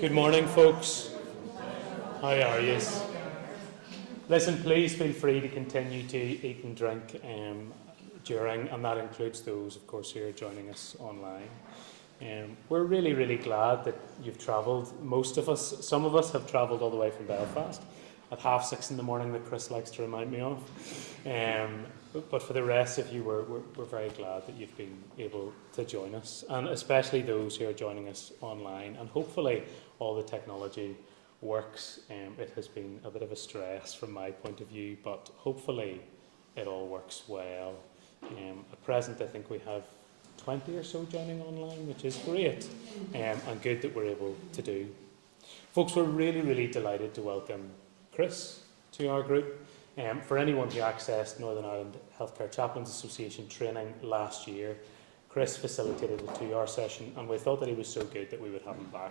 Good morning, folks. How are you? Listen, please feel free to continue to eat and drink during, and that includes those, of course, who are joining us online. We're really, really glad that you've travelled. Most of us, some of us have travelled all the way from Belfast at 6:30 in the morning that Chris likes to remind me of. But for the rest of you, we're very glad that you've been able to join us, and especially those who are joining us online. And hopefully all the technology works. It has been a bit of a stress from my point of view, but hopefully it all works well. At present, I think we have 20 or so joining online, which is great, and good that we're able to do. Folks, we're really, really delighted to welcome Chris to our group. For anyone who accessed Northern Ireland Healthcare Chaplains Association training last year, Chris facilitated a 2-hour session, and we thought that he was so good that we would have him back.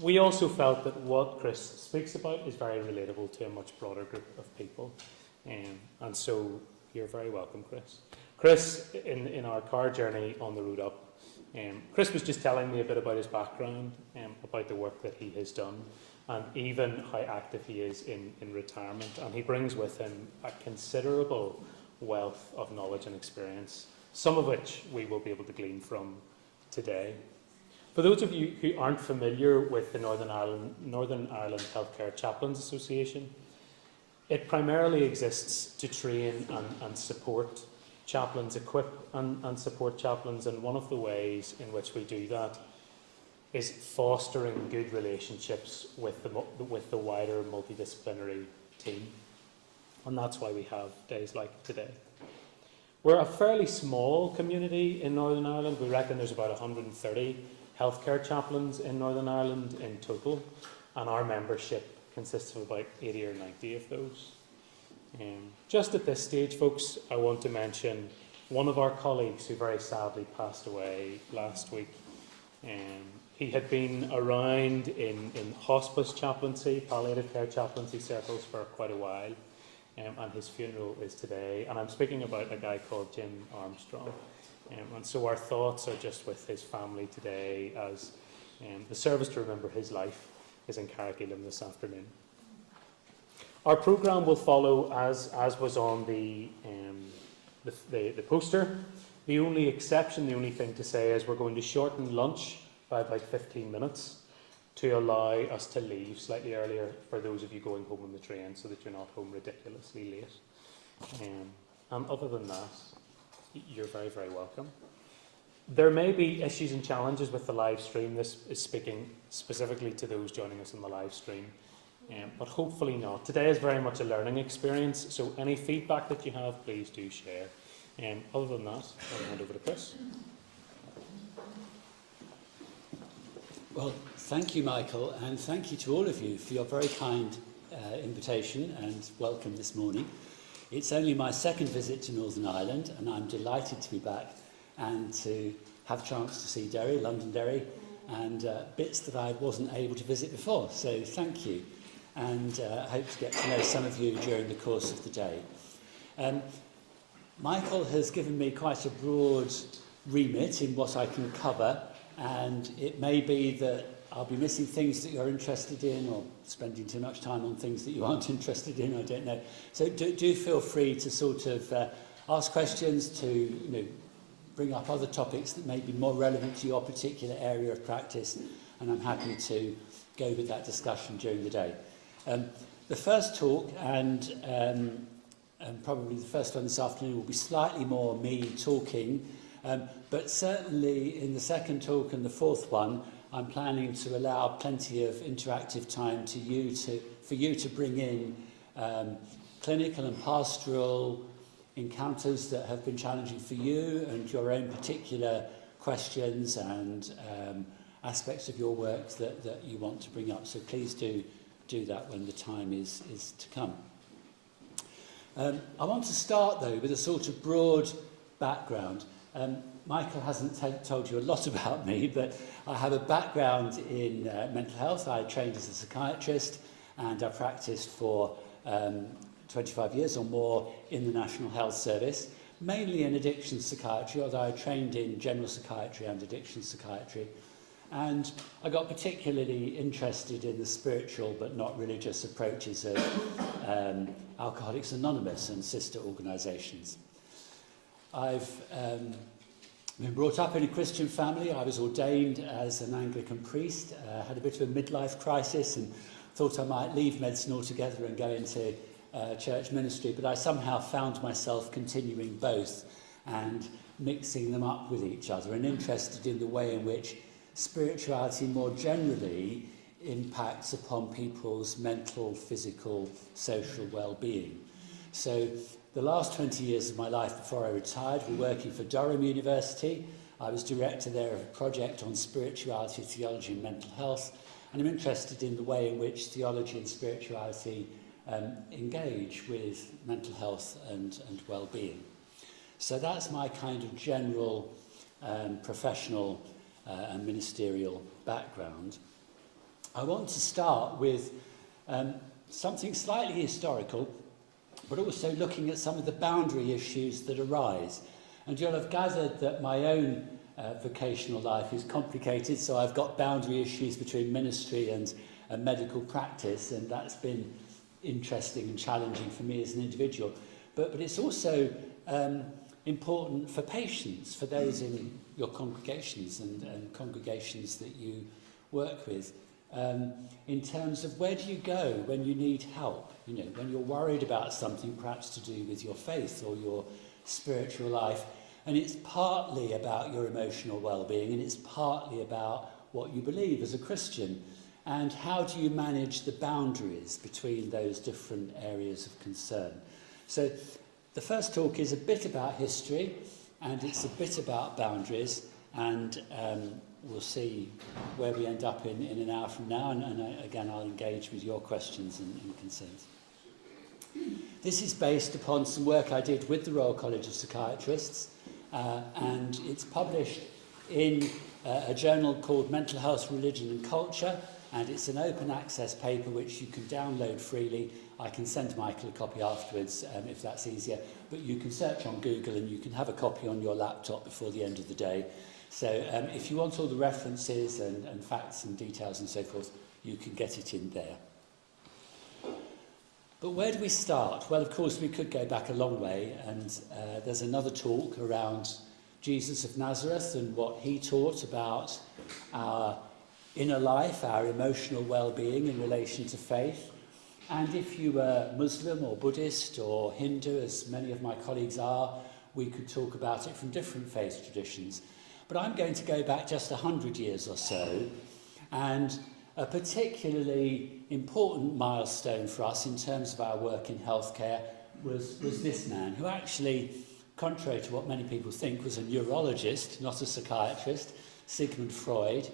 We also felt that what Chris speaks about is very relatable to a much broader group of people, and so you're very welcome, Chris. Chris, in our car journey on the road up, Chris was just telling me a bit about his background, about the work that he has done, and even how active he is in retirement. And he brings with him a considerable wealth of knowledge and experience, some of which we will be able to glean from today. For those of you who aren't familiar with the Northern Ireland Healthcare Chaplains Association, it primarily exists to train and support chaplains, equip and support chaplains, and one of the ways in which we do that is fostering good relationships with the wider multidisciplinary team. And that's why we have days like today. We're a fairly small community in Northern Ireland. We reckon there's about 130 healthcare chaplains in Northern Ireland in total, and our membership consists of about 80 or 90 of those. Just at this stage, folks, I want to mention one of our colleagues who very sadly passed away last week. He had been around in hospice chaplaincy, palliative care chaplaincy circles for quite a while, and his funeral is today. And I'm speaking about a guy called Jim Armstrong. And so our thoughts are just with his family today, as the service to remember his life is in Carrickillim this afternoon. Our programme will follow as was on the poster. The only exception, the only thing to say is we're going to shorten lunch by about 15 minutes to allow us to leave slightly earlier for those of you going home on the train, so that you're not home ridiculously late. And other than that, you're very, very welcome. There may be issues and challenges with the live stream. This is speaking specifically to those joining us on the live stream, but hopefully not. Today is very much a learning experience, so any feedback that you have, please do share. Other than that, I'll hand over to Chris. Well, thank you, Michael, and thank you to all of you for your very kind invitation and welcome this morning. It's only my second visit to Northern Ireland, and I'm delighted to be back and to have a chance to see Derry, Londonderry, and bits that I wasn't able to visit before. So thank you, and I hope to get to know some of you during the course of the day. Michael has given me quite a broad remit in what I can cover, and it may be that I'll be missing things that you're interested in, or spending too much time on things that you aren't interested in, I don't know. So do feel free to sort of ask questions, to bring up other topics that may be more relevant to your particular area of practice, and I'm happy to go with that discussion during the day. The first talk, and probably the first one this afternoon, will be slightly more me talking, but certainly in the second talk and the fourth one, I'm planning to allow plenty of interactive time for you to bring in clinical and pastoral encounters that have been challenging for you, and your own particular questions and aspects of your work that you want to bring up. So please do that when the time is to come. I want to start, though, with a sort of broad background. Michael hasn't told you a lot about me, but I have a background in mental health. I trained as a psychiatrist, and I practiced for 25 years or more in the National Health Service, mainly in addiction psychiatry, although I trained in general psychiatry and addiction psychiatry. And I got particularly interested in the spiritual but not religious approaches of Alcoholics Anonymous and sister organisations. I've been brought up in a Christian family. I was ordained as an Anglican priest, had a bit of a midlife crisis and thought I might leave medicine altogether and go into church ministry, but I somehow found myself continuing both and mixing them up with each other and interested in the way in which spirituality more generally impacts upon people's mental, physical, social well-being. So the last 20 years of my life before I retired were working for Durham University. I was director there of a project on spirituality, theology and mental health, and I'm interested in the way in which theology and spirituality engage with mental health and well-being. So that's my kind of general professional and ministerial background. I want to start with something slightly historical, but also looking at some of the boundary issues that arise. And you'll have gathered that my own vocational life is complicated, so I've got boundary issues between ministry and medical practice, and that's been interesting and challenging for me as an individual. But it's also important for patients, for those in your congregations and congregations that you work with, in terms of where do you go when you need help, you know, when you're worried about something perhaps to do with your faith or your spiritual life. And it's partly about your emotional well-being, and it's partly about what you believe as a Christian. And how do you manage the boundaries between those different areas of concern? So the first talk is a bit about history, and it's a bit about boundaries, and we'll see where we end up in an hour from now, and again I'll engage with your questions and concerns. This is based upon some work I did with the Royal College of Psychiatrists, and it's published in a journal called Mental Health, Religion and Culture, and it's an open access paper which you can download freely. I can send Michael a copy afterwards if that's easier, but you can search on Google and you can have a copy on your laptop before the end of the day. So if you want all the references and facts and details and so forth, you can get it in there. But where do we start? Well, of course, we could go back a long way, and there's another talk around Jesus of Nazareth and what he taught about our inner life, our emotional well-being in relation to faith. And if you were Muslim or Buddhist or Hindu, as many of my colleagues are, we could talk about it from different faith traditions. But I'm going to go back just 100 years or so, and a particularly important milestone for us in terms of our work in healthcare was this man, who actually, contrary to what many people think, was a neurologist, not a psychiatrist, Sigmund Freud.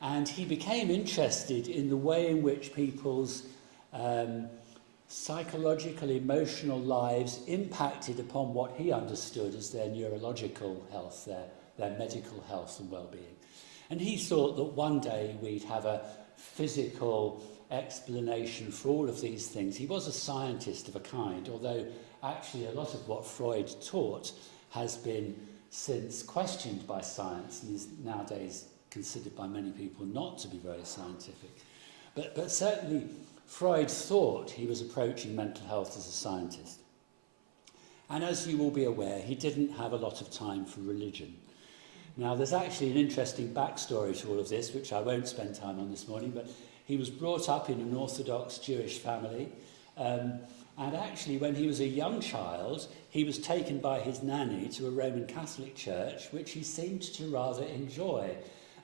And he became interested in the way in which people's psychological, emotional lives impacted upon what he understood as their neurological health, their medical health and well-being. And he thought that one day we'd have a physical explanation for all of these things. He was a scientist of a kind, although actually a lot of what Freud taught has been since questioned by science and is nowadays considered by many people not to be very scientific. But certainly Freud thought he was approaching mental health as a scientist. And as you will be aware, he didn't have a lot of time for religion. Now, there's actually an interesting backstory to all of this, which I won't spend time on this morning, but he was brought up in an Orthodox Jewish family, and actually when he was a young child, he was taken by his nanny to a Roman Catholic church, which he seemed to rather enjoy.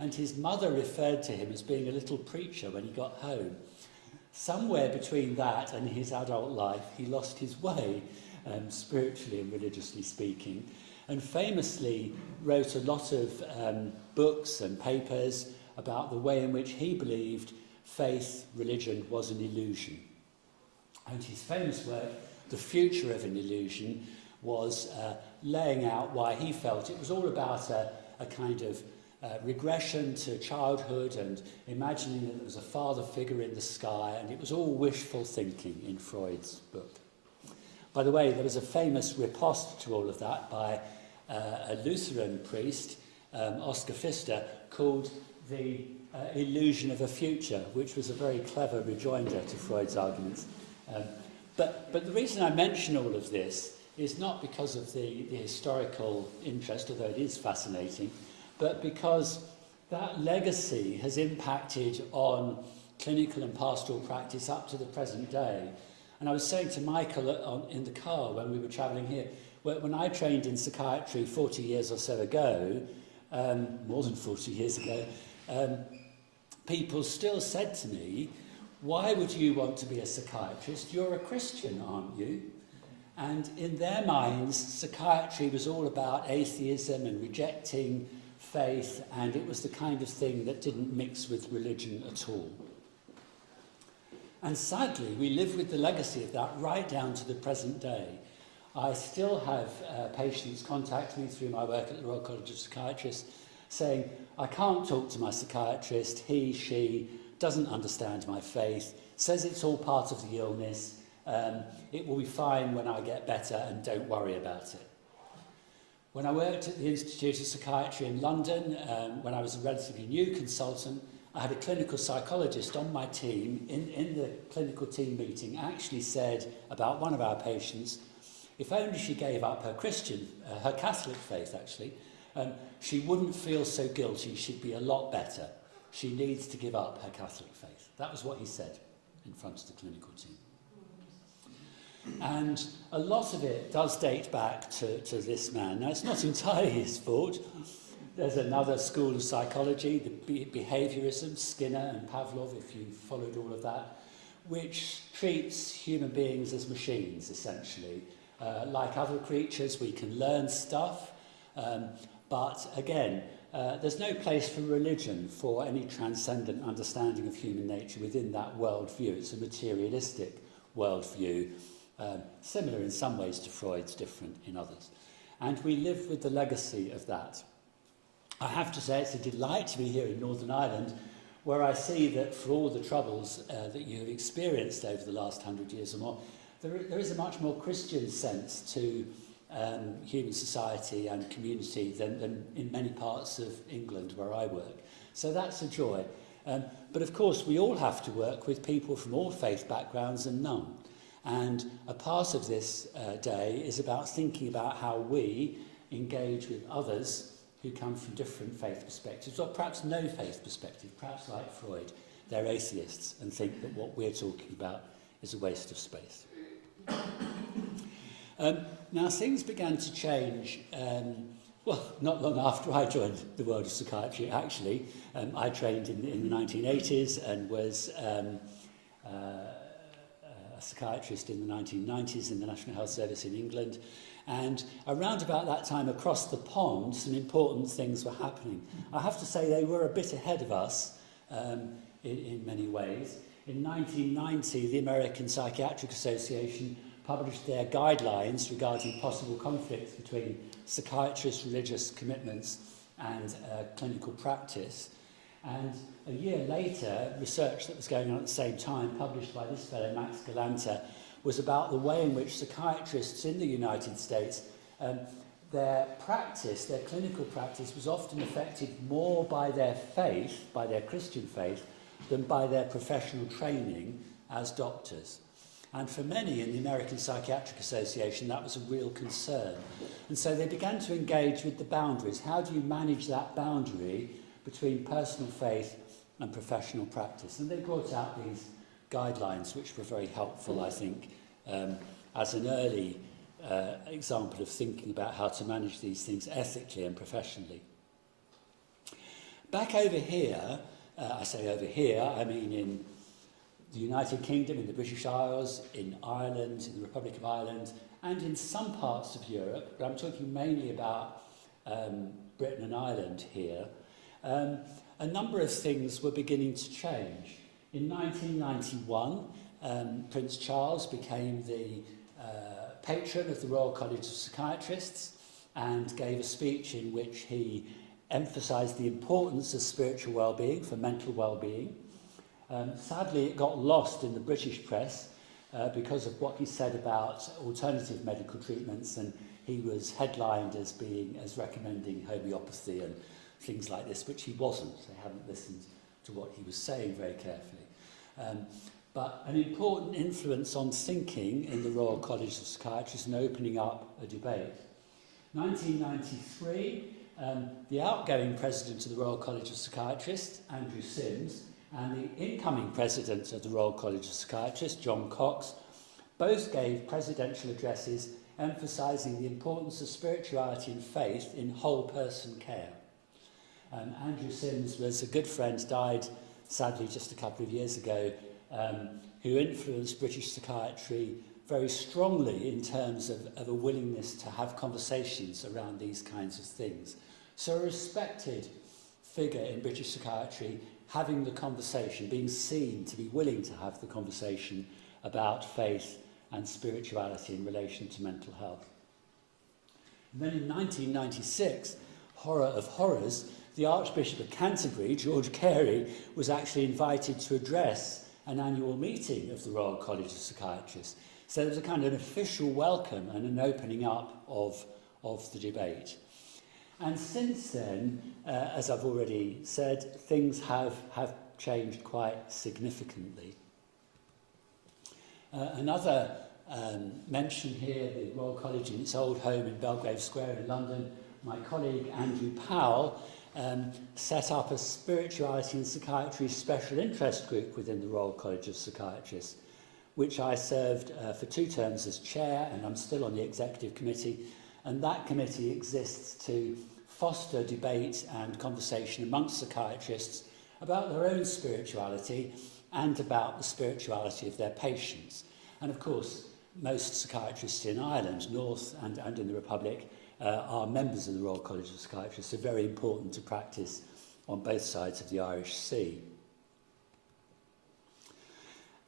And his mother referred to him as being a little preacher when he got home. Somewhere between that and his adult life, he lost his way, spiritually and religiously speaking, and famously wrote a lot of books and papers about the way in which he believed faith, religion was an illusion. And his famous work, The Future of an Illusion, was laying out why he felt it was all about a kind of regression to childhood and imagining that there was a father figure in the sky, and it was all wishful thinking in Freud's book. By the way, there was a famous riposte to all of that by a Lutheran priest, Oscar Pfister, called the illusion of a future, which was a very clever rejoinder to Freud's arguments. But the reason I mention all of this is not because of the historical interest, although it is fascinating, but because that legacy has impacted on clinical and pastoral practice up to the present day. And I was saying to Michael in the car when we were travelling here, when I trained in psychiatry 40 years or so ago, more than 40 years ago, people still said to me, why would you want to be a psychiatrist? You're a Christian, aren't you? And in their minds, psychiatry was all about atheism and rejecting faith, and it was the kind of thing that didn't mix with religion at all. And sadly, we live with the legacy of that right down to the present day. I still have patients contact me through my work at the Royal College of Psychiatrists saying, I can't talk to my psychiatrist, he, she doesn't understand my faith, says it's all part of the illness, it will be fine when I get better and don't worry about it. When I worked at the Institute of Psychiatry in London, when I was a relatively new consultant, I had a clinical psychologist on my team in the clinical team meeting actually said about one of our patients, if only she gave up her Catholic faith actually, she wouldn't feel so guilty, she'd be a lot better. She needs to give up her Catholic faith. That was what he said in front of the clinical team. And a lot of it does date back to this man. Now, it's not entirely his fault. There's another school of psychology, the behaviourism, Skinner and Pavlov, if you followed all of that, which treats human beings as machines, essentially. Like other creatures, we can learn stuff, but again, there's no place for religion for any transcendent understanding of human nature within that worldview. It's a materialistic worldview, similar in some ways to Freud's, different in others. And we live with the legacy of that. I have to say it's a delight to be here in Northern Ireland, where I see that for all the troubles that you have experienced over the last 100 years or more, there is a much more Christian sense to human society and community than in many parts of England where I work. So that's a joy. But of course, we all have to work with people from all faith backgrounds and none. And a part of this day is about thinking about how we engage with others who come from different faith perspectives, or perhaps no faith perspective, perhaps like Freud, they're atheists and think that what we're talking about is a waste of space. Now, things began to change, not long after I joined the world of psychiatry, actually. I trained in the 1980s and was a psychiatrist in the 1990s in the National Health Service in England. And around about that time, across the pond, some important things were happening. I have to say they were a bit ahead of us in many ways. In 1990, the American Psychiatric Association published their guidelines regarding possible conflicts between psychiatrists' religious commitments and clinical practice. And a year later, research that was going on at the same time, published by this fellow, Max Galanta, was about the way in which psychiatrists in the United States, their practice, their clinical practice, was often affected more by their faith, by their Christian faith, than by their professional training as doctors. And for many in the American Psychiatric Association, that was a real concern. And so they began to engage with the boundaries. How do you manage that boundary between personal faith and professional practice? And they brought out these guidelines, which were very helpful, I think, as an early example of thinking about how to manage these things ethically and professionally. Back over here, I say over here, I mean in the United Kingdom, in the British Isles, in Ireland, in the Republic of Ireland, and in some parts of Europe, but I'm talking mainly about Britain and Ireland here, a number of things were beginning to change. In 1991, Prince Charles became the patron of the Royal College of Psychiatrists and gave a speech in which he emphasised the importance of spiritual well-being for mental well-being. Sadly, it got lost in the British press because of what he said about alternative medical treatments, and he was headlined as recommending homeopathy and things like this, which he wasn't. They hadn't listened to what he was saying very carefully. But an important influence on thinking in the Royal College of Psychiatrists and opening up a debate. 1993, the outgoing president of the Royal College of Psychiatrists, Andrew Sims, and the incoming president of the Royal College of Psychiatrists, John Cox, both gave presidential addresses emphasising the importance of spirituality and faith in whole-person care. Andrew Sims was a good friend, died sadly just a couple of years ago, who influenced British psychiatry very strongly in terms of a willingness to have conversations around these kinds of things. So a respected figure in British psychiatry having the conversation, being seen to be willing to have the conversation about faith and spirituality in relation to mental health. And then in 1996, horror of horrors, the Archbishop of Canterbury, George Carey, was actually invited to address an annual meeting of the Royal College of Psychiatrists. So there was a kind of an official welcome and an opening up of the debate. And since then, as I've already said, things have changed quite significantly. Another mention here, the Royal College in its old home in Belgrave Square in London, my colleague Andrew Powell set up a Spirituality and Psychiatry special interest group within the Royal College of Psychiatrists, which I served for 2 terms as chair, and I'm still on the executive committee. And that committee exists to foster debate and conversation amongst psychiatrists about their own spirituality and about the spirituality of their patients. And of course, most psychiatrists in Ireland, North and in the Republic, are members of the Royal College of Psychiatrists, so very important to practice on both sides of the Irish Sea.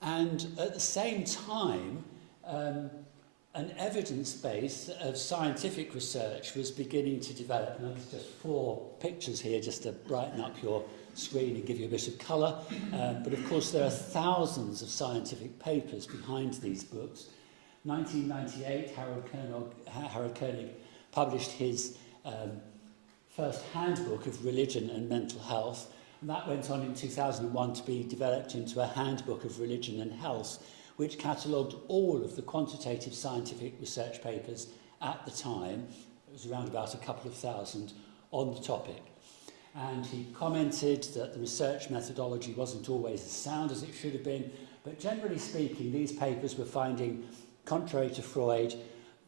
And at the same time, an evidence base of scientific research was beginning to develop. And there's just 4 pictures here just to brighten up your screen and give you a bit of colour. But of course, there are thousands of scientific papers behind these books. 1998, Harold Koenig published his first handbook of religion and mental health. And that went on in 2001 to be developed into a handbook of religion and health, which catalogued all of the quantitative scientific research papers at the time. It was around about a couple of thousand on the topic. And he commented that the research methodology wasn't always as sound as it should have been, but generally speaking, these papers were finding, contrary to Freud,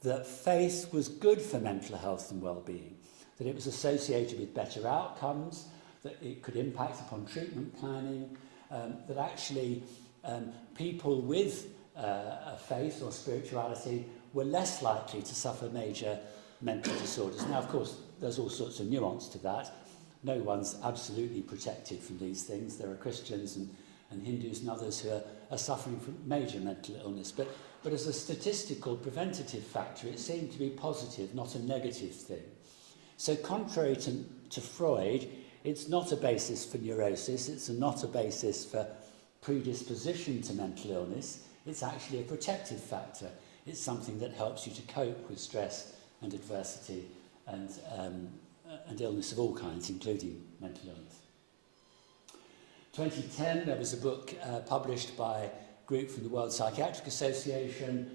that faith was good for mental health and well-being, that it was associated with better outcomes, that it could impact upon treatment planning, that actually people with a faith or spirituality were less likely to suffer major mental disorders. Now, of course, there's all sorts of nuance to that. No one's absolutely protected from these things. There are Christians and Hindus and others who are suffering from major mental illness. But as a statistical preventative factor, it seemed to be positive, not a negative thing. So contrary to Freud, it's not a basis for neurosis, it's not a basis for predisposition to mental illness, it's actually a protective factor. It's something that helps you to cope with stress and adversity and illness of all kinds, including mental illness. 2010, there was a book published by a group from the World Psychiatric Association,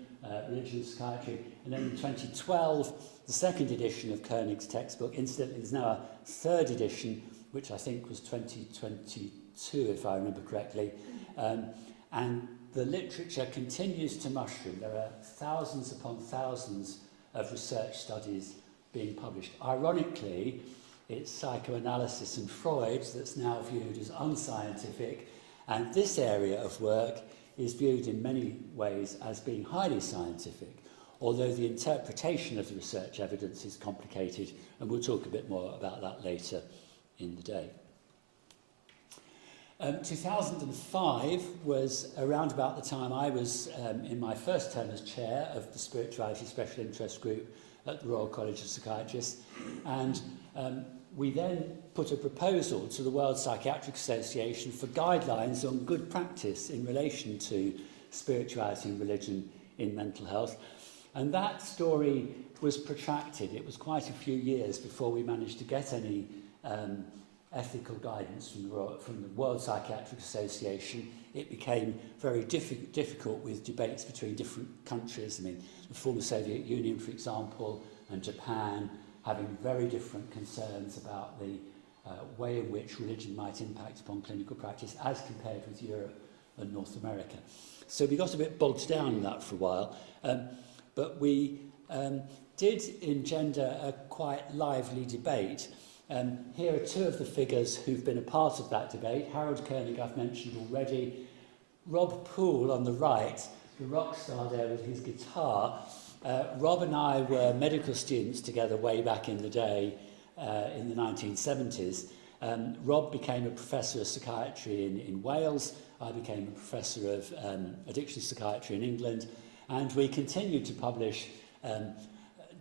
Religion and Psychiatry, and then in 2012, the 2nd edition of Koenig's textbook. Incidentally, there's now a 3rd edition, which I think was 2022, if I remember correctly. And the literature continues to mushroom. There are thousands upon thousands of research studies being published. Ironically, it's psychoanalysis and Freud that's now viewed as unscientific, and this area of work is viewed in many ways as being highly scientific, although the interpretation of the research evidence is complicated, and we'll talk a bit more about that later in the day. 2005 was around about the time I was in my first term as chair of the Spirituality Special Interest Group at the Royal College of Psychiatrists, and we then put a proposal to the World Psychiatric Association for guidelines on good practice in relation to spirituality and religion in mental health. And that story was protracted. It was quite a few years before we managed to get any ethical guidance from the World Psychiatric Association, it became very difficult with debates between different countries. I mean, the former Soviet Union, for example, and Japan having very different concerns about the way in which religion might impact upon clinical practice as compared with Europe and North America. So we got a bit bogged down in that for a while, but we did engender a quite lively debate. Here are two of the figures who've been a part of that debate. Harold Koenig, I've mentioned already. Rob Poole on the right, the rock star there with his guitar. Rob and I were medical students together way back in the day, in the 1970s. Rob became a professor of psychiatry in Wales. I became a professor of addiction psychiatry in England. And we continued to publish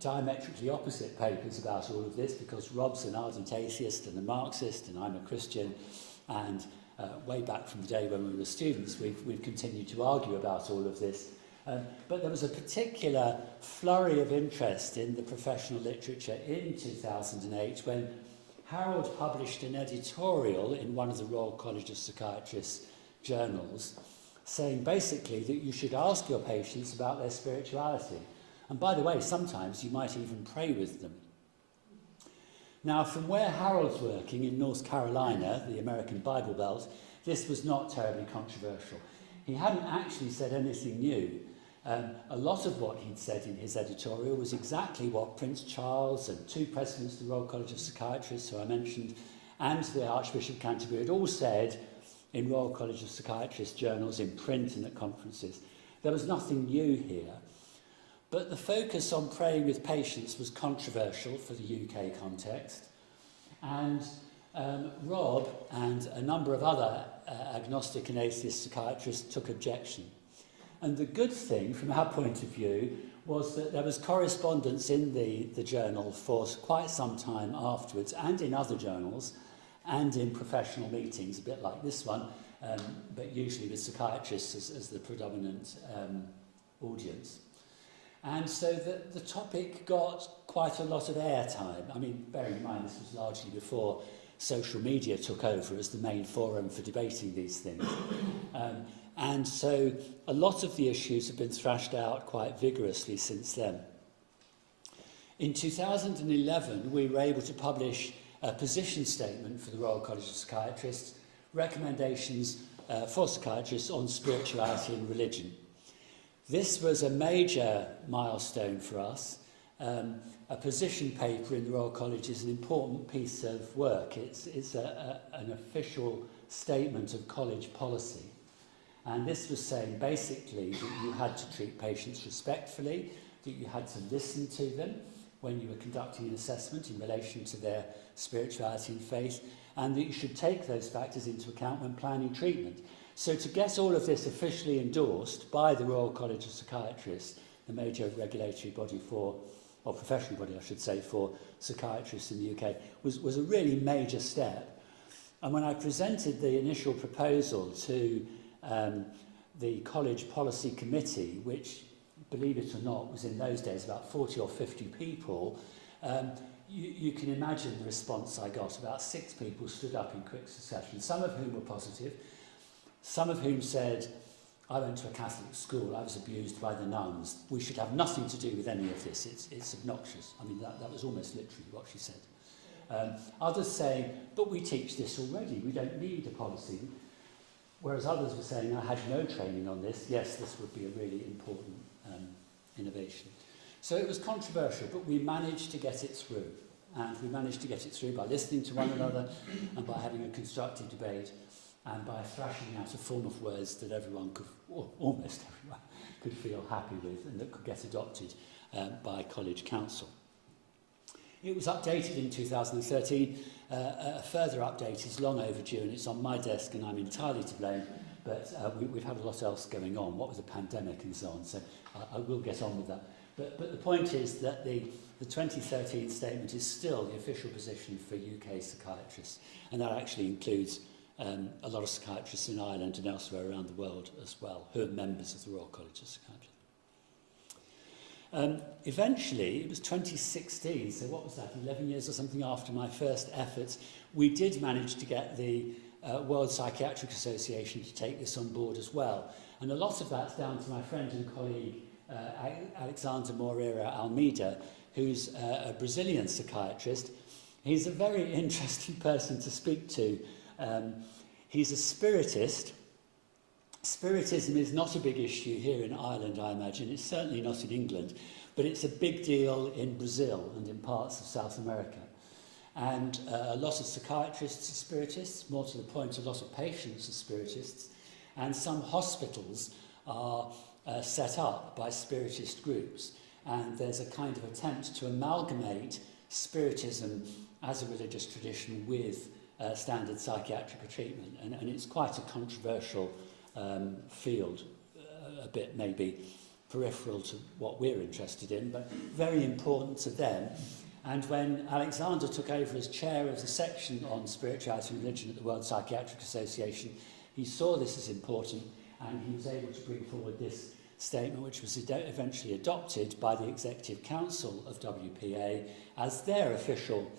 diametrically opposite papers about all of this, because Rob's an ardent atheist and a Marxist, and I'm a Christian. And way back from the day when we were students, we've continued to argue about all of this. But there was a particular flurry of interest in the professional literature in 2008 when Harold published an editorial in one of the Royal College of Psychiatrists journals saying basically that you should ask your patients about their spirituality. And by the way, sometimes you might even pray with them. Now, from where Harold's working in North Carolina, the American Bible Belt, this was not terribly controversial. He hadn't actually said anything new. A lot of what he'd said in his editorial was exactly what Prince Charles and two presidents of the Royal College of Psychiatrists, who I mentioned, and the Archbishop of Canterbury had all said in Royal College of Psychiatrists journals, in print and at conferences. There was nothing new here. But the focus on praying with patients was controversial for the UK context. And Rob and a number of other agnostic and atheist psychiatrists took objection. And the good thing, from our point of view, was that there was correspondence in the journal for quite some time afterwards, and in other journals, and in professional meetings, a bit like this one, but usually with psychiatrists as the predominant audience. And so the topic got quite a lot of airtime. I mean, bearing in mind this was largely before social media took over as the main forum for debating these things. And so a lot of the issues have been thrashed out quite vigorously since then. In 2011, we were able to publish a position statement for the Royal College of Psychiatrists, recommendations for psychiatrists on spirituality and religion. This was a major milestone for us. A position paper in the Royal College is an important piece of work. It's an official statement of college policy. And this was saying basically that you had to treat patients respectfully, that you had to listen to them when you were conducting an assessment in relation to their spirituality and faith, and that you should take those factors into account when planning treatment. So to get all of this officially endorsed by the Royal College of Psychiatrists, the major regulatory body for, or professional body I should say, for psychiatrists in the UK, was a really major step. And when I presented the initial proposal to the College Policy Committee, which, believe it or not, was in those days about 40 or 50 people, you can imagine the response I got. About 6 people stood up in quick succession, some of whom were positive, some of whom said, I went to a Catholic school, I was abused by the nuns, we should have nothing to do with any of this, it's obnoxious. I mean, that was almost literally what she said. Others saying, but we teach this already, we don't need a policy. Whereas others were saying, I had no training on this, yes, this would be a really important innovation. So it was controversial, but we managed to get it through. And we managed to get it through by listening to one another and by having a constructive debate and by thrashing out a form of words that everyone could, or almost everyone, could feel happy with and that could get adopted by College Council. It was updated in 2013. A further update is long overdue and it's on my desk and I'm entirely to blame, but we've had a lot else going on, what with the pandemic and so on, so I will get on with that. But the point is that the 2013 statement is still the official position for UK psychiatrists, and that actually includes a lot of psychiatrists in Ireland and elsewhere around the world as well, who are members of the Royal College of Psychiatry. Eventually, it was 2016, so what was that, 11 years or something after my first efforts, we did manage to get the World Psychiatric Association to take this on board as well. And a lot of that's down to my friend and colleague, Alexander Moreira Almeida, who's a Brazilian psychiatrist. He's a very interesting person to speak to. He's a spiritist. Spiritism is not a big issue here in Ireland, I imagine. It's certainly not in England, but it's a big deal in Brazil and in parts of South America. And a lot of psychiatrists are spiritists, more to the point, a lot of patients are spiritists, and some hospitals are set up by spiritist groups. And there's a kind of attempt to amalgamate spiritism as a religious tradition with standard psychiatric treatment. And it's quite a controversial field, a bit maybe peripheral to what we're interested in, but very important to them. And when Alexander took over as chair of the section on spirituality and religion at the World Psychiatric Association, he saw this as important, and he was able to bring forward this statement, which was eventually adopted by the Executive Council of WPA as their official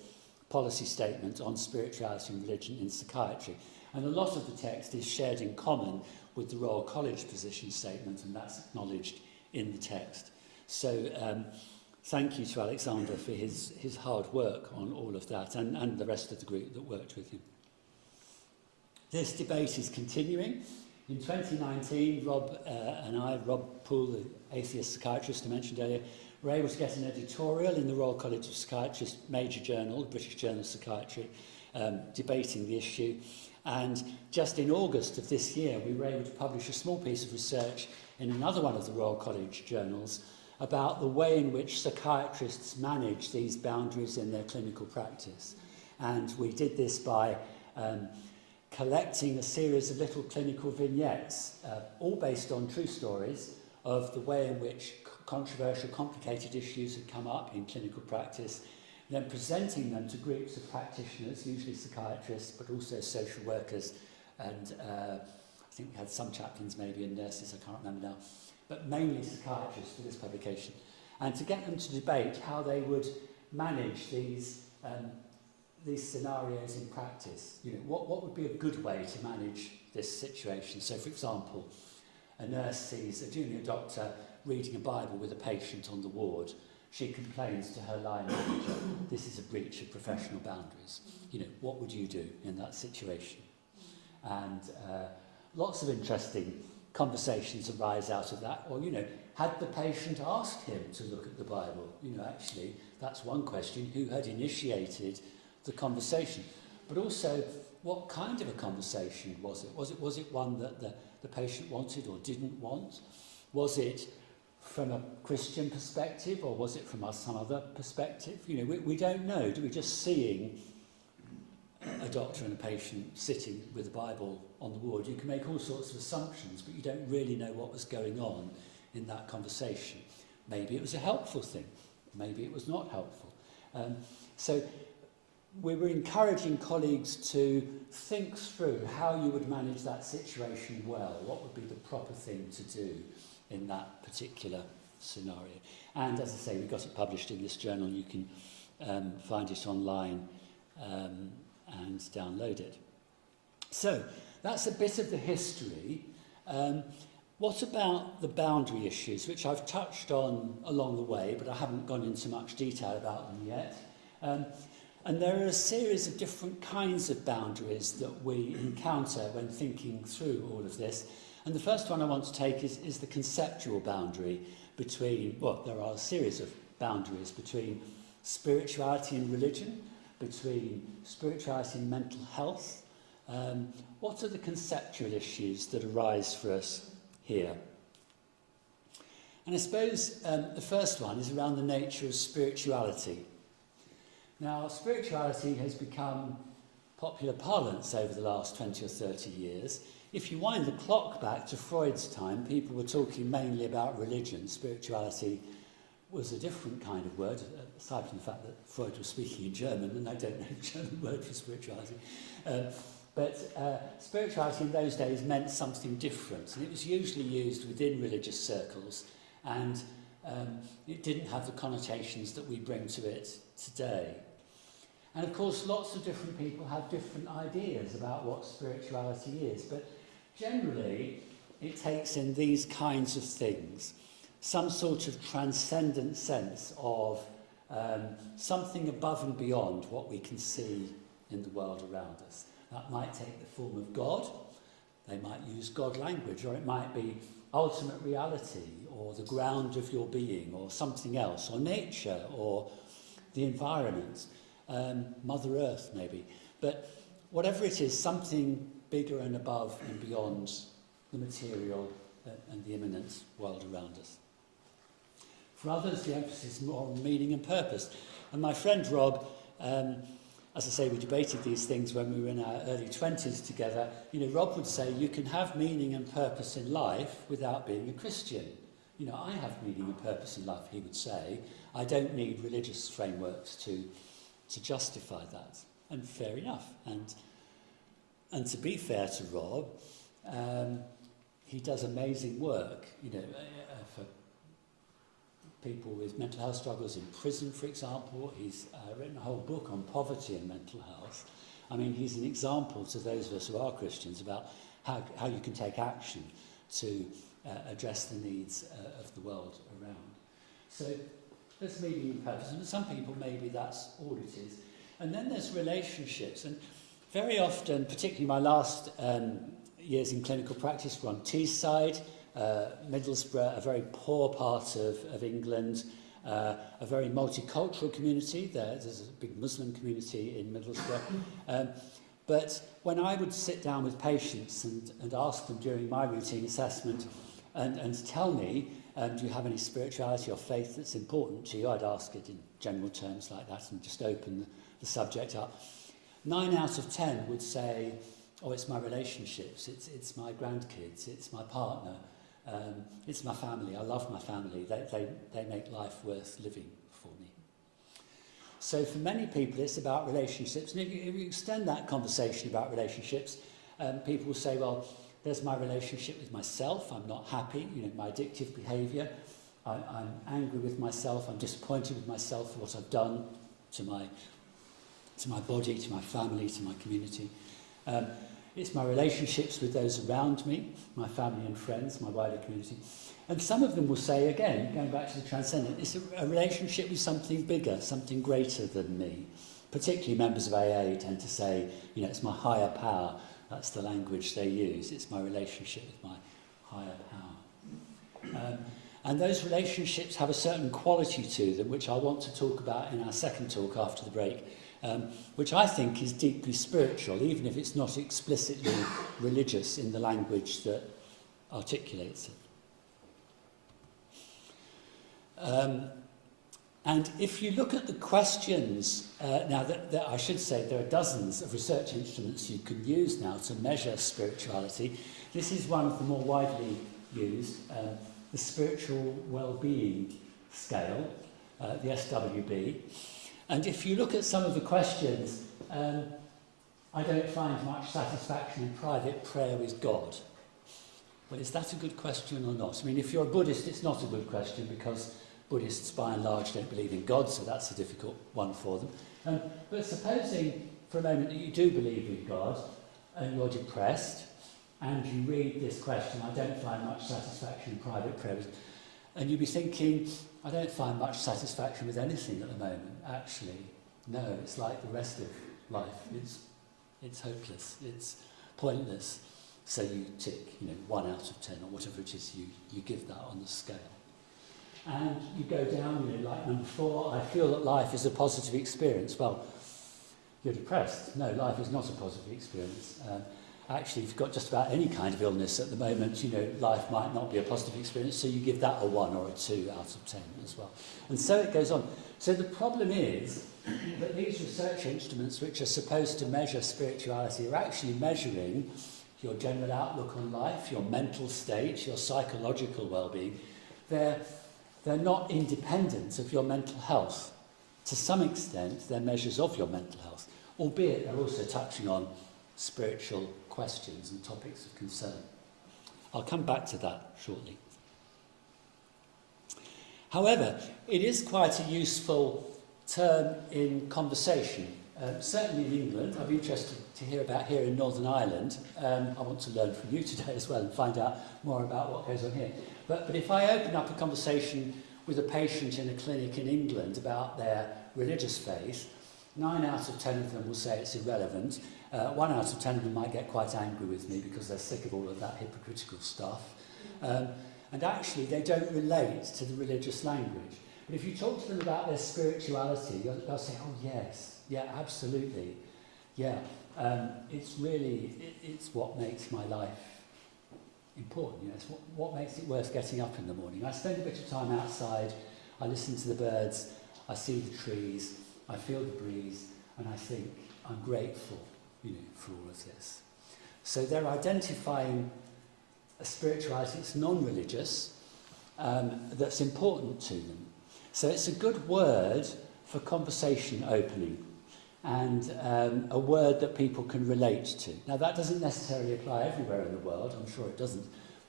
policy statement on spirituality and religion in psychiatry. And a lot of the text is shared in common with the Royal College position statement, and that's acknowledged in the text. So thank you to Alexander for his hard work on all of that, and the rest of the group that worked with him. This debate is continuing. In 2019, Rob and I, Rob Poole, the atheist psychiatrist I mentioned earlier, were able to get an editorial in the Royal College of Psychiatrists major journal, the British Journal of Psychiatry, debating the issue. And just in August of this year, we were able to publish a small piece of research in another one of the Royal College journals about the way in which psychiatrists manage these boundaries in their clinical practice. And we did this by collecting a series of little clinical vignettes, all based on true stories of the way in which controversial, complicated issues had come up in clinical practice, then presenting them to groups of practitioners, usually psychiatrists, but also social workers, and I think we had some chaplains maybe and nurses, I can't remember now, but mainly psychiatrists for this publication, and to get them to debate how they would manage these scenarios in practice. You know, what would be a good way to manage this situation? So, for example, a nurse sees a junior doctor reading a Bible with a patient on the ward. She complains to her line manager, this is a breach of professional boundaries. You know, what would you do in that situation? And lots of interesting conversations arise out of that. Or, you know, had the patient asked him to look at the Bible? You know, actually, that's one question. Who had initiated the conversation? But also, what kind of a conversation was it? Was it one that the patient wanted or didn't want? Was it from a Christian perspective, or was it from some other perspective? You know, we don't know. We're just seeing a doctor and a patient sitting with a Bible on the ward. You can make all sorts of assumptions, but you don't really know what was going on in that conversation. Maybe it was a helpful thing. Maybe it was not helpful. So we were encouraging colleagues to think through how you would manage that situation well. What would be the proper thing to do in that particular scenario? And as I say, we got it published in this journal. You can find it online and download it. So that's a bit of the history. What about the boundary issues, which I've touched on along the way, but I haven't gone into much detail about them yet. And there are a series of different kinds of boundaries that we encounter when thinking through all of this. And the first one I want to take is the conceptual boundary between, well, there are a series of boundaries between spirituality and religion, between spirituality and mental health. What are the conceptual issues that arise for us here? And I suppose the first one is around the nature of spirituality. Now, spirituality has become popular parlance over the last 20 or 30 years. If you wind the clock back to Freud's time, people were talking mainly about religion. Spirituality was a different kind of word, aside from the fact that Freud was speaking in German, and I don't know the German word for spirituality. But spirituality in those days meant something different, and it was usually used within religious circles, and it didn't have the connotations that we bring to it today. And of course, lots of different people have different ideas about what spirituality is, but generally, it takes in these kinds of things. Some sort of transcendent sense of something above and beyond what we can see in the world around us. That might take the form of God. They might use God language, or it might be ultimate reality, or the ground of your being, or something else, or nature, or the environment, Mother Earth maybe. But whatever it is, something bigger and above and beyond the material and the immanent world around us. For others, the emphasis is more on meaning and purpose. And my friend Rob, as I say, we debated these things when we were in our early 20s together. You know, Rob would say you can have meaning and purpose in life without being a Christian. You know, I have meaning and purpose in life, he would say. I don't need religious frameworks to justify that. And fair enough. And to be fair to Rob, he does amazing work, you know, for people with mental health struggles in prison, for example. He's written a whole book on poverty and mental health. I mean, he's an example to those of us who are Christians about how you can take action to address the needs of the world around. So there's meaning and purpose, and for some people maybe that's all it is. And then there's relationships, and very often, particularly my last years in clinical practice, were on Teesside, Middlesbrough, a very poor part of England, a very multicultural community. There's a big Muslim community in Middlesbrough. But when I would sit down with patients and ask them during my routine assessment and tell me, do you have any spirituality or faith that's important to you? I'd ask it in general terms like that and just open the subject up. 9 out of 10 would say, oh, it's my relationships, it's my grandkids, it's my partner, it's my family, I love my family, they make life worth living for me. So for many people it's about relationships, and if you extend that conversation about relationships, people will say, well, there's my relationship with myself, I'm not happy, you know, my addictive behaviour, I'm angry with myself, I'm disappointed with myself for what I've done to my body, to my family, to my community. It's my relationships with those around me, my family and friends, my wider community. And some of them will say, again, going back to the transcendent, it's a relationship with something bigger, something greater than me. Particularly members of AA tend to say, you know, it's my higher power. That's the language they use. It's my relationship with my higher power. And those relationships have a certain quality to them, which I want to talk about in our second talk after the break. Which I think is deeply spiritual, even if it's not explicitly religious in the language that articulates it. And if you look at the questions, now that I should say there are dozens of research instruments you can use now to measure spirituality. This is one of the more widely used, the Spiritual Wellbeing Scale, the SWB. And if you look at some of the questions, I don't find much satisfaction in private prayer with God. Well, is that a good question or not? I mean, if you're a Buddhist, it's not a good question because Buddhists, by and large, don't believe in God, so that's a difficult one for them. But supposing for a moment that you do believe in God and you're depressed and you read this question, I don't find much satisfaction in private prayer, and you'd be thinking, I don't find much satisfaction with anything at the moment. Actually, no, it's like the rest of life. It's hopeless. It's pointless. So you tick, 1 out of 10 or whatever it is you give that on the scale. And you go down, like number 4, I feel that life is a positive experience. Well, you're depressed. No, life is not a positive experience. Actually, if you've got just about any kind of illness at the moment, life might not be a positive experience, so you give that a 1 or a 2 out of 10 as well. And so it goes on. So the problem is that these research instruments, which are supposed to measure spirituality, are actually measuring your general outlook on life, your mental state, your psychological well-being. They're not independent of your mental health. To some extent, they're measures of your mental health, albeit they're also touching on spiritual questions and topics of concern. I'll come back to that shortly. However, it is quite a useful term in conversation. Certainly in England, I'd be interested to hear about here in Northern Ireland. I want to learn from you today as well and find out more about what goes on here. But if I open up a conversation with a patient in a clinic in England about their religious faith, 9 out of 10 of them will say it's irrelevant. 1 out of 10 of them might get quite angry with me because they're sick of all of that hypocritical stuff. And actually, they don't relate to the religious language. But if you talk to them about their spirituality, they'll say, oh, yes, yeah, absolutely. Yeah, it's really, it's what makes my life important. You know, it's what makes it worth getting up in the morning. I spend a bit of time outside, I listen to the birds, I see the trees, I feel the breeze, and I think I'm grateful, you know, for all of this. So they're identifying a spirituality that's non-religious, that's important to them. So it's a good word for conversation opening, and a word that people can relate to. Now that doesn't necessarily apply everywhere in the world, I'm sure it doesn't,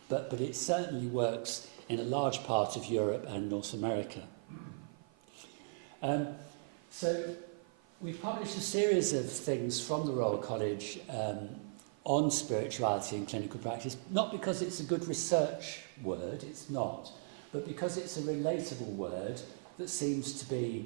but it certainly works in a large part of Europe and North America. So we've published a series of things from the Royal College on spirituality in clinical practice, not because it's a good research word, it's not, but because it's a relatable word that seems to be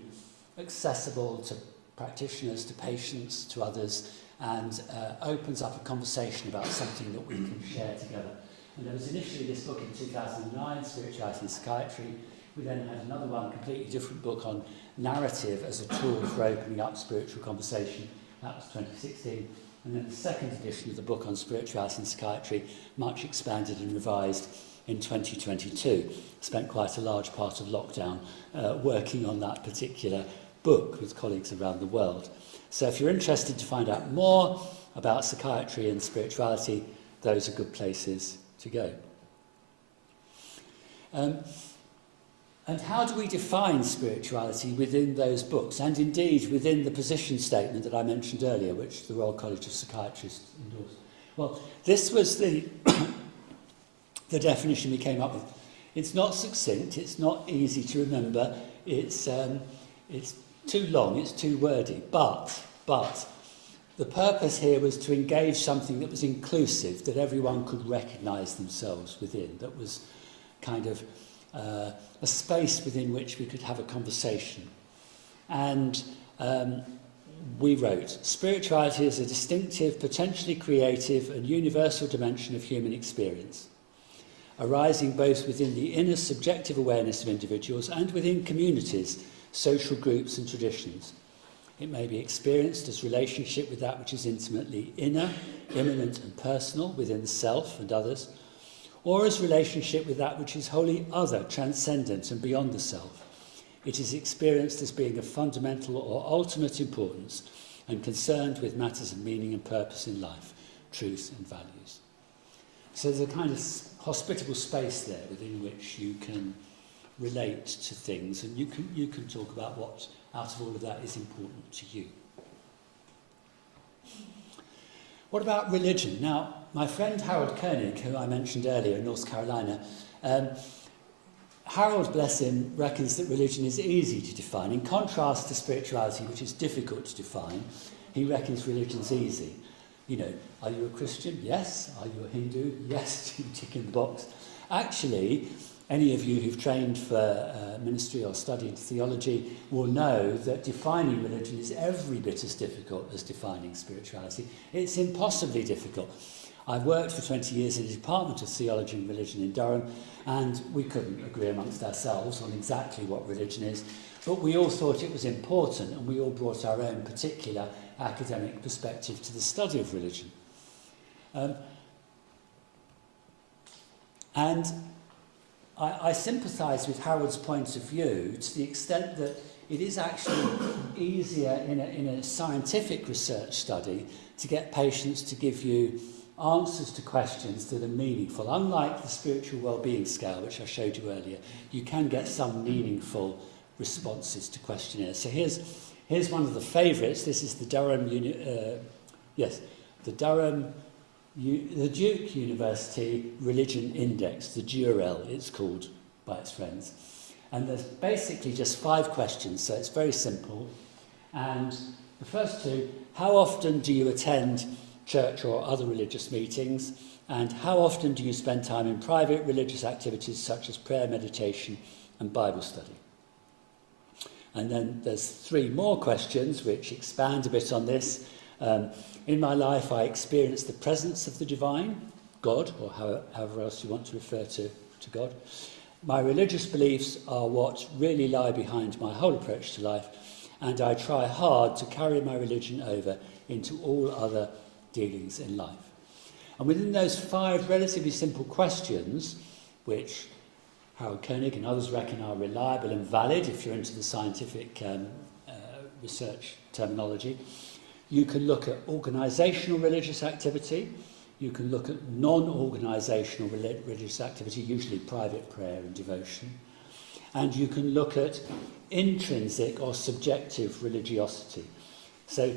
accessible to practitioners, to patients, to others, and opens up a conversation about something that we can share together. And there was initially this book in 2009, Spirituality and Psychiatry. We then had another one, completely different book on narrative as a tool for opening up spiritual conversation. That was 2016. And then the second edition of the book on spirituality and psychiatry, much expanded and revised in 2022. Spent quite a large part of lockdown working on that particular book with colleagues around the world. So if you're interested to find out more about psychiatry and spirituality, those are good places to go. And how do we define spirituality within those books, and indeed within the position statement that I mentioned earlier, which the Royal College of Psychiatrists endorsed? Well, this was the definition we came up with. It's not succinct, it's not easy to remember, it's too long, it's too wordy, but the purpose here was to engage something that was inclusive, that everyone could recognise themselves within, that was kind of a space within which we could have a conversation. And we wrote, spirituality is a distinctive, potentially creative and universal dimension of human experience, arising both within the inner subjective awareness of individuals and within communities, social groups and traditions. It may be experienced as relationship with that which is intimately inner, immanent and personal within the self and others, or as relationship with that which is wholly other, transcendent and beyond the self. It is experienced as being of fundamental or ultimate importance and concerned with matters of meaning and purpose in life, truth and values. So there's a kind of hospitable space there within which you can relate to things, and you can talk about what out of all of that is important to you. What about religion? Now, my friend Harold Koenig, who I mentioned earlier in North Carolina, Harold, bless him, reckons that religion is easy to define. In contrast to spirituality, which is difficult to define, he reckons religion's easy. You know, are you a Christian? Yes. Are you a Hindu? Yes. You tick in the box. Actually, any of you who've trained for ministry or studied theology will know that defining religion is every bit as difficult as defining spirituality. It's impossibly difficult. I've worked for 20 years in the Department of Theology and Religion in Durham, and we couldn't agree amongst ourselves on exactly what religion is, but we all thought it was important, and we all brought our own particular academic perspective to the study of religion. And I sympathise with Harold's point of view to the extent that it is actually easier in a scientific research study to get patients to give you answers to questions that are meaningful. Unlike the spiritual well-being scale, which I showed you earlier, you can get some meaningful responses to questionnaires. So here's one of the favourites. This is the the Duke University Religion Index, the DUREL it's called by its friends. And there's basically just 5 questions, so it's very simple. And the first 2, how often do you attend church or other religious meetings? And how often do you spend time in private religious activities such as prayer, meditation, and Bible study? And then there's 3 more questions which expand a bit on this. In my life, I experienced the presence of the divine, God, or however else you want to refer to God. My religious beliefs are what really lie behind my whole approach to life, and I try hard to carry my religion over into all other dealings in life. And within those 5 relatively simple questions, which Harold Koenig and others reckon are reliable and valid if you're into the scientific research terminology, you can look at organisational religious activity, you can look at non-organisational religious activity, usually private prayer and devotion, and you can look at intrinsic or subjective religiosity. So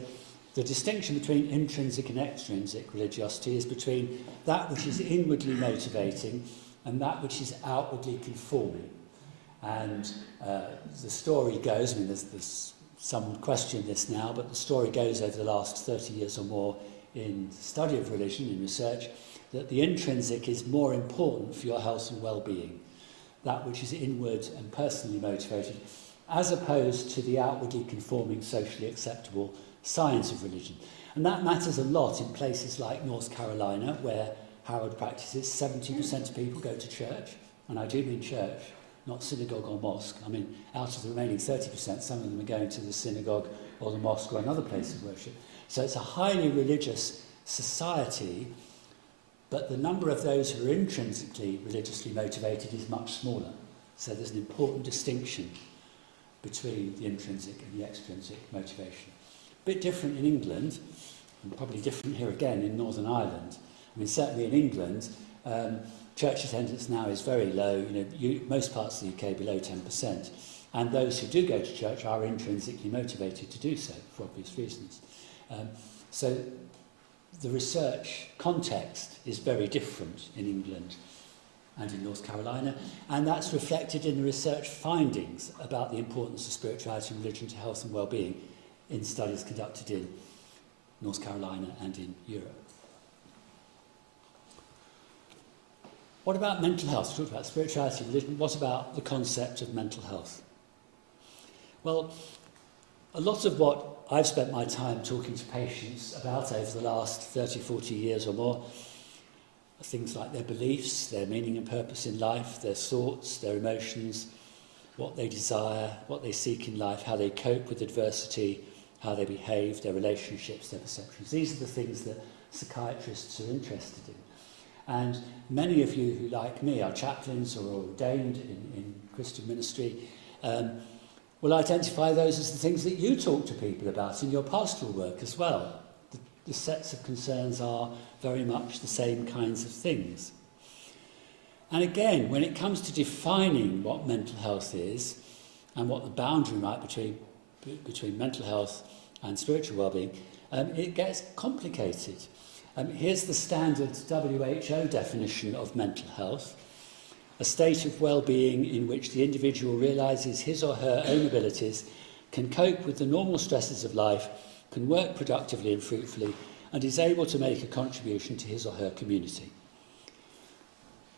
the distinction between intrinsic and extrinsic religiosity is between that which is inwardly motivating and that which is outwardly conforming. And the story goes, I mean, there's some question this now, but the story goes over the last 30 years or more in the study of religion, in research, that the intrinsic is more important for your health and well-being, that which is inward and personally motivated, as opposed to the outwardly conforming, socially acceptable science of religion. And that matters a lot in places like North Carolina, where Harold practices. 70% of people go to church, and I do mean church, not synagogue or mosque. I mean, out of the remaining 30%, some of them are going to the synagogue or the mosque or another place of worship. So it's a highly religious society, but the number of those who are intrinsically religiously motivated is much smaller. So there's an important distinction between the intrinsic and the extrinsic motivation. A bit different in England, and probably different here again in Northern Ireland. I mean, certainly in England, church attendance now is very low. Most parts of the UK below 10%. And those who do go to church are intrinsically motivated to do so, for obvious reasons. So the research context is very different in England and in North Carolina, and that's reflected in the research findings about the importance of spirituality and religion to health and well-being in studies conducted in North Carolina and in Europe. What about mental health? We talked about spirituality and religion. What about the concept of mental health? Well, a lot of what I've spent my time talking to patients about over the last 30, 40 years or more are things like their beliefs, their meaning and purpose in life, their thoughts, their emotions, what they desire, what they seek in life, how they cope with adversity, how they behave, their relationships, their perceptions. These are the things that psychiatrists are interested in. And many of you who, like me, are chaplains or ordained in Christian ministry, will identify those as the things that you talk to people about in your pastoral work as well. The sets of concerns are very much the same kinds of things. And again, when it comes to defining what mental health is and what the boundary might be between mental health and spiritual well-being, it gets complicated. Here's the standard WHO definition of mental health: a state of well-being in which the individual realises his or her own abilities, can cope with the normal stresses of life, can work productively and fruitfully, and is able to make a contribution to his or her community.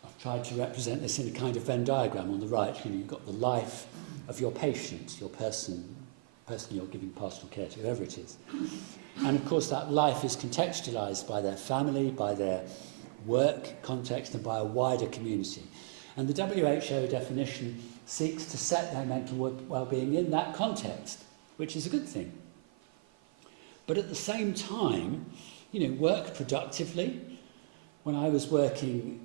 I've tried to represent this in a kind of Venn diagram on the right. You've got the life of your patient, your person you're giving pastoral care to, whoever it is. And of course that life is contextualised by their family, by their work context, and by a wider community. And the WHO definition seeks to set their mental well-being in that context, which is a good thing. But at the same time, work productively. When I was working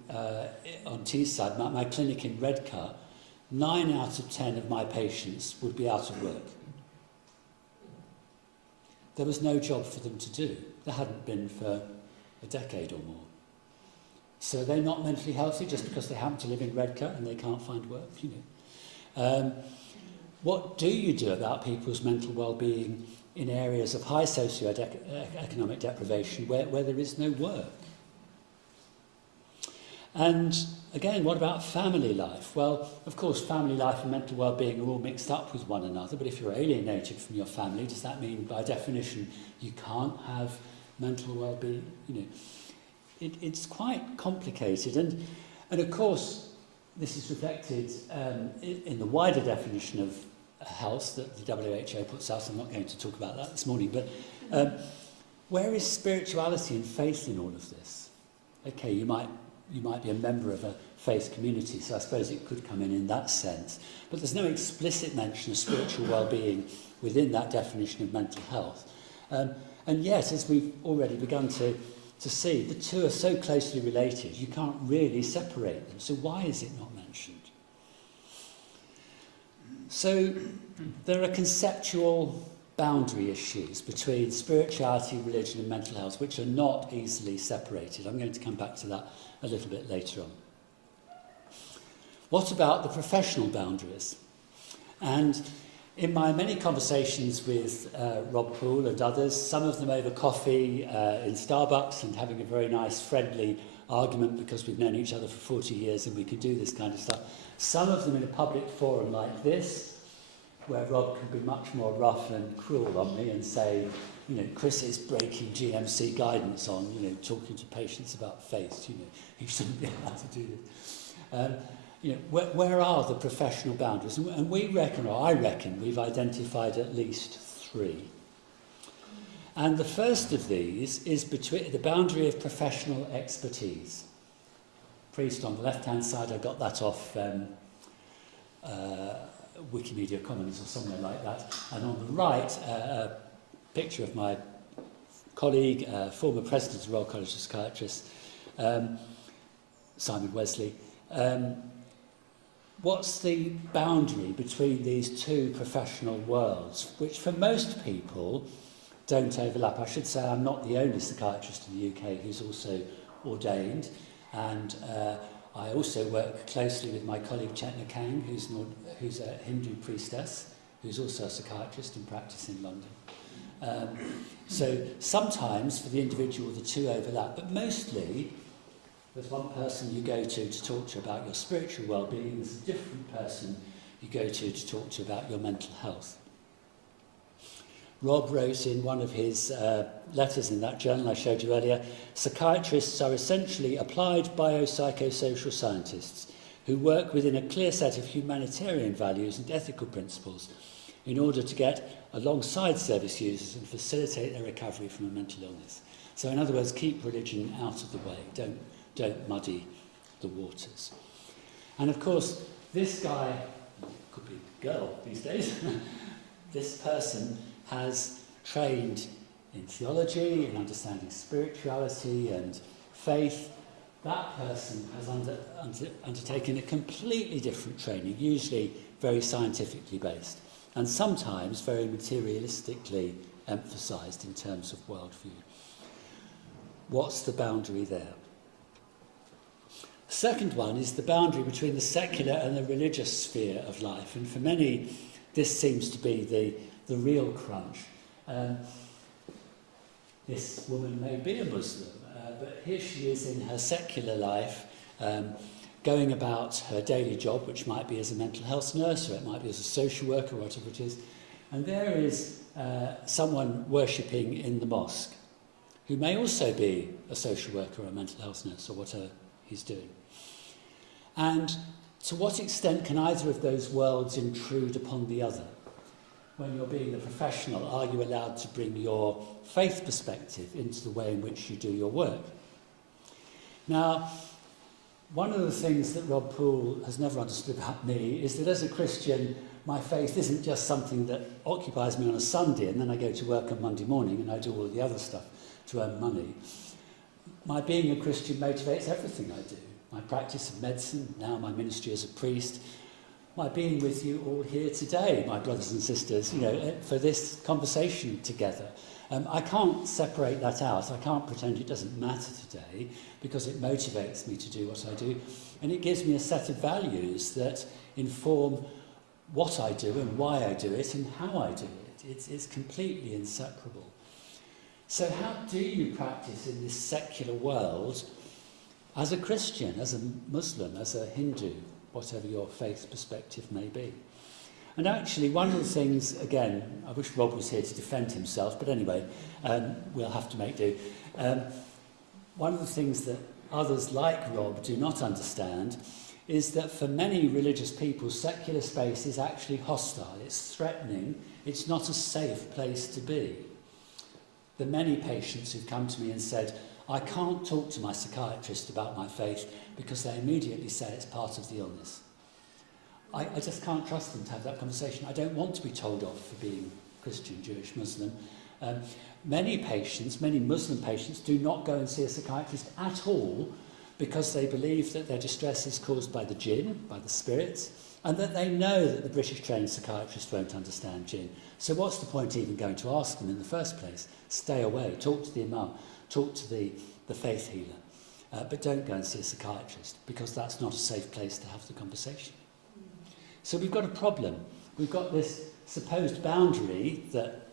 on Teesside, my clinic in Redcar, 9 out of 10 of my patients would be out of work. There was no job for them to do. There hadn't been for a decade or more. So they're not mentally healthy just because they happen to live in Redcar and they can't find work, What do you do about people's mental well-being in areas of high socio-economic deprivation where there is no work? And again, what about family life? Well, of course, family life and mental well-being are all mixed up with one another, but if you're alienated from your family, does that mean by definition you can't have mental well-being? It's quite complicated, and of course this is reflected in the wider definition of health that the WHO puts out. I'm not going to talk about that this morning, but where is spirituality and faith in all of this? Okay, you might be a member of a faith community, so I suppose it could come in that sense, but there's no explicit mention of spiritual well-being within that definition of mental health. And yet, as we've already begun to see, the two are so closely related, you can't really separate them. So why is it not mentioned? So there are conceptual boundary issues between spirituality, religion and mental health, which are not easily separated. I'm going to come back to that a little bit later on. What about the professional boundaries? And in my many conversations with Rob Poole and others, some of them over coffee in Starbucks and having a very nice friendly argument because we've known each other for 40 years and we could do this kind of stuff. Some of them in a public forum like this, where Rob can be much more rough and cruel on me and say, Chris is breaking GMC guidance on, talking to patients about faith, he shouldn't be allowed to do this. Where are the professional boundaries? And we reckon, or I reckon, we've identified at least 3. And the first of these is between the boundary of professional expertise. Priest on the left-hand side, I got that off Wikimedia Commons or somewhere like that. And on the right, a picture of my colleague, former president of the Royal College of Psychiatrists, Simon Wesley. What's the boundary between these two professional worlds, which for most people don't overlap? I should say I'm not the only psychiatrist in the UK who's also ordained, and I also work closely with my colleague Chetna Kang, who's a Hindu priestess, who's also a psychiatrist in practice in London. So sometimes for the individual the two overlap, but mostly there's one person you go to talk to about your spiritual well-being, there's a different person you go to talk to about your mental health. Rob wrote in one of his letters in that journal I showed you earlier, psychiatrists are essentially applied biopsychosocial scientists who work within a clear set of humanitarian values and ethical principles in order to get alongside service users and facilitate their recovery from a mental illness. So in other words, keep religion out of the way, don't muddy the waters. And of course, this guy, could be girl these days, this person has trained in theology, in understanding spirituality and faith. That person has undertaken a completely different training, usually very scientifically based, and sometimes very materialistically emphasised in terms of worldview. What's the boundary there? The second one is the boundary between the secular and the religious sphere of life, and for many this seems to be the real crunch. This woman may be a Muslim, but here she is in her secular life, going about her daily job, which might be as a mental health nurse, or it might be as a social worker, or whatever it is, and there is someone worshipping in the mosque, who may also be a social worker or a mental health nurse, or whatever he's doing. And to what extent can either of those worlds intrude upon the other? When you're being a professional, are you allowed to bring your faith perspective into the way in which you do your work? Now, one of the things that Rob Poole has never understood about me is that as a Christian, my faith isn't just something that occupies me on a Sunday and then I go to work on Monday morning and I do all the other stuff to earn money. My being a Christian motivates everything I do. My practice of medicine, now my ministry as a priest, my being with you all here today, my brothers and sisters, for this conversation together. I can't separate that out. I can't pretend it doesn't matter today because it motivates me to do what I do. And it gives me a set of values that inform what I do and why I do it and how I do it. It's completely inseparable. So how do you practice in this secular world as a Christian, as a Muslim, as a Hindu, whatever your faith perspective may be. And actually, one of the things, again, I wish Rob was here to defend himself, but anyway, we'll have to make do. One of the things that others like Rob do not understand is that for many religious people, secular space is actually hostile, it's threatening, it's not a safe place to be. There are many patients who've come to me and said, I can't talk to my psychiatrist about my faith because they immediately say it's part of the illness. I just can't trust them to have that conversation. I don't want to be told off for being Christian, Jewish, Muslim. Many patients, many Muslim patients, do not go and see a psychiatrist at all because they believe that their distress is caused by the jinn, by the spirits, and that they know that the British trained psychiatrist won't understand jinn. So what's the point even going to ask them in the first place? Stay away, talk to the imam, talk to the faith healer, but don't go and see a psychiatrist because that's not a safe place to have the conversation. So we've got a problem. We've got this supposed boundary that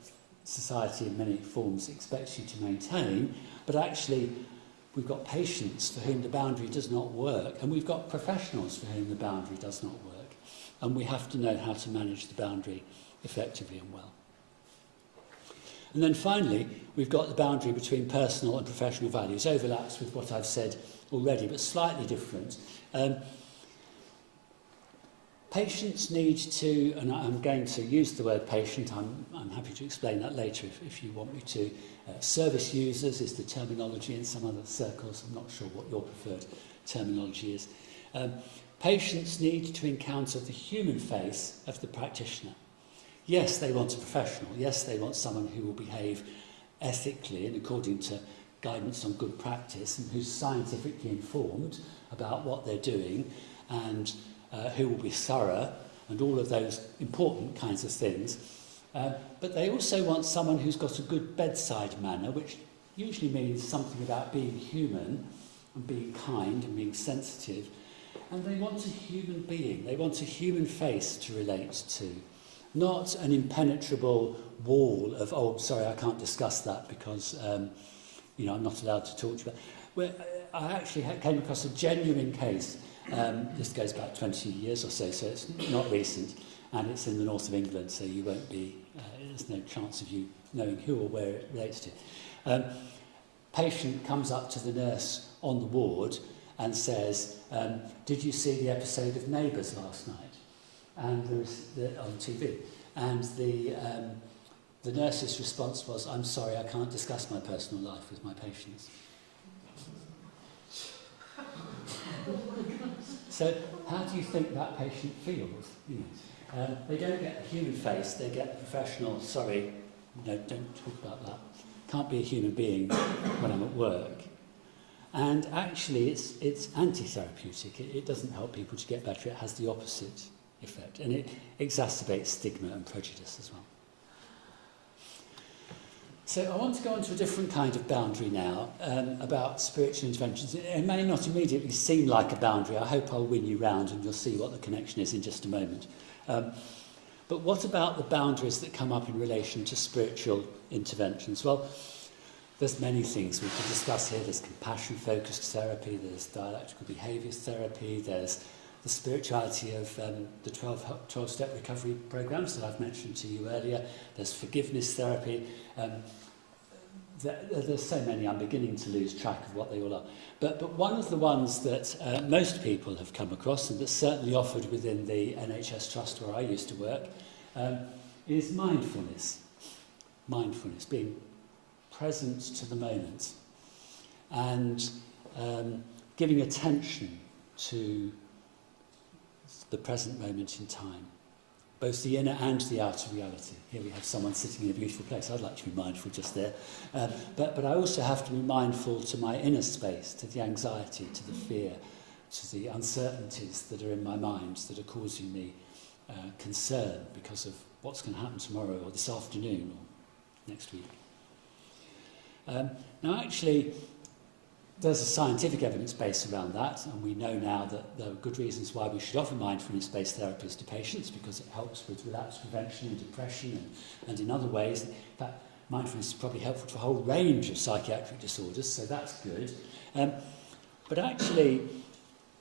society in many forms expects you to maintain, but actually we've got patients for whom the boundary does not work, and we've got professionals for whom the boundary does not work, and we have to know how to manage the boundary effectively and well. And then finally, we've got the boundary between personal and professional values. Overlaps with what I've said already, but slightly different. Patients need to, and I'm going to use the word patient, I'm happy to explain that later if you want me to. Service users is the terminology in some other circles. I'm not sure what your preferred terminology is. Patients need to encounter the human face of the practitioner. Yes, they want a professional. Yes, they want someone who will behave ethically and according to guidance on good practice and who's scientifically informed about what they're doing and who will be thorough and all of those important kinds of things. But they also want someone who's got a good bedside manner, which usually means something about being human and being kind and being sensitive. And they want a human being. They want a human face to relate to. Not an impenetrable wall of, oh, sorry, I can't discuss that because, I'm not allowed to talk to you about. Well, I actually came across a genuine case. This goes back 20 years or so it's not recent, and it's in the north of England, so you won't be, there's no chance of you knowing who or where it relates to. Patient comes up to the nurse on the ward and says, did you see the episode of Neighbours last night? And on TV. And the nurse's response was, I'm sorry, I can't discuss my personal life with my patients. So how do you think that patient feels? They don't get the human face, they get the professional, sorry, no, don't talk about that. Can't be a human being when I'm at work. And actually it's anti-therapeutic. It doesn't help people to get better, it has the opposite effect. And it exacerbates stigma and prejudice as well. So I want to go on to a different kind of boundary now, about spiritual interventions. It may not immediately seem like a boundary. I hope I'll win you round and you'll see what the connection is in just a moment. But what about the boundaries that come up in relation to spiritual interventions? Well, there's many things we could discuss here. There's compassion-focused therapy, there's dialectical behaviours therapy, there's the spirituality of the 12-step recovery programs that I've mentioned to you earlier. There's forgiveness therapy. There's so many, I'm beginning to lose track of what they all are. But one of the ones that most people have come across, and that's certainly offered within the NHS Trust where I used to work, is mindfulness. Mindfulness, being present to the moment and giving attention to the present moment in time, both the inner and the outer reality. Here we have someone sitting in a beautiful place. I'd like to be mindful just there. But I also have to be mindful to my inner space, to the anxiety, to the fear, to the uncertainties that are in my mind that are causing me concern because of what's going to happen tomorrow or this afternoon or next week. Now actually, there's a scientific evidence base around that, and we know now that there are good reasons why we should offer mindfulness-based therapies to patients because it helps with relapse prevention and depression and in other ways. In fact, mindfulness is probably helpful to a whole range of psychiatric disorders, so that's good. But actually,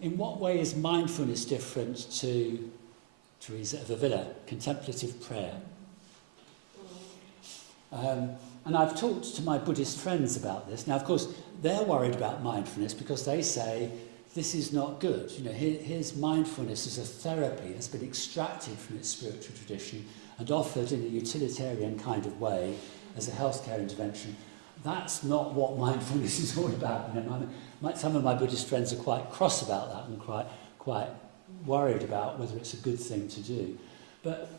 in what way is mindfulness different to Teresa of Avila, contemplative prayer? And I've talked to my Buddhist friends about this. Now, of course, they're worried about mindfulness because they say, this is not good. You know, here's mindfulness as a therapy that's been extracted from its spiritual tradition and offered in a utilitarian kind of way as a healthcare intervention. That's not what mindfulness is all about. You know, some of my Buddhist friends are quite cross about that and quite worried about whether it's a good thing to do. But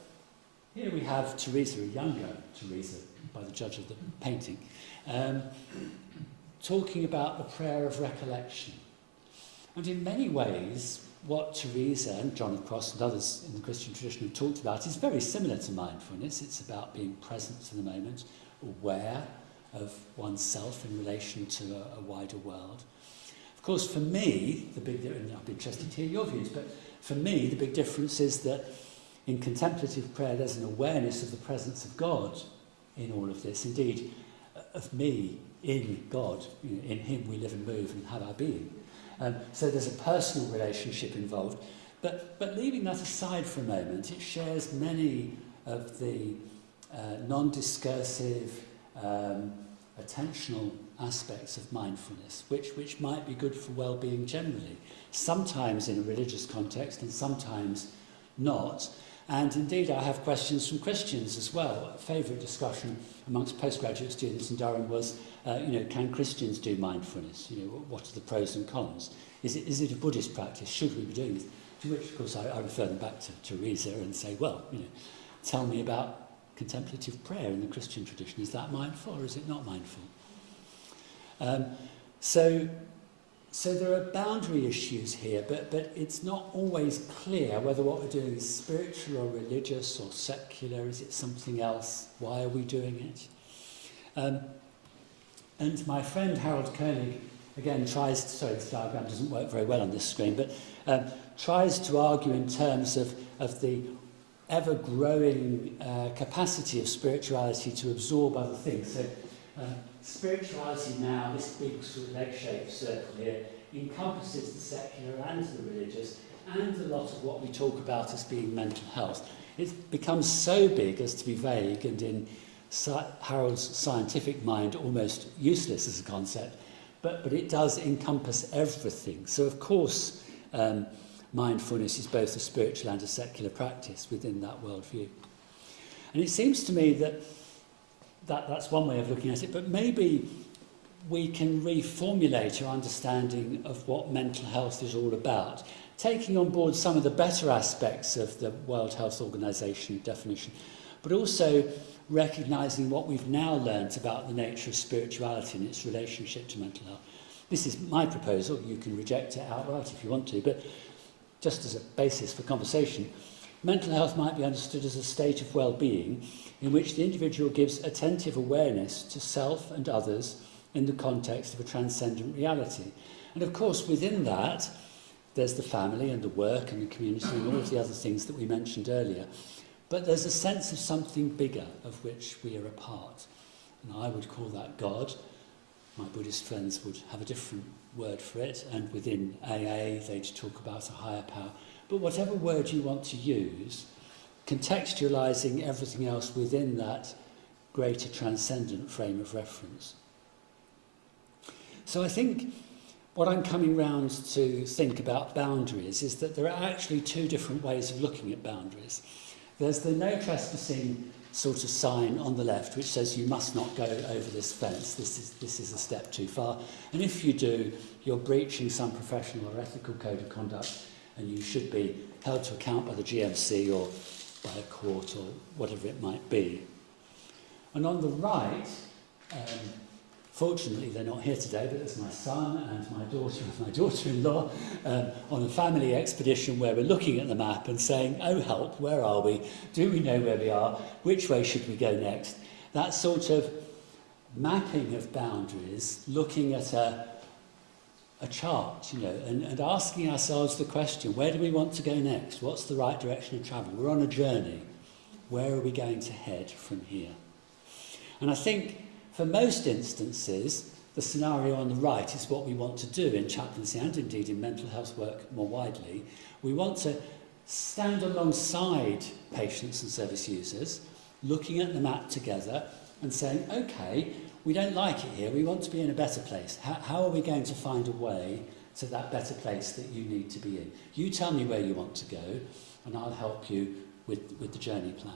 here we have Teresa, a younger Teresa, by the judge of the painting, talking about the prayer of recollection. And in many ways, what Teresa and John of the Cross and others in the Christian tradition have talked about is very similar to mindfulness. It's about being present to the moment, aware of oneself in relation to a wider world. Of course, for me, and I'd be interested to hear your views, but for me, the big difference is that in contemplative prayer, there's an awareness of the presence of God in all of this. Indeed, of me in God. You know, in him we live and move and have our being. So there's a personal relationship involved. But leaving that aside for a moment, it shares many of the non-discursive, attentional aspects of mindfulness, which might be good for well-being generally, sometimes in a religious context and sometimes not. And indeed, I have questions from Christians as well. A favourite discussion amongst postgraduate students in Durham was, can Christians do mindfulness? You know, what are the pros and cons? Is it a Buddhist practice? Should we be doing this? To which, of course, I refer them back to Teresa and say, well, tell me about contemplative prayer in the Christian tradition. Is that mindful or is it not mindful? So there are boundary issues here, but it's not always clear whether what we're doing is spiritual or religious or secular. Is it something else? Why are we doing it? And my friend Harold Koenig, again, this diagram doesn't work very well on this screen, but tries to argue in terms of the ever-growing capacity of spirituality to absorb other things. So spirituality now, this big sort of egg-shaped circle here, encompasses the secular and the religious and a lot of what we talk about as being mental health. It becomes so big as to be vague and in Harold's scientific mind almost useless as a concept, but it does encompass everything. So of course mindfulness is both a spiritual and a secular practice within that worldview. And it seems to me that's one way of looking at it, but maybe we can reformulate our understanding of what mental health is all about, taking on board some of the better aspects of the World Health Organization definition, but also recognising what we've now learnt about the nature of spirituality and its relationship to mental health. This is my proposal. You can reject it outright if you want to, but just as a basis for conversation, mental health might be understood as a state of well-being in which the individual gives attentive awareness to self and others in the context of a transcendent reality. And of course, within that, there's the family and the work and the community and all of the other things that we mentioned earlier. But there's a sense of something bigger of which we are a part. And I would call that God. My Buddhist friends would have a different word for it. And within AA, they'd talk about a higher power. But whatever word you want to use, contextualizing everything else within that greater transcendent frame of reference. So I think what I'm coming round to think about boundaries is that there are actually two different ways of looking at boundaries. There's the no trespassing sort of sign on the left, which says you must not go over this fence. This is a step too far. And if you do, you're breaching some professional or ethical code of conduct, and you should be held to account by the GMC or by a court or whatever it might be. And on the right, fortunately they're not here today, but there's my son and my daughter and my daughter-in-law on a family expedition where we're looking at the map and saying, oh help, where are we? Do we know where we are? Which way should we go next? That sort of mapping of boundaries, looking at a chart, and asking ourselves the question, where do we want to go next? What's the right direction of travel? We're on a journey. Where are we going to head from here? And I think for most instances, the scenario on the right is what we want to do in chaplaincy and indeed in mental health work more widely. We want to stand alongside patients and service users, looking at the map together and saying, okay, we don't like it here, we want to be in a better place. How are we going to find a way to that better place that you need to be in? You tell me where you want to go, and I'll help you with the journey plan.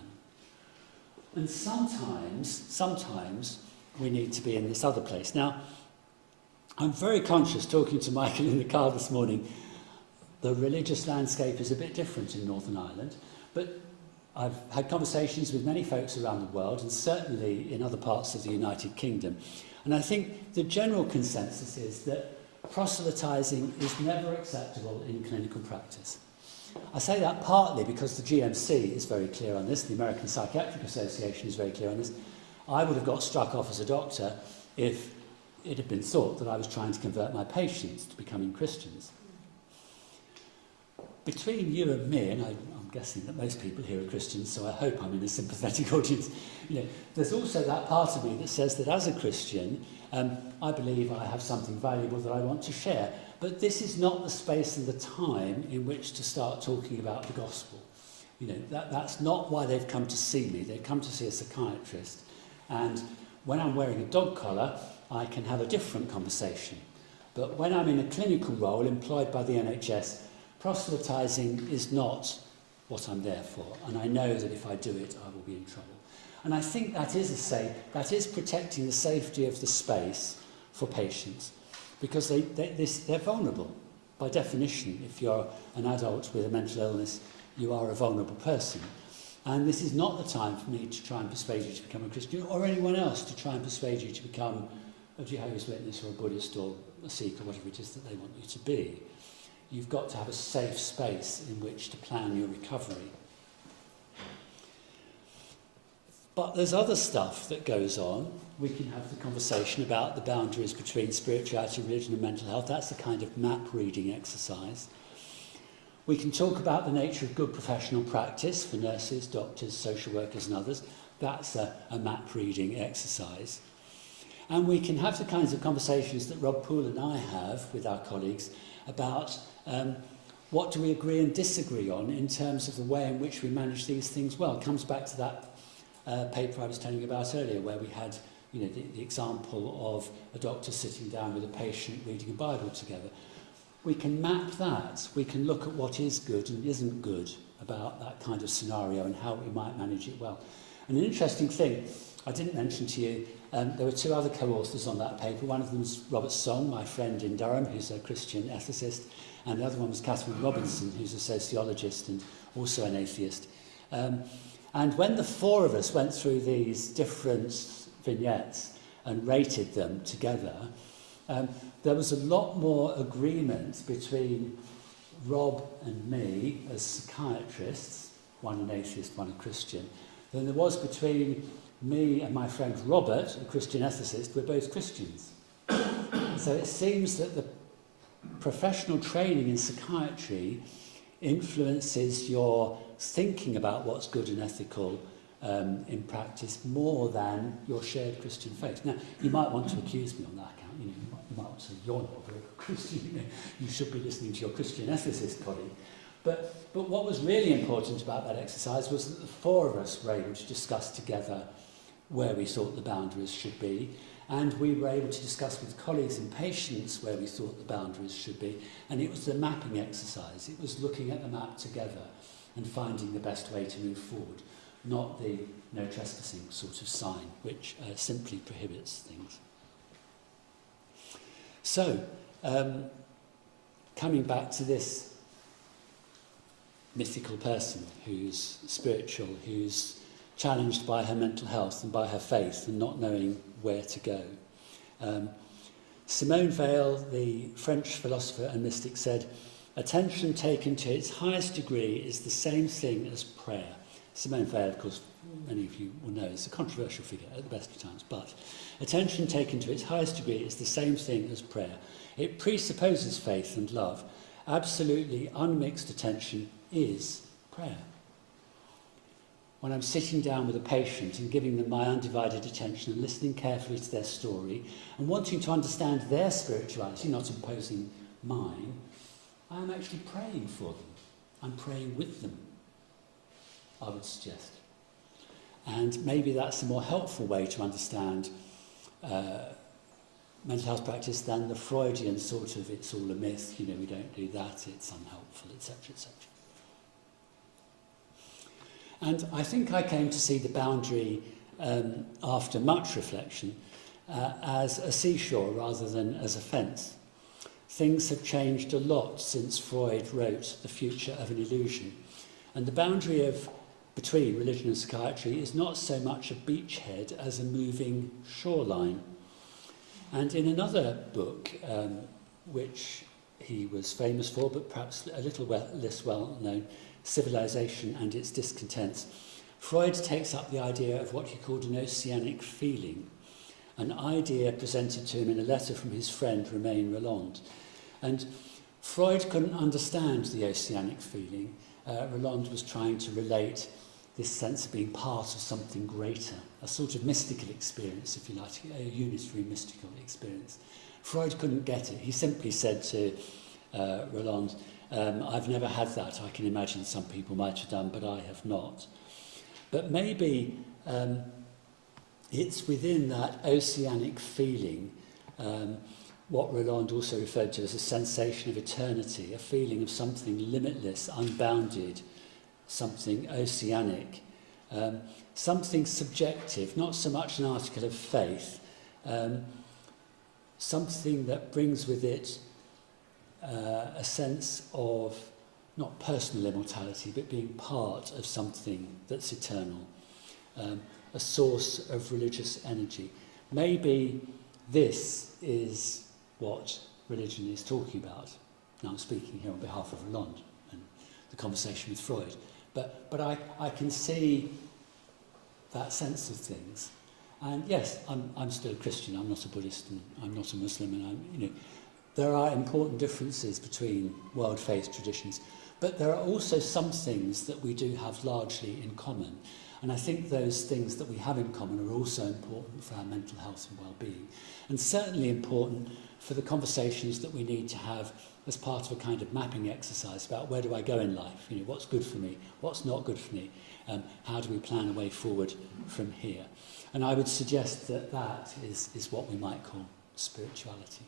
And sometimes we need to be in this other place. Now, I'm very conscious, talking to Michael in the car this morning, the religious landscape is a bit different in Northern Ireland, but I've had conversations with many folks around the world, and certainly in other parts of the United Kingdom. And I think the general consensus is that proselytising is never acceptable in clinical practice. I say that partly because the GMC is very clear on this, the American Psychiatric Association is very clear on this. I would have got struck off as a doctor if it had been thought that I was trying to convert my patients to becoming Christians. Between you and me, and I'm guessing that most people here are Christians, so I hope I'm in a sympathetic audience, there's also that part of me that says that as a Christian, I believe I have something valuable that I want to share. But this is not the space and the time in which to start talking about the gospel. That's not why they've come to see me. They've come to see a psychiatrist. And when I'm wearing a dog collar, I can have a different conversation. But when I'm in a clinical role employed by the NHS, proselytising is not what I'm there for. And I know that if I do it, I will be in trouble. And I think that is protecting the safety of the space for patients. Because they're vulnerable. By definition, if you're an adult with a mental illness, you are a vulnerable person. And this is not the time for me to try and persuade you to become a Christian, or anyone else to try and persuade you to become a Jehovah's Witness or a Buddhist or a Sikh or whatever it is that they want you to be. You've got to have a safe space in which to plan your recovery. But there's other stuff that goes on. We can have the conversation about the boundaries between spirituality, religion and mental health. That's a kind of map reading exercise. We can talk about the nature of good professional practice for nurses, doctors, social workers and others. That's a map reading exercise. And we can have the kinds of conversations that Rob Poole and I have with our colleagues about what do we agree and disagree on in terms of the way in which we manage these things well. It comes back to that paper I was telling you about earlier, where we had the example of a doctor sitting down with a patient reading a Bible together. We can map that. We can look at what is good and isn't good about that kind of scenario and how we might manage it well. And an interesting thing I didn't mention to you, there were two other co-authors on that paper. One of them was Robert Song, my friend in Durham, who's a Christian ethicist, and the other one was Catherine Robinson, who's a sociologist and also an atheist. And when the four of us went through these different vignettes and rated them together, there was a lot more agreement between Rob and me as psychiatrists, one an atheist, one a Christian, than there was between me and my friend Robert, a Christian ethicist. We're both Christians. So it seems that the professional training in psychiatry influences your thinking about what's good and ethical in practice more than your shared Christian faith. Now, you might want to accuse me on that account. You might want to say, you're not a very good Christian. You should be listening to your Christian ethicist colleague. But what was really important about that exercise was that the four of us were able to discuss together where we thought the boundaries should be, and we were able to discuss with colleagues and patients where we thought the boundaries should be. And it was the mapping exercise. It was looking at the map together and finding the best way to move forward, not the no trespassing sort of sign, which simply prohibits things. So, coming back to this mythical person who's spiritual, who's challenged by her mental health and by her faith and not knowing where to go. Simone Weil, the French philosopher and mystic, said, "Attention taken to its highest degree is the same thing as prayer." Simone Weil, of course, many of you will know, is a controversial figure at the best of times, but attention taken to its highest degree is the same thing as prayer. It presupposes faith and love. Absolutely unmixed attention is prayer. when I'm sitting down with a patient and giving them my undivided attention and listening carefully to their story and wanting to understand their spirituality, not imposing mine, I am actually praying for them. I'm praying with them, I would suggest. And maybe that's a more helpful way to understand mental health practice than the Freudian sort of it's all a myth, we don't do that, it's unhelpful, etc., etc. And I think I came to see the boundary after much reflection as a seashore rather than as a fence. Things have changed a lot since Freud wrote The Future of an Illusion. And the boundary between religion and psychiatry is not so much a beachhead as a moving shoreline. And in another book, which he was famous for, but perhaps a little less well known, Civilization and Its Discontents, Freud takes up the idea of what he called an oceanic feeling, an idea presented to him in a letter from his friend Romain Rolland. And Freud couldn't understand the oceanic feeling. Rolland was trying to relate this sense of being part of something greater, a sort of mystical experience, if you like, a unitary mystical experience. Freud couldn't get it. He simply said to Rolland, I've never had that. I can imagine some people might have done, but I have not. But maybe it's within that oceanic feeling, what Rolland also referred to as a sensation of eternity, a feeling of something limitless, unbounded, something oceanic, something subjective, not so much an article of faith, something that brings with it a sense of not personal immortality, but being part of something that's eternal, a source of religious energy. Maybe this is what religion is talking about. Now I'm speaking here on behalf of Rolland and the conversation with Freud, but I can see that sense of things. And yes, I'm still a Christian. I'm not a Buddhist, and I'm not a Muslim, and there are important differences between world faith traditions, but there are also some things that we do have largely in common. And I think those things that we have in common are also important for our mental health and well-being, and certainly important for the conversations that we need to have as part of a kind of mapping exercise about where do I go in life, what's good for me, what's not good for me, how do we plan a way forward from here. And I would suggest that that is what we might call spirituality.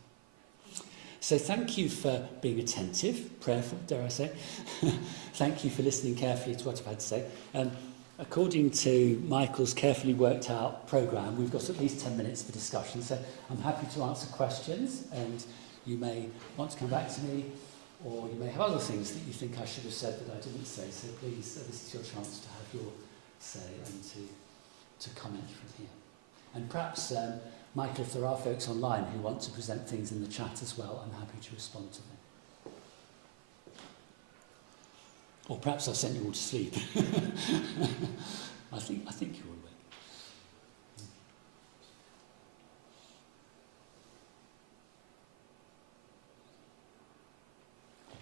So thank you for being attentive, prayerful, dare I say. Thank you for listening carefully to what I've had to say. According to Michael's carefully worked out programme, we've got at least 10 minutes for discussion, so I'm happy to answer questions, and you may want to come back to me, or you may have other things that you think I should have said that I didn't say, so please, this is your chance to have your say and to comment from here. And perhaps, Michael, if there are folks online who want to present things in the chat as well, I'm happy to respond to them. Or perhaps I've sent you all to sleep. I think you're all awake.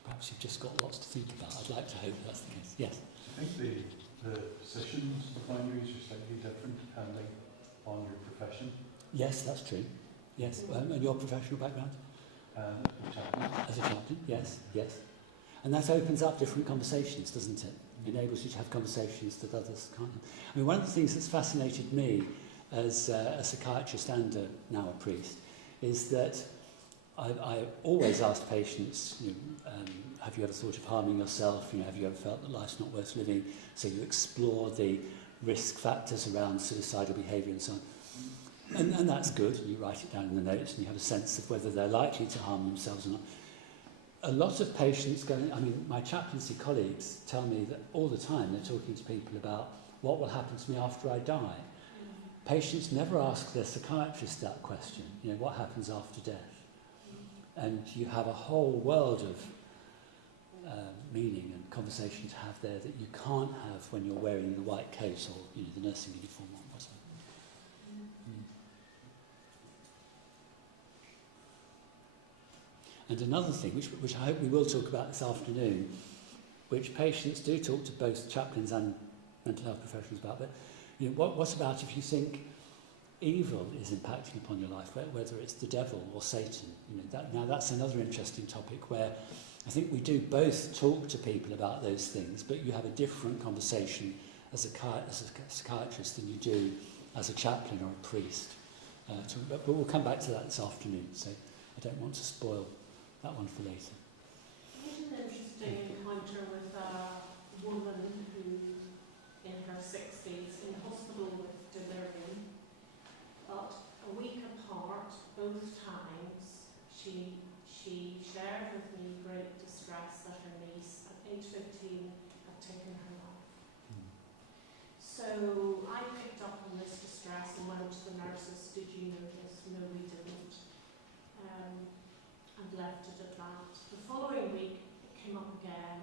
Perhaps you've just got lots to think about. I'd like to hope that's the case. Yes? I think the positions, the boundaries are slightly different depending on your profession. Yes, that's true. Yes. And your professional background? As a chaplain, yes. And that opens up different conversations, doesn't it? Enables you to have conversations that others can't. I mean, one of the things that's fascinated me as a psychiatrist and now a priest is that I always ask patients, have you ever thought of harming yourself? Have you ever felt that life's not worth living? So you explore the risk factors around suicidal behaviour and so on. And that's good, and you write it down in the notes and you have a sense of whether they're likely to harm themselves or not. A lot of patients my chaplaincy colleagues tell me that all the time they're talking to people about what will happen to me after I die. Patients never ask their psychiatrist that question, what happens after death? And you have a whole world of meaning and conversation to have there that you can't have when you're wearing the white coat or the nursing uniform or whatever. And another thing, which I hope we will talk about this afternoon, which patients do talk to both chaplains and mental health professionals about. But what about if you think evil is impacting upon your life, whether it's the devil or Satan? Now that's another interesting topic where I think we do both talk to people about those things, but you have a different conversation as a psychiatrist than you do as a chaplain or a priest. But we'll come back to that this afternoon, so I don't want to spoil that one for later. I had an interesting encounter with a woman who, in her 60s, in hospital with delirium, but a week apart, both times, she shared with me great distress that her niece at age 15 had taken her life. So I picked up on this distress and went to the nurses. Did you know this? No, we didn't. And left it at that. The following week, it came up again.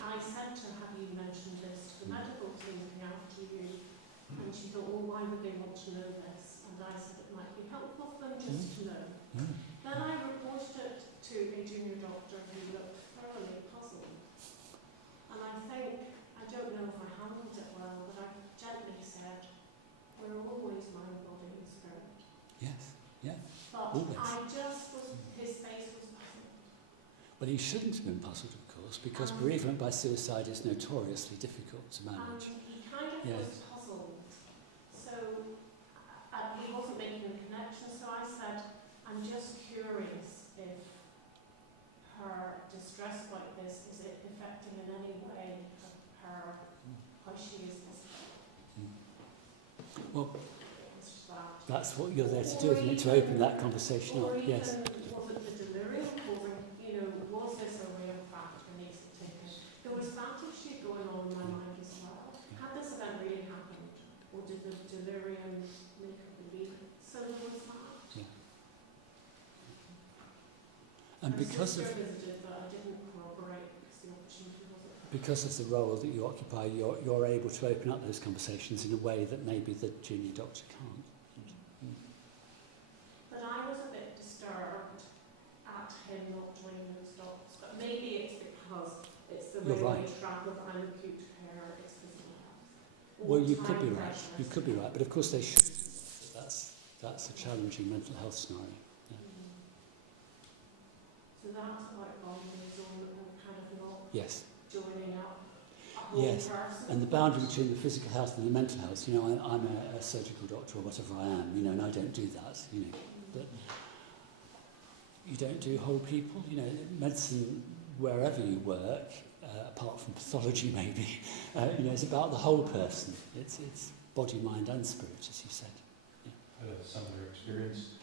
I said to her, have you mentioned this to the medical team looking after you? And she thought, well, why would they want to know this? And I said it might be helpful for them just to know. Then I reported it to a junior doctor who looked thoroughly puzzled. And I don't know if I handled it well, but I gently said, we're always mind, body and spirit. Yes, yeah. But always. His face was puzzled. Well, he shouldn't have been puzzled, of course, because bereavement by suicide is notoriously difficult to manage. He kind of was puzzled. So he wasn't making a connection, so I said, I'm just curious if her distress like this, is it affecting in any way her how she is physically? Well, that's what you're there to do, isn't it? To open that conversation up. Yes. Was it the delirium causing, was this a real fact her niece had taken? There was that issue going on in my mind as well. Had this event really happened, or did the delirium make her believe it? So there was that. And because of the role that you occupy, you're able to open up those conversations in a way that maybe the junior doctor can't. But I was a bit disturbed at him not doing those dots. But maybe it's because it's the way we travel kind of acute care, it's physical health. Well, you could be right. You could be right, but of course they should. That's a challenging mental health scenario. So that's about boundaries and kind of not joining up a whole person. And the boundary between the physical health and the mental health, I'm a surgical doctor or whatever I am, and I don't do that, But you don't do whole people, medicine, wherever you work, apart from pathology maybe, it's about the whole person. It's body, mind and spirit, as you said. A similar experience.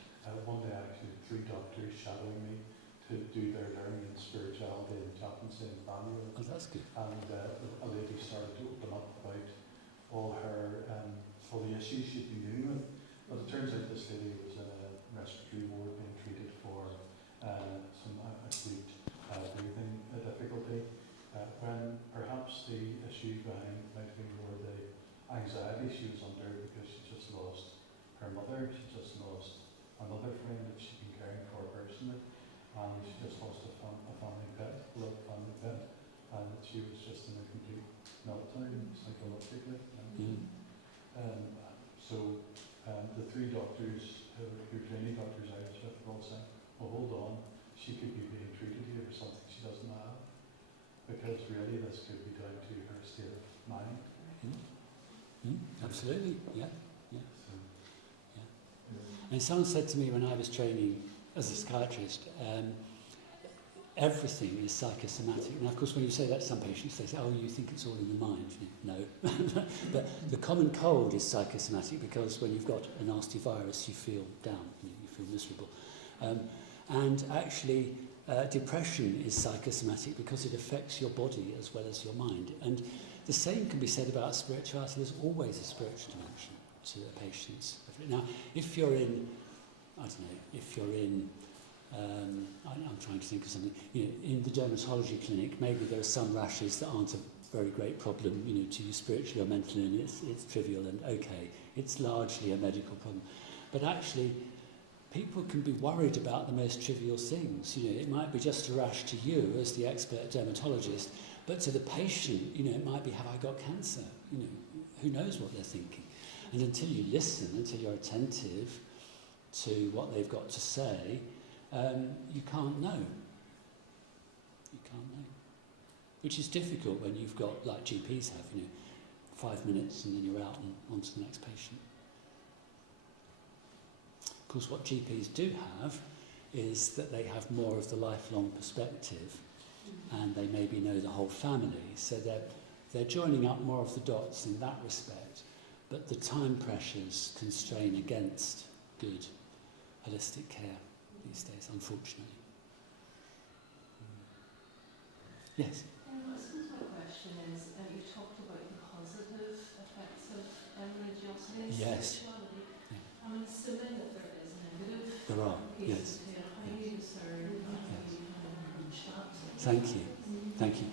One day I actually had 3 doctors shadowing me to do their learning in spirituality and chaplaincy and family. Oh, that's good. And a lady started to open up about all the issues she'd been dealing with. But it turns out this lady was in a respiratory ward being treated for some acute breathing difficulty, when perhaps the issue behind might be more the anxiety she was under because she just lost her mother, she just lost another friend that she'd been caring for personally, and she just lost a family pet, beloved family pet, and she was just in a complete meltdown psychologically. So the 3 doctors who training doctors I was with were all saying, well, hold on, she could be being treated here for something she doesn't have, because really this could be down to her state of mind. Absolutely, yeah. And someone said to me when I was training as a psychiatrist, everything is psychosomatic. Now, of course, when you say that to some patients, they say, oh, you think it's all in the mind. No. But the common cold is psychosomatic because when you've got a nasty virus, you feel down, you feel miserable. And actually, depression is psychosomatic because it affects your body as well as your mind. And the same can be said about spirituality. There's always a spiritual dimension to a patient's. Now, if you're in, I'm trying to think of something, in the dermatology clinic, maybe there are some rashes that aren't a very great problem, to you spiritually or mentally, and it's trivial and okay. It's largely a medical problem. But actually, people can be worried about the most trivial things. It might be just a rash to you as the expert dermatologist, But to the patient, it might be, have I got cancer? Who knows what they're thinking? And until you listen, until you're attentive to what they've got to say, you can't know. You can't know. Which is difficult when you've got, like GPs have, 5 minutes and then you're out and on to the next patient. Of course, what GPs do have is that they have more of the lifelong perspective, and they maybe know the whole family, so they're joining up more of the dots in that respect, but the time pressures constrain against good holistic care these days, unfortunately. Yes? I suppose my question is, you talked about the positive effects of religiosity and spirituality. Yeah. I'm assuming that there is negative There are, pieces yes. to it. How do you discern how you kind of approach that? Thank you. Thank you.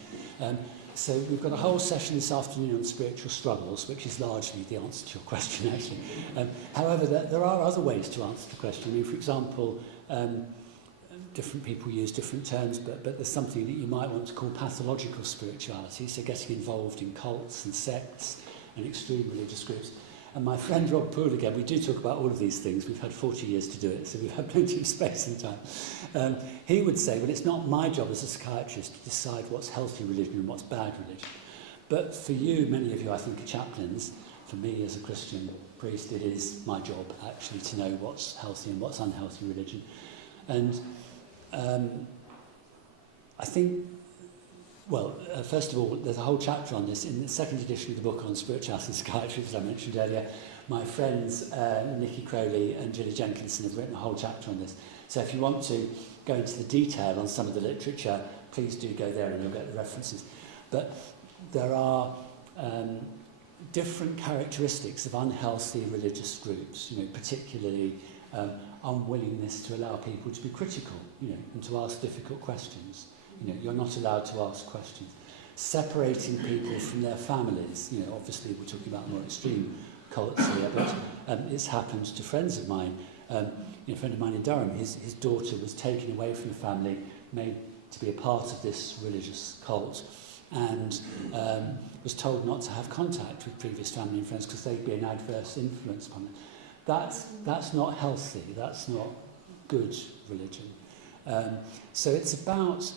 So we've got a whole session this afternoon on spiritual struggles, which is largely the answer to your question, actually. However, there are other ways to answer the question. I mean, for example, different people use different terms, but there's something that you might want to call pathological spirituality, so getting involved in cults and sects and extreme religious groups. And my friend Rob Poole, again, we do talk about all of these things. We've had 40 years to do it, so we've had plenty of space and time. He would say, well, it's not my job as a psychiatrist to decide what's healthy religion and what's bad religion. But for you, many of you, I think, are chaplains. For me, as a Christian priest, it is my job, actually, to know what's healthy and what's unhealthy religion. And I think, well, first of all, there's a whole chapter on this. In the second edition of the book on spirituality and psychiatry, as I mentioned earlier, my friends Nikki Crowley and Julie Jenkinson have written a whole chapter on this. So if you want to go into the detail on some of the literature, please do go there and you'll get the references. But there are different characteristics of unhealthy religious groups, particularly unwillingness to allow people to be critical, and to ask difficult questions. You're not allowed to ask questions. Separating people from their families. Obviously we're talking about more extreme cults here, but it's happened to friends of mine. A friend of mine in Durham, his daughter was taken away from the family, made to be a part of this religious cult, and was told not to have contact with previous family and friends because they'd be an adverse influence upon them. That's not healthy. That's not good religion. So it's about,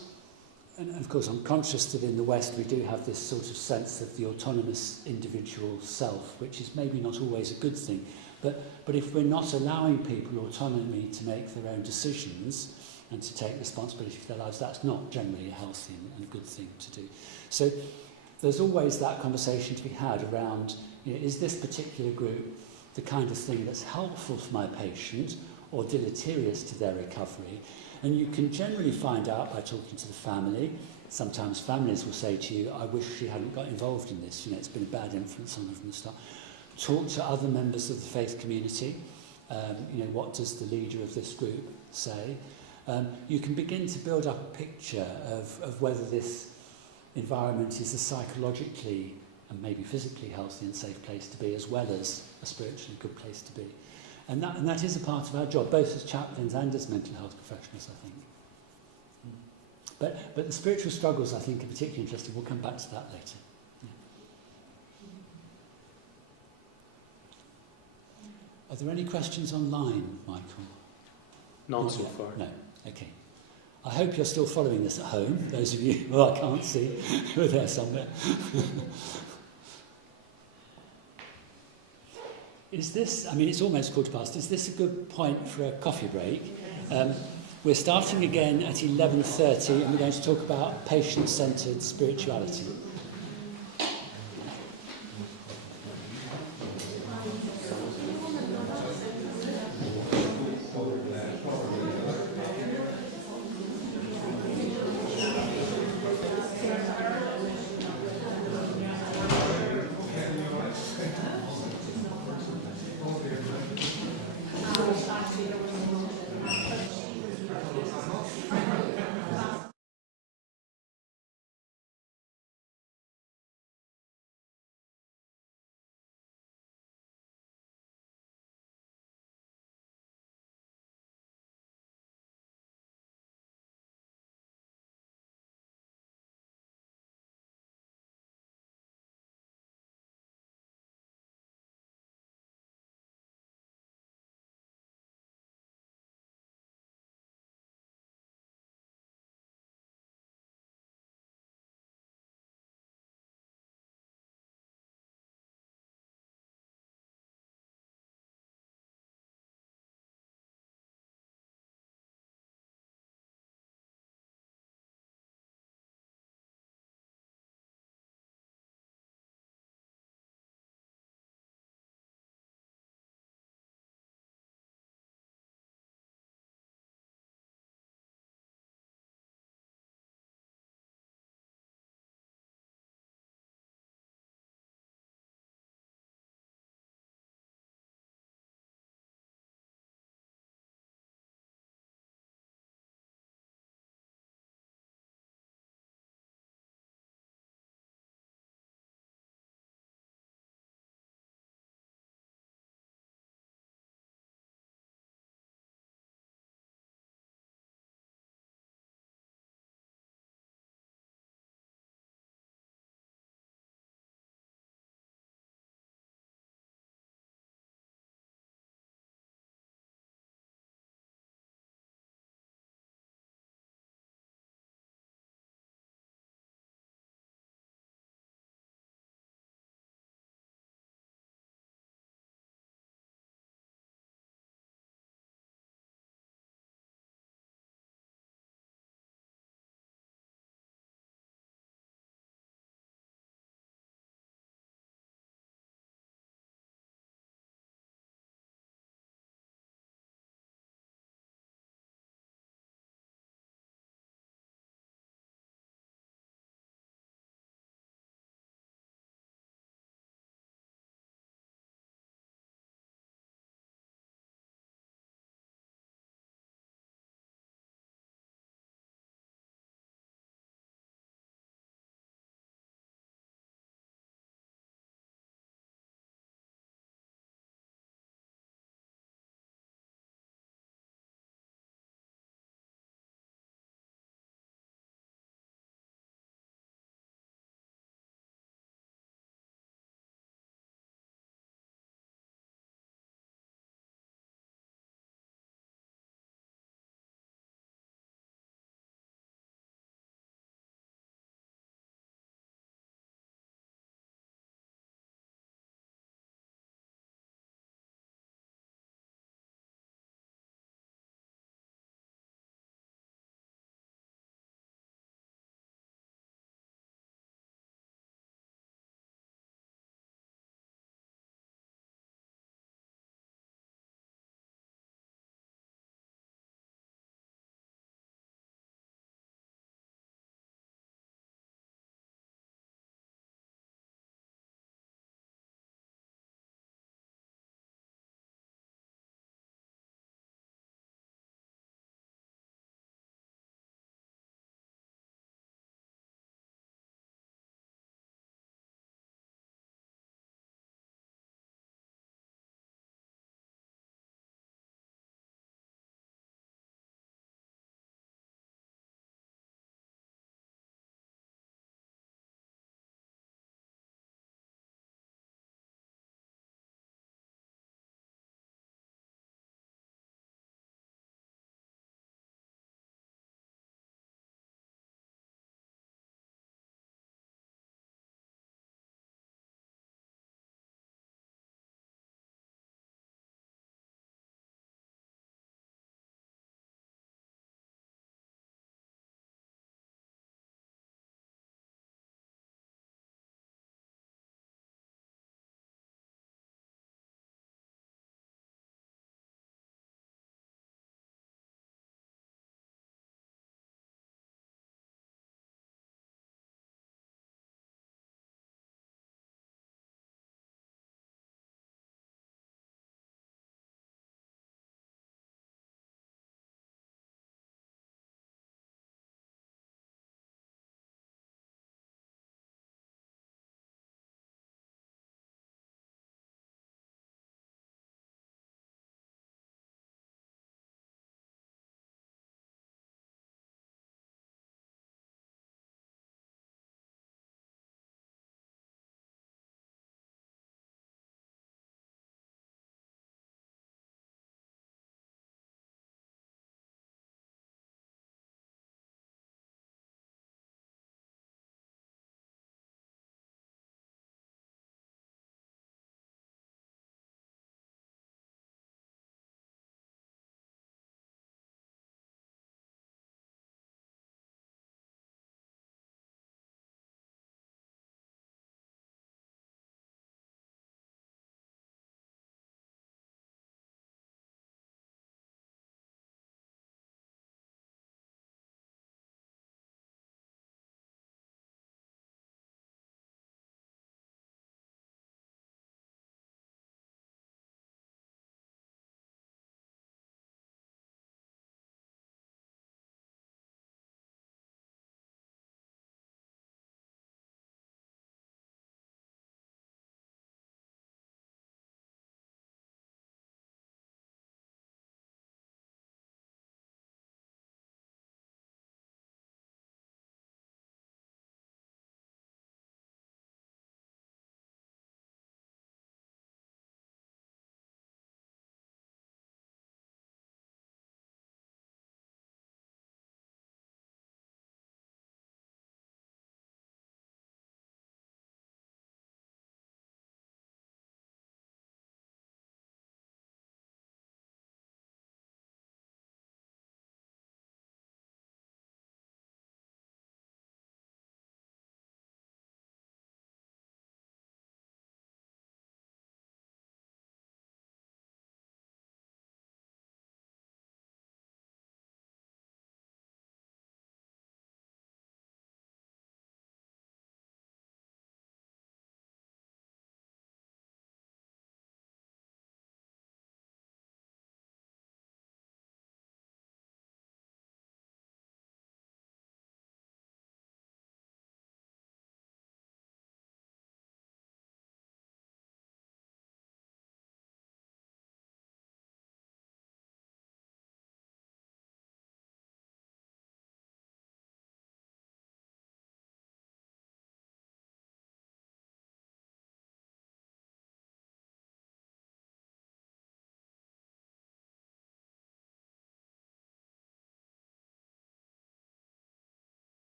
and of course I'm conscious that in the West we do have this sort of sense of the autonomous individual self, which is maybe not always a good thing. But if we're not allowing people autonomy to make their own decisions and to take responsibility for their lives, that's not generally a healthy and good thing to do. So there's always that conversation to be had around, is this particular group the kind of thing that's helpful for my patient or deleterious to their recovery? And you can generally find out by talking to the family. Sometimes families will say to you, I wish she hadn't got involved in this. It's been a bad influence on her from the start. Talk to other members of the faith community. What does the leader of this group say? You can begin to build up a picture of whether this environment is a psychologically and maybe physically healthy and safe place to be, as well as a spiritually good place to be. And that is a part of our job, both as chaplains and as mental health professionals, I think. But the spiritual struggles, I think, are particularly interesting. We'll come back to that later. Yeah. Are there any questions online, Michael? Not so far. No. Okay. I hope you're still following this at home, those of you who I can't see, who are there somewhere. Is this, it's almost 15:15, is this a good point for a coffee break? We're starting again at 11:30 and we're going to talk about patient-centred spirituality.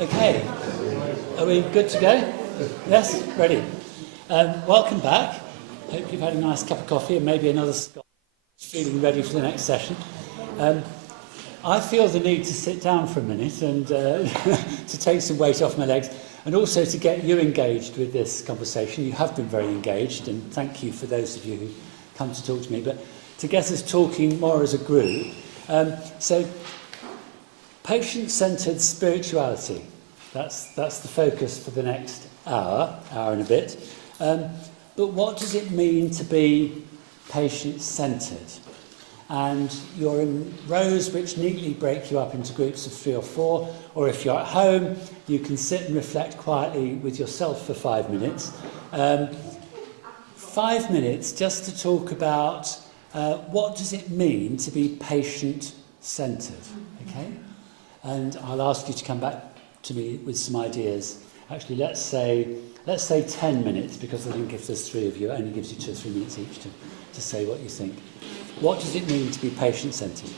Okay, are we good to go? Yes, ready. Welcome back. Hope you've had a nice cup of coffee and maybe another scotch, feeling ready for the next session. I feel the need to sit down for a minute and to take some weight off my legs, and also to get you engaged with this conversation. You have been very engaged, and thank you for those of you who come to talk to me, but to get us talking more as a group. So, patient-centred spirituality. That's the focus for the next hour and a bit. But what does it mean to be patient-centred? And you're in rows which neatly break you up into groups of 3 or 4, or if you're at home, you can sit and reflect quietly with yourself for 5 minutes. 5 minutes just to talk about what does it mean to be patient-centred, okay? And I'll ask you to come back to me with some ideas. Actually, let's say 10 minutes, because I think if there's 3 of you, it only gives you 2 or 3 minutes each to say what you think. What does it mean to be patient-centred?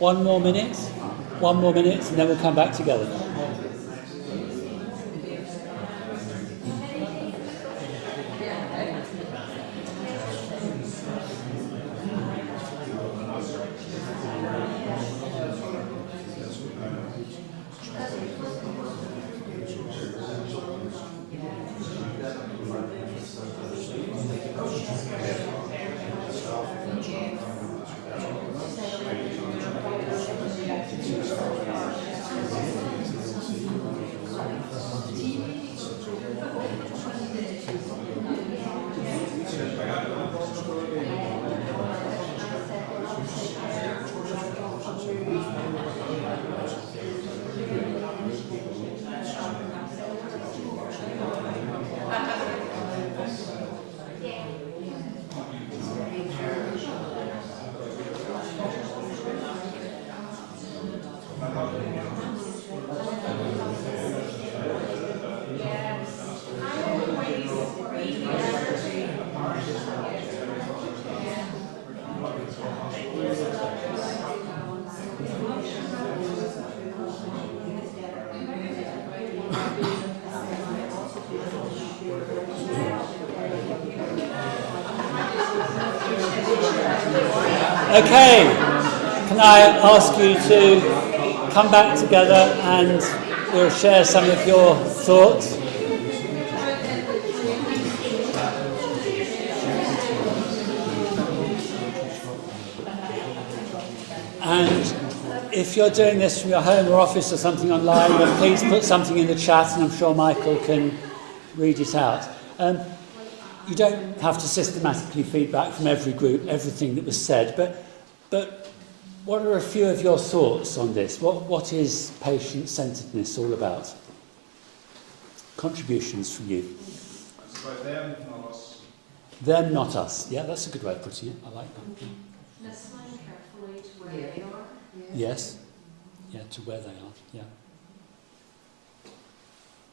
One more minute, and then we'll come back together. Okay, can I ask you to come back together and we'll share some of your thoughts? And if you're doing this from your home or office or something online, then please put something in the chat and I'm sure Michael can read it out. You don't have to systematically feedback from every group everything that was said, but what are a few of your thoughts on this? What is patient-centeredness all about? Contributions from you. It's about them, not us. Them, not us. Yeah, that's a good way of putting it. I like that. Listening carefully to where they are. Yes. Yeah, to where they are. Yeah.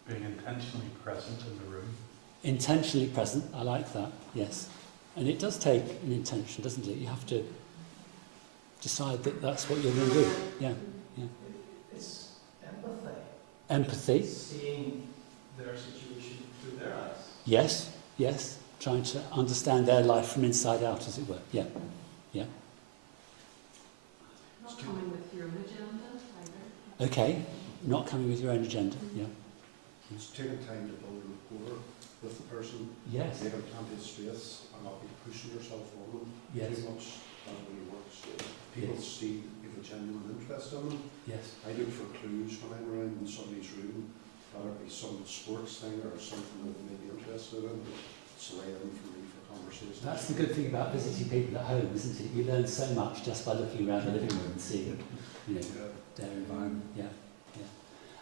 Being intentionally present in the room. Intentionally present, I like that, yes. And it does take an intention, doesn't it? You have to decide that that's what you're going to do. Yeah, yeah. It's empathy. Empathy. Seeing their situation through their eyes. Yes, yes. Trying to understand their life from inside out, as it were. Yeah, yeah. Not coming with your own agenda either. Okay, not coming with your own agenda. Yeah. It's taking time to build rapport with the person. Yes. They have plenty of space and not be pushing yourself on them Yes. too much. That really works. People Yes. see you have a genuine interest in them. Yes. I look for clues when I'm around in somebody's room, whether it be some sports thing or something that they may be interested in. It's a way in for me for conversation. That's the good thing about visiting people at home, isn't it? You learn so much just by looking around the living room and seeing, you know, Yeah. their environment. Yeah, yeah.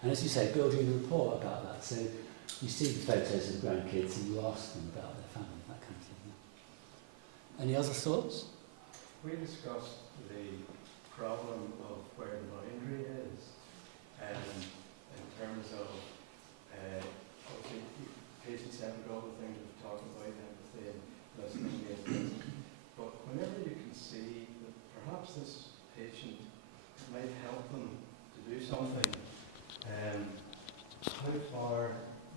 And as you say, building a rapport about that. So you see the photos of the grandkids and you ask them about their family, that kind of thing. Yeah. Any other thoughts? We discussed the problem of where the boundary is, and in terms of obviously patient-centered, all the things we've talked about, empathy and listening, but whenever you can see that perhaps this patient might help them to do something, how far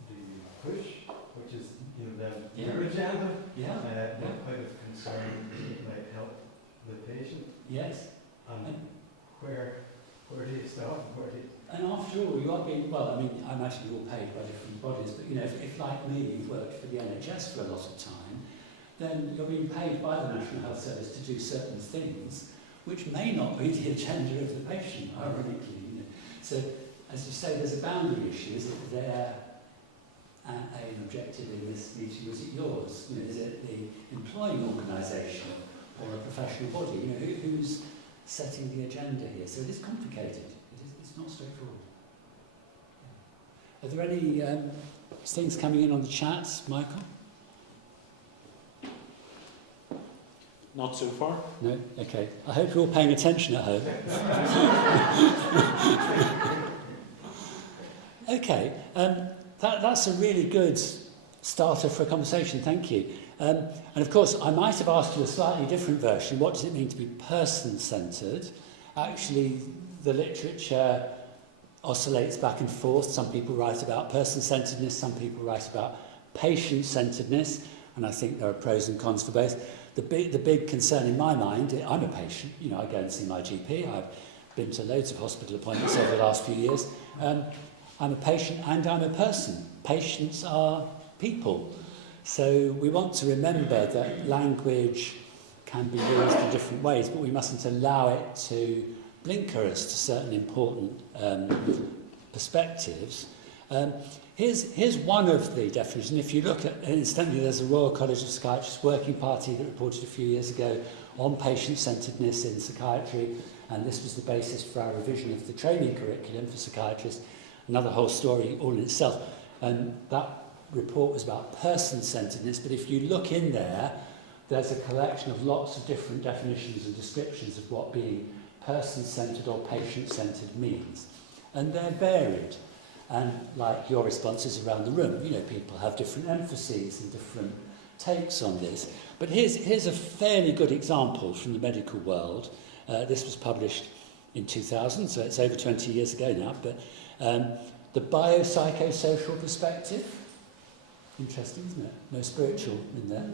do you push, which is then your agenda, Yeah. what kind of concern might help the patient, Yes. and where do you stop? Where do you... And after all, you are being, well, I mean, I imagine you're all paid by different bodies, but you know, if like me, you've worked for the NHS for a lot of time, then you're being paid by the National Health Service to do certain things which may not be the agenda of the patient, ironically. You know. So, as you say, there's a boundary issue. Is it their aim objective in this meeting, or is it yours? You know, is it the employing organisation or a professional body? You know, who's setting the agenda here? So it is complicated. It's not straightforward. Are there any things coming in on the chat, Michael? Not so far. No? Okay. I hope you're all paying attention at home. Okay. That's a really good starter for a conversation. Thank you. And of course, I might have asked you a slightly different version. What does it mean to be person-centred? Actually, the literature oscillates back and forth. Some people write about person-centredness, some people write about patient-centredness, and I think there are pros and cons for both. The big concern in my mind, I'm a patient, you know, I go and see my GP, I've been to loads of hospital appointments over the last few years. I'm a patient and I'm a person. Patients are people. So we want to remember that language can be used in different ways, but we mustn't allow it to blinker us to certain important perspectives. Here's one of the definitions. If you look at, incidentally, there's a Royal College of Psychiatrists working party that reported a few years ago on patient-centredness in psychiatry, and this was the basis for our revision of the training curriculum for psychiatrists. Another whole story all in itself. And that report was about person-centredness, but if you look in there, there's a collection of lots of different definitions and descriptions of what being person-centred or patient-centred means. And they're varied. And like your responses around the room, you know, people have different emphases and different takes on this. But here's a fairly good example from the medical world. This was published in 2000, so it's over 20 years ago now. But the biopsychosocial perspective, interesting, isn't it? No spiritual in there.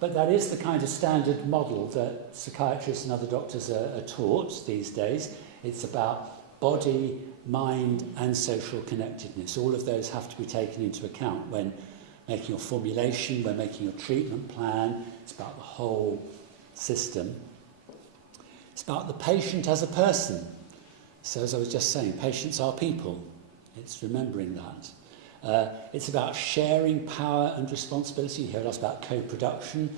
But that is the kind of standard model that psychiatrists and other doctors are taught these days. It's about body, mind and social connectedness. All of those have to be taken into account when making your formulation, when making your treatment plan. It's about the whole system. It's about the patient as a person. So as I was just saying, patients are people. It's remembering that. It's about sharing power and responsibility. You hear a lot about co-production.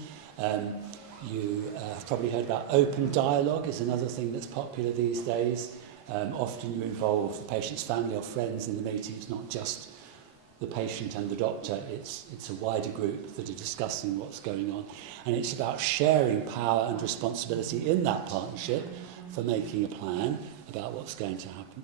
You have probably heard about open dialogue is another thing that's popular these days. Often you involve the patient's family or friends in the meeting. It's not just the patient and the doctor. It's a wider group that are discussing what's going on. And it's about sharing power and responsibility in that partnership for making a plan about what's going to happen.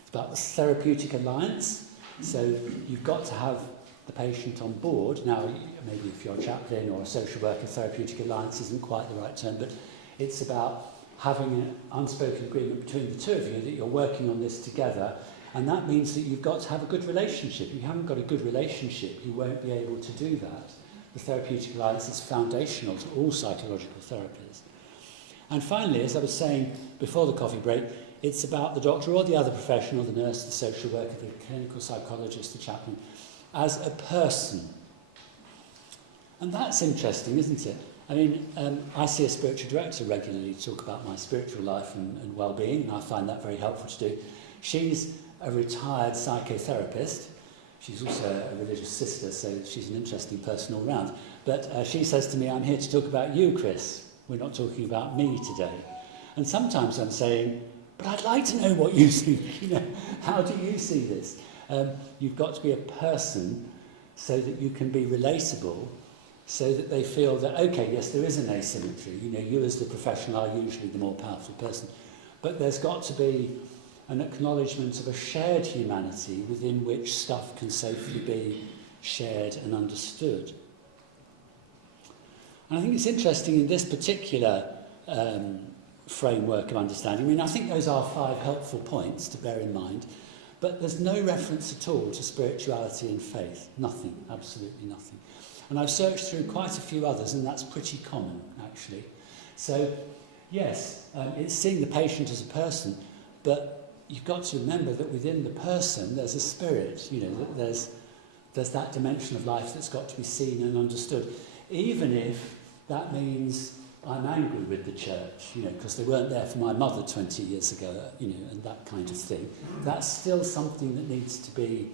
It's about the therapeutic alliance. So you've got to have the patient on board. Now, maybe if you're a chaplain or a social worker, therapeutic alliance isn't quite the right term, but it's about having an unspoken agreement between the two of you that you're working on this together. And that means that you've got to have a good relationship. If you haven't got a good relationship, you won't be able to do that. The therapeutic alliance is foundational to all psychological therapies. And finally, as I was saying before the coffee break, it's about the doctor or the other professional, the nurse, the social worker, the clinical psychologist, the chaplain, as a person. And that's interesting, isn't it? I mean, I see a spiritual director regularly talk about my spiritual life and well-being, and I find that very helpful to do. She's a retired psychotherapist. She's also a religious sister, so she's an interesting person all round. But she says to me, I'm here to talk about you, Chris. We're not talking about me today. And sometimes I'm saying, but I'd like to know what you think. You know, how do you see this? You've got to be a person so that you can be relatable, so that they feel that, okay, yes, there is an asymmetry. You know, you as the professional are usually the more powerful person. But there's got to be an acknowledgement of a shared humanity within which stuff can safely be shared and understood. And I think it's interesting in this particular framework of understanding. I mean, I think those are 5 helpful points to bear in mind, but there's no reference at all to spirituality and faith. Nothing, absolutely nothing. And I've searched through quite a few others, and that's pretty common, actually. So, yes, it's seeing the patient as a person, but you've got to remember that within the person there's a spirit, you know, that there's that dimension of life that's got to be seen and understood, even if that means I'm angry with the church, you know, because they weren't there for my mother 20 years ago, you know, and that kind of thing. That's still something that needs to be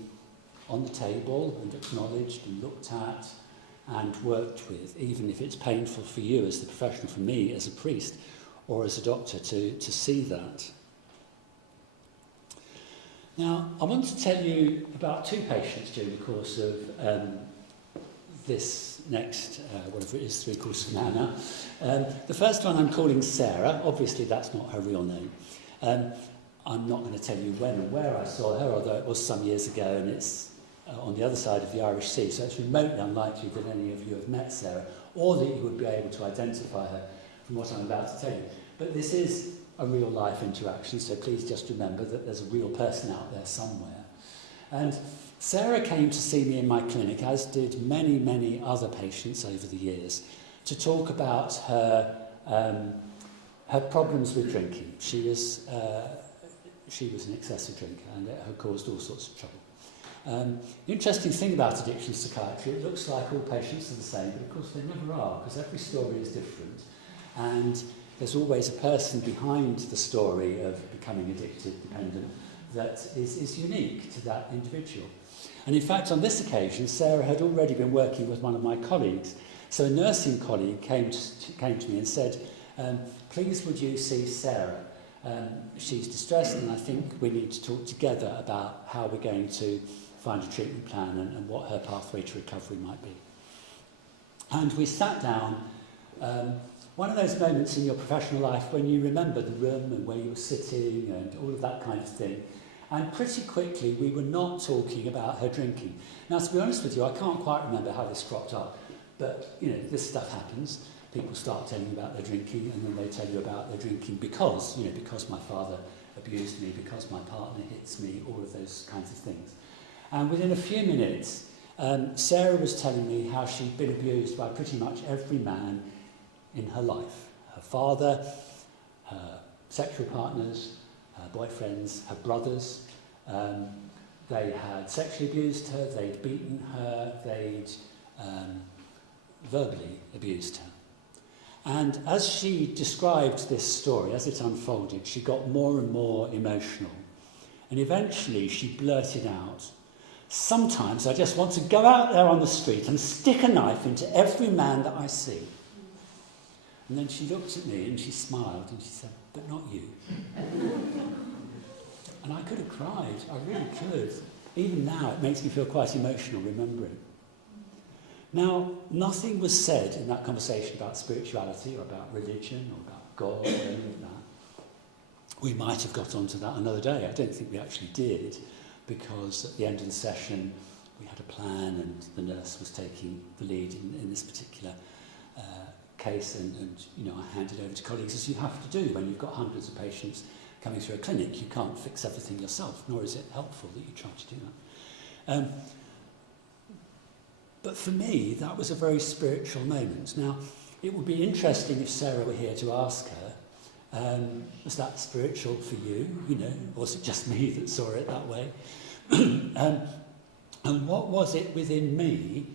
on the table and acknowledged and looked at and worked with, even if it's painful for you as the professional, for me as a priest or as a doctor to see that. Now, I want to tell you about 2 patients during the course of this next, whatever it is, 3 quarters of an hour now. The first one I'm calling Sarah. Obviously, that's not her real name. I'm not going to tell you when and where I saw her, although it was some years ago, and it's on the other side of the Irish Sea, so it's remotely unlikely that any of you have met Sarah, or that you would be able to identify her from what I'm about to tell you. But this is a real-life interaction, so please just remember that there's a real person out there somewhere. And Sarah came to see me in my clinic, as did many, many other patients over the years, to talk about her problems with drinking. She was an excessive drinker, and it had caused all sorts of trouble. The interesting thing about addiction psychiatry, it looks like all patients are the same, but of course they never are, because every story is different. And there's always a person behind the story of becoming addicted, dependent, that is unique to that individual. And in fact, on this occasion, Sarah had already been working with one of my colleagues. So a nursing colleague came to me and said, please would you see Sarah? She's distressed, and I think we need to talk together about how we're going to find a treatment plan and what her pathway to recovery might be. And we sat down. One of those moments in your professional life when you remember the room and where you were sitting and all of that kind of thing. And pretty quickly we were not talking about her drinking. Now, to be honest with you, I can't quite remember how this cropped up, but, you know, this stuff happens. People start telling you about their drinking, and then they tell you about their drinking because my father abused me, because my partner hits me, all of those kinds of things. And within a few minutes, Sarah was telling me how she'd been abused by pretty much every man in her life. Her father, her sexual partners, her boyfriends, her brothers. They had sexually abused her, they'd beaten her, they'd verbally abused her. And as she described this story, as it unfolded, she got more and more emotional. And eventually she blurted out, sometimes I just want to go out there on the street and stick a knife into every man that I see. And then she looked at me and she smiled and she said, but not you. And I could have cried, I really could. Even now it makes me feel quite emotional remembering. Now, nothing was said in that conversation about spirituality or about religion or about God or any of that. We might have got onto that another day. I don't think we actually did, because at the end of the session we had a plan, and the nurse was taking the lead in this particular case, and I handed over to colleagues, as you have to do when you've got hundreds of patients coming through a clinic. You can't fix everything yourself, nor is it helpful that you try to do that. But for me, that was a very spiritual moment. Now, it would be interesting if Sarah were here to ask her, was that spiritual for you? Or was it just me that saw it that way? And what was it within me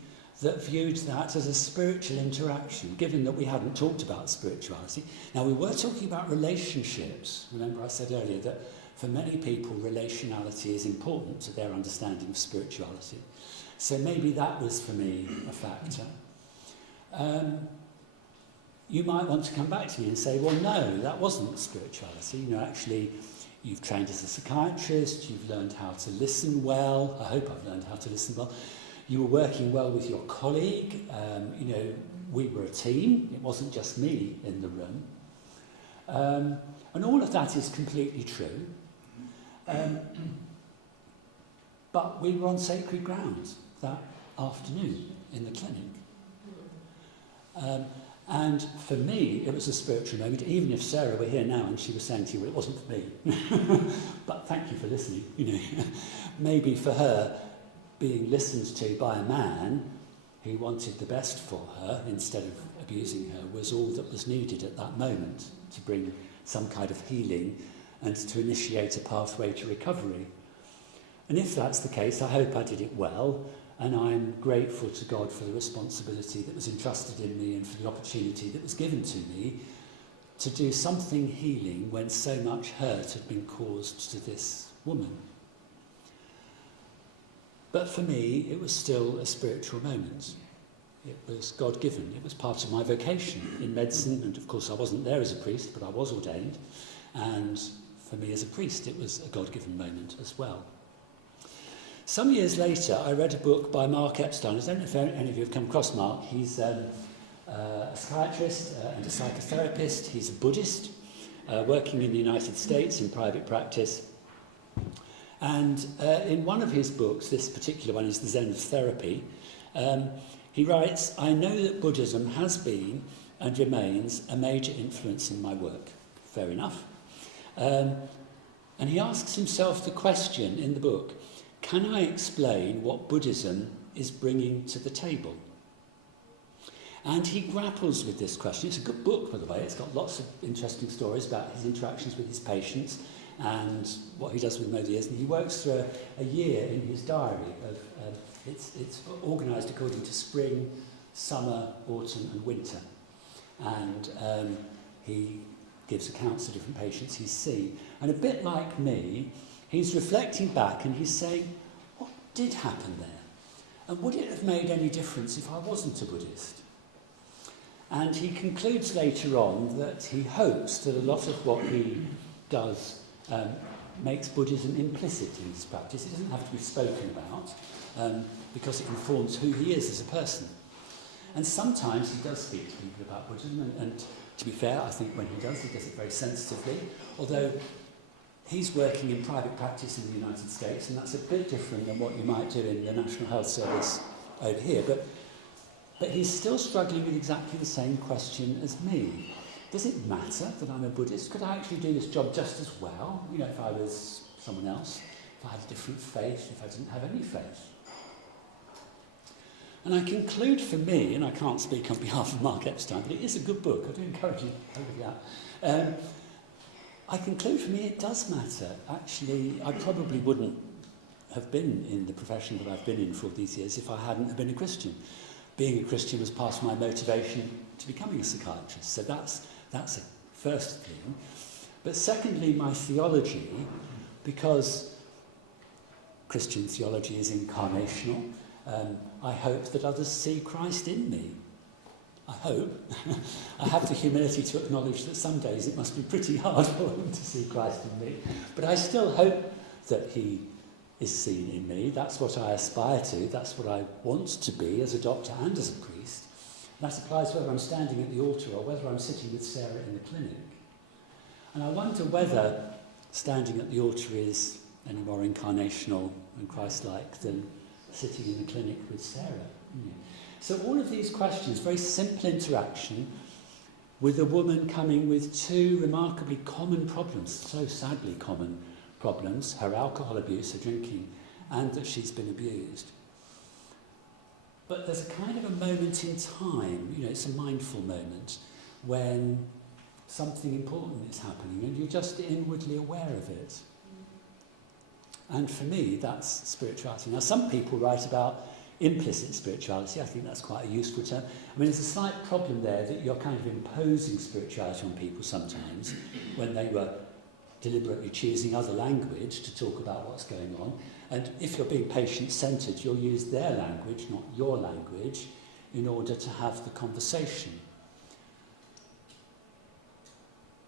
that viewed that as a spiritual interaction, given that we hadn't talked about spirituality? Now, we were talking about relationships. Remember I said earlier that for many people, relationality is important to their understanding of spirituality. So maybe that was, for me, a factor. You might want to come back to me and say, well, no, that wasn't spirituality. Actually, you've trained as a psychiatrist, you've learned how to listen well. I hope I've learned how to listen well. You were working well with your colleague. We were a team. It wasn't just me in the room. And all of that is completely true. But we were on sacred ground that afternoon in the clinic. And for me, it was a spiritual moment, even if Sarah were here now and she was saying to you, well, it wasn't for me. But thank you for listening. Maybe for her, being listened to by a man who wanted the best for her instead of abusing her was all that was needed at that moment to bring some kind of healing and to initiate a pathway to recovery. And if that's the case, I hope I did it well, and I'm grateful to God for the responsibility that was entrusted in me and for the opportunity that was given to me to do something healing when so much hurt had been caused to this woman. But for me, it was still a spiritual moment. It was God-given. It was part of my vocation in medicine, and of course I wasn't there as a priest, but I was ordained, and for me as a priest it was a God-given moment as well. Some years later, I read a book by Mark Epstein. I don't know if any of you have come across Mark. He's a psychiatrist and a psychotherapist. He's a Buddhist, working in the United States in private practice. And in one of his books, this particular one is The Zen of Therapy, he writes, "I know that Buddhism has been and remains a major influence in my work." Fair enough. And he asks himself the question in the book, can I explain what Buddhism is bringing to the table? And he grapples with this question. It's a good book, by the way. It's got lots of interesting stories about his interactions with his patients and what he does with them over the years. And he works through a year in his diary. It's organised according to spring, summer, autumn and winter. And he gives accounts of different patients he's seen. And a bit like me, he's reflecting back and he's saying, what did happen there? And would it have made any difference if I wasn't a Buddhist? And he concludes later on that he hopes that a lot of what he does makes Buddhism implicit in his practice. It doesn't have to be spoken about because it informs who he is as a person. And sometimes he does speak to people about Buddhism, and to be fair, I think when he does it very sensitively, although he's working in private practice in the United States, and that's a bit different than what you might do in the National Health Service over here. But he's still struggling with exactly the same question as me. Does it matter that I'm a Buddhist? Could I actually do this job just as well, if I was someone else, if I had a different faith, if I didn't have any faith? And I conclude for me, and I can't speak on behalf of Mark Epstein, but it is a good book. I do encourage you to look at that. I conclude for me it does matter. Actually, I probably wouldn't have been in the profession that I've been in for all these years if I hadn't have been a Christian. Being a Christian was part of my motivation to becoming a psychiatrist. So that's a first thing. But secondly, my theology, because Christian theology is incarnational, I hope that others see Christ in me. I hope. I have the humility to acknowledge that some days it must be pretty hard for them to see Christ in me. But I still hope that he is seen in me. That's what I aspire to. That's what I want to be as a doctor and as a priest. And that applies whether I'm standing at the altar or whether I'm sitting with Sarah in the clinic. And I wonder whether standing at the altar is any more incarnational and Christ-like than sitting in the clinic with Sarah. You know. So all of these questions, very simple interaction with a woman coming with two remarkably common problems, so sadly common problems, her alcohol abuse, her drinking, and that she's been abused. But there's a kind of a moment in time, you know, it's a mindful moment, when something important is happening and you're just inwardly aware of it. And for me, that's spirituality. Now, some people write about implicit spirituality. I think that's quite a useful term. I mean, there's a slight problem there that you're kind of imposing spirituality on people sometimes when they were deliberately choosing other language to talk about what's going on. And if you're being patient-centred, you'll use their language, not your language, in order to have the conversation.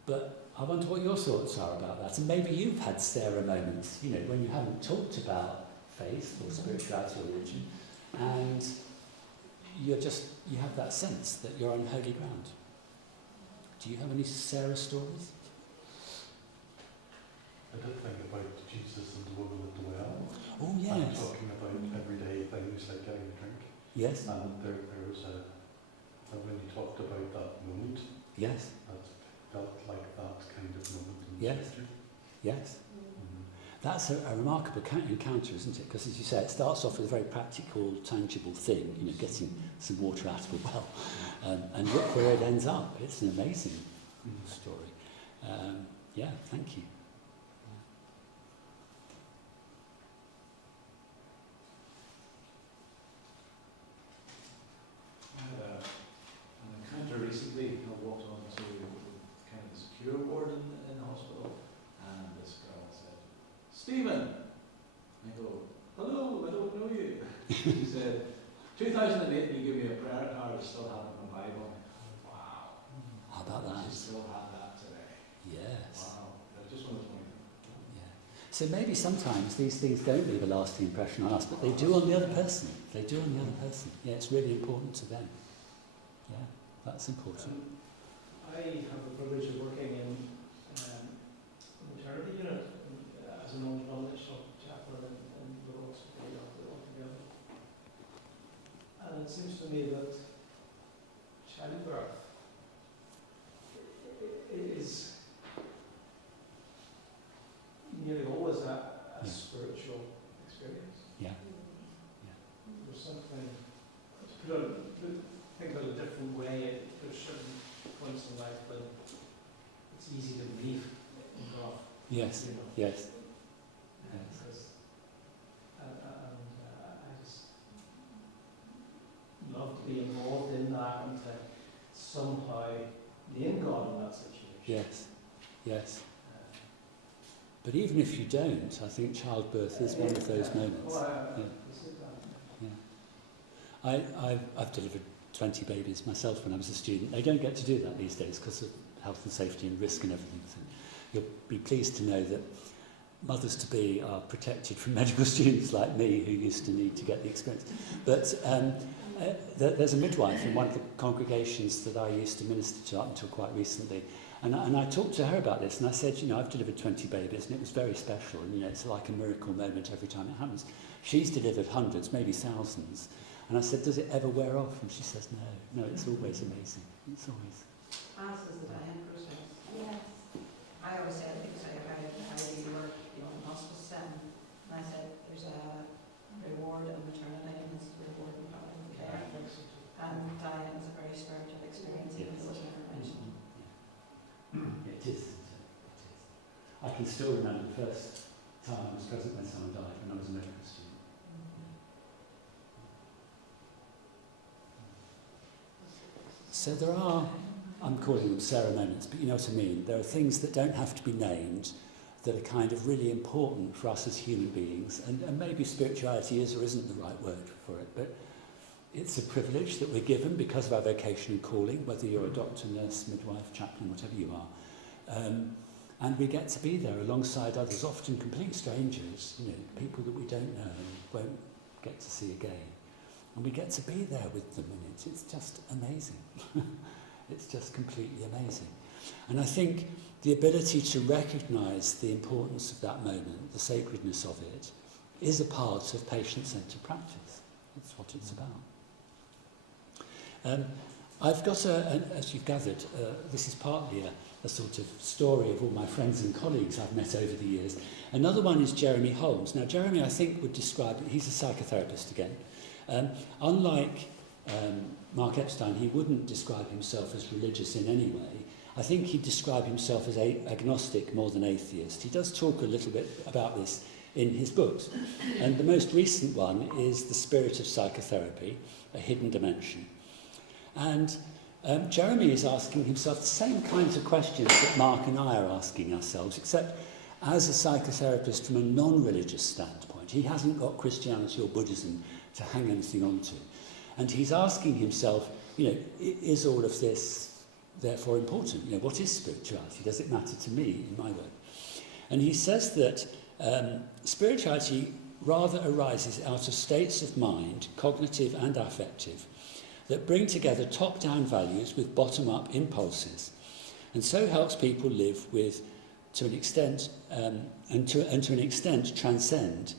But I wonder what your thoughts are about that. And maybe you've had Sarah moments, you know, when you haven't talked about faith or spirituality or religion, and you have that sense that you're on holy ground. Do you have any Sarah stories? I did think about Jesus and the woman at the well. Oh, yes. And talking about everyday things like getting a drink. Yes. And there was when you talked about that moment, Yes. that felt like that kind of moment in the Yes. scripture. Yes. That's a remarkable encounter, isn't it? Because, as you say, it starts off with a very practical, tangible thing, you know, getting some water out of a well. And look where it ends up. It's an amazing story. Yeah, thank you. I had an encounter recently. I walked on to kind of the secure ward in the hospital, and this girl said, "Stephen." I go, "Hello, I don't know you." She said, "2008 you gave me a prayer card, I still have it in my Bible." Wow. How about that? She still had that today. Yes. Wow. I just wanted to know. Yeah. So maybe sometimes these things don't leave a lasting impression on us, but they do on the other person. They do on the other person. Yeah, it's really important to them. Yeah, that's important. I have the privilege of working in a maternity unit as a non-denominational chaplain in the Royal Society altogether. And it seems to me that childbirth is nearly always a spiritual experience. Yeah. There's something, to put it, think about it a different way, there's certain points in life when it's easy to believe in God. Yes. You know. Yes. Because, I just love to be involved in that and to somehow name God in that situation. Yes. Yes. But even if you don't, I think childbirth is one of those moments. I've delivered 20 babies myself when I was a student. They don't get to do that these days because of health and safety and risk and everything. So you'll be pleased to know that mothers-to-be are protected from medical students like me who used to need to get the experience. But there's a midwife in one of the congregations that I used to minister to up until quite recently. And I talked to her about this, and I said, you know, I've delivered 20 babies, and it was very special, and, you know, it's like a miracle moment every time it happens. She's delivered hundreds, maybe thousands. And I said, does it ever wear off? And she says, no, it's always amazing. It's always. As is the dying process. Yes. I always say, I think so, how do you work, you know, in hospice setting? And I said, there's a reward in maternity, and there's a reward in palliative care. And dying is a very spiritual experience, even though it's never mentioned. It is. I can still remember the first time I was present when someone died when I was a medical student. So there are, I'm calling them Sarah moments, but you know what I mean. There are things that don't have to be named that are kind of really important for us as human beings, and maybe spirituality is or isn't the right word for it, but it's a privilege that we're given because of our vocation and calling, whether you're a doctor, nurse, midwife, chaplain, whatever you are. And we get to be there alongside others, often complete strangers, you know, people that we don't know and won't get to see again. And we get to be there with them, and it's just amazing. It's just completely amazing. And I think the ability to recognise the importance of that moment, the sacredness of it, is a part of patient-centred practice. That's what it's about. I've got, as you've gathered, this is partly a sort of story of all my friends and colleagues I've met over the years. Another one is Jeremy Holmes. Now, Jeremy, I think, would describe, he's a psychotherapist again. Unlike Mark Epstein, he wouldn't describe himself as religious in any way. I think he'd describe himself as agnostic more than atheist. He does talk a little bit about this in his books. And the most recent one is The Spirit of Psychotherapy, A Hidden Dimension. And Jeremy is asking himself the same kinds of questions that Mark and I are asking ourselves, except as a psychotherapist from a non-religious standpoint. He hasn't got Christianity or Buddhism to hang anything onto. And he's asking himself, is all of this therefore important? What is spirituality? Does it matter to me in my work? And he says that spirituality rather arises out of states of mind, cognitive and affective, that bring together top-down values with bottom-up impulses, and so helps people live with, to an extent, and to an extent transcend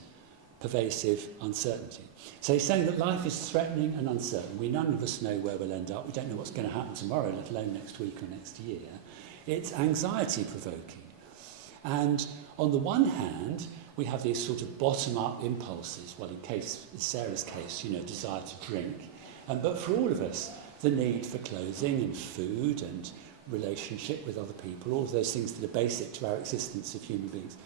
pervasive uncertainty. So he's saying that life is threatening and uncertain. None of us know where we'll end up. We don't know what's going to happen tomorrow, let alone next week or next year. It's anxiety-provoking. And on the one hand, we have these sort of bottom-up impulses. Well, in Sarah's case, desire to drink. But for all of us, the need for clothing and food and relationship with other people, all of those things that are basic to our existence of human beings.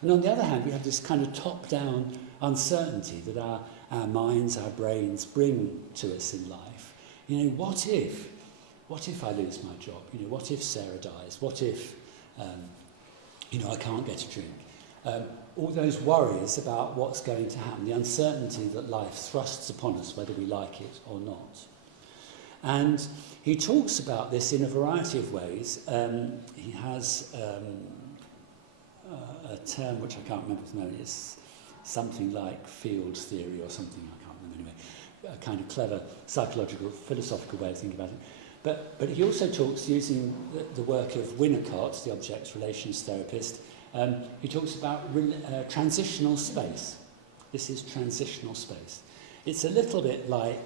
And on the other hand, we have this kind of top-down uncertainty that our minds, our brains bring to us in life. What if I lose my job? What if Sarah dies? What if, I can't get a drink? All those worries about what's going to happen, the uncertainty that life thrusts upon us, whether we like it or not. And he talks about this in a variety of ways. He has a term which I can't remember at the moment. It's something like field theory or something, I can't remember anyway. A kind of clever psychological, philosophical way of thinking about it. But he also talks, using the work of Winnicott, the object relations therapist, he talks about transitional space. This is transitional space. It's a little bit like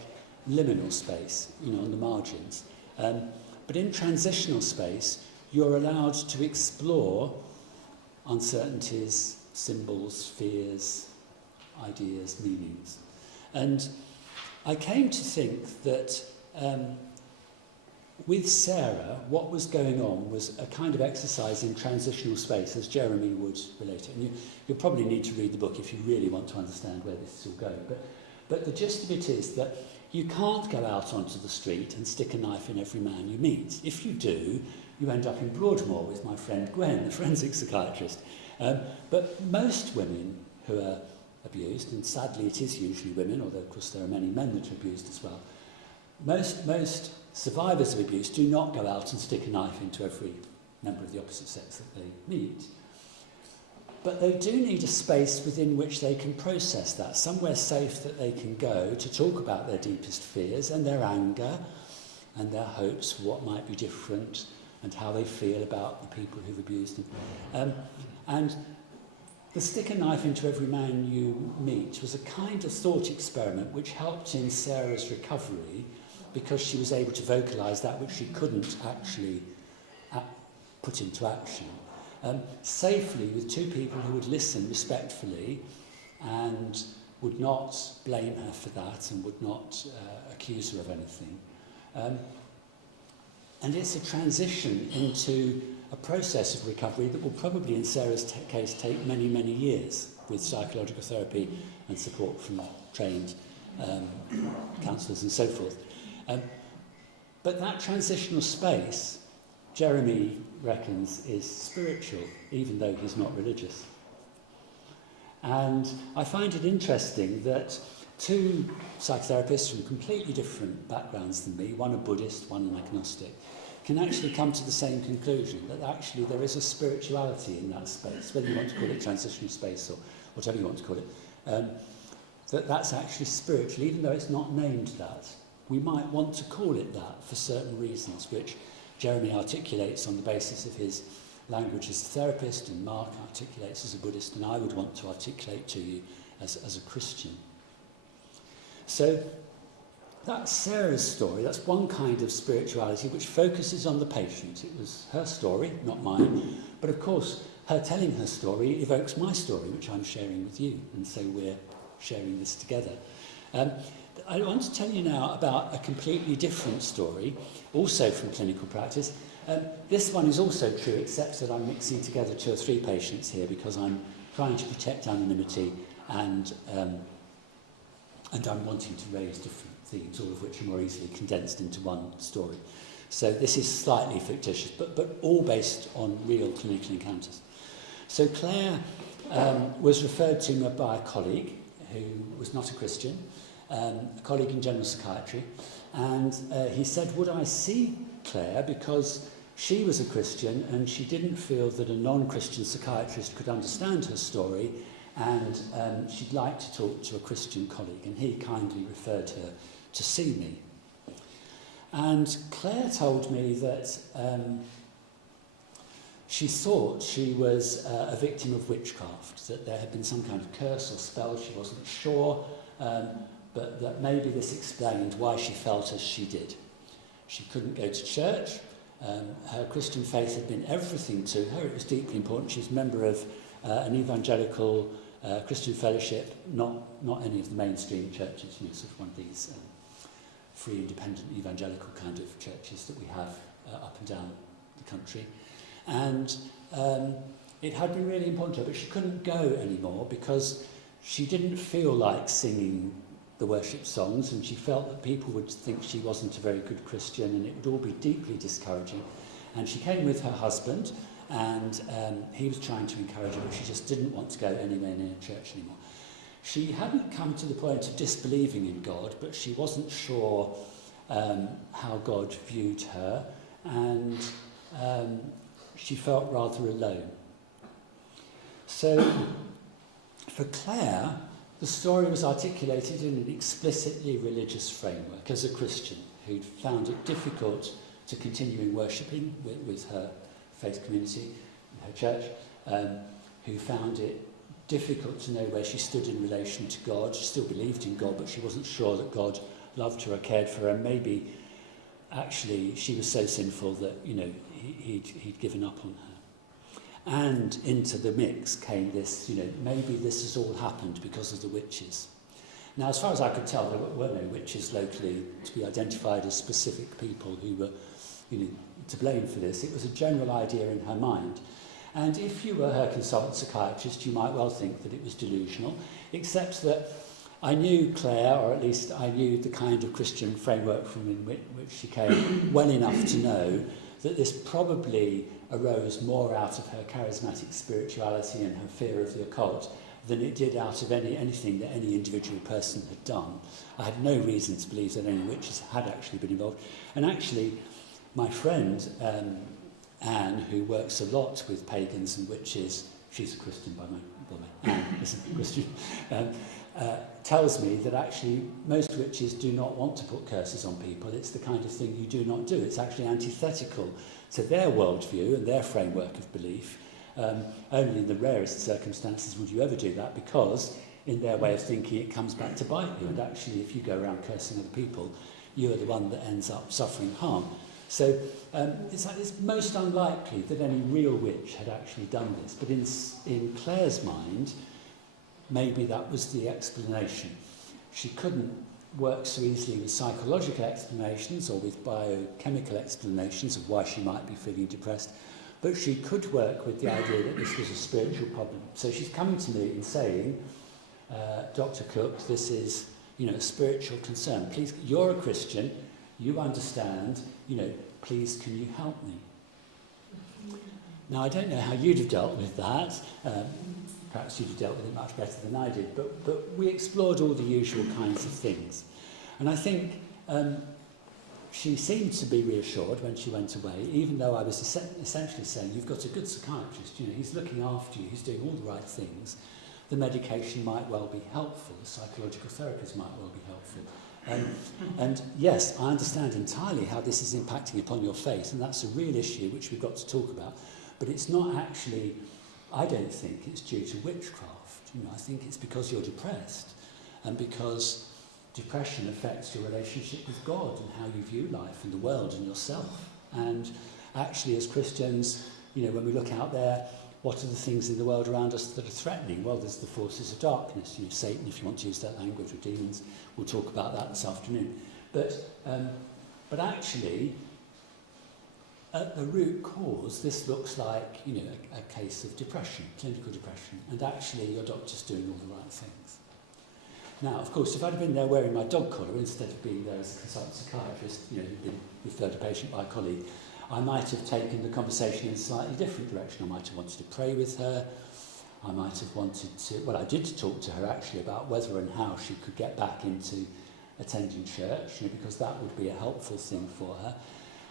liminal space, on the margins. But in transitional space, you're allowed to explore uncertainties, symbols, fears, ideas, meanings. And I came to think that with Sarah, what was going on was a kind of exercise in transitional space, as Jeremy would relate it. And you'll probably need to read the book if you really want to understand where this is all going. But the gist of it is that you can't go out onto the street and stick a knife in every man you meet. If you do, you end up in Broadmoor with my friend Gwen, the forensic psychiatrist. But most women who are abused, and sadly it is usually women, although of course there are many men that are abused as well, most survivors of abuse do not go out and stick a knife into every member of the opposite sex that they meet. But they do need a space within which they can process that, somewhere safe that they can go to talk about their deepest fears and their anger and their hopes for what might be different and how they feel about the people who've abused them. And the stick a knife into every man you meet was a kind of thought experiment which helped in Sarah's recovery because she was able to vocalise that which she couldn't actually put into action. Safely with two people who would listen respectfully and would not blame her for that and would not accuse her of anything. And it's a transition into a process of recovery that will probably, in Sarah's case, take many, many years with psychological therapy and support from trained counsellors and so forth. But that transitional space, Jeremy reckons, is spiritual, even though he's not religious. And I find it interesting that two psychotherapists from completely different backgrounds than me, one a Buddhist, one an agnostic, can actually come to the same conclusion, that actually there is a spirituality in that space, whether you want to call it transitional space or whatever you want to call it, that's actually spiritual, even though it's not named that. We might want to call it that for certain reasons, which Jeremy articulates on the basis of his language as a therapist, and Mark articulates as a Buddhist, and I would want to articulate to you as a Christian. So that's Sarah's story. That's one kind of spirituality which focuses on the patient. It was her story, not mine. But of course, her telling her story evokes my story, which I'm sharing with you. And so we're sharing this together. I want to tell you now about a completely different story, also from clinical practice. This one is also true, except that I'm mixing together 2 or 3 patients here because I'm trying to protect anonymity and I'm wanting to raise different themes, all of which are more easily condensed into one story. So this is slightly fictitious, but all based on real clinical encounters. So Claire was referred to me by a colleague who was not a Christian, a colleague in general psychiatry, and he said, would I see Claire because she was a Christian and she didn't feel that a non-Christian psychiatrist could understand her story, and she'd like to talk to a Christian colleague, and he kindly referred her to see me. And Claire told me that she thought she was a victim of witchcraft, that there had been some kind of curse or spell, she wasn't sure, but that maybe this explained why she felt as she did. She couldn't go to church. Her Christian faith had been everything to her. It was deeply important. She was a member of an evangelical Christian fellowship, not any of the mainstream churches, sort of one of these free, independent, evangelical kind of churches that we have up and down the country. And it had been really important to her, but she couldn't go anymore because she didn't feel like singing the worship songs, and she felt that people would think she wasn't a very good Christian, and it would all be deeply discouraging. And she came with her husband, and he was trying to encourage her, but she just didn't want to go anywhere near church anymore. She hadn't come to the point of disbelieving in God, but she wasn't sure how God viewed her, and she felt rather alone. So for Claire, the story was articulated in an explicitly religious framework as a Christian who'd found it difficult to continue worshipping with her faith community, her church, who found it difficult to know where she stood in relation to God. She still believed in God, but she wasn't sure that God loved her or cared for her. And maybe actually she was so sinful that, he'd given up on her. And into the mix came this, maybe this has all happened because of the witches. Now, as far as I could tell, there were no witches locally to be identified as specific people who were, to blame for this. It was a general idea in her mind. And if you were her consultant psychiatrist, you might well think that it was delusional, except that I knew Claire, or at least I knew the kind of Christian framework from which she came well enough to know that this probably arose more out of her charismatic spirituality and her fear of the occult than it did out of anything that any individual person had done. I had no reason to believe that any witches had actually been involved. And actually, my friend, Anne, who works a lot with pagans and witches, she's a Christian by my Anne is a Christian, tells me that actually most witches do not want to put curses on people. It's the kind of thing you do not do. It's actually antithetical to their worldview and their framework of belief. Only in the rarest circumstances would you ever do that, because in their way of thinking it comes back to bite you, and actually if you go around cursing other people, you are the one that ends up suffering harm. So it's most unlikely that any real witch had actually done this, but in Claire's mind, maybe that was the explanation. She couldn't work so easily with psychological explanations or with biochemical explanations of why she might be feeling depressed, but she could work with the idea that this was a spiritual problem. So she's coming to me and saying, Dr. Cook, this is, a spiritual concern. Please, you're a Christian, you understand, please can you help me? Now, I don't know how you'd have dealt with that. Perhaps you'd have dealt with it much better than I did, but we explored all the usual kinds of things. And I think she seemed to be reassured when she went away, even though I was essentially saying, you've got a good psychiatrist, he's looking after you, he's doing all the right things. The medication might well be helpful, the psychological therapies might well be helpful. And yes, I understand entirely how this is impacting upon your faith, and that's a real issue which we've got to talk about. But it's not actually, I don't think it's due to witchcraft. I think it's because you're depressed, and because depression affects your relationship with God and how you view life and the world and yourself. And actually, as Christians, when we look out there, what are the things in the world around us that are threatening? Well, there's the forces of darkness, Satan, if you want to use that language, or demons. We'll talk about that this afternoon. But actually, at the root cause, this looks like, a case of depression, clinical depression, and actually your doctor's doing all the right things. Now, of course, if I'd have been there wearing my dog collar instead of being there as a consultant psychiatrist, who'd been referred a patient by a colleague, I might have taken the conversation in a slightly different direction. I might have wanted to pray with her. I might have wanted to... Well, I did talk to her, actually, about whether and how she could get back into attending church, because that would be a helpful thing for her.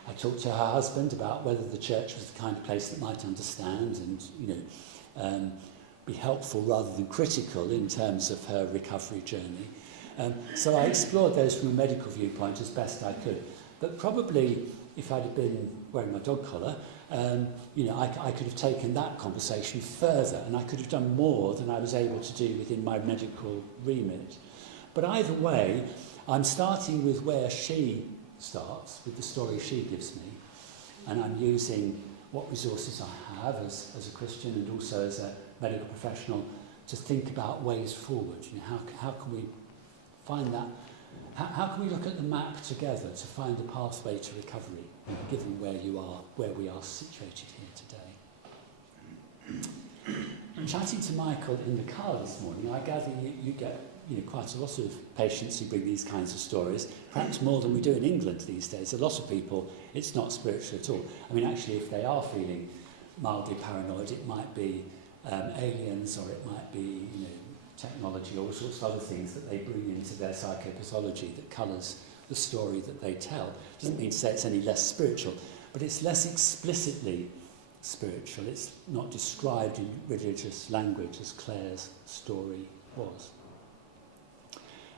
I talked to her husband about whether the church was the kind of place that might understand and, be helpful rather than critical in terms of her recovery journey. So I explored those from a medical viewpoint as best I could. But probably, if I'd have been wearing my dog collar, I could have taken that conversation further, and I could have done more than I was able to do within my medical remit. But either way, I'm starting with where she starts, with the story she gives me, and I'm using what resources I have as a Christian and also as a medical professional to think about ways forward. How can we find that? How can we look at the map together to find a pathway to recovery, given where we are situated here today? Chatting to Michael in the car this morning, I gather you get quite a lot of patients who bring these kinds of stories, perhaps more than we do in England these days. A lot of people, it's not spiritual at all. I mean, actually, if they are feeling mildly paranoid, it might be aliens, or it might be, technology, or all sorts of other things that they bring into their psychopathology that colours the story that they tell. Doesn't mean to say it's any less spiritual, but it's less explicitly spiritual. It's not described in religious language as Claire's story was.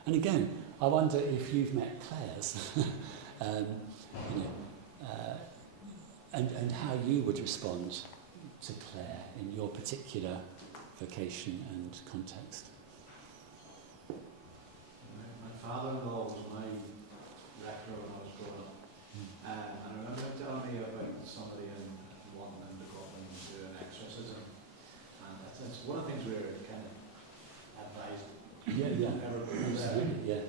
And again, I wonder if you've met Claire's, and how you would respond to Claire in your particular vocation and context. My father-in-law was my rector when I was growing up. And I remember him telling me about somebody in London and Scotland doing exorcism. And it's one of the things we were kind of advised. Absolutely, yeah.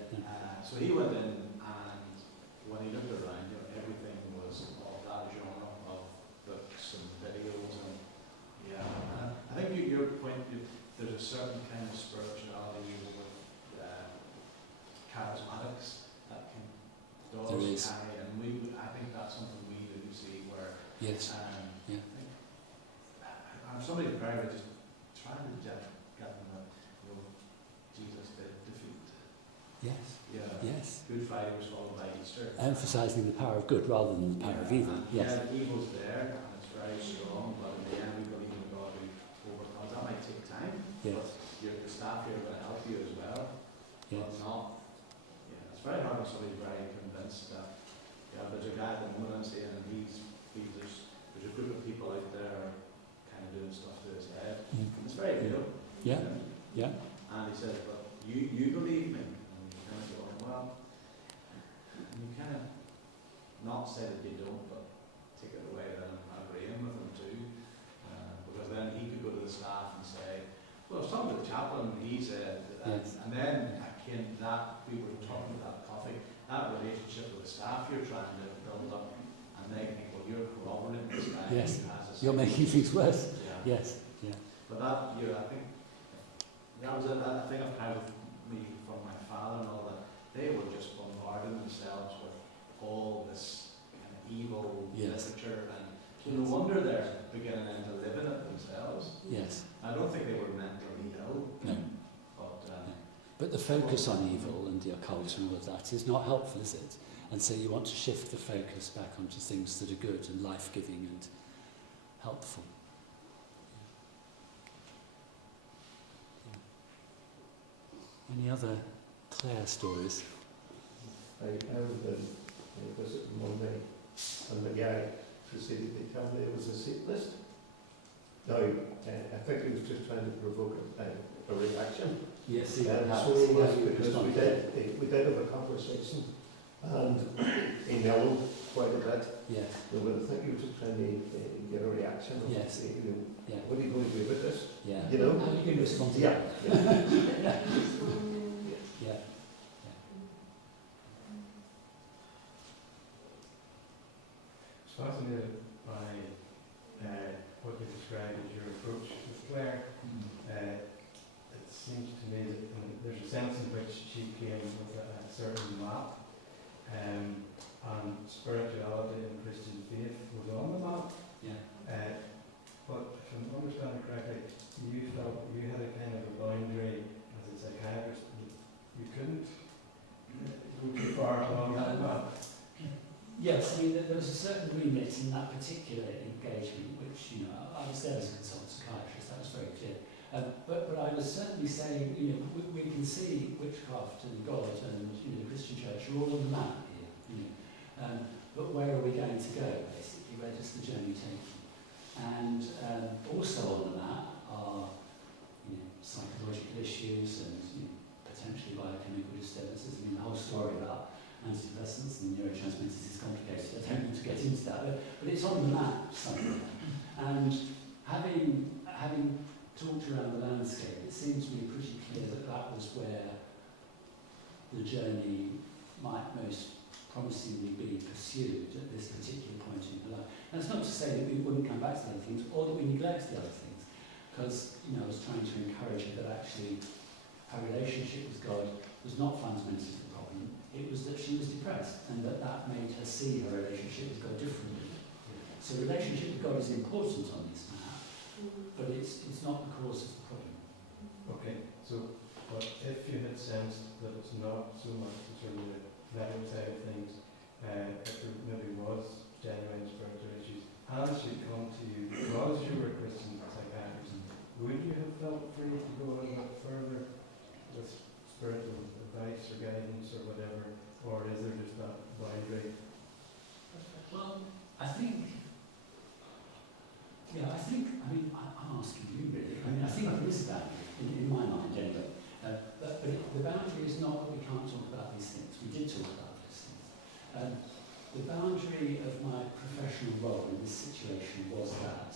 So he went in, and when he looked around, everything was of that genre of books and videos and I think your point, there's a certain kind of spirituality with charismatics that can carry, and I think that's something we do see where I'm somebody very just trying to get them that Jesus did defeat. Yes. Good Friday was followed by Easter. Emphasising the power of good rather than the power of evil. Yeah, evil's there and it's very strong, but in the end we believe in God who overcomes. That might take time, but your staff here are going to help you as well. But not. It's very hard when somebody's very convinced that there's a guy at the moment I'm seeing, and there's a group of people out there kind of doing stuff to his head. And it's very real. Yeah. And he says, but you believe me. And you kind of go, well, and you kind of not say that you don't, but take it away that I'm agreeing with him too. Because then he could go to the staff and say, well, I was talking to the chaplain, and he said, and then we were talking about that coffee, that relationship with the staff you're trying to build up, and they think, well, you're corroborating this guy who has a... You're making things worse. Yeah. Yes. But that, I think, that was a thing of how me from my father and all that, they were just bombarding themselves with all this kind of evil literature, and no wonder they're beginning to live in it themselves. Yes. I don't think they were mentally ill. No. But the focus on evil and the occult and all of that is not helpful, is it? And so you want to shift the focus back onto things that are good and life-giving and helpful. Any other Claire stories? I was visiting Monday, and the guy proceeded to tell me it was a seat list. Now, I think he was just trying to provoke a reaction. Yes, see And how so it was you because responded. we did have a conversation, and he mellowed quite a bit. Yes. So I think he was just trying to get a reaction. Of, Yes. you know, Yeah. what are you going to do with this? Yeah. You know? How are you going to respond to Yeah. that? Yeah. I was fascinated by what you described as your approach with Claire. It seems to me that there's a sense in which she came with a certain map, and spirituality and Christian faith was on the map. Yeah. But if I'm understanding correctly, you felt you had a kind of a boundary as a psychiatrist. You couldn't go too far along that map. Yes, I mean, there was a certain remit in that particular engagement, which, you know, I was there as a consultant psychiatrist, that was very clear. But I was certainly saying, you know, we can see witchcraft and God and, you know, the Christian church are all on the map here, you know. But where are we going to go, basically? Where does the journey take you? And also on the map are, you know, psychological issues and, you know, potentially biochemical disturbances. I mean, the whole story about antidepressants and neurotransmitters is complicated. I don't want to get into that, but it's on the map somewhere. And having talked around the landscape, it seems to me pretty clear that that was where the journey might most promisingly be pursued at this particular point in your life. And it's not to say that we wouldn't come back to the other things or that we neglect the other things, because, you know, I was trying to encourage her that actually her relationship with God was not fundamentally the problem. It was that she was depressed, and that made her see her relationship with God differently. So relationship with God is important on this map, but it's not the cause of the problem. Okay, so but if you had sensed that it's not so much the sort of the medical side of things, if there maybe was genuine spiritual issues, and she'd come to you because you were a Christian psychiatrist, would you have felt free to go a little bit further with spiritual advice or guidance or whatever, or is there just that boundary? Well, I mean, I'm asking you really. I mean, I think there is a boundary, in my mind anyway. But the boundary is not that we can't talk about these things. We did talk about these things. The boundary of my professional role in this situation was that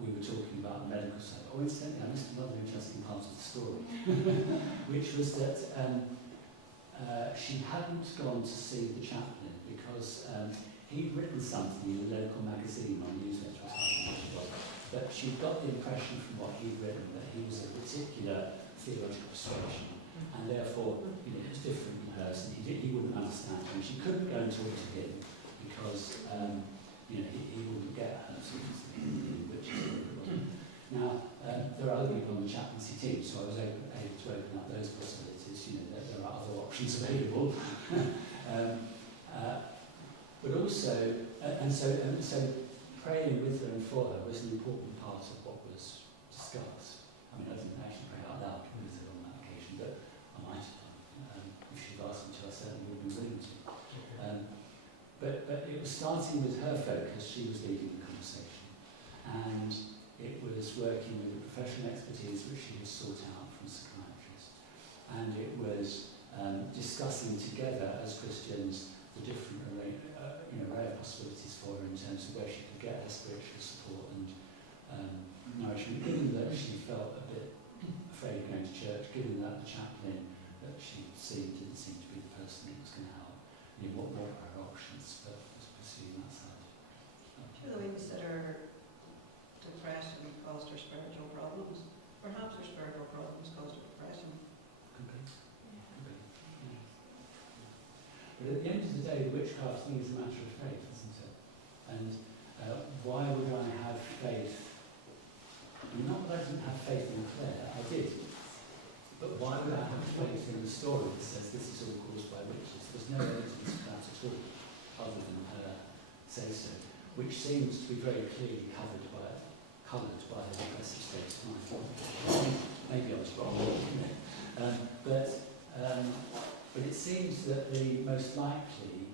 we were talking about the medical side. Oh, incidentally, I missed another interesting part of the story, which was that she hadn't gone to see the chaplain because he'd written something in a local magazine on newsletter, but she got the impression from what he'd written that he was a particular theological persuasion, and therefore, you know, it was different from hers, and he wouldn't understand her, and she couldn't go and talk to him because, you know, he wouldn't get her sort of thing, which is what it was. Now, there are other people on the chaplaincy team, so I was able to open up those possibilities, you know, that there are other options available. But also, and so praying with her and for her was an important part of what was discussed. I mean, I didn't actually pray out loud with her on that occasion, but I might have done. If she'd asked me to, I certainly would have been willing to. But it was starting with her focus. She was leading the conversation, and it was working with the professional expertise which she had sought out from psychiatrists, and it was discussing together as Christians the different array of possibilities for her in terms of where she could get her spiritual support and nourishment, given that she felt a bit afraid of going to church, given that the chaplain that she'd seen didn't seem to be the person that was going to help. You know, what were her options for pursuing that side? Do the wings that are depression caused her spiritual problems? Perhaps her spiritual problems caused her depression. Could be. But at the end of the day, the witchcraft thing is a matter of faith, isn't it? And why would I have faith? I mean, not that I didn't have faith in Claire, I did. But why would I have faith in the story that says this is all caused by witches? There's no evidence of that at all, other than her say-so, which seems to be very clearly coloured by her depressive state of mind. Maybe I was wrong, but it seems that the most likely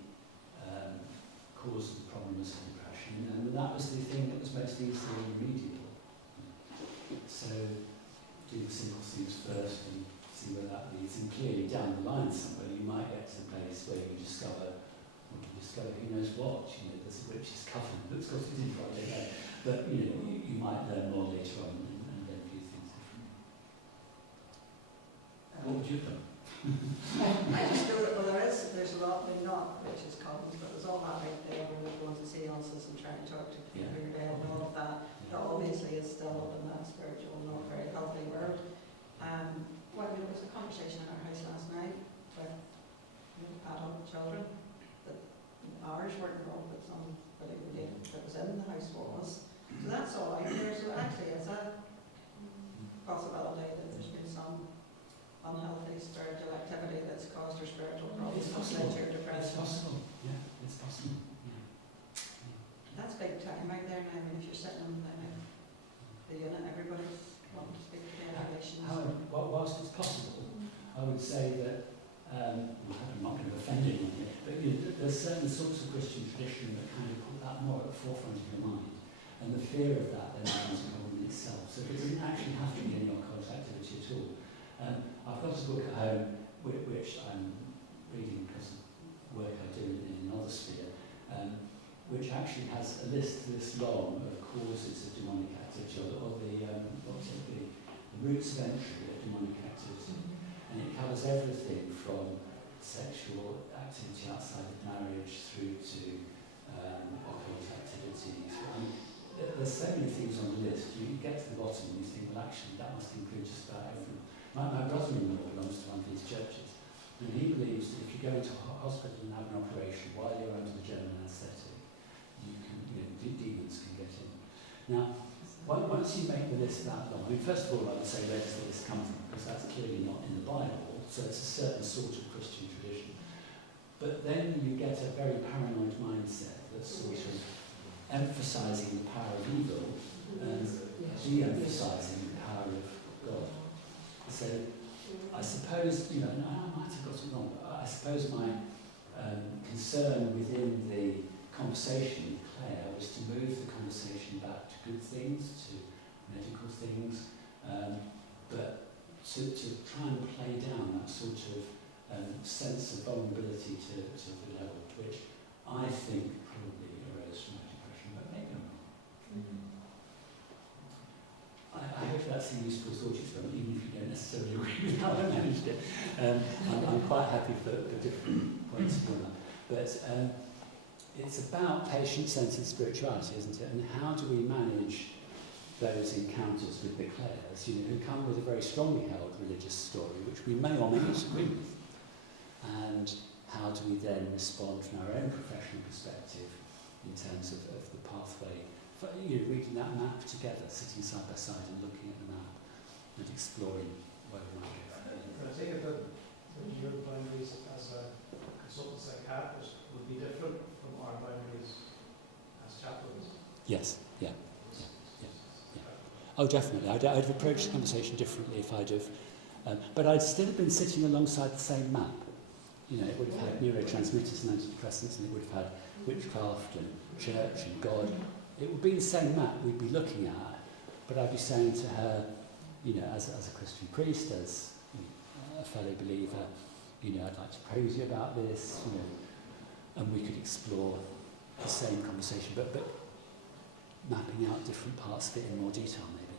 cause of the problem was depression, and that was the thing that was most easily remediable. So do the simple things first and see where that leads. And clearly down the line somewhere you might get to the place where you discover who knows what. There's a witch's coven that's got it in right there. But you might learn more later on and then view things differently. What would you have done? I just know that, well, there's a lot, they're not witches' covens, but there's all that out there where we're going to seances and trying to talk to people who are dead and all of that. That obviously is still up in that spiritual, not very healthy world. Well, there was a conversation in our house last night with adult children that ours weren't involved, but somebody related that was in the house was. So that's all out there. So actually, is that possibility that there's been some unhealthy spiritual activity that's caused her spiritual problems, led to her depression? It's possible, yeah, it's possible. Yeah. That's big time out there now. I mean, if you're sitting in the unit, everybody's wanting to speak to their relations. Whilst it's possible, I would say that, I'm not going to offend anyone here, but there's certain sorts of Christian tradition that kind of put that more at the forefront of your mind. And the fear of that then becomes a problem in itself. So it doesn't actually have to be any occult activity at all. I've got a book at home which I'm reading because of work I do in another sphere, which actually has a list this long of causes of demonic activity, or the routes of entry of demonic activity. And it covers everything from sexual activity outside of marriage through to occult activities. There's so many things on the list. You get to the bottom and you think, well, actually, that must include just about everything. My brother-in-law belongs to one of these churches, and he believes that if you go into a hospital and have an operation while you're under the German anesthetic, demons can get in. Now, once you make the list that long, I mean, first of all, I would say where does the list come from, because that's clearly not in the Bible, so it's a certain sort of Christian tradition. But then you get a very paranoid mindset that's sort of emphasising the power of evil and de-emphasising the power of God. So I suppose, and I might have got it wrong, but I suppose my concern within the conversation with Claire was to move the conversation back to good things, to medical things, but to try and play down that sort of sense of vulnerability to the level, which I think probably arose from my depression, but maybe I'm wrong. I hope that's a useful thought experiment, even if you don't necessarily agree with how I managed it. I'm quite happy for different points of view. But it's about patient-centered spirituality, isn't it? And how do we manage those encounters with the Clares, who come with a very strongly held religious story, which we may or may not agree with? And how do we then respond from our own professional perspective in terms of the pathway? Reading that map together, sitting side by side and looking at the map and exploring where we might go. I take it that your boundaries as a consultant psychiatrist would be different from our boundaries as chaplains. Yes, yeah. Oh, definitely. I'd have approached the conversation differently if I'd have, but I'd still have been sitting alongside the same map. It would have had neurotransmitters and antidepressants, and it would have had witchcraft and church and God. It would be the same map we'd be looking at, but I'd be saying to her, as a Christian priest, as a fellow believer, I'd like to pray with you about this, and we could explore the same conversation, but mapping out different parts of it in more detail, maybe.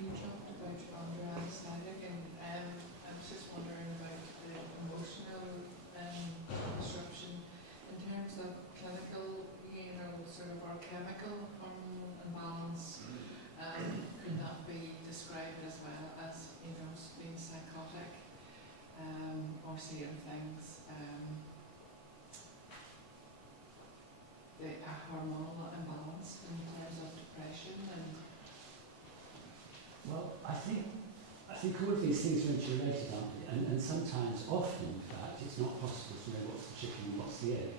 You talked about under anesthetic, and I was just wondering about the emotional disruption in terms of clinical, sort of our chemical hormone imbalance. Could that be described as well as, being psychotic, or seeing things, the hormonal imbalance in terms of depression and? Well, I think all of these things are interrelated, aren't they? And sometimes, often, in fact, it's not possible to know what's the chicken and what's the egg.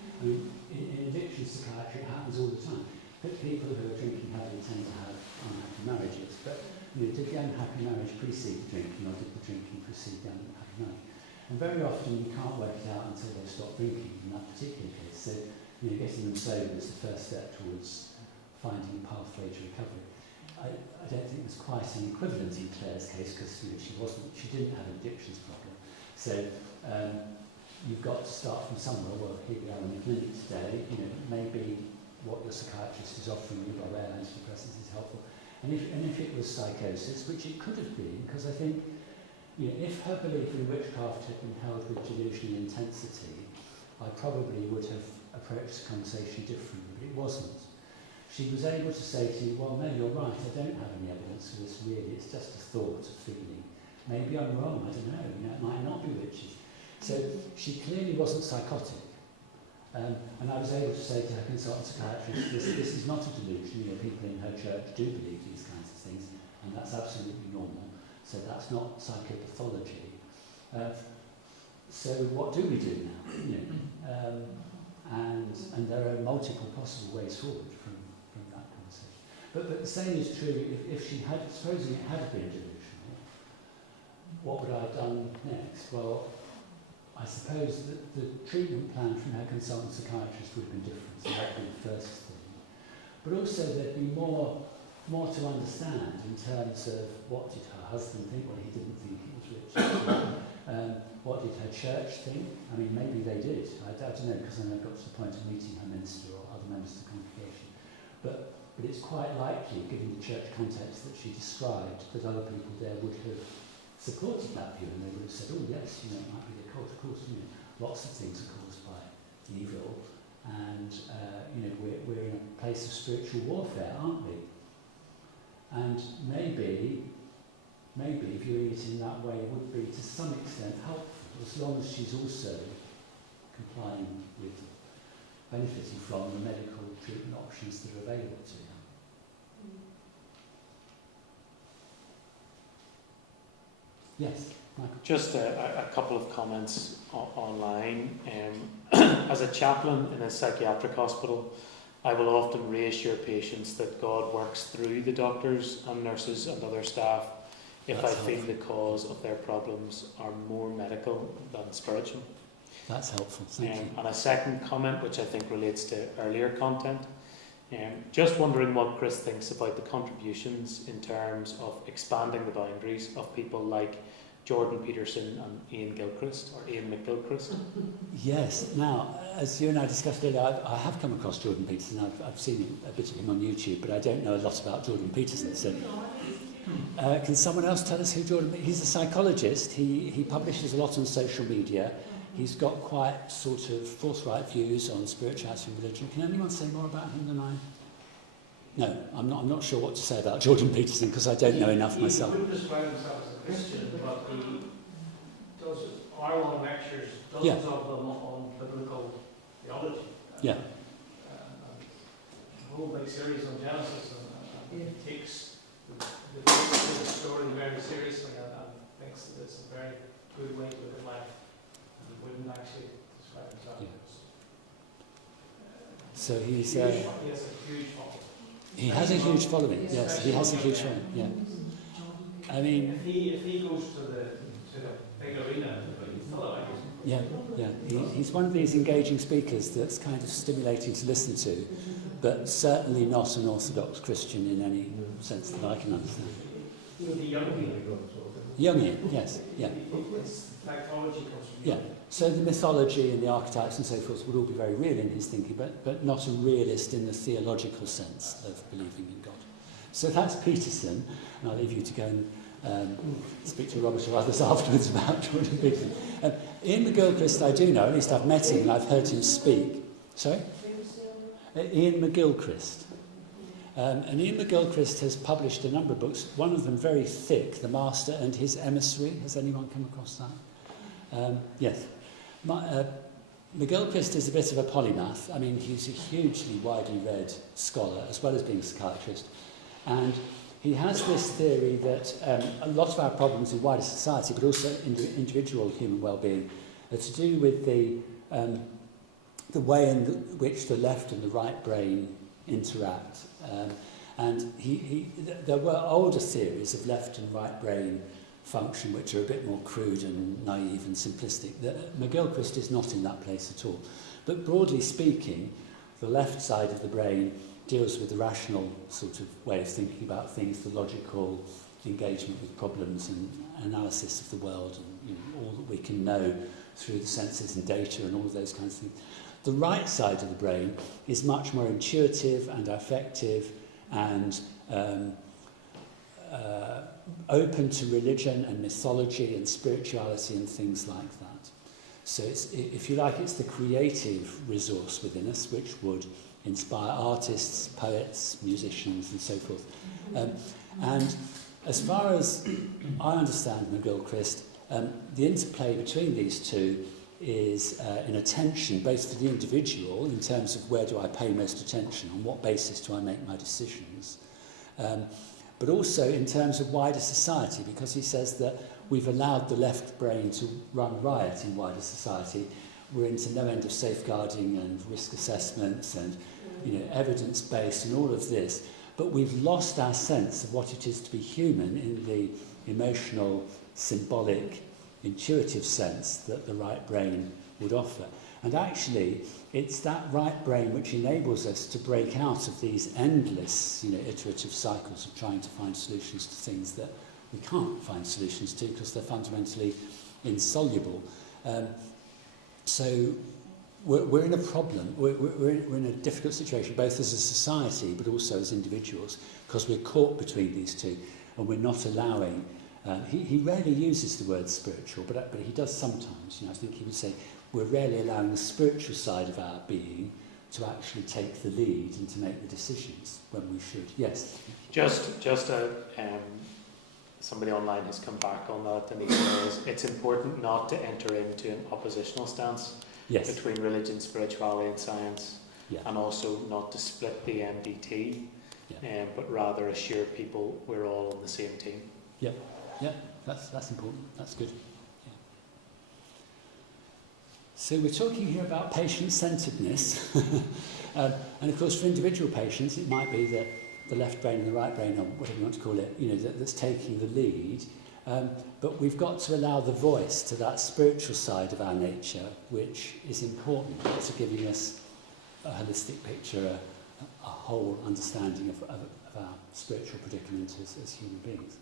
I mean, in addiction psychiatry, it happens all the time. People who are drinking heavily tend to have unhappy marriages, but did the unhappy marriage precede the drinking, or did the drinking precede the unhappy marriage? And very often you can't work it out until they stop drinking in that particular case. So getting them sober is the first step towards finding a pathway to recovery. I don't think there's quite an equivalent in Claire's case because she didn't have an addictions problem. So you've got to start from somewhere. Well, here we are in the clinic today. Maybe what your psychiatrist is offering you by way of antidepressants is helpful. And if it was psychosis, which it could have been, because I think if her belief in witchcraft had been held with delusional intensity, I probably would have approached the conversation differently, but it wasn't. She was able to say to you, well, no, you're right, I don't have any evidence for this really, it's just a thought, a feeling. Maybe I'm wrong, I don't know, it might not be witches. So she clearly wasn't psychotic. And I was able to say to her consultant psychiatrist, this is not a delusion, people in her church do believe these kinds of things, and that's absolutely normal, so that's not psychopathology. So what do we do now? And there are multiple possible ways forward from that conversation. But the same is true if she had, supposing it had been delusional, what would I have done next? Well, I suppose that the treatment plan from her consultant psychiatrist would have been different, so that would be the first thing. But also there'd be more to understand in terms of what did her husband think, well he didn't think it was Richard. What did her church think? I mean, maybe they did. I don't know, because then I got to the point of meeting her minister or other members of the congregation. But it's quite likely, given the church context that she described, that other people there would have supported that view, and they would have said, oh yes, it might be the occult, of course, lots of things are caused by evil, and we're in a place of spiritual warfare, aren't we? And maybe viewing it in that way would be to some extent helpful, as long as she's also complying with benefiting from the medical treatment options that are available to her. Yes, Michael. Just a couple of comments online. As a chaplain in a psychiatric hospital, I will often reassure patients that God works through the doctors and nurses and other staff if I feel the cause of their problems are more medical than spiritual. That's helpful, thank you. And a second comment, which I think relates to earlier content, just wondering what Chris thinks about the contributions in terms of expanding the boundaries of people like Jordan Peterson and Ian McGilchrist. Yes, now, as you and I discussed earlier, I have come across Jordan Peterson. I've seen a bit of him on YouTube, but I don't know a lot about Jordan Peterson. So, can someone else tell us who Jordan is? He's a psychologist. He publishes a lot on social media. He's got quite sort of forthright views on spirituality and religion. Can anyone say more about him than I? No, I'm not sure what to say about Jordan Peterson because I don't know enough myself. He wouldn't describe himself as a Christian, but he does hour-long lectures, dozens of them on biblical theology. Yeah. A whole big series on Genesis, and he takes the story very seriously and thinks that it's a very good way to look at life. And he wouldn't actually describe himself as. So he's. He has a huge following. He has a huge following. Yes, he has a huge following. Yeah. I mean, if he goes to the big arena, he's not like he's one of these engaging speakers that's kind of stimulating to listen to, but certainly not an orthodox Christian in any sense that I can understand. The Jungian, yes, yeah. It's psychology comes from yeah. So the mythology and the archetypes and so forth would all be very real in his thinking, but not a realist in the theological sense of believing in God. So that's Peterson, and I'll leave you to go and speak to Robert or others afterwards about Jordan Peterson. Ian McGilchrist I do know, at least I've met him and I've heard him speak. Sorry? Ian McGilchrist. And Ian McGilchrist has published a number of books, one of them very thick, The Master and His Emissary. Has anyone come across that? Yes. McGilchrist is a bit of a polymath. I mean, he's a hugely widely read scholar, as well as being a psychiatrist. And he has this theory that a lot of our problems in wider society, but also individual human well-being, are to do with the way in which the left and the right brain interact. And there were older theories of left and right brain function which are a bit more crude and naive and simplistic. McGilchrist is not in that place at all. But broadly speaking, The left side of the brain deals with the rational sort of way of thinking about things, the logical engagement with problems and analysis of the world, and all that we can know through the senses and data and all of those kinds of things. The right side of the brain is much more intuitive and affective and open to religion and mythology and spirituality and things like that. So it's, if you like, it's the creative resource within us which would inspire artists, poets, musicians and so forth. And as far as I understand McGilchrist, the interplay between these two is an attention both for the individual in terms of where do I pay most attention, on what basis do I make my decisions, but also in terms of wider society, because he says that we've allowed the left brain to run riot in wider society. We're into no end of safeguarding and risk assessments and evidence-based and all of this, but we've lost our sense of what it is to be human in the emotional, symbolic, intuitive sense that the right brain would offer. And actually, it's that right brain which enables us to break out of these endless, iterative cycles of trying to find solutions to things that we can't find solutions to because they're fundamentally insoluble. So we're in a problem. We're in a difficult situation, both as a society but also as individuals, because we're caught between these two, and we're not allowing. He rarely uses the word spiritual, but he does sometimes. I think he would say we're rarely allowing the spiritual side of our being to actually take the lead and to make the decisions when we should. Yes. Somebody online has come back on that, and he says it's important not to enter into an oppositional stance between religion, spirituality and science, and also not to split the MDT, but rather assure people we're all on the same team. Yeah, that's important. That's good. Yeah. So we're talking here about patient-centeredness, and of course for individual patients it might be that the left brain and the right brain, or whatever you want to call it, that's taking the lead. But we've got to allow the voice to that spiritual side of our nature, which is important to giving us a holistic picture, a whole understanding of our spiritual predicament as human beings.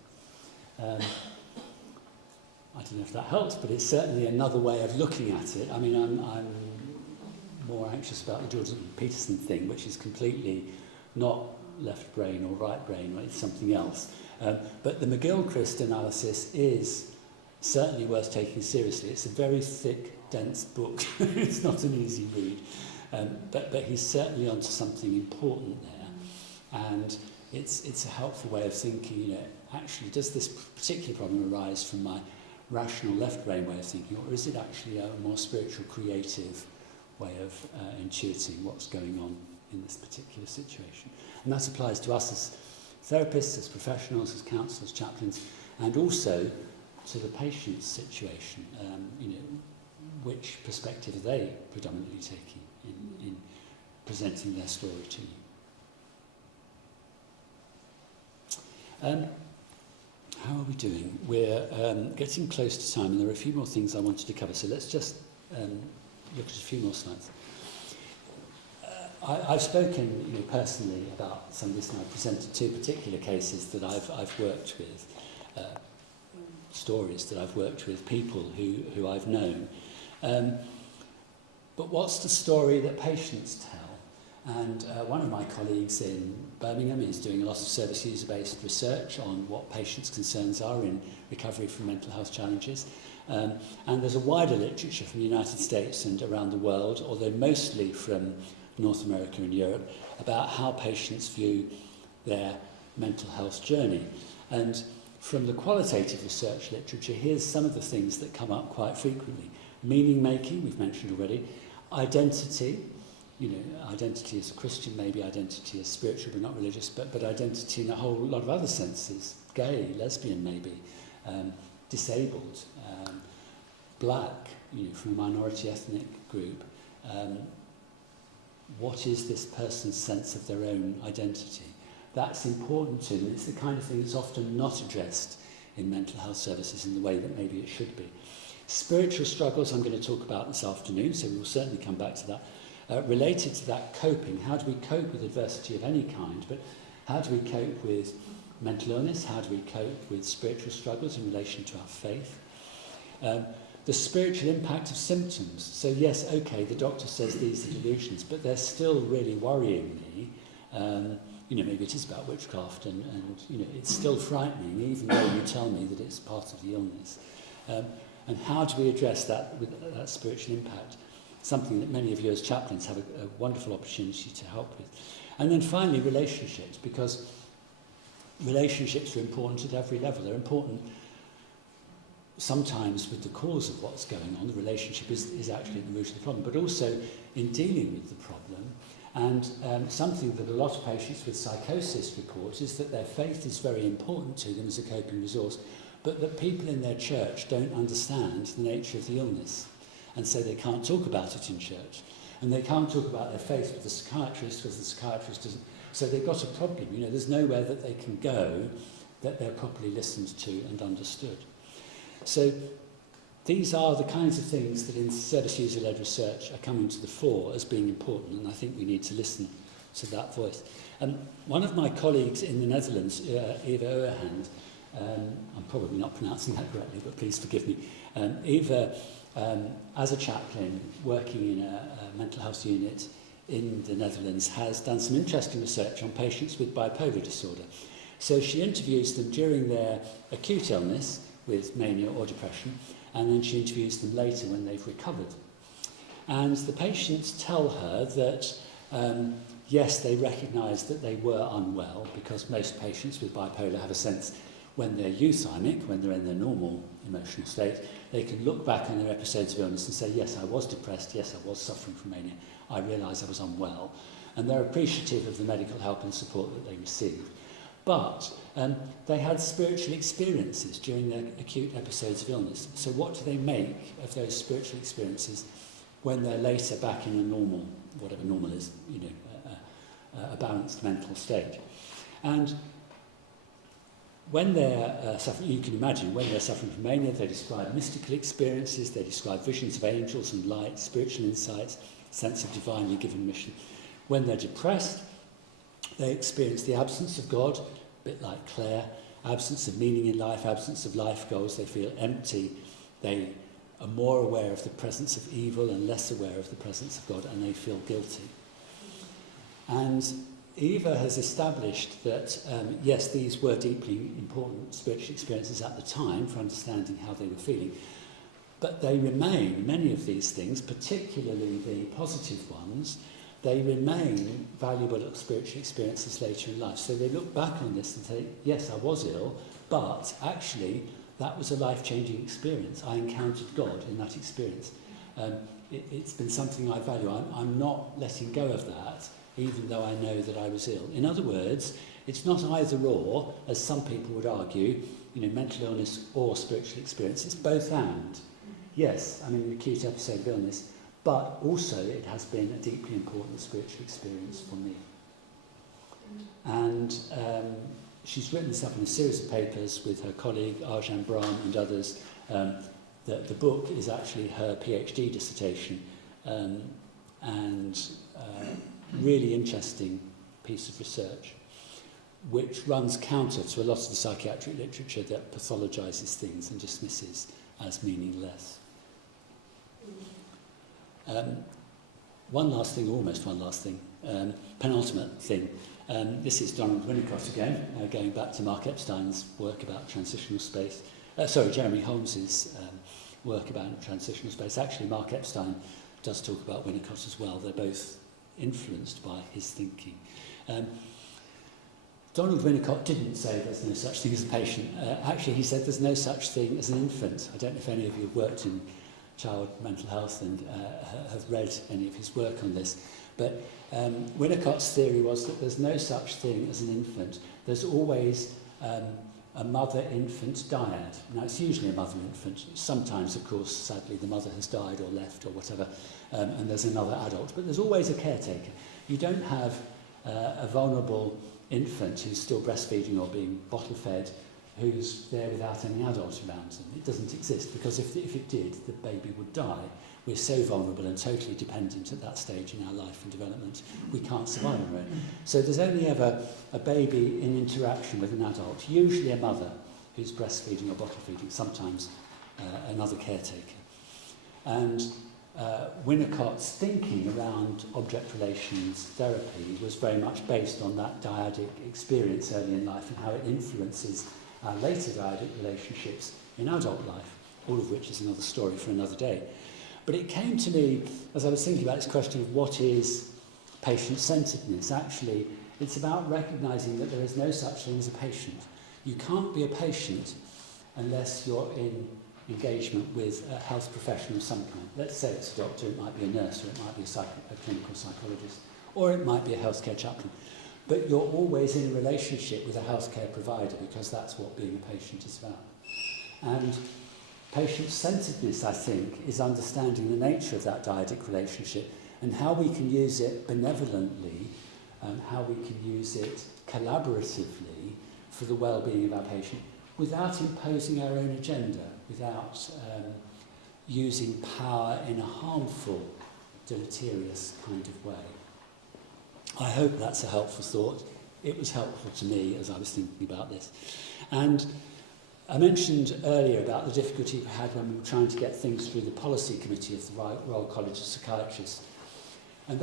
I don't know if that helps, but it's certainly another way of looking at it. I mean, I'm more anxious about the Jordan Peterson thing, which is completely not left brain or right brain, or it's something else. But the McGilchrist analysis is certainly worth taking seriously. It's a very thick, dense book. It's not an easy read. But he's certainly onto something important there. And it's a helpful way of thinking, actually, does this particular problem arise from my rational left brain way of thinking, or is it actually a more spiritual, creative way of intuiting what's going on in this particular situation? And that applies to us as therapists, as professionals, as counsellors, chaplains, and also to the patient's situation. Which perspective are they predominantly taking in presenting their story to you? How are we doing? We're getting close to time, and there are a few more things I wanted to cover, so let's just look at a few more slides. I've spoken personally about some of this, and I've presented two particular cases that I've worked with, stories that I've worked with, people who I've known. But what's the story that patients tell? And one of my colleagues in Birmingham is doing a lot of service user-based research on what patients' concerns are in recovery from mental health challenges. And there's a wider literature from the United States and around the world, although mostly from North America and Europe, about how patients view their mental health journey. And from the qualitative research literature, here's some of the things that come up quite frequently. Meaning making, we've mentioned already. Identity, identity as a Christian, maybe identity as spiritual but not religious, but identity in a whole lot of other senses. Gay, lesbian maybe, disabled, black, from a minority ethnic group. What is this person's sense of their own identity? That's important to them. It's the kind of thing that's often not addressed in mental health services in the way that maybe it should be. Spiritual struggles I'm going to talk about this afternoon, so we'll certainly come back to that. related to that coping. How do we cope with adversity of any kind? But how do we cope with mental illness? How do we cope with spiritual struggles in relation to our faith? The spiritual impact of symptoms. So yes, okay, the doctor says these are delusions, but they're still really worrying me. Maybe it is about witchcraft and it's still frightening, even though you tell me that it's part of the illness. And how do we address that with that spiritual impact? Something that many of you as chaplains have a wonderful opportunity to help with. And then finally, relationships, because relationships are important at every level. They're important sometimes with the cause of what's going on. The relationship is actually at the root of the problem, but also in dealing with the problem. And something that a lot of patients with psychosis report is that their faith is very important to them as a coping resource, but that people in their church don't understand the nature of the illness. And so they can't talk about it in church. And they can't talk about their faith with the psychiatrist because the psychiatrist doesn't. So they've got a problem. There's nowhere that they can go that they're properly listened to and understood. So these are the kinds of things that in service user-led research are coming to the fore as being important, and I think we need to listen to that voice. One of my colleagues in the Netherlands, Eva Oerhand, I'm probably not pronouncing that correctly, but please forgive me. Eva, as a chaplain working in a mental health unit in the Netherlands, has done some interesting research on patients with bipolar disorder. So she interviews them during their acute illness with mania or depression, and then she interviews them later when they've recovered. And the patients tell her that, yes, they recognise that they were unwell, because most patients with bipolar have a sense when they're euthymic, when they're in their normal emotional state, they can look back on their episodes of illness and say, yes, I was depressed, yes, I was suffering from mania, I realised I was unwell. And they're appreciative of the medical help and support that they received. But they had spiritual experiences during their acute episodes of illness. So what do they make of those spiritual experiences when they're later back in a normal, whatever normal is, a balanced mental state? And when they're suffering, you can imagine, when they're suffering from mania, they describe mystical experiences, they describe visions of angels and light, spiritual insights, sense of divinely given mission. When they're depressed, they experience the absence of God, a bit like Claire, absence of meaning in life, absence of life goals. They feel empty. They are more aware of the presence of evil and less aware of the presence of God, and they feel guilty. And Eva has established that, yes, these were deeply important spiritual experiences at the time for understanding how they were feeling, but they remain, many of these things, particularly the positive ones, they remain valuable spiritual experiences later in life. So they look back on this and say, yes, I was ill, but actually that was a life-changing experience. I encountered God in that experience. It's been something I value. I'm not letting go of that, even though I know that I was ill. In other words, it's not either or, as some people would argue, mental illness or spiritual experience. It's both and. Yes, I'm in an acute episode of illness, but also it has been a deeply important spiritual experience for me. And she's written this up in a series of papers with her colleague Arjan Brahm and others. The book is actually her PhD dissertation, and really interesting piece of research, which runs counter to a lot of the psychiatric literature that pathologises things and dismisses as meaningless. One last thing, almost one last thing, penultimate thing. This is Donald Winnicott again, going back to Mark Epstein's work about transitional space. Jeremy Holmes's work about transitional space. Actually, Mark Epstein does talk about Winnicott as well. They're both influenced by his thinking. Donald Winnicott didn't say there's no such thing as a patient. Actually, he said there's no such thing as an infant. I don't know if any of you have worked in child mental health and have read any of his work on this. But Winnicott's theory was that there's no such thing as an infant. There's always a mother-infant dyad. Now, it's usually a mother-infant. Sometimes, of course, sadly, the mother has died or left or whatever, and there's another adult. But there's always a caretaker. You don't have a vulnerable infant who's still breastfeeding or being bottle-fed who's there without any adult around them. It doesn't exist, because if it did, the baby would die. We're so vulnerable and totally dependent at that stage in our life and development, we can't survive on our own. So there's only ever a baby in interaction with an adult, usually a mother who's breastfeeding or bottle feeding, sometimes another caretaker. And Winnicott's thinking around object relations therapy was very much based on that dyadic experience early in life and how it influences our later dyadic relationships in adult life, all of which is another story for another day. But it came to me, as I was thinking about this question of what is patient-centeredness, actually, it's about recognising that there is no such thing as a patient. You can't be a patient unless you're in engagement with a health professional of some kind. Let's say it's a doctor, it might be a nurse, or it might be a clinical psychologist, or it might be a healthcare chaplain. But you're always in a relationship with a healthcare provider, because that's what being a patient is about. And patient-centeredness, I think, is understanding the nature of that dyadic relationship and how we can use it benevolently, how we can use it collaboratively for the well-being of our patient, without imposing our own agenda, without using power in a harmful, deleterious kind of way. I hope that's a helpful thought. It was helpful to me as I was thinking about this. And I mentioned earlier about the difficulty we had when we were trying to get things through the policy committee of the Royal College of Psychiatrists. And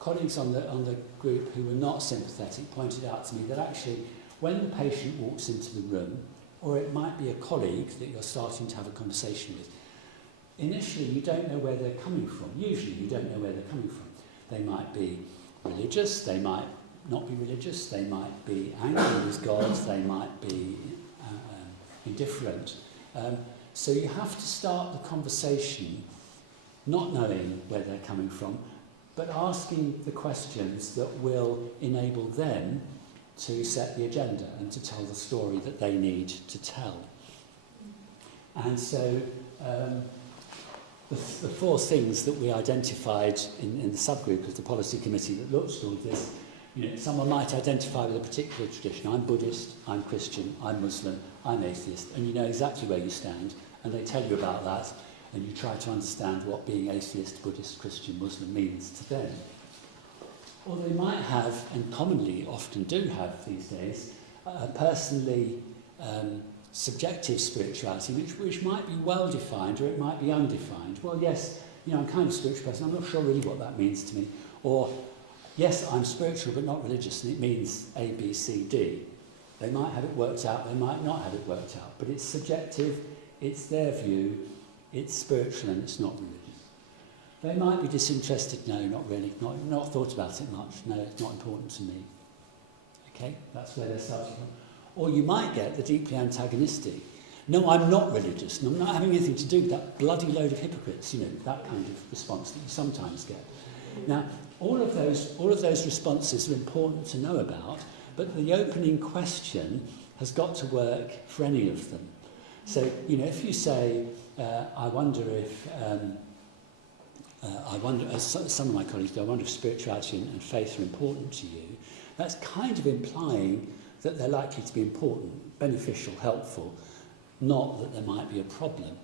colleagues on the group who were not sympathetic pointed out to me that actually when the patient walks into the room, or it might be a colleague that you're starting to have a conversation with, initially you don't know where they're coming from. Usually you don't know where they're coming from. They might be religious, they might not be religious, they might be angry with God, they might be indifferent. So you have to start the conversation not knowing where they're coming from, but asking the questions that will enable them to set the agenda and to tell the story that they need to tell. And so the four things that we identified in the subgroup of the policy committee that looked at all this, someone might identify with a particular tradition. I'm Buddhist, I'm Christian, I'm Muslim, I'm atheist, and you know exactly where you stand, and they tell you about that, and you try to understand what being atheist, Buddhist, Christian, Muslim means to them. Or they might have, and commonly often do have these days, a personally subjective spirituality, which might be well-defined or it might be undefined. Well, yes, I'm kind of a spiritual person, I'm not sure really what that means to me. Or, yes, I'm spiritual but not religious, and it means A, B, C, D. They might have it worked out, they might not have it worked out, but it's subjective, it's their view, it's spiritual and it's not religious. They might be disinterested, no, not really, not thought about it much, no, it's not important to me. Okay, that's where they're starting from. Or you might get the deeply antagonistic, no, I'm not religious, and I'm not having anything to do with that bloody load of hypocrites, that kind of response that you sometimes get. Now, all of those responses are important to know about, but the opening question has got to work for any of them. So, if you say, I wonder if, as some of my colleagues do, I wonder if spirituality and faith are important to you, that's kind of implying that they're likely to be important, beneficial, helpful, not that there might be a problem.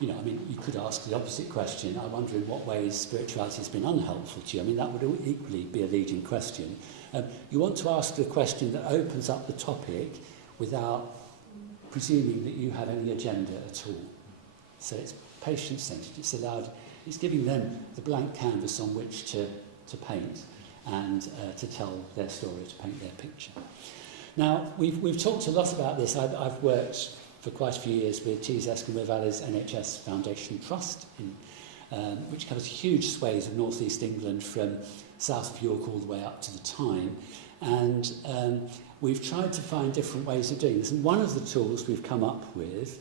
You could ask the opposite question. I wonder in what ways spirituality has been unhelpful to you. That would equally be a leading question. You want to ask the question that opens up the topic without presuming that you have any agenda at all. So it's patient-centered. It's giving them the blank canvas on which to paint and to tell their story, to paint their picture. Now, we've talked a lot about this. I've worked for quite a few years with T. Esquimalt Valley's NHS Foundation Trust, which covers huge swathes of North East England from south of York all the way up to the Tyne. And we've tried to find different ways of doing this. And one of the tools we've come up with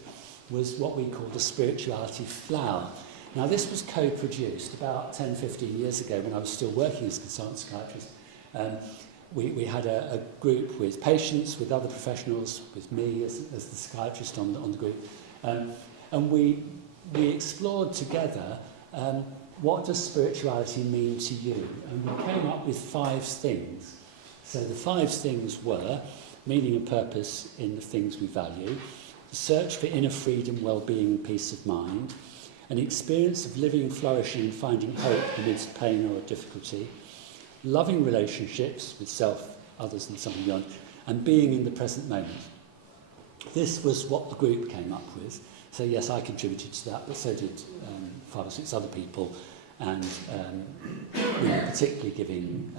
was what we called a spirituality flower. Now, this was co-produced about 10, 15 years ago when I was still working as a consultant psychiatrist. We had a group with patients, with other professionals, with me as the psychiatrist on the group. And we explored together what does spirituality mean to you? And we came up with 5 things. So the 5 things were, meaning and purpose in the things we value, the search for inner freedom, well-being and peace of mind, an experience of living, flourishing and finding hope amidst pain or difficulty, loving relationships with self, others and someone beyond, and being in the present moment. This was what the group came up with. So yes, I contributed to that, but so did 5 or 6 other people, and particularly giving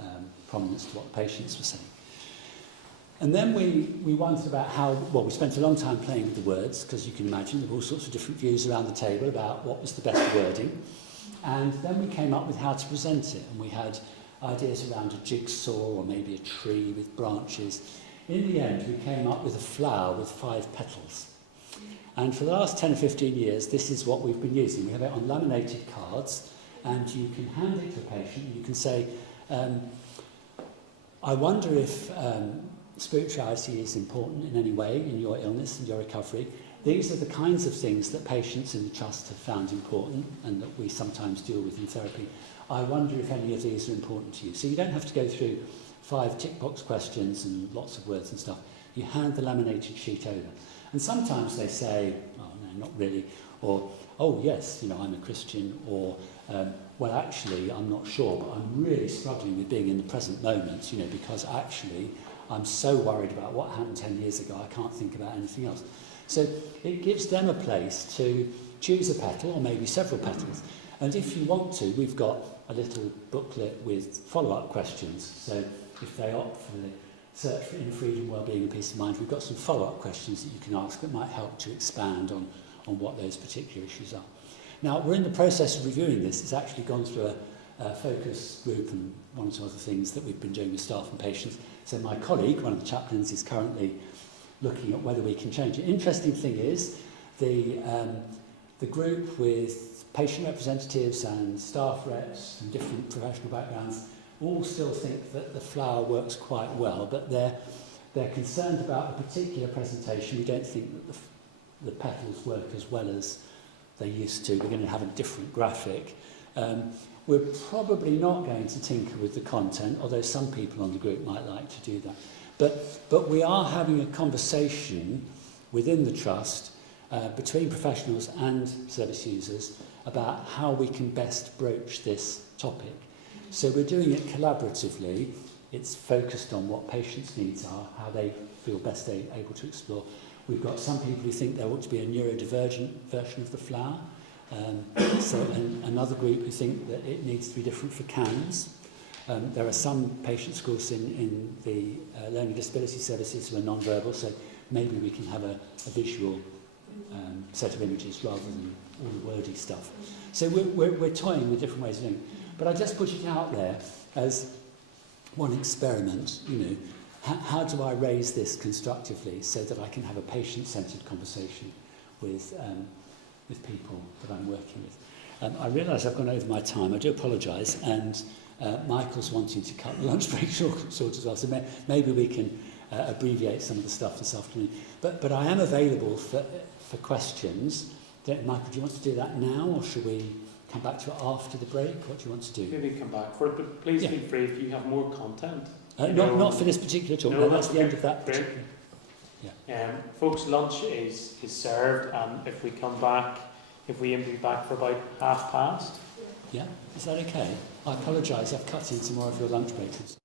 prominence to what the patients were saying. And then we wondered about how, well, we spent a long time playing with the words, because you can imagine there were all sorts of different views around the table about what was the best wording. And then we came up with how to present it, and we had ideas around a jigsaw or maybe a tree with branches. In the end, we came up with a flower with 5 petals. And for the last 10 or 15 years, this is what we've been using. We have it on laminated cards, and you can hand it to a patient, and you can say, I wonder if spirituality is important in any way in your illness and your recovery. These are the kinds of things that patients in the Trust have found important and that we sometimes deal with in therapy. I wonder if any of these are important to you. So you don't have to go through 5 tick box questions and lots of words and stuff. You hand the laminated sheet over. And sometimes they say, oh no, not really, or, oh yes, you know, I'm a Christian, or, well actually, I'm not sure, but I'm really struggling with being in the present moment, you know, because actually I'm so worried about what happened 10 years ago, I can't think about anything else. So it gives them a place to choose a petal, or maybe several petals. And if you want to, we've got a little booklet with follow-up questions. So if they opt for the search for inner freedom, well-being and peace of mind, we've got some follow-up questions that you can ask that might help to expand on what those particular issues are. Now, we're in the process of reviewing this. It's actually gone through a focus group and one or two other things that we've been doing with staff and patients. So my colleague, one of the chaplains, is currently looking at whether we can change it. Interesting thing is, the group with patient representatives and staff reps from different professional backgrounds all still think that the flower works quite well, but they're concerned about the particular presentation. We don't think that the petals work as well as they used to. We're going to have a different graphic. We're probably not going to tinker with the content, although some people on the group might like to do that. But we are having a conversation within the Trust between professionals and service users about how we can best broach this topic. So we're doing it collaboratively. It's focused on what patients' needs are, how they feel best able to explore. We've got some people who think there ought to be a neurodivergent version of the flower. And another group who think that it needs to be different for cans. There are some patients, of course, in the learning disability services who are non-verbal, so maybe we can have a visual set of images rather than all the wordy stuff. So we're toying with different ways of doing it. But I just put it out there as one experiment, you know, how do I raise this constructively so that I can have a patient-centred conversation with people that I'm working with. I realise I've gone over my time. I do apologise, and Michael's wanting to cut the lunch break short as well, so maybe we can abbreviate some of the stuff this afternoon. But I am available for questions. Michael, do you want to do that now, or should we come back to it after the break? What do you want to do? Maybe come back for it, but please feel free if you have more content. Not for this particular talk, no, that's the end of that particular. Yeah. Folks, lunch is served, and if we come back, if we aim to be back for about past. Yeah, is that okay? I apologise, I've cut into more of your lunch breaks.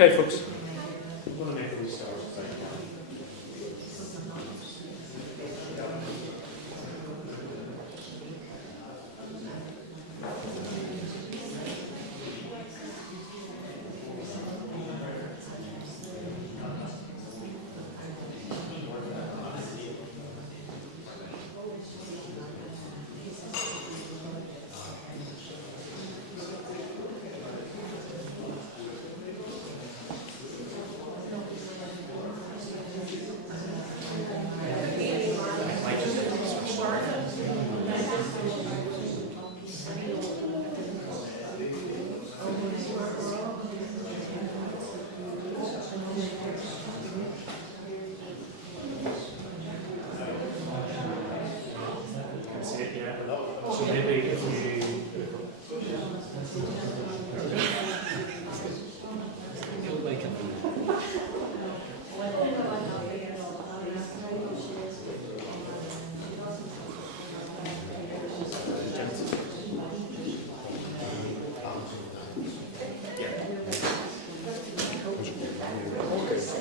Okay, folks. I'm going to make a restart. So maybe if you You'll wake up.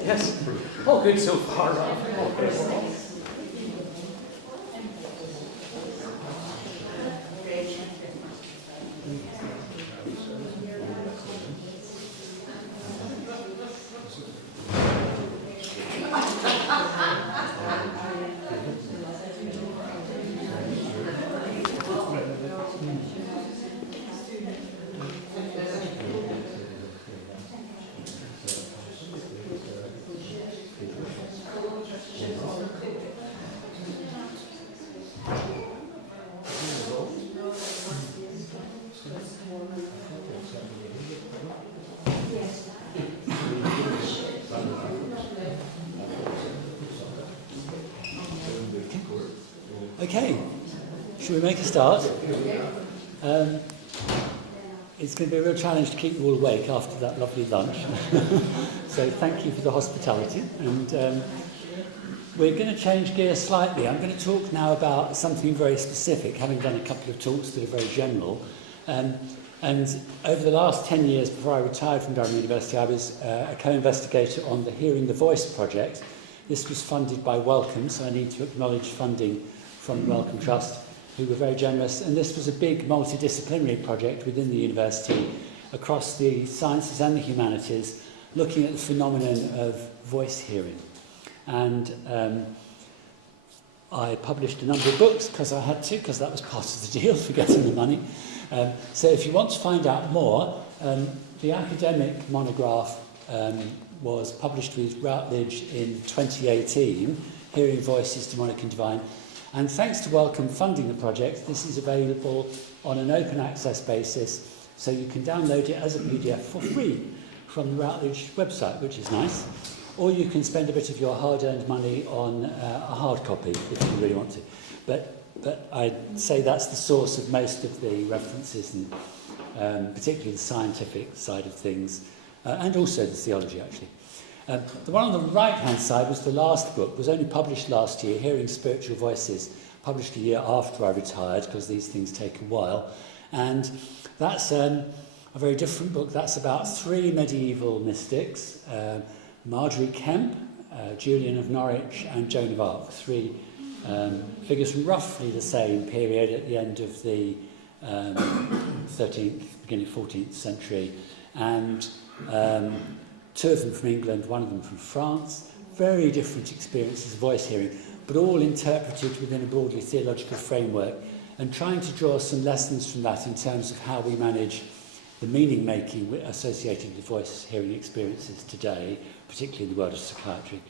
yes, all good so far. Okay. Okay, should we make a start? It's going to be a real challenge to keep you all awake after that lovely lunch. So thank you for the hospitality. And we're going to change gears slightly. I'm going to talk now about something very specific, having done a couple of talks that are very general. And over the last 10 years before I retired from Durham University, I was a co-investigator on the Hearing the Voice project. This was funded by Wellcome, so I need to acknowledge funding from the Wellcome Trust, who were very generous. And this was a big multidisciplinary project within the university across the sciences and the humanities, looking at the phenomenon of voice hearing. And I published a number of books because I had to, because that was part of the deal for getting the money. So if you want to find out more, the academic monograph was published with Routledge in 2018, Hearing Voices, Demonic and Divine. And thanks to Wellcome funding the project, this is available on an open access basis, so you can download it as a PDF for free from the Routledge website, which is nice. Or you can spend a bit of your hard-earned money on a hard copy if you really want to. But I'd say that's the source of most of the references, and particularly the scientific side of things, and also the theology, actually. The one on the right-hand side was the last book, was only published last year, Hearing Spiritual Voices, published a year after I retired, because these things take a while. And that's a very different book. That's about 3 medieval mystics, Marjorie Kemp, Julian of Norwich, and Joan of Arc, 3 figures from roughly the same period at the end of the 13th, beginning 14th century. And 2 of them from England, 1 of them from France. Very different experiences of voice hearing, but all interpreted within a broadly theological framework, and trying to draw some lessons from that in terms of how we manage the meaning-making associated with voice hearing experiences today, particularly in the world of psychiatry.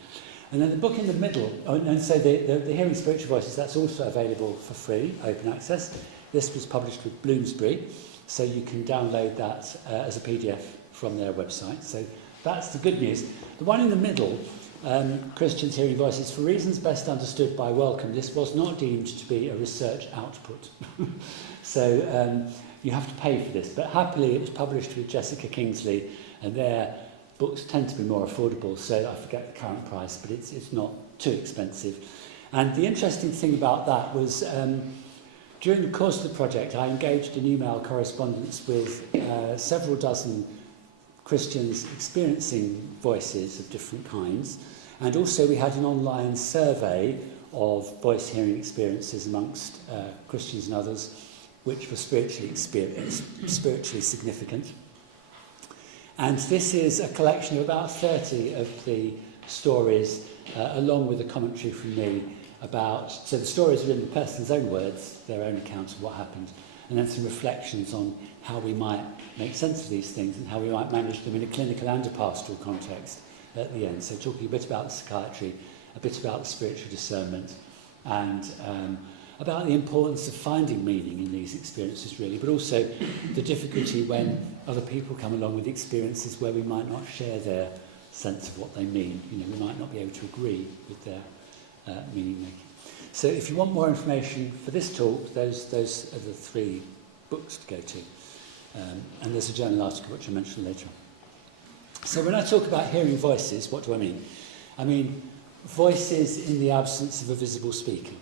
And then the book in the middle, and so the Hearing Spiritual Voices, that's also available for free, open access. This was published with Bloomsbury, so you can download that as a PDF from their website. So that's the good news. The one in the middle, Christians Hearing Voices, for reasons best understood by Wellcome, this was not deemed to be a research output. So you have to pay for this. But happily, it was published with Jessica Kingsley, and their books tend to be more affordable, so I forget the current price, but it's not too expensive. And the interesting thing about that was during the course of the project, I engaged in email correspondence with several dozen Christians experiencing voices of different kinds. And also we had an online survey of voice hearing experiences amongst Christians and others, which were spiritually significant. And this is a collection of about 30 of the stories, along with a commentary from me about, so the stories are in the person's own words, their own account of what happened, and then some reflections on how we might make sense of these things and how we might manage them in a clinical and a pastoral context at the end. So talking a bit about the psychiatry, a bit about the spiritual discernment, and about the importance of finding meaning in these experiences, really, but also the difficulty when other people come along with experiences where we might not share their sense of what they mean. You know, we might not be able to agree with their meaning making. So if you want more information for this talk, those are the 3 books to go to. And there's a journal article which I mentioned later on. So when I talk about hearing voices, what do I mean? I mean voices in the absence of a visible speaker.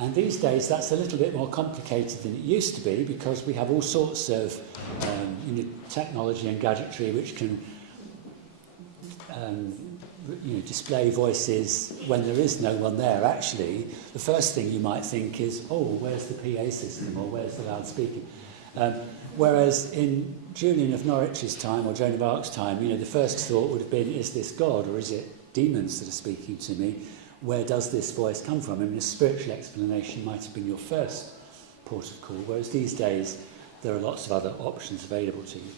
And these days that's a little bit more complicated than it used to be, because we have all sorts of technology and gadgetry which can display voices when there is no one there. Actually, the first thing you might think is, oh, where's the PA system, or where's the loudspeaker? Whereas in Julian of Norwich's time, or Joan of Arc's time, the first thought would have been, is this God, or is it demons that are speaking to me? Where does this voice come from? I mean, a spiritual explanation might have been your first port of call, whereas these days there are lots of other options available to you.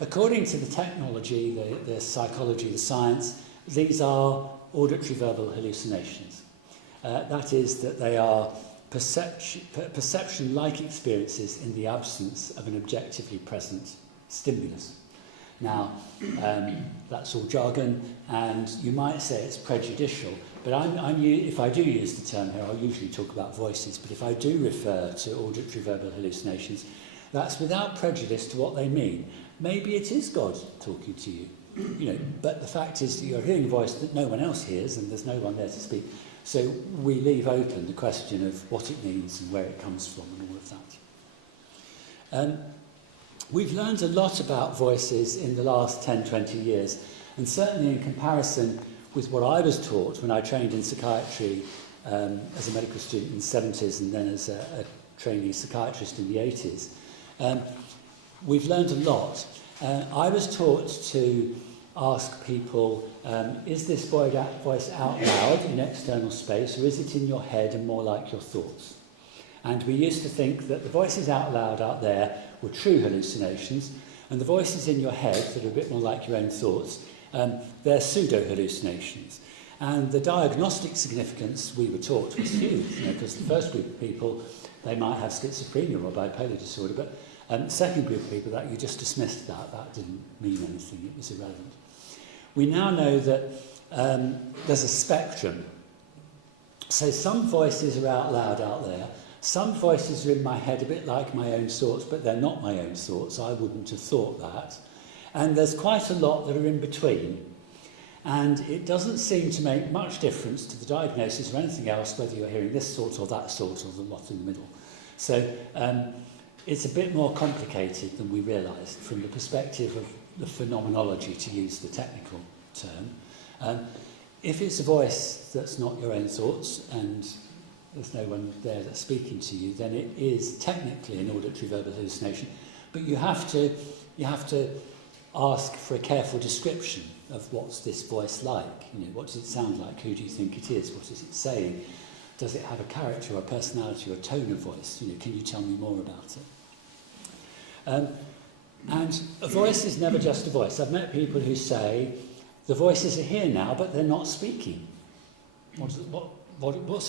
According to the technology, the psychology, the science, these are auditory verbal hallucinations. That is, that they are perception-like experiences in the absence of an objectively present stimulus. Now, that's all jargon, and you might say it's prejudicial, but if I do use the term here, I'll usually talk about voices, but if I do refer to auditory verbal hallucinations, that's without prejudice to what they mean. Maybe it is God talking to you, but the fact is that you're hearing a voice that no one else hears, and there's no one there to speak. So we leave open the question of what it means and where it comes from and all of that. We've learned a lot about voices in the last 10, 20 years, and certainly in comparison with what I was taught when I trained in psychiatry as a medical student in the 70s and then as a trainee psychiatrist in the 80s. We've learned a lot. I was taught to ask people, is this voice out loud in external space, or is it in your head and more like your thoughts? And we used to think that the voices out loud out there were true hallucinations, and the voices in your head that are a bit more like your own thoughts, they're pseudo-hallucinations. And the diagnostic significance, we were taught, was huge, because the first group of people, they might have schizophrenia or bipolar disorder, but the second group of people, that you just dismissed that didn't mean anything, it was irrelevant. We now know that there's a spectrum. So some voices are out loud out there, some voices are in my head a bit like my own thoughts, but they're not my own thoughts, I wouldn't have thought that. And there's quite a lot that are in between. And it doesn't seem to make much difference to the diagnosis or anything else whether you're hearing this sort or that sort or the lot in the middle. So it's a bit more complicated than we realised from the perspective of the phenomenology, to use the technical term. If it's a voice that's not your own thoughts and there's no one there that's speaking to you, then it is technically an auditory verbal hallucination. But you have to ask for a careful description of what's this voice like. What does it sound like? Who do you think it is? What is it saying? Does it have a character or a personality or a tone of voice? Can you tell me more about it? And a voice is never just a voice. I've met people who say, the voices are here now, but they're not speaking. What's a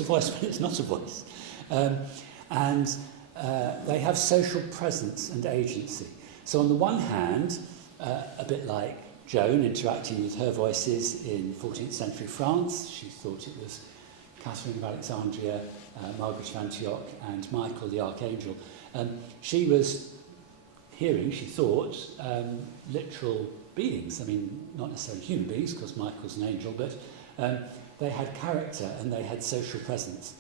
voice when it's not a voice? They have social presence and agency. So on the one hand, a bit like Joan interacting with her voices in 14th century France, she thought it was Catherine of Alexandria, Margaret of Antioch, and Michael the Archangel. She was hearing, she thought, literal beings. I mean, not necessarily human beings, because Michael's an angel, but they had character and they had social presence.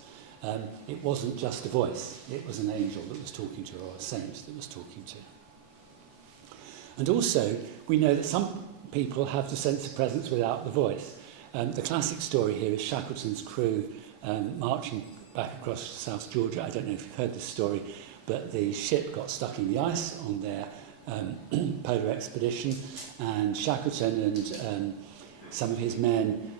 It wasn't just a voice, it was an angel that was talking to her, or a saint that was talking to her. And also, we know that some people have the sense of presence without the voice. The classic story here is Shackleton's crew marching back across South Georgia. I don't know if you've heard this story, but the ship got stuck in the ice on their polar expedition, and Shackleton and some of his men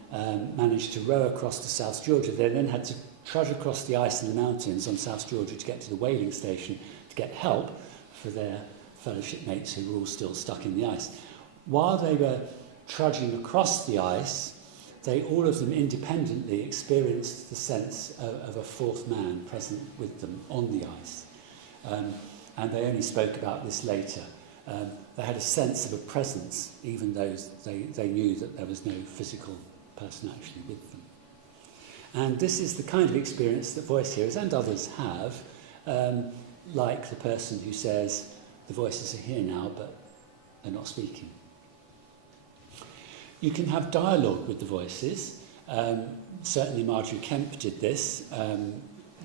managed to row across to South Georgia. They then had to trudge across the ice in the mountains on South Georgia to get to the whaling station to get help for their fellow shipmates who were all still stuck in the ice. While they were trudging across the ice, they all of them independently experienced the sense of a fourth man present with them on the ice. And they only spoke about this later. They had a sense of a presence, even though they knew that there was no physical person actually with them. And this is the kind of experience that voice hearers and others have, like the person who says, the voices are here now, but they're not speaking. You can have dialogue with the voices. Certainly Marjorie Kemp did this,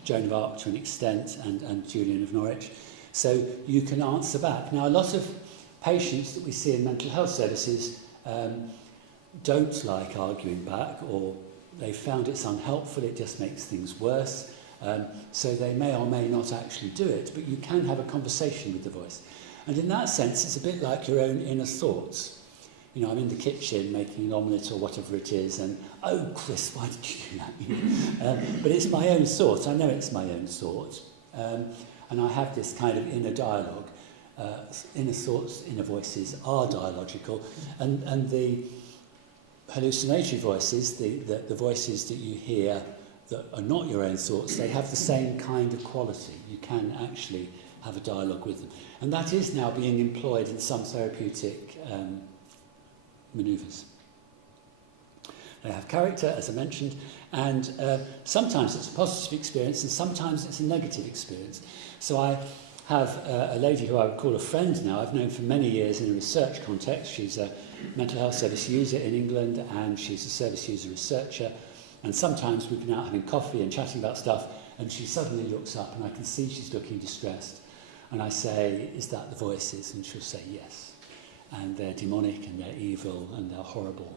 Joan of Arc to an extent, and Julian of Norwich. So you can answer back. Now, a lot of patients that we see in mental health services don't like arguing back, or they found it's unhelpful, it just makes things worse. So they may or may not actually do it, but you can have a conversation with the voice. And in that sense, it's a bit like your own inner thoughts. You know, I'm in the kitchen making an omelette or whatever it is, and, oh, Chris, why did you do that? You know? But it's my own thought. I know it's my own thought. And I have this kind of inner dialogue. Inner thoughts, inner voices are dialogical. And the hallucinatory voices, the voices that you hear that are not your own thoughts, they have the same kind of quality. You can actually have a dialogue with them. And that is now being employed in some therapeutic manoeuvres. They have character, as I mentioned, and sometimes it's a positive experience and sometimes it's a negative experience. So I have a lady who I would call a friend now, I've known for many years in a research context. She's a mental health service user in England, and she's a service user researcher. And sometimes we've been out having coffee and chatting about stuff, and she suddenly looks up and I can see she's looking distressed. And I say, is that the voices? And she'll say yes. And they're demonic and they're evil and they're horrible,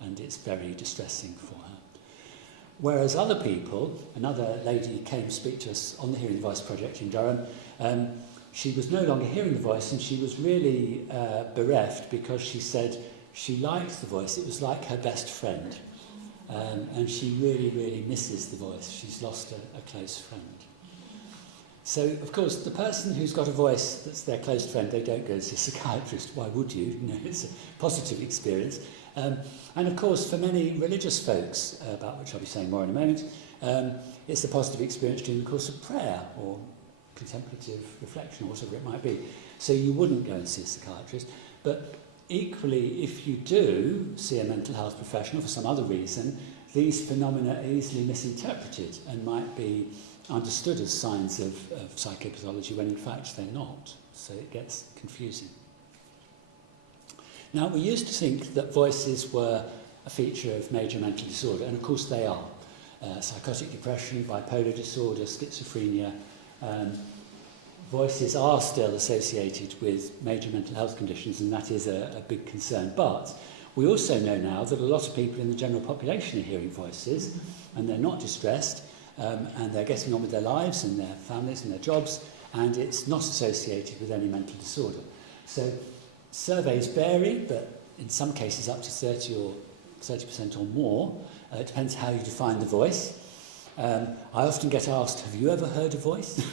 and it's very distressing for her. Whereas other people, another lady came to speak to us on the Hearing the Voice project in Durham. She was no longer hearing the voice, and she was really bereft because she said she liked the voice. It was like her best friend. And she really, really misses the voice. She's lost a close friend. So, of course, the person who's got a voice that's their close friend, they don't go to see a psychiatrist. Why would you? You know, it's a positive experience. And, of course, for many religious folks, about which I'll be saying more in a moment, it's a positive experience during the course of prayer or contemplative reflection or whatever it might be. So you wouldn't go and see a psychiatrist. But equally, if you do see a mental health professional for some other reason, these phenomena are easily misinterpreted and might be understood as signs of psychopathology when in fact they're not. So it gets confusing. Now, we used to think that voices were a feature of major mental disorder, and of course they are. Psychotic depression, bipolar disorder, schizophrenia. Voices are still associated with major mental health conditions, and that is a big concern. But we also know now that a lot of people in the general population are hearing voices, and they're not distressed, and they're getting on with their lives and their families and their jobs, and it's not associated with any mental disorder. So surveys vary, but in some cases up to 30% or more. It depends how you define the voice. I often get asked, have you ever heard a voice?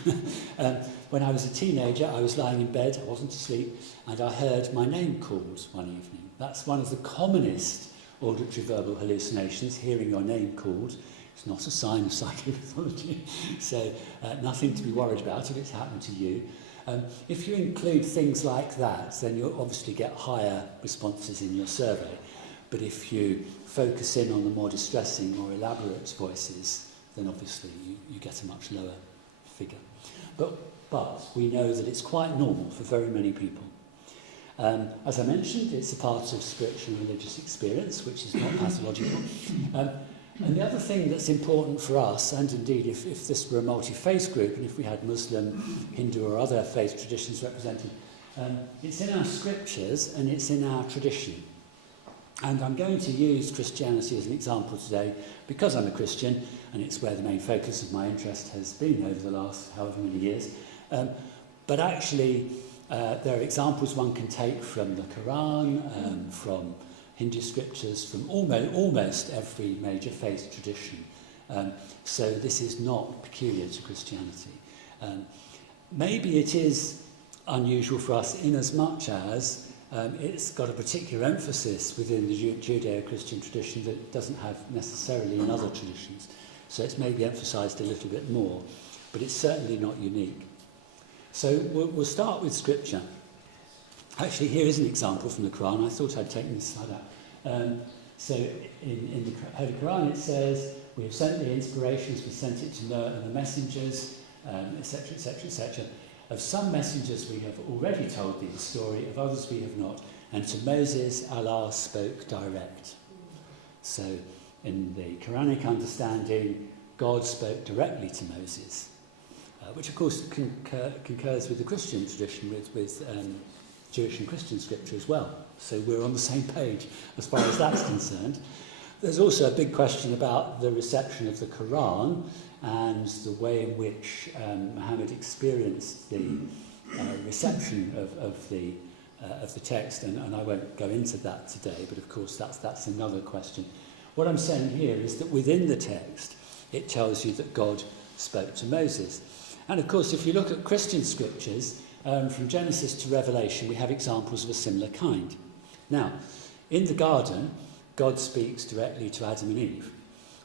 When I was a teenager, I was lying in bed, I wasn't asleep, and I heard my name called one evening. That's one of the commonest auditory verbal hallucinations, hearing your name called. It's not a sign of psychopathology, so nothing to be worried about if it's happened to you. If you include things like that, then you'll obviously get higher responses in your survey. But if you focus in on the more distressing or elaborate voices, then obviously you get a much lower figure. But we know that it's quite normal for very many people. As I mentioned, it's a part of spiritual and religious experience, which is not pathological. And the other thing that's important for us, and indeed if this were a multi-faith group, and if we had Muslim, Hindu or other faith traditions represented, It's in our scriptures and it's in our tradition. And I'm going to use Christianity as an example today because I'm a Christian and it's where the main focus of my interest has been over the last however many years. But actually, there are examples one can take from the Quran, from Hindu scriptures, from almost every major faith tradition. So this is not peculiar to Christianity. Maybe it is unusual for us in as much as it's got a particular emphasis within the Judeo-Christian tradition that it doesn't have necessarily in other traditions. So it's maybe emphasised a little bit more, but it's certainly not unique. So we'll start with scripture. Actually, here is an example from the Quran. I thought I'd taken this slide out. So in the Holy Quran it says, "We have sent the inspirations, we sent it to Noah and the messengers," etc., etc., etc. "Of some messengers we have already told thee the story, of others we have not. And to Moses Allah spoke direct." So in the Quranic understanding, God spoke directly to Moses, which of course concurs with the Christian tradition, with Jewish and Christian scripture as well. So we're on the same page as far as that's concerned. There's also a big question about the reception of the Quran and the way in which Muhammad experienced the reception of the text, and I won't go into that today, but of course that's another question. What I'm saying here is that within the text, it tells you that God spoke to Moses. And of course, if you look at Christian scriptures, from Genesis to Revelation, we have examples of a similar kind. Now, in the garden, God speaks directly to Adam and Eve.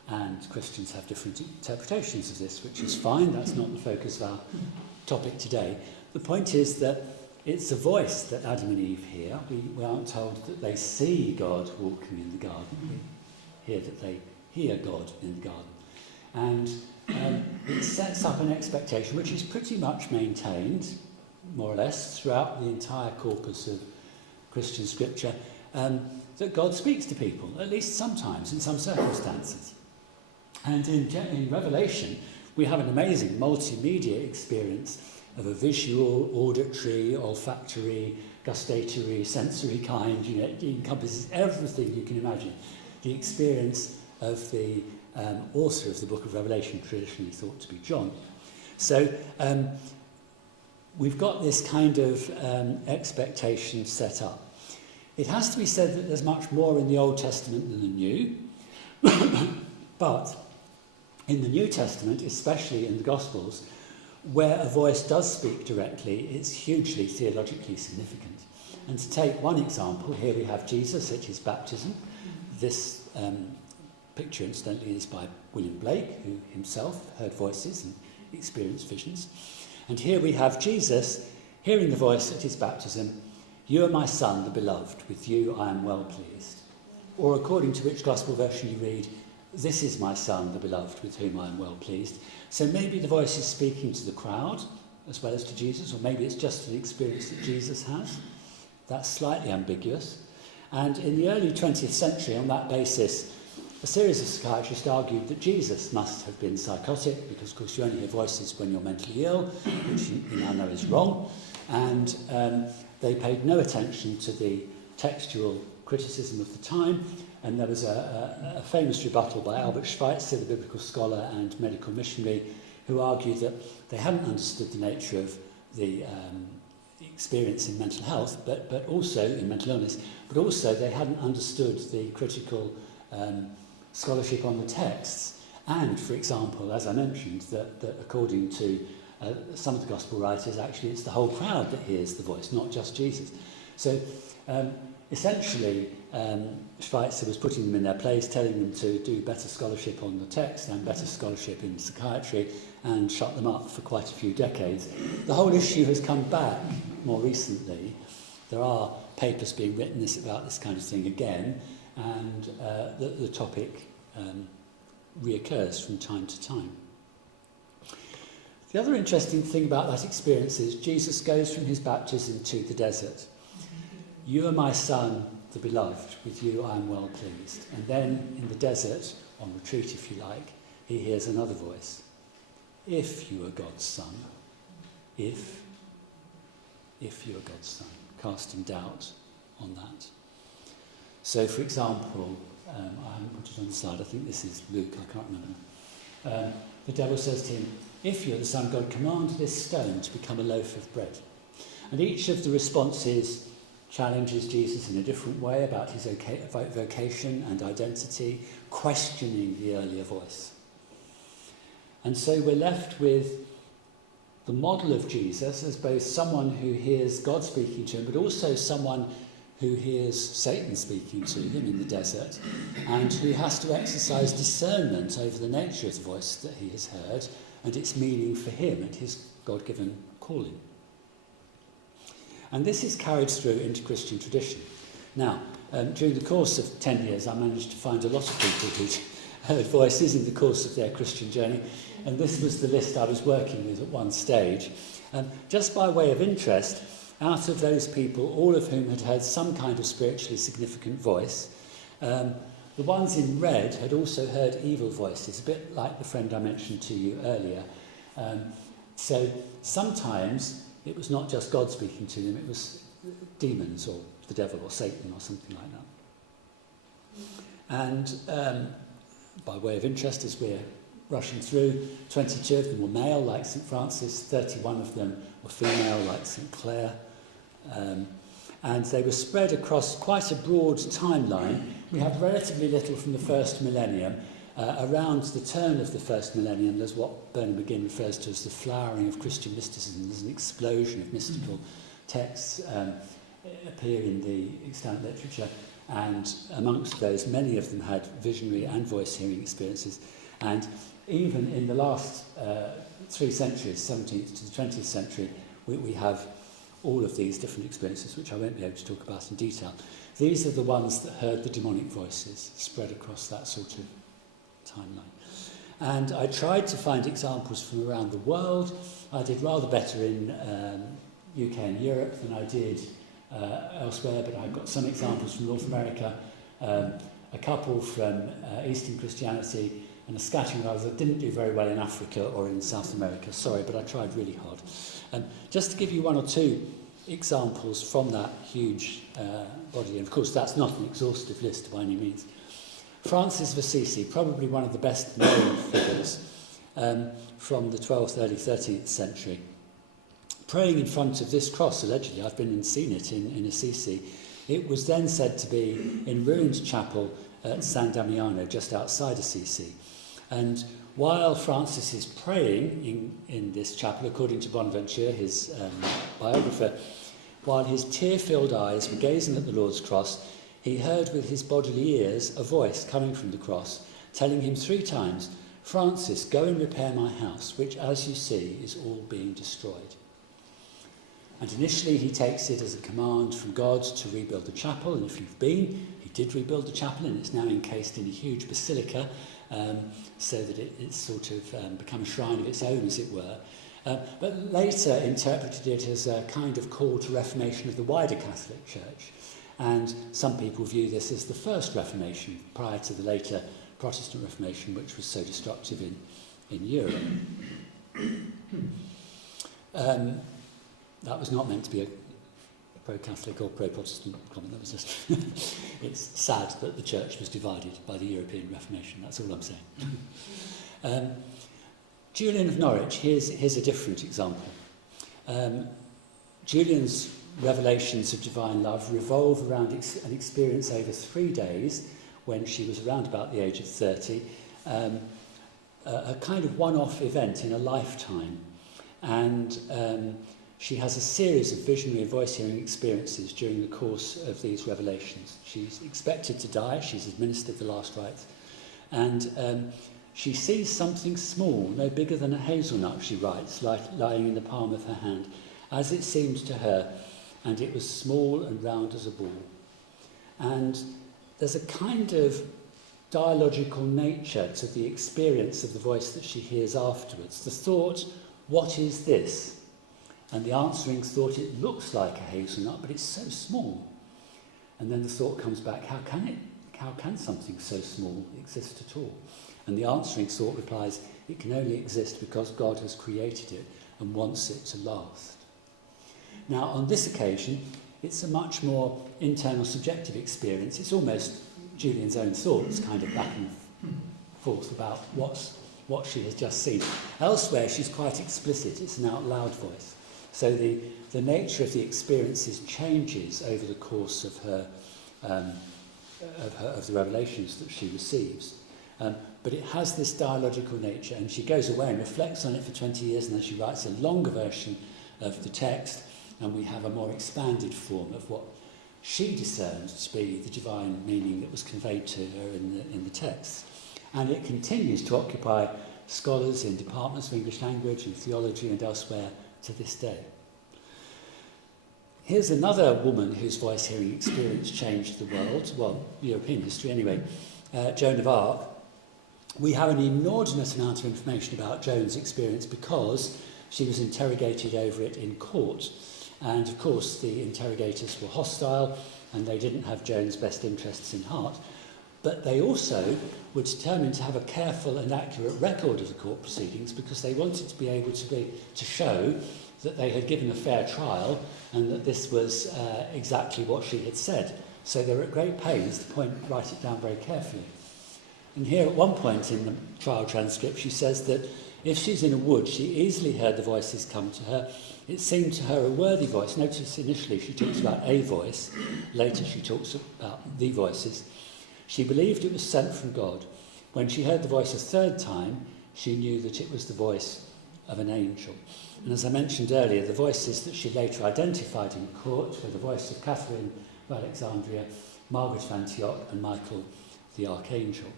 And Christians have different interpretations of this, which is fine. That's not the focus of our topic today. The point is that it's a voice that Adam and Eve hear. We aren't told that they see God walking in the garden. We hear that they hear God in the garden. And it sets up an expectation, which is pretty much maintained, more or less, throughout the entire corpus of Christian scripture, that God speaks to people, at least sometimes, in some circumstances. And in Revelation, we have an amazing multimedia experience of a visual, auditory, olfactory, gustatory, sensory kind. You know, it encompasses everything you can imagine. The experience of the author of the book of Revelation, traditionally thought to be John. So we've got this kind of expectation set up. It has to be said that there's much more in the Old Testament than the New, but in the New Testament, especially in the Gospels, where a voice does speak directly, it's hugely theologically significant. And to take one example, here we have Jesus at his baptism. This picture, incidentally, is by William Blake, who himself heard voices and experienced visions. And here we have Jesus hearing the voice at his baptism, "You are my son, the beloved, with you I am well pleased." Or according to which gospel version you read, "This is my son, the beloved, with whom I am well pleased." So maybe the voice is speaking to the crowd as well as to Jesus, or maybe it's just an experience that Jesus has. That's slightly ambiguous. And in the early 20th century, on that basis, a series of psychiatrists argued that Jesus must have been psychotic, because of course you only hear voices when you're mentally ill, which you now know is wrong. And they paid no attention to the textual criticism of the time. And there was a famous rebuttal by Albert Schweitzer, the biblical scholar and medical missionary, who argued that they hadn't understood the nature of the experience in mental health, but also in mental illness, but also they hadn't understood the critical scholarship on the texts. And, for example, as I mentioned, that according to some of the gospel writers, actually it's the whole crowd that hears the voice, not just Jesus. So essentially, Schweitzer was putting them in their place, telling them to do better scholarship on the text and better scholarship in psychiatry, and shut them up for quite a few decades. The whole issue has come back more recently. There are papers being written about this kind of thing again, and the topic reoccurs from time to time. The other interesting thing about that experience is Jesus goes from his baptism to the desert. "You are my son, the beloved, with you I am well pleased." And then in the desert, on retreat if you like, he hears another voice. "If you are God's son, if if you are God's son, casting doubt on that. So, for example, I haven't put it on the slide, I think this is Luke, I can't remember. The devil says to him, if you're the Son of God, command this stone to become a loaf of bread. And each of the responses challenges Jesus in a different way about his vocation and identity, questioning the earlier voice. And so we're left with the model of Jesus as both someone who hears God speaking to him, but also someone who hears Satan speaking to him in the desert, and who has to exercise discernment over the nature of the voice that he has heard and its meaning for him and his God-given calling. And this is carried through into Christian tradition. Now, during the course of 10 years, I managed to find a lot of people who'd heard voices in the course of their Christian journey, and this was the list I was working with at one stage. Just by way of interest, out of those people, all of whom had heard some kind of spiritually significant voice, the ones in red had also heard evil voices, a bit like the friend I mentioned to you earlier. So sometimes it was not just God speaking to them, it was demons or the devil or Satan or something like that. And by way of interest, as we're rushing through, 22 of them were male, like St. Francis, 31 of them were female, like St. Clare. And they were spread across quite a broad timeline. We have relatively little from the first millennium. Around the turn of the first millennium, there's what Bernard McGinn refers to as the flowering of Christian mysticism. There's an explosion of mystical texts appear in the extant literature, and amongst those, many of them had visionary and voice-hearing experiences. And even in the last 3 centuries, 17th to the 20th century, we have all of these different experiences, which I won't be able to talk about in detail. These are the ones that heard the demonic voices spread across that sort of timeline. And I tried to find examples from around the world. I did rather better in UK and Europe than I did elsewhere, but I've got some examples from North America, a couple from Eastern Christianity, and a scattering of others. I didn't do very well in Africa or in South America, sorry, but I tried really hard. Just to give you one or two examples from that huge body, and of course that's not an exhaustive list by any means. Francis of Assisi, probably one of the best known figures from the 12th, early 13th century, praying in front of this cross, allegedly. I've been and seen it in Assisi. It was then said to be in ruined chapel at San Damiano, just outside Assisi. And while Francis is praying in this chapel, according to Bonaventure, his biographer, while his tear-filled eyes were gazing at the Lord's cross, he heard with his bodily ears a voice coming from the cross, telling him 3 times, "Francis, go and repair my house, which, as you see, is all being destroyed." And initially he takes it as a command from God to rebuild the chapel, and if you've been, he did rebuild the chapel, and it's now encased in a huge basilica, so that it's sort of become a shrine of its own, as it were. But later interpreted it as a kind of call to reformation of the wider Catholic Church. And some people view this as the first Reformation, prior to the later Protestant Reformation, which was so destructive in Europe. That was not meant to be a pro-Catholic or pro-Protestant comment. That was just it's sad that the church was divided by the European Reformation. That's all I'm saying. Julian of Norwich, here's a different example. Julian's revelations of divine love revolve around an experience over 3 days when she was around about the age of 30, a kind of one-off event in a lifetime. And she has a series of visionary and voice-hearing experiences during the course of these revelations. She's expected to die, she's administered the last rites, and she sees something small, no bigger than a hazelnut, she writes, lying in the palm of her hand, as it seemed to her, and it was small and round as a ball. And there's a kind of dialogical nature to the experience of the voice that she hears afterwards. The thought, what is this? And the answering thought, it looks like a hazelnut, but it's so small. And then the thought comes back, how can something so small exist at all? And the answering thought replies, it can only exist because God has created it and wants it to last. Now, on this occasion, it's a much more internal, subjective experience. It's almost Julian's own thoughts, kind of back and forth about what she has just seen. Elsewhere, she's quite explicit. It's an out-loud voice. So the nature of the experiences changes over the course of of the revelations that she receives. But it has this dialogical nature, and she goes away and reflects on it for 20 years, and then she writes a longer version of the text, and we have a more expanded form of what she discerned to be the divine meaning that was conveyed to her in the text. And it continues to occupy scholars in departments of English language and theology and elsewhere to this day. Here's another woman whose voice-hearing experience changed the world, well, European history anyway, Joan of Arc. We have an inordinate amount of information about Joan's experience because she was interrogated over it in court. And of course the interrogators were hostile and they didn't have Joan's best interests in heart. But they also were determined to have a careful and accurate record of the court proceedings because they wanted to be able to show that they had given a fair trial and that this was exactly what she had said. So they were at great pains to write it down very carefully. And here at one point in the trial transcript she says that if she's in a wood, she easily heard the voices come to her. It seemed to her a worthy voice. Notice initially she talks about a voice, later she talks about the voices. She believed it was sent from God. When she heard the voice a third time, she knew that it was the voice of an angel. And as I mentioned earlier, the voices that she later identified in court were the voice of Catherine of Alexandria, Margaret of Antioch, and Michael the Archangel.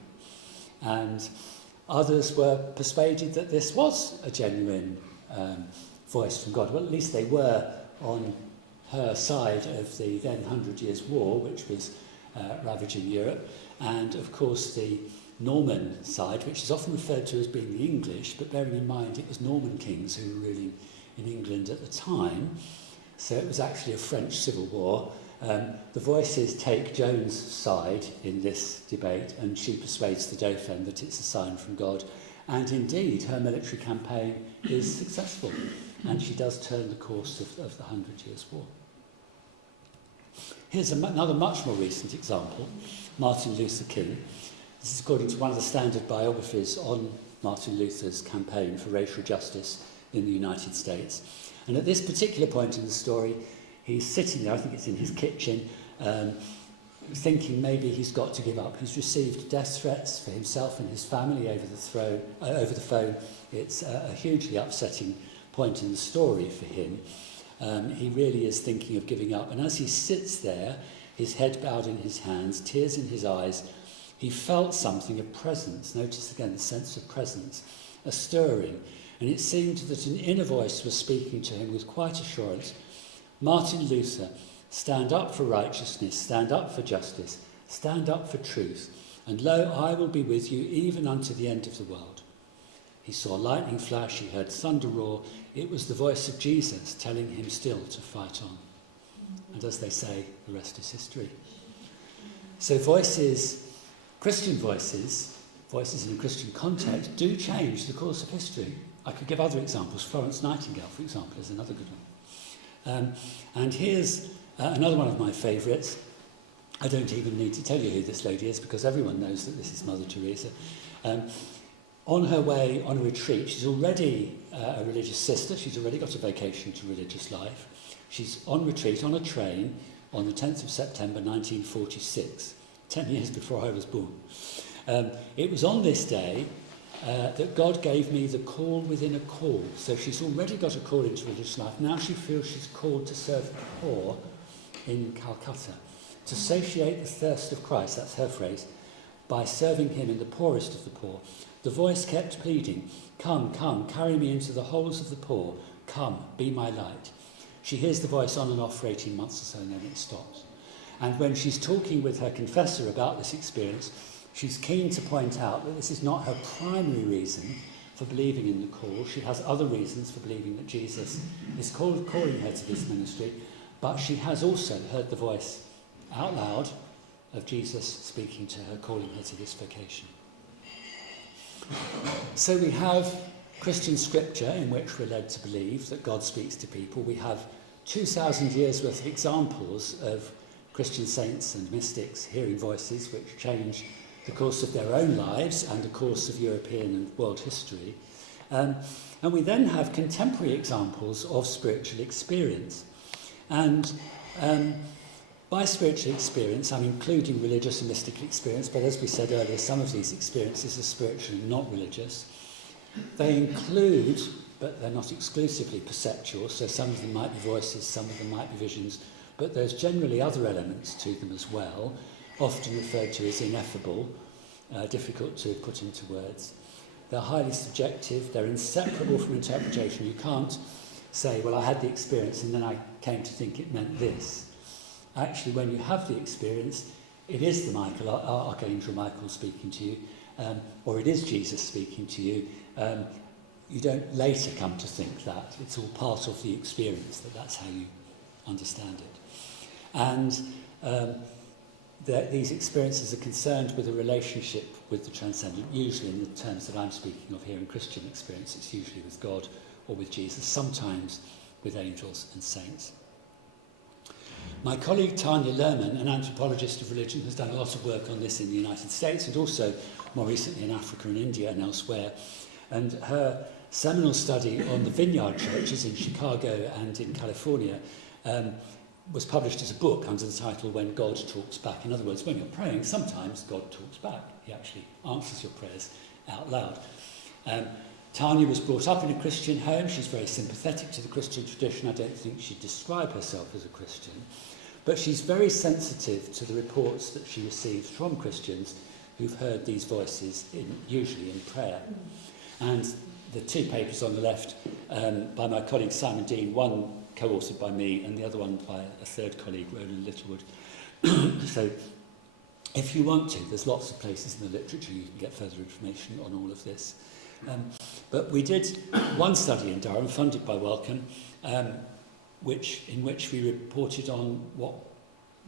And others were persuaded that this was a genuine voice from God. Well, at least they were on her side of the then 100 Years' War, which was ravaging Europe, and of course the Norman side, which is often referred to as being the English, but bearing in mind it was Norman kings who were ruling in England at the time, so it was actually a French civil war. The voices take Joan's side in this debate, and she persuades the Dauphin that it's a sign from God, and indeed her military campaign is successful, and she does turn the course of the 100 Years' War. Here's another much more recent example, Martin Luther King. This is according to one of the standard biographies on Martin Luther's campaign for racial justice in the United States. And at this particular point in the story, he's sitting there, I think it's in his kitchen, thinking maybe he's got to give up. He's received death threats for himself and his family over the phone. It's a hugely upsetting point in the story for him. He really is thinking of giving up. And as he sits there, his head bowed in his hands, tears in his eyes, he felt something, a presence. Notice again the sense of presence, a stirring. And it seemed that an inner voice was speaking to him with quiet assurance. Martin Luther, stand up for righteousness, stand up for justice, stand up for truth, and lo, I will be with you even unto the end of the world. He saw lightning flash, he heard thunder roar. It was the voice of Jesus telling him still to fight on. And as they say, the rest is history. So voices, Christian voices in a Christian context, do change the course of history. I could give other examples. Florence Nightingale, for example, is another good one. And here's another one of my favourites. I don't even need to tell you who this lady is because everyone knows that this is Mother Teresa. On her way on a retreat, she's already a religious sister. She's already got a vocation to religious life. She's on retreat on a train on the 10th of September 1946, 10 years before I was born. It was on this day that God gave me the call within a call. So she's already got a call into religious life. Now she feels she's called to serve the poor in Calcutta, to satiate the thirst of Christ, that's her phrase, by serving him in the poorest of the poor. The voice kept pleading, come, come, carry me into the holes of the poor. Come, be my light. She hears the voice on and off for 18 months or so, and then it stops. And when she's talking with her confessor about this experience, she's keen to point out that this is not her primary reason for believing in the call. She has other reasons for believing that Jesus is calling her to this ministry, but she has also heard the voice out loud of Jesus speaking to her, calling her to this vocation. So we have Christian scripture in which we're led to believe that God speaks to people. We have 2,000 years worth of examples of Christian saints and mystics hearing voices which change the course of their own lives and the course of European and world history. And we then have contemporary examples of spiritual experience. And by spiritual experience, I'm including religious and mystical experience, but as we said earlier, some of these experiences are spiritual and not religious. They include, but they're not exclusively perceptual, so some of them might be voices, some of them might be visions, but there's generally other elements to them as well, often referred to as ineffable, difficult to put into words. They're highly subjective, they're inseparable from interpretation. You can't say, well, I had the experience and then I came to think it meant this. Actually, when you have the experience, it is the Archangel Michael speaking to you, or it is Jesus speaking to you. You don't later come to think that. It's all part of the experience, that's how you understand it. And these experiences are concerned with a relationship with the transcendent, usually in the terms that I'm speaking of here in Christian experience. It's usually with God or with Jesus, sometimes with angels and saints. My colleague Tanya Lerman, an anthropologist of religion, has done a lot of work on this in the United States and also more recently in Africa and India and elsewhere. And her seminal study on the vineyard churches in Chicago and in California was published as a book under the title When God Talks Back. In other words, when you're praying, sometimes God talks back. He actually answers your prayers out loud. Tanya was brought up in a Christian home. She's very sympathetic to the Christian tradition. I don't think she'd describe herself as a Christian. But she's very sensitive to the reports that she receives from Christians who've heard these voices, usually in prayer. And the two papers on the left by my colleague Simon Dean, one co-authored by me and the other one by a third colleague, Roland Littlewood. So if you want to, there's lots of places in the literature you can get further information on all of this. But we did one study in Durham, funded by Wellcome, in which we reported on what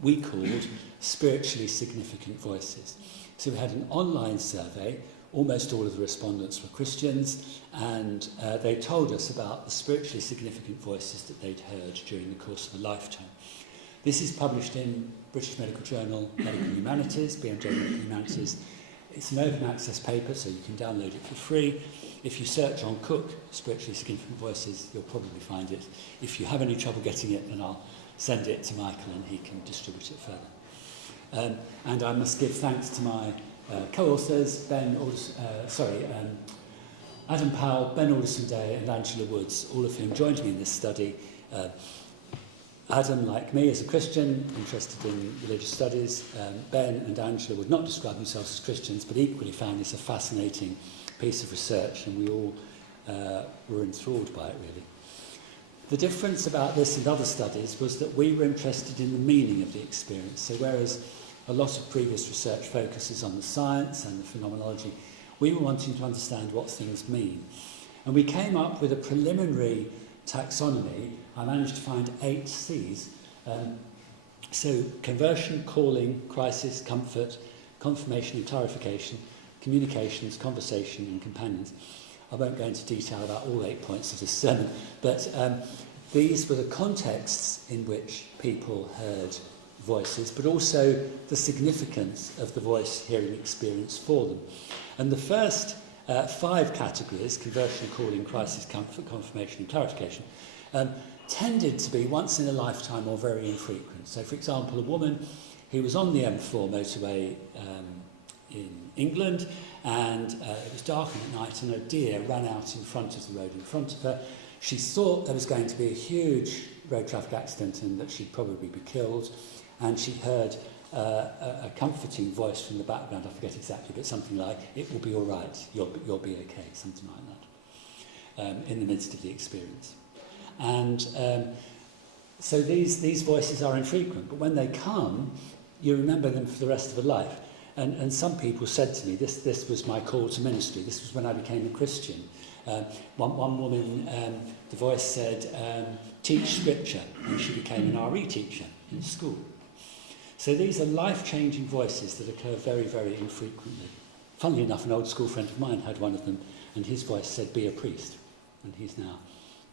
we called spiritually significant voices. So we had an online survey. Almost all of the respondents were Christians, and they told us about the spiritually significant voices that they'd heard during the course of a lifetime. This is published in British Medical Journal, Medical Humanities, BMJ Medical Humanities. It's an open access paper, so you can download it for free. If you search on Cook, Spiritually Significant Voices, you'll probably find it. If you have any trouble getting it, then I'll send it to Michael and he can distribute it further. And I must give thanks to my co-authors, Adam Powell, Ben Alderson-Day and Angela Woods, all of whom joined me in this study. Adam, like me, is a Christian, interested in religious studies. Ben and Angela would not describe themselves as Christians, but equally found this a fascinating piece of research, and we all were enthralled by it, really. The difference about this and other studies was that we were interested in the meaning of the experience. So whereas a lot of previous research focuses on the science and the phenomenology, we were wanting to understand what things mean. And we came up with a preliminary taxonomy. I managed to find 8 C's. So conversion, calling, crisis, comfort, confirmation and clarification, communications, conversation and companions. I won't go into detail about all 8 points of this sermon, but these were the contexts in which people heard voices, but also the significance of the voice hearing experience for them. And the first 5 categories, conversion, calling, crisis, comfort, confirmation and clarification, tended to be once in a lifetime or very infrequent. So for example, a woman who was on the M4 motorway in England, and it was dark at night and a deer ran out in front of the road in front of her. She thought there was going to be a huge road traffic accident and that she'd probably be killed, and she heard a comforting voice from the background, I forget exactly, but something like, "It will be all right, you'll be okay," something like that, in the midst of the experience. And so these voices are infrequent, but when they come, you remember them for the rest of a life. And some people said to me, this was my call to ministry, this was when I became a Christian. One woman, the voice said, "Teach scripture," and she became an RE teacher in school. So these are life-changing voices that occur very, very infrequently. Funnily enough, an old school friend of mine had one of them, and his voice said, "Be a priest," and he's now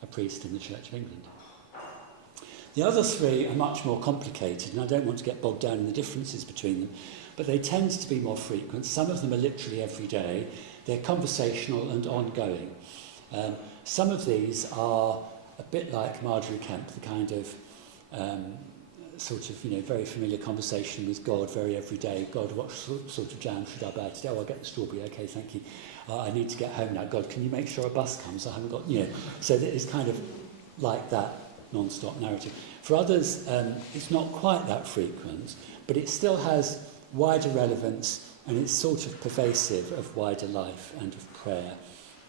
a priest in the Church of England. The other three are much more complicated, and I don't want to get bogged down in the differences between them, but they tend to be more frequent. Some of them are literally every day. They're conversational and ongoing. Some of these are a bit like Marjorie Kemp, the kind of sort of, very familiar conversation with God, very everyday. God, what sort of jam should I buy today? Oh, I'll get the strawberry. Okay, thank you. I need to get home now. God, can you make sure a bus comes? I haven't got, So it's kind of like that non-stop narrative. For others, it's not quite that frequent, but it still has wider relevance, and it's sort of pervasive of wider life and of prayer.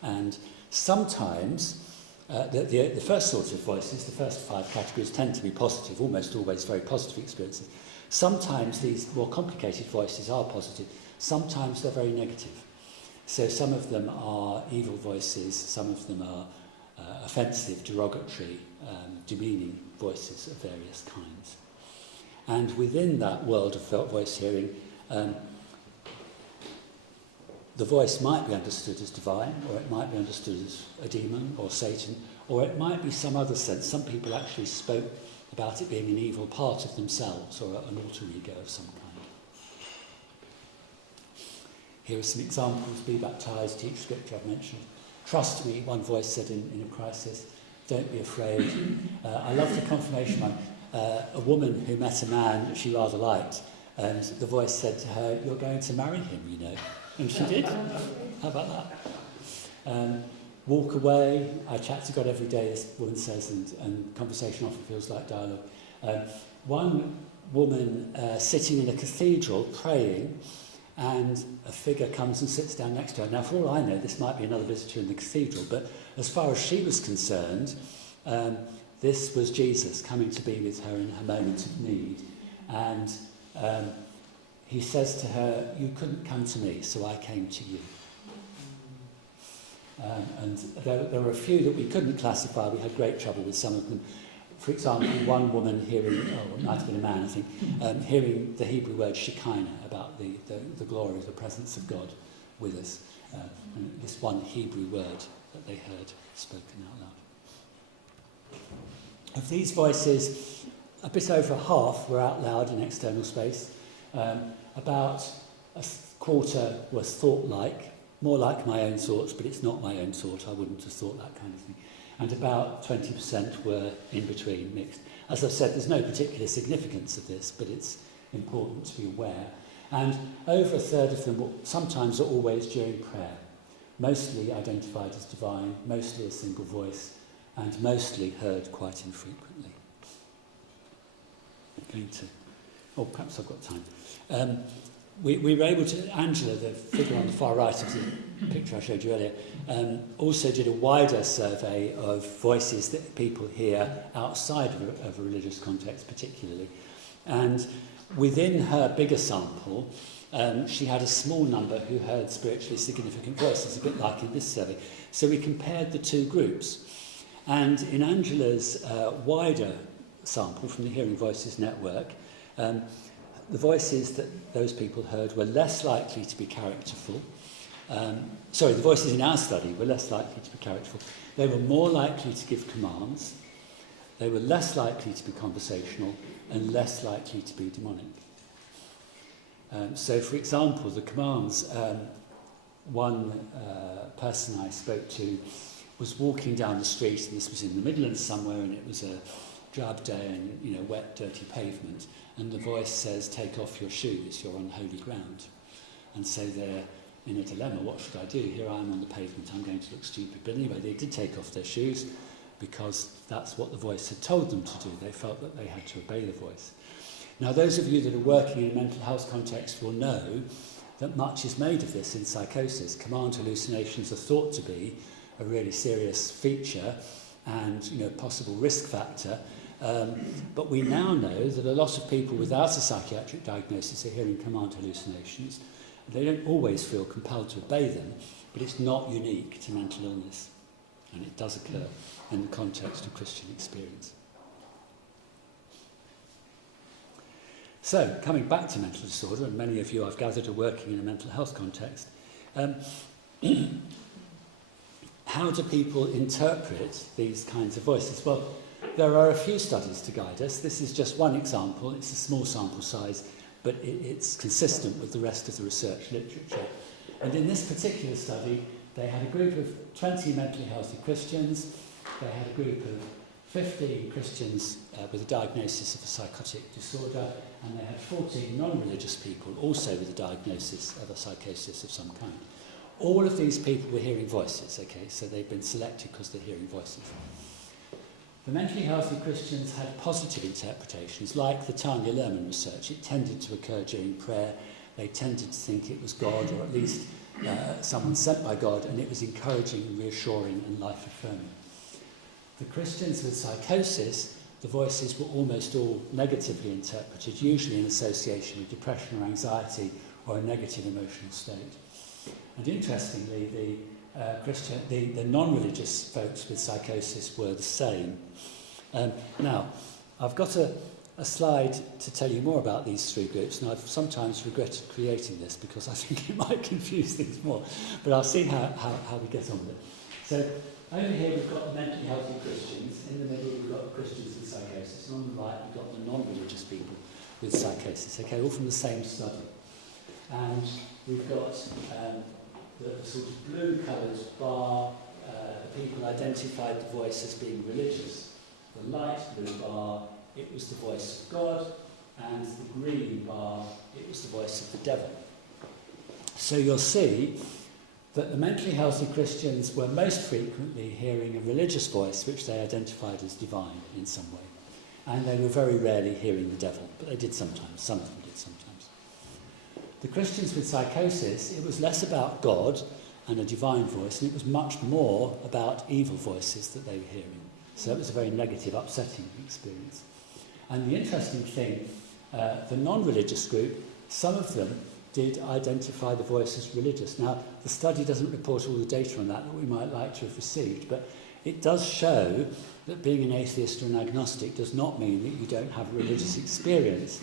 And sometimes the first sort of voices, the first 5 categories, tend to be positive, almost always very positive experiences. Sometimes these more complicated voices are positive, sometimes they're very negative. So some of them are evil voices, some of them are offensive, derogatory, demeaning voices of various kinds. And within that world of voice hearing, the voice might be understood as divine, or it might be understood as a demon or Satan, or it might be some other sense. Some people actually spoke about it being an evil part of themselves, or an alter ego of some kind. Here are some examples. Be baptized, teach scripture, I've mentioned. Trust me, one voice said in a crisis. Don't be afraid. I love the confirmation one. A woman who met a man that she rather liked, and the voice said to her, "You're going to marry him, And she did. How about that? Walk away. I chat to God every day, this woman says, and conversation often feels like dialogue. One woman sitting in a cathedral praying, and a figure comes and sits down next to her. Now, for all I know, this might be another visitor in the cathedral, but as far as she was concerned, this was Jesus coming to be with her in her moment of need. And he says to her, "You couldn't come to me, so I came to you." And there were a few that we couldn't classify. We had great trouble with some of them. For example, one woman hearing, it might have been a man, I think, hearing the Hebrew word Shekinah, about the glory of the presence of God with us. And this one Hebrew word that they heard spoken out loud. Of these voices, a bit over half were out loud in external space. About a quarter was thought-like, more like my own thoughts, but it's not my own thought. I wouldn't have thought that kind of thing. And about 20% were in between, mixed. As I've said, there's no particular significance of this, but it's important to be aware. And over a third of them, sometimes or always during prayer, mostly identified as divine, mostly a single voice, and mostly heard quite infrequently. Perhaps I've got time. We were able to, Angela, the figure on the far right of the picture I showed you earlier, also did a wider survey of voices that people hear outside of a religious context particularly. And within her bigger sample, she had a small number who heard spiritually significant voices, a bit like in this survey. So we compared the two groups. And in Angela's wider sample from the Hearing Voices Network, the voices that those people heard were less likely to be characterful. The voices in our study were less likely to be characterful. They were more likely to give commands. They were less likely to be conversational and less likely to be demonic. For example, the commands, one person I spoke to was walking down the street, and this was in the Midlands somewhere, and it was a drab day and wet, dirty pavement. And the voice says, "Take off your shoes, you're on holy ground." And so they're in a dilemma. What should I do? Here I am on the pavement, I'm going to look stupid. But anyway, they did take off their shoes because that's what the voice had told them to do. They felt that they had to obey the voice. Now, those of you that are working in a mental health context will know that much is made of this in psychosis. Command hallucinations are thought to be a really serious feature and possible risk factor. But we now know that a lot of people without a psychiatric diagnosis are hearing command hallucinations. They don't always feel compelled to obey them, but it's not unique to mental illness. And it does occur in the context of Christian experience. So, coming back to mental disorder, and many of you I've gathered are working in a mental health context, how do people interpret these kinds of voices? Well, there are a few studies to guide us. This is just one example. It's a small sample size, but it's consistent with the rest of the research literature. And in this particular study, they had a group of 20 mentally healthy Christians. They had a group of 15 Christians with a diagnosis of a psychotic disorder, and they had 14 non-religious people also with a diagnosis of a psychosis of some kind. All of these people were hearing voices, okay, so they've been selected because they're hearing voices. The mentally healthy Christians had positive interpretations, like the Tanya Lerman research. It tended to occur during prayer. They tended to think it was God, or at least someone sent by God, and it was encouraging and reassuring and life-affirming. The Christians with psychosis, the voices were almost all negatively interpreted, usually in association with depression or anxiety or a negative emotional state. And interestingly, the non-religious folks with psychosis were the same. Now, I've got a slide to tell you more about these three groups, and I've sometimes regretted creating this because I think it might confuse things more, but I'll see how we get on with it. So, over here we've got the mentally healthy Christians, in the middle we've got Christians with psychosis, and on the right we've got the non-religious people with psychosis, okay, all from the same study. And we've got the sort of blue-coloured bar, people identified the voice as being religious. The light blue bar, it was the voice of God, and the green bar, it was the voice of the devil. So you'll see that the mentally healthy Christians were most frequently hearing a religious voice which they identified as divine in some way. And they were very rarely hearing the devil, but they did sometimes, some of them did sometimes. The Christians with psychosis, it was less about God and a divine voice, and it was much more about evil voices that they were hearing. So it was a very negative, upsetting experience. And the interesting thing, the non-religious group, some of them did identify the voice as religious. Now, the study doesn't report all the data on that we might like to have received, but it does show that being an atheist or an agnostic does not mean that you don't have a religious experience.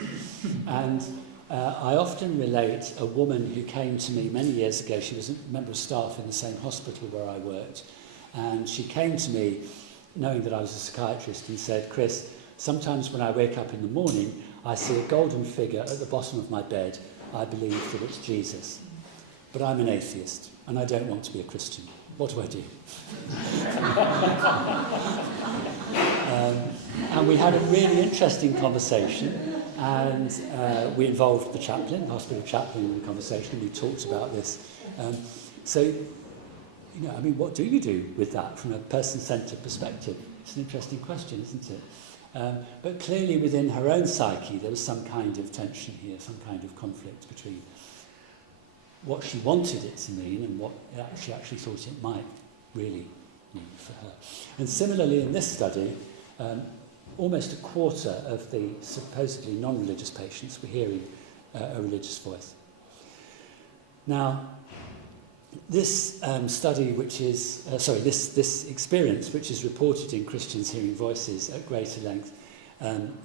And I often relate a woman who came to me many years ago. She was a member of staff in the same hospital where I worked, and she came to me knowing that I was a psychiatrist and said, "Chris, sometimes when I wake up in the morning, I see a golden figure at the bottom of my bed. I believe that it's Jesus. But I'm an atheist, and I don't want to be a Christian. What do I do?" And we had a really interesting conversation, and we involved the chaplain, the hospital chaplain, in the conversation, and we talked about this. So, you know, I mean, what do you do with that from a person-centred perspective? It's an interesting question, isn't it? But clearly within her own psyche there was some kind of tension here, some kind of conflict between what she wanted it to mean and what she actually thought it might really mean for her. And similarly in this study, almost a quarter of the supposedly non-religious patients were hearing a religious voice. Now, this study, which is, this experience, which is reported in Christians Hearing Voices at greater length,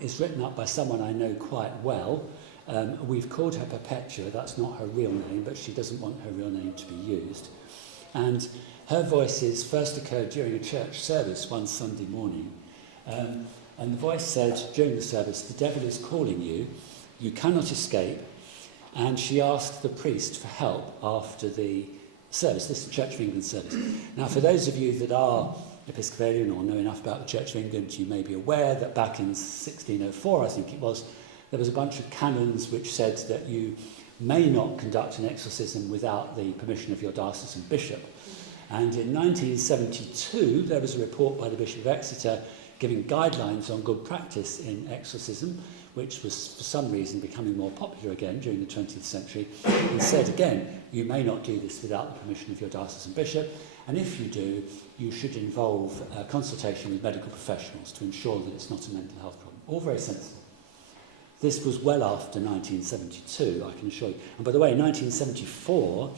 is written up by someone I know quite well. We've called her Perpetua. That's not her real name, but she doesn't want her real name to be used. And her voices first occurred during a church service one Sunday morning. And the voice said during the service, "The devil is calling you. You cannot escape." And she asked the priest for help after the service. This is the Church of England service. Now, for those of you that are Episcopalian or know enough about the Church of England, you may be aware that back in 1604, I think it was, there was a bunch of canons which said that you may not conduct an exorcism without the permission of your diocesan bishop. And in 1972, there was a report by the Bishop of Exeter giving guidelines on good practice in exorcism, which was for some reason becoming more popular again during the 20th century, and said again, you may not do this without the permission of your diocesan bishop, and if you do, you should involve a consultation with medical professionals to ensure that it's not a mental health problem. All very sensible. This was well after 1972, I can assure you. And by the way, in 1974,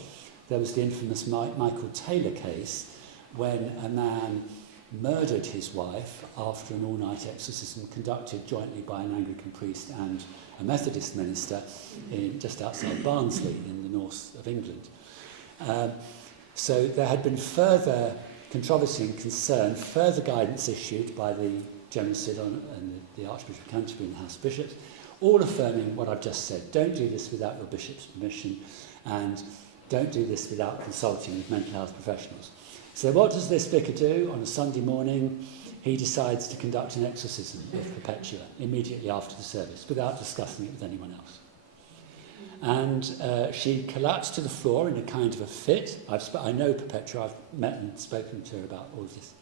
there was the infamous Michael Taylor case when a man murdered his wife after an all-night exorcism conducted jointly by an Anglican priest and a Methodist minister just outside Barnsley in the north of England. So there had been further controversy and concern, further guidance issued by the General Synod and the Archbishop of Canterbury and the House of Bishops, all affirming what I've just said. Don't do this without your bishop's permission, and don't do this without consulting with mental health professionals. So what does this vicar do on a Sunday morning? He decides to conduct an exorcism of Perpetua immediately after the service without discussing it with anyone else. And she collapsed to the floor in a kind of a fit. I know Perpetua, I've met and spoken to her about all of this.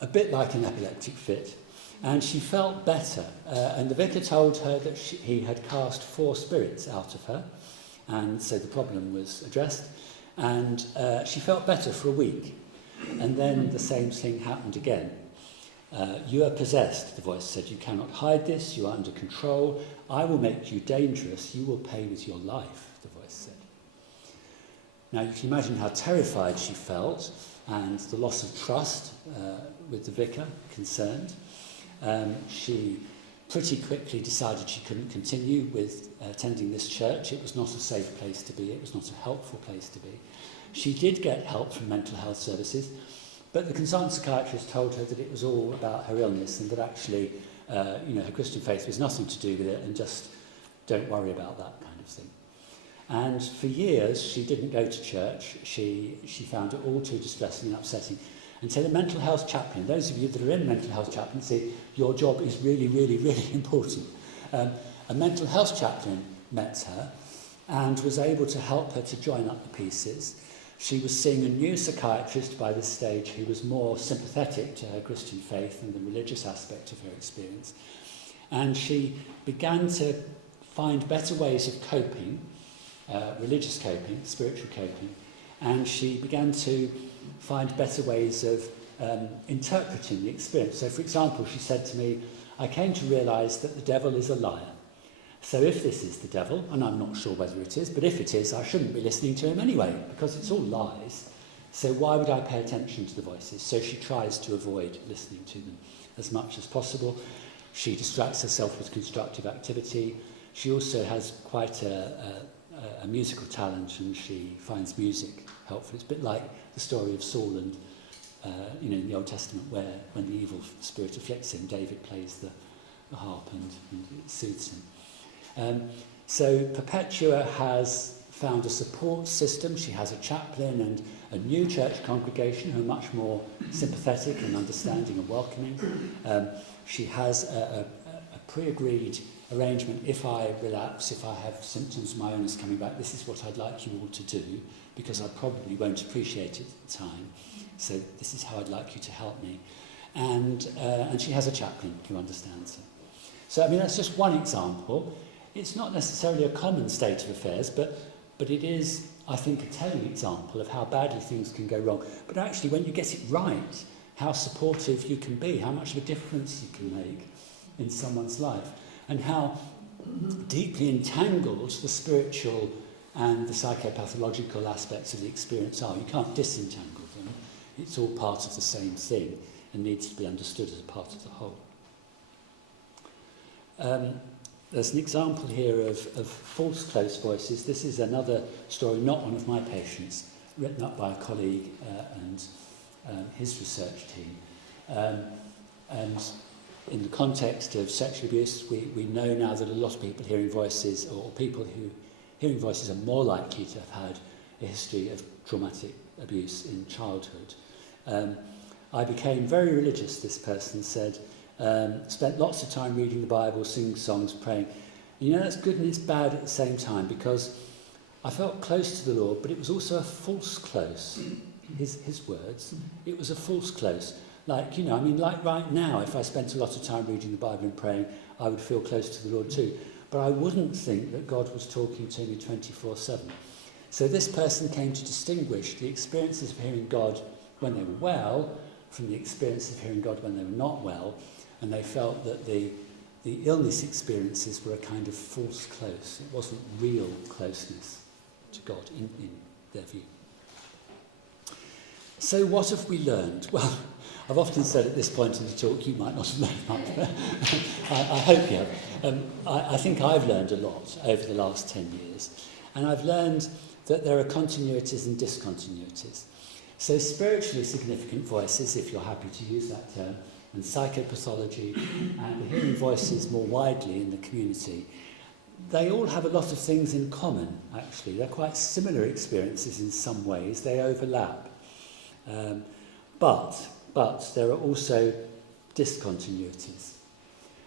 A bit like an epileptic fit. And she felt better. And the vicar told her that he had cast 4 spirits out of her. And so the problem was addressed. And she felt better for a week. And then the same thing happened again. You are possessed, the voice said. You cannot hide this. You are under control. I will make you dangerous. You will pay with your life, the voice said. Now you can imagine how terrified she felt and the loss of trust with the vicar concerned. She pretty quickly decided she couldn't continue with attending this church. It was not a safe place to be. It was not a helpful place to be. She did get help from mental health services, but the consultant psychiatrist told her that it was all about her illness and that actually, her Christian faith was nothing to do with it, and just don't worry about that kind of thing. And for years, she didn't go to church. She found it all too distressing and upsetting. Until a mental health chaplain, those of you that are in mental health chaplaincy, your job is really, really, really important. A mental health chaplain met her and was able to help her to join up the pieces. She was seeing a new psychiatrist by this stage who was more sympathetic to her Christian faith and the religious aspect of her experience. And she began to find better ways of coping, religious coping, spiritual coping, and she began to find better ways of interpreting the experience. So, for example, she said to me, I came to realise that the devil is a liar. So if this is the devil, and I'm not sure whether it is, but if it is, I shouldn't be listening to him anyway, because it's all lies. So why would I pay attention to the voices? So she tries to avoid listening to them as much as possible. She distracts herself with constructive activity. She also has quite a musical talent, and she finds music helpful. It's a bit like the story of Saul and, in the Old Testament, where when the evil spirit afflicts him, David plays the harp and it soothes him. So Perpetua has found a support system. She has a chaplain and a new church congregation who are much more sympathetic and understanding and welcoming. She has a pre-agreed arrangement. If I relapse, if I have symptoms of my illness coming back, this is what I'd like you all to do, because I probably won't appreciate it at the time. So this is how I'd like you to help me. And she has a chaplain who understands her. So, that's just one example. It's not necessarily a common state of affairs, but it is, I think, a telling example of how badly things can go wrong. But actually, when you get it right, how supportive you can be, how much of a difference you can make in someone's life, and how deeply entangled the spiritual and the psychopathological aspects of the experience are. You can't disentangle them. It's all part of the same thing and needs to be understood as a part of the whole. There's an example here of false close voices. This is another story, not one of my patients, written up by a colleague and his research team. And in the context of sexual abuse, we know now that a lot of people hearing voices, or people who hearing voices, are more likely to have had a history of traumatic abuse in childhood. I became very religious, this person said. Spent lots of time reading the Bible, singing songs, praying. That's good and it's bad at the same time, because I felt close to the Lord, but it was also a false close. His words. It was a false close. Like right now, if I spent a lot of time reading the Bible and praying, I would feel close to the Lord too. But I wouldn't think that God was talking to me 24/7. So this person came to distinguish the experiences of hearing God when they were well from the experience of hearing God when they were not well. And they felt that the illness experiences were a kind of false close. It wasn't real closeness to God in their view. So what have we learned? Well, I've often said at this point in the talk, you might not have learned much, but I hope you have. I think I've learned a lot over the last 10 years. And I've learned that there are continuities and discontinuities. So spiritually significant voices, if you're happy to use that term, and psychopathology and hearing voices more widely in the community, they all have a lot of things in common, actually. They're quite similar experiences in some ways. They overlap. But there are also discontinuities.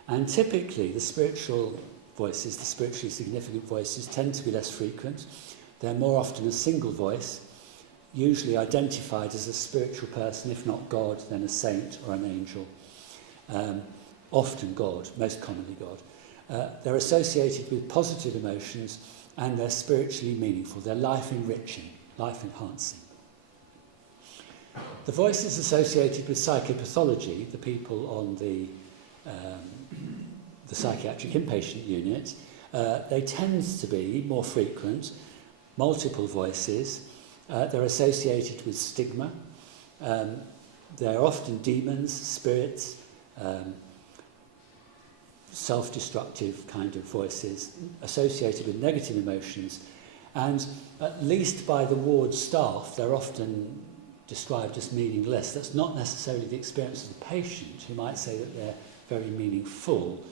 And typically, the spiritual voices, the spiritually significant voices, tend to be less frequent. They're more often a single voice, usually identified as a spiritual person, if not God, then a saint or an angel. Often God, most commonly God. They're associated with positive emotions, and they're spiritually meaningful. They're life-enriching, life-enhancing. The voices associated with psychopathology, the people on the psychiatric inpatient unit, they tend to be more frequent, multiple voices. They're associated with stigma. They're often demons, spirits, self-destructive kind of voices associated with negative emotions, and at least by the ward staff, they're often described as meaningless. That's not necessarily the experience of the patient, who might say that they're very meaningful,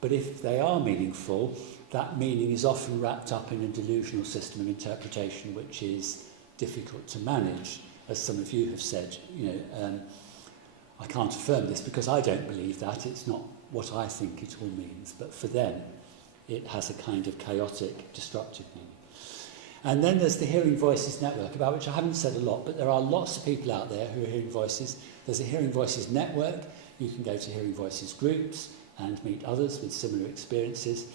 but if they are meaningful, that meaning is often wrapped up in a delusional system of interpretation, which is difficult to manage, as some of you have said. I can't affirm this because I don't believe that. It's not what I think it all means, but for them, it has a kind of chaotic, destructive meaning. And then there's the Hearing Voices Network, about which I haven't said a lot, but there are lots of people out there who are hearing voices. There's a Hearing Voices Network. You can go to Hearing Voices groups and meet others with similar experiences.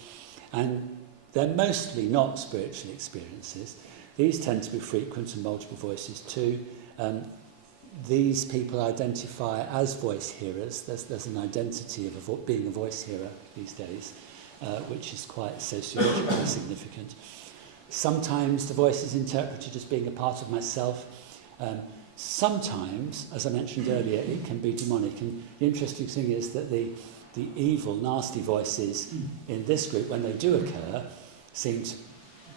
And they're mostly not spiritual experiences. These tend to be frequent and multiple voices too. These people identify as voice hearers. There's an identity of being a voice hearer these days, which is quite sociologically significant. Sometimes the voice is interpreted as being a part of myself. Sometimes, as I mentioned earlier, it can be demonic. And the interesting thing is that the evil, nasty voices in this group, when they do occur, seem to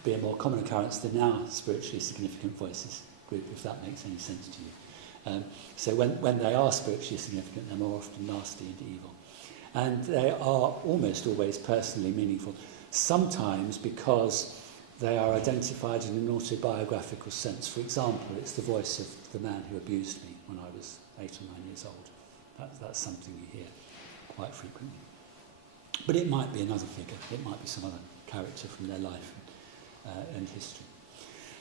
be a more common occurrence than our spiritually significant voices group, if that makes any sense to you. So when they are spiritually significant, they're more often nasty and evil. And they are almost always personally meaningful, sometimes because they are identified in an autobiographical sense. For example, it's the voice of the man who abused me when I was 8 or 9 years old. That's something you hear quite frequently. But it might be another figure. It might be some other character from their life and history.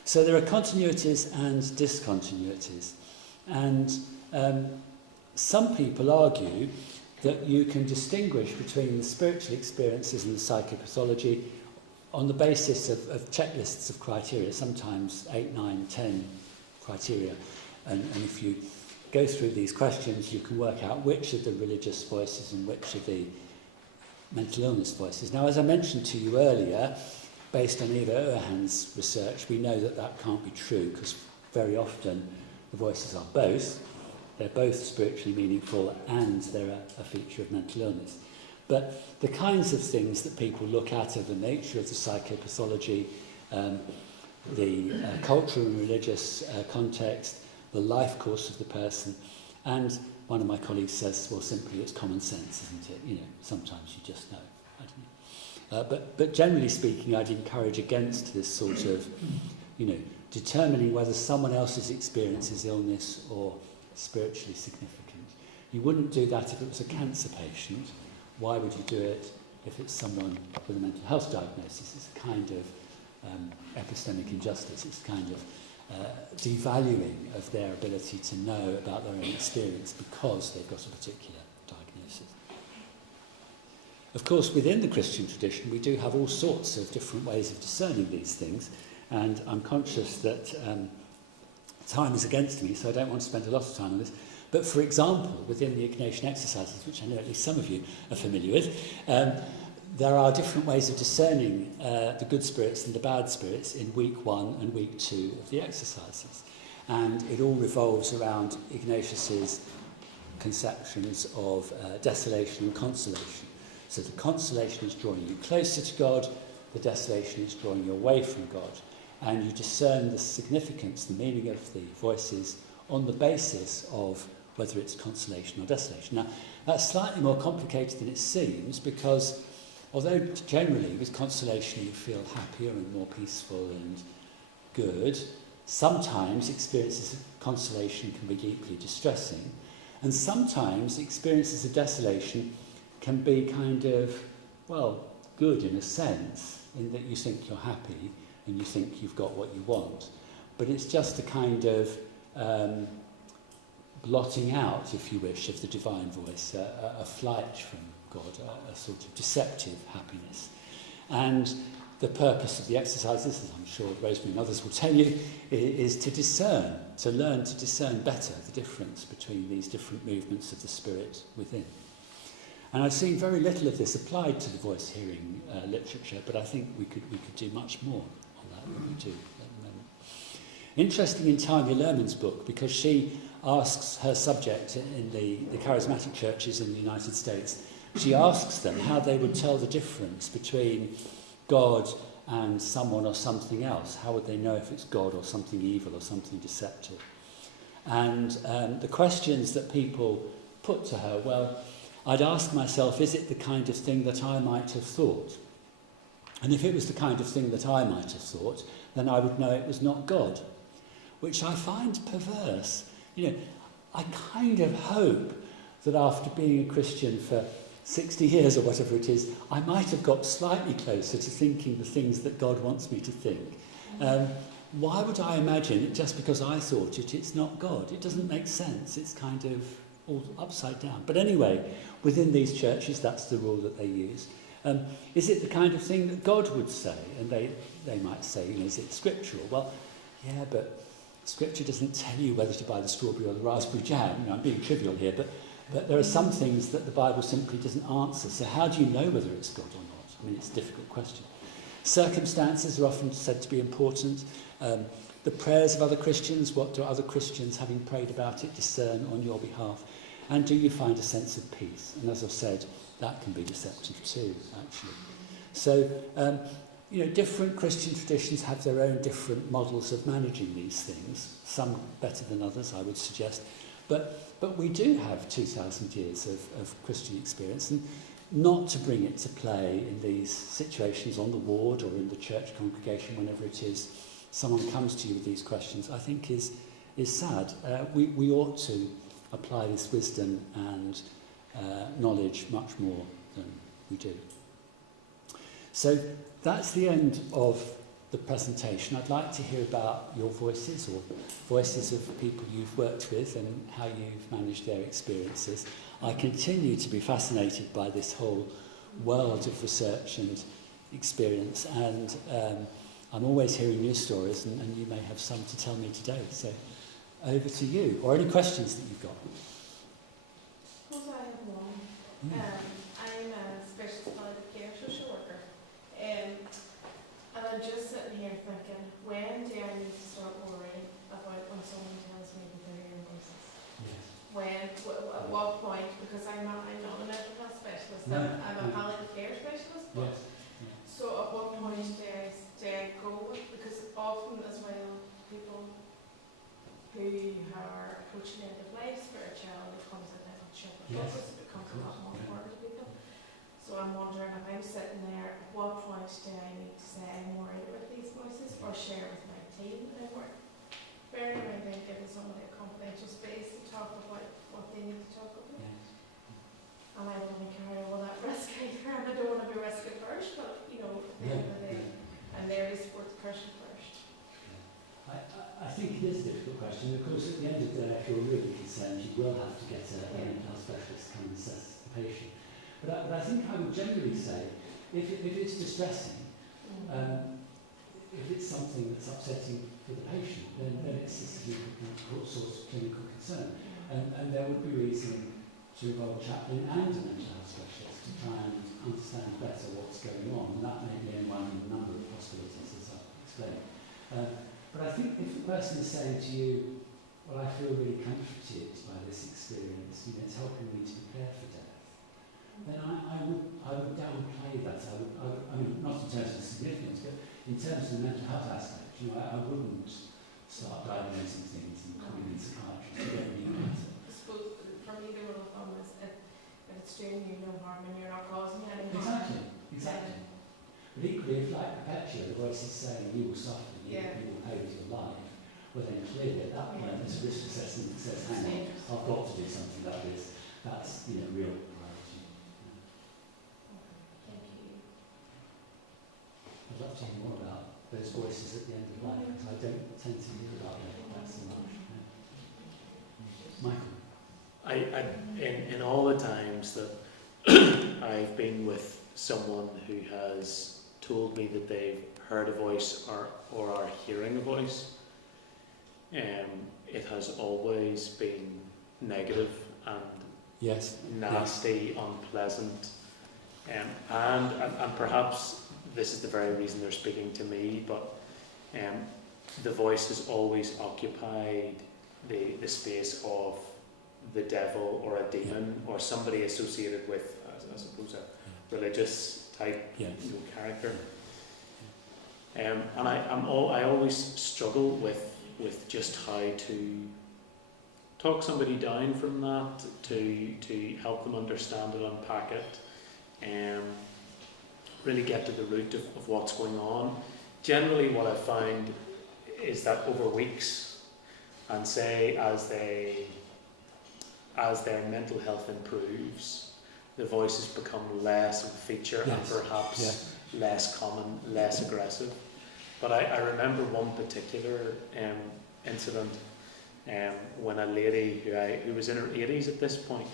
So there are continuities and discontinuities. And some people argue that you can distinguish between the spiritual experiences and the psychopathology on the basis of checklists of criteria, sometimes 8, 9, 10 criteria. And if you go through these questions, you can work out which of the religious voices and which of the mental illness voices. Now, as I mentioned to you earlier, based on Eva Erhan's research, we know that that can't be true, because very often the voices are both. They're both spiritually meaningful and they're a feature of mental illness. But the kinds of things that people look at are the nature of the psychopathology, the cultural and religious context, the life course of the person, and one of my colleagues says, well, simply it's common sense, isn't it? Sometimes you just know. I don't know. But generally speaking, I'd encourage against this sort of, determining whether someone else's experience is illness or spiritually significant. You wouldn't do that if it was a cancer patient. Why would you do it if it's someone with a mental health diagnosis? It's a kind of epistemic injustice. It's kind of devaluing of their ability to know about their own experience because they've got a particular diagnosis. Of course, within the Christian tradition, we do have all sorts of different ways of discerning these things, and I'm conscious that time is against me, so I don't want to spend a lot of time on this. But for example, within the Ignatian exercises, which I know at least some of you are familiar with, there are different ways of discerning the good spirits and the bad spirits in week 1 and week 2 of the exercises. And it all revolves around Ignatius's conceptions of desolation and consolation. So the consolation is drawing you closer to God, the desolation is drawing you away from God. And you discern the significance, the meaning of the voices on the basis of whether it's consolation or desolation. Now, that's slightly more complicated than it seems, because although generally with consolation you feel happier and more peaceful and good, sometimes experiences of consolation can be deeply distressing, and sometimes experiences of desolation can be kind of, well, good in a sense, in that you think you're happy and you think you've got what you want, but it's just a kind of blotting out, if you wish, of the divine voice, a flight from God, a sort of deceptive happiness. And the purpose of the exercises, as I'm sure Rosemary and others will tell you, is to discern, to learn to discern better the difference between these different movements of the spirit within. And I've seen very little of this applied to the voice-hearing literature, but I think we could do much more on that than we do at the moment. Interesting in Tanya Lerman's book, because she asks her subject in the charismatic churches in the United States, she asks them how they would tell the difference between God and someone or something else. How would they know if it's God or something evil or something deceptive? And the questions that people put to her, well, I'd ask myself, is it the kind of thing that I might have thought? And if it was the kind of thing that I might have thought, then I would know it was not God, which I find perverse. You know, I kind of hope that after being a Christian for 60 years or whatever it is, I might have got slightly closer to thinking the things that God wants me to think. Why would I imagine it just because I thought it, it's not God? It doesn't make sense. It's kind of all upside down. But anyway, within these churches, that's the rule that they use. Is it the kind of thing that God would say? And they might say, you know, is it scriptural? Well, yeah, but Scripture doesn't tell you whether to buy the strawberry or the raspberry jam. You know, I'm being trivial here, but there are some things that the Bible simply doesn't answer. So how do you know whether it's God or not? I mean, it's a difficult question. Circumstances are often said to be important. The prayers of other Christians, what do other Christians, having prayed about it, discern on your behalf? And do you find a sense of peace? And as I've said, that can be deceptive too, actually. So, you know, different Christian traditions have their own different models of managing these things, some better than others, I would suggest. But we do have 2,000 years of Christian experience, and not to bring it to play in these situations on the ward or in the church congregation, whenever it is someone comes to you with these questions, I think is sad. We ought to apply this wisdom and knowledge much more than we do. So that's the end of the presentation. I'd like to hear about your voices or voices of people you've worked with and how you've managed their experiences. I continue to be fascinated by this whole world of research and experience, and I'm always hearing new stories, and you may have some to tell me today. So over to you, or any questions that you've got. Suppose I have one. I'm a specialist palliative care social worker, and I'm just sitting here thinking, when do I need to start worrying about when someone tells me that they're hearing voices? Yes. When, at what point? Because I'm not a mental health specialist. No. I'm a palliative care specialist. But Yes. so at what point do I go with? Because often as well, people who are approaching end of life, spirituality becomes a little shepherd focus, it becomes a lot more important to people. So I'm wondering, if I'm sitting there, at what point do I need to say I'm worried about these voices, or share with my team that I'm worried? Bearing in mind I'm giving somebody a confidential space to talk about what they need to talk about. And I don't want to carry all that risk either, and I don't want to be risk averse, but you know, at the end of the day, and there is for the person first. I think it is a difficult question. Of course, at the end of the day, if you're really concerned, you will have to get a mental health specialist to come and assess the patient. But I think I would generally say, if it's distressing, if it's something that's upsetting for the patient, then it's a significant source of clinical concern. And there would be reason to involve a chaplain and a mental health specialist to try and understand better what's going on. And that may be in one of a number of possibilities, as I've explained. But I think if the person is saying to you, well, I feel really comforted by this experience, you know, it's helping me to prepare for death, then I would downplay that. I mean, not in terms of the significance, but in terms of the mental health aspect, you know, I wouldn't start diagnosing things and could be with psychiatrists. You don't need that. I suppose for me the rule of thumb is if it's doing you no harm and you're not causing any harm. Exactly. But equally, if like Perpetua, the voice is saying you will suffer, you will pay with your life, well then clearly at that point there's a risk assessment that says, hang on, I've got to do something like this. That's, real priority. Thank you. I'd love to hear more about those voices at the end of life, because I don't tend to hear about them quite so much. Michael? In all the times that I've been with someone who has told me that they've heard a voice or are hearing a voice, it has always been negative and nasty, unpleasant, and perhaps this is the very reason they're speaking to me, but the voice has always occupied the space of the devil or a demon or somebody associated with, I suppose, a religious type character. And I always struggle with just how to talk somebody down from that, to help them understand it, unpack it, really get to the root of what's going on. Generally what I find is that over weeks, and say as their mental health improves, the voices become less of a feature and perhaps less common, less aggressive. But I remember one particular incident when a lady who was in her 80s at this point,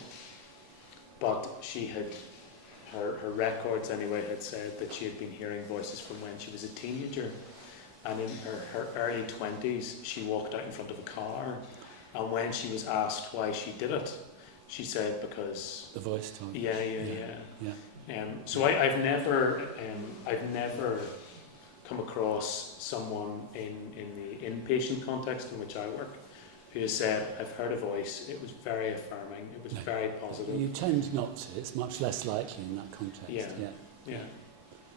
but she had, her records anyway had said that she had been hearing voices from when she was a teenager, and in her early 20s she walked out in front of a car, and when she was asked why she did it, she said because the voice told. So I've never come across someone in the inpatient context in which I work who has said, I've heard a voice, it was very affirming, it was very positive. You tend not to, it's much less likely in that context. Yeah.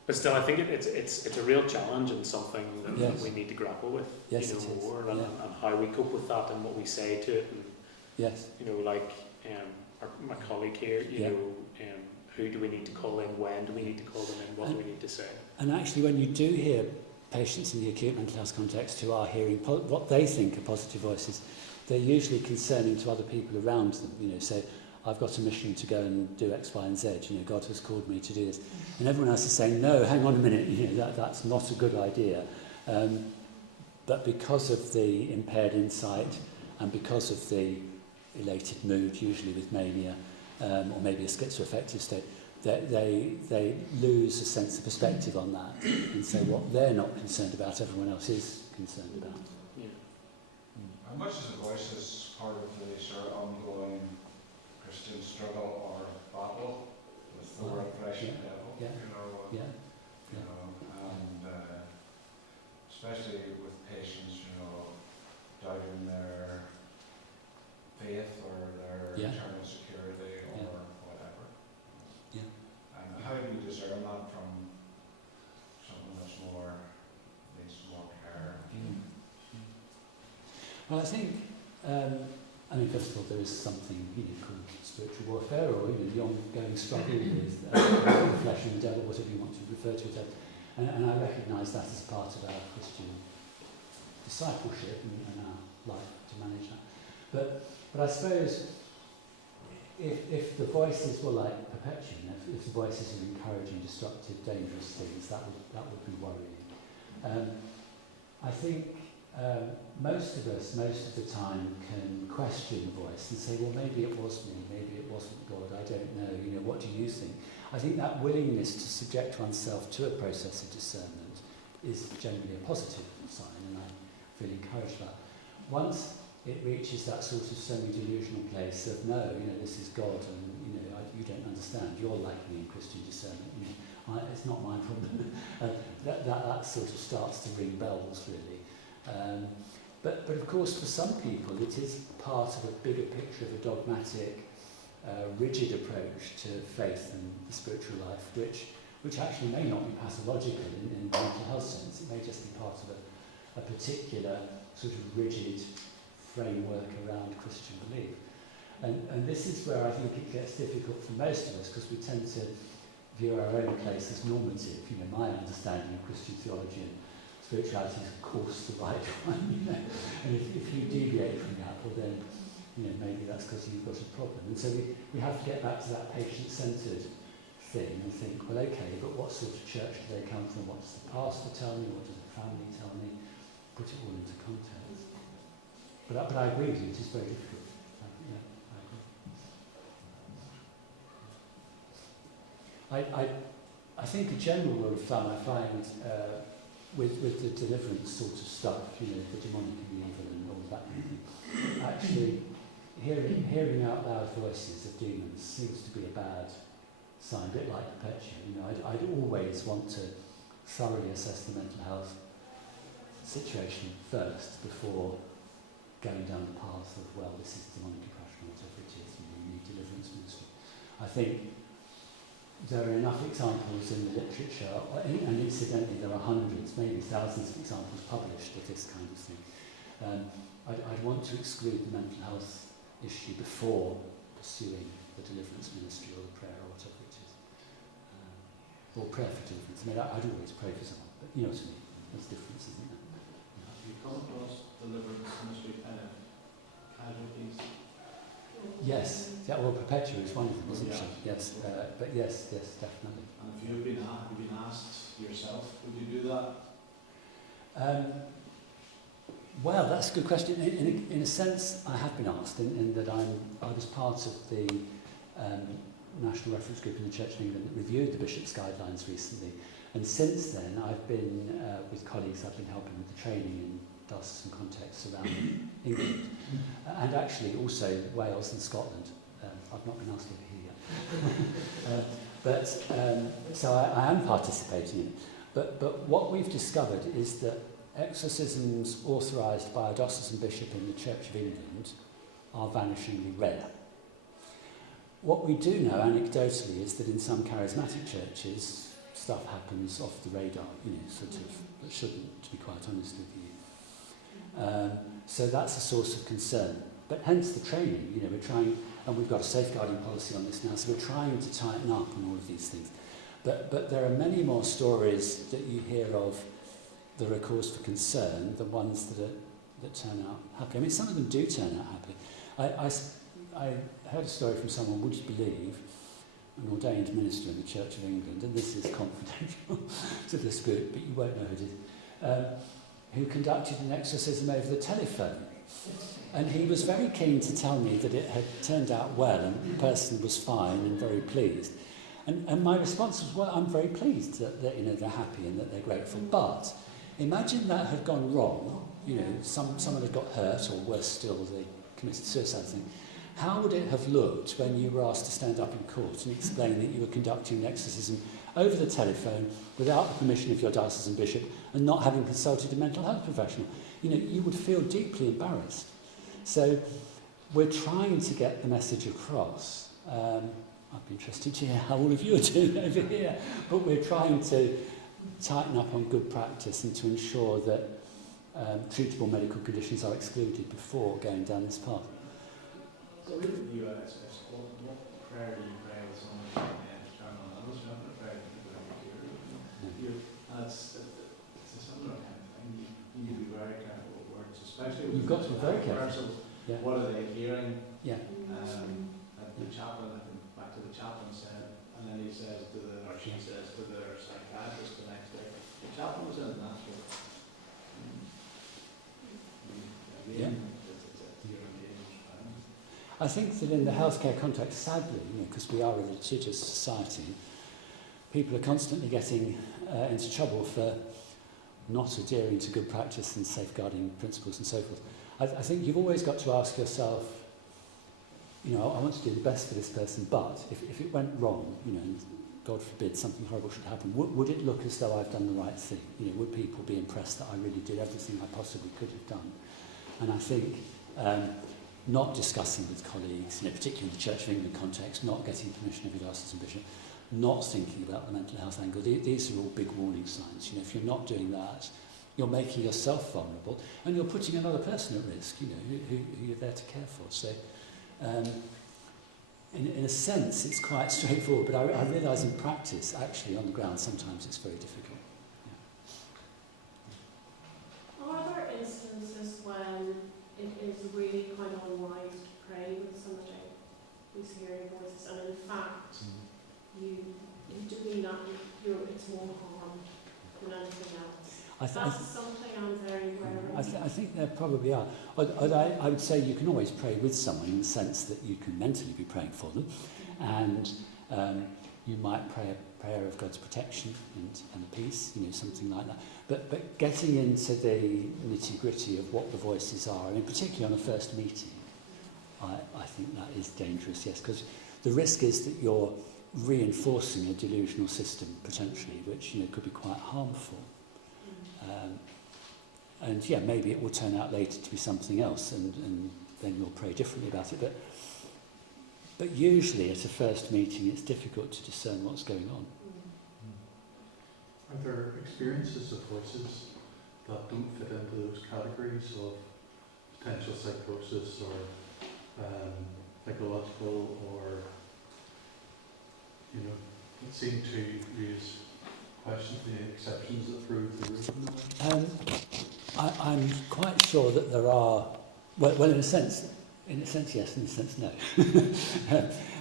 But still, I think it's a real challenge and something that we need to grapple with, more, and how we cope with that and what we say to it. And, like my colleague here, who do we need to call in, when do we need to call them in, what do we need to say? And actually, when you do hear patients in the acute mental health context who are hearing what they think are positive voices, they're usually concerning to other people around them. Say, I've got a mission to go and do X, Y, and Z. God has called me to do this, and everyone else is saying, no, hang on a minute, that's not a good idea. But because of the impaired insight and because of the elated mood, usually with mania, or maybe a schizoaffective state, they lose a sense of perspective on that, and so what they're not concerned about, everyone else is concerned about. How much is the voices part of the sort of ongoing Christian struggle or battle with the world flesh and devil? And especially with patients, doubting their faith or their eternal security or whatever. And how do you discern that from something that's needs more care? Well, I think, first of all, there is something called spiritual warfare, or the ongoing struggle with the flesh and the devil, whatever you want to refer to it as. And I recognise that as part of our Christian discipleship and our life to manage that. But I suppose if the voices were like Perpetua, if the voices are encouraging destructive, dangerous things, that would be worrying. I think most of us, most of the time, can question the voice and say, well, maybe it was me, maybe it wasn't God, I don't know, what do you think? I think that willingness to subject oneself to a process of discernment is generally a positive sign, and I feel encouraged by that. Once it reaches that sort of semi-delusional place of, no, this is God, and you don't understand, you're lacking in Christian discernment, it's not my problem. that sort of starts to ring bells, really. But of course, for some people, it is part of a bigger picture of a dogmatic, rigid approach to faith and the spiritual life, which actually may not be pathological in the mental health sense. It may just be part of a particular sort of rigid framework around Christian belief. And this is where I think it gets difficult for most of us, because we tend to view our own place as normative. You know, my understanding of Christian theology and spirituality is, of course, the right one. You know? And if you deviate from that, well then, you know, maybe that's because you've got a problem. And so we have to get back to that patient-centred thing and think, well, okay, but what sort of church do they come from? What does the pastor tell me? What does the family tell me? Put it all into context. But I agree with you, it is very difficult. Yeah, I agree. I think a general rule of thumb I find with the deliverance sort of stuff, you know, the demonic and the evil and all that kind of thing, actually hearing out loud voices of demons seems to be a bad sign, a bit like Perpetua. You know, I'd always want to thoroughly assess the mental health situation first before going down the path of, well, this is demonic oppression, whatever it is, you need deliverance ministry. I think there are enough examples in the literature, and incidentally there are hundreds, maybe thousands of examples published of this kind of thing. I'd want to exclude the mental health issue before pursuing the deliverance ministry or the prayer or whatever it is. Or prayer for deliverance. I mean, I'd always pray for someone, but you know what I mean. There's difference, isn't there? Have you come across deliverance ministry kind of casualties? Yes. Yeah, well, Perpetua is one of them, isn't Yeah. she? Yes. But yes, definitely. And if you've been asked yourself, would you do that? Well, that's a good question. In a sense, I have been asked, in that I was part of the National Reference Group in the Church of England that reviewed the Bishop's Guidelines recently. And since then, I've been, with colleagues, I've been helping with the training in diocesan contexts around England. And actually also Wales and Scotland. I've not been asked over here yet. So I am participating in it. But what we've discovered is that exorcisms authorised by a diocesan bishop in the Church of England are vanishingly rare. What we do know anecdotally is that in some charismatic churches, stuff happens off the radar, you know, sort of, that shouldn't, to be quite honest with you. So that's a source of concern. But hence the training, you know, we're trying, and we've got a safeguarding policy on this now, so we're trying to tighten up on all of these things. But there are many more stories that you hear of that are cause for concern than ones that turn out happy. I mean, some of them do turn out happy. I heard a story from someone, would you believe, an ordained minister in the Church of England, and this is confidential to this group, but you won't know who it is, who conducted an exorcism over the telephone. And he was very keen to tell me that it had turned out well and the person was fine and very pleased. And my response was, well, I'm very pleased that you know, they're happy and that they're grateful. But imagine that had gone wrong, you know, someone had got hurt, or worse still, they committed suicide thing. How would it have looked when you were asked to stand up in court and explain that you were conducting an exorcism over the telephone without the permission of your diocesan bishop and not having consulted a mental health professional? You know, you would feel deeply embarrassed. So we're trying to get the message across. I'd be interested to hear how all of you are doing over here. But we're trying to tighten up on good practice and to ensure that treatable medical conditions are excluded before going down this path. So in the US, what prayer do you pray with someone in terminal illness? You haven't prayed for people here. It's a similar kind of thing. You need to be very careful with words, especially with You've got to be very careful. Yeah. What are they hearing? Yeah. The chaplain, I think, back to the chaplain said, and then he says to the, or she says to their psychiatrist the next day, the chaplain was in Nashville. Yeah. I think that in the healthcare context, sadly, because we are a litigious society, people are constantly getting into trouble for not adhering to good practice and safeguarding principles and so forth. I think you've always got to ask yourself, you know, I want to do the best for this person, but if it went wrong, you know, God forbid something horrible should happen, would it look as though I've done the right thing? You know, would people be impressed that I really did everything I possibly could have done? And I think not discussing with colleagues, you know, particularly in the Church of England context, not getting permission of your diocesan bishop, not thinking about the mental health angle, these are all big warning signs. You know, if you're not doing that, you're making yourself vulnerable, and you're putting another person at risk, you know, who you're there to care for. So, in a sense, it's quite straightforward, but I realise in practice, actually, on the ground, sometimes it's very difficult. Are there instances when it is really quite unwise to pray with somebody who's hearing voices, and in fact, you doing that, it's more harm than anything else? That's something I'm very wary of. I think there probably are. I would say you can always pray with someone in the sense that you can mentally be praying for them, and you might pray a prayer of God's protection and peace, you know, something like that. But getting into the nitty-gritty of what the voices are, I mean, particularly on a first meeting, I think that is dangerous, yes, because the risk is that you're reinforcing a delusional system, potentially, which, you know, could be quite harmful. And yeah, maybe it will turn out later to be something else, and then you'll pray differently about it. But usually at a first meeting, it's difficult to discern what's going on. Are there experiences of voices that don't fit into those categories of potential psychosis or psychological, or, you know, that seem to raise questions, the exceptions that prove the rule? I'm quite sure that there are, well, in a sense yes, in a sense no.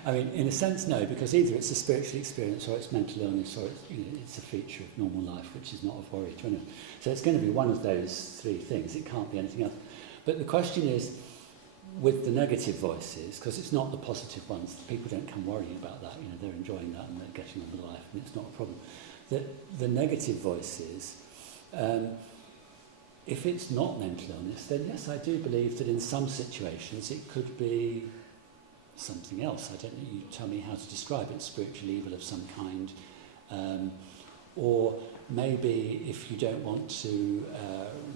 I mean, in a sense no, because either it's a spiritual experience or it's mental illness, or it's, you know, it's a feature of normal life, which is not of worry to anyone. So it's going to be one of those three things. It can't be anything else. But the question is, with the negative voices, because it's not the positive ones, people don't come worrying about that, you know, they're enjoying that and they're getting on with life, and it's not a problem. The negative voices, if it's not mental illness, then yes, I do believe that in some situations it could be something else. I don't know, you tell me how to describe it, spiritual evil of some kind. Or maybe if you don't want to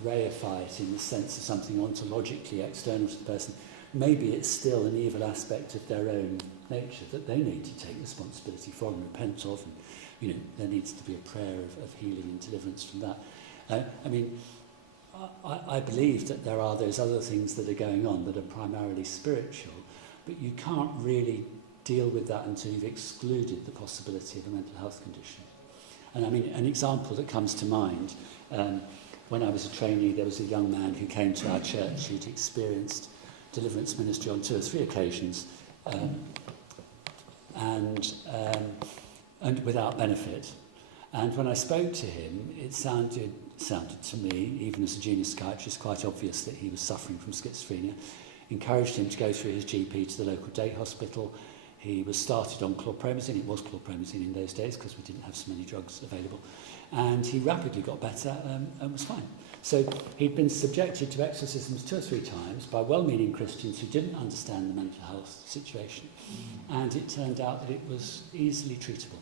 reify it in the sense of something ontologically external to the person, maybe it's still an evil aspect of their own nature that they need to take responsibility for and repent of, and, you know, there needs to be a prayer of healing and deliverance from that. I mean, I believe that there are those other things that are going on that are primarily spiritual, but you can't really deal with that until you've excluded the possibility of a mental health condition. And I mean, an example that comes to mind, when I was a trainee, there was a young man who came to our church who'd experienced deliverance ministry on 2 or 3 occasions, and without benefit. And when I spoke to him, it sounded to me, even as a junior psychiatrist, quite obvious that he was suffering from schizophrenia. Encouraged him to go through his GP to the local day hospital. He was started on chlorpromazine. It was chlorpromazine in those days because we didn't have so many drugs available. And he rapidly got better and was fine. So he'd been subjected to exorcisms 2 or 3 times by well-meaning Christians who didn't understand the mental health situation. And it turned out that it was easily treatable.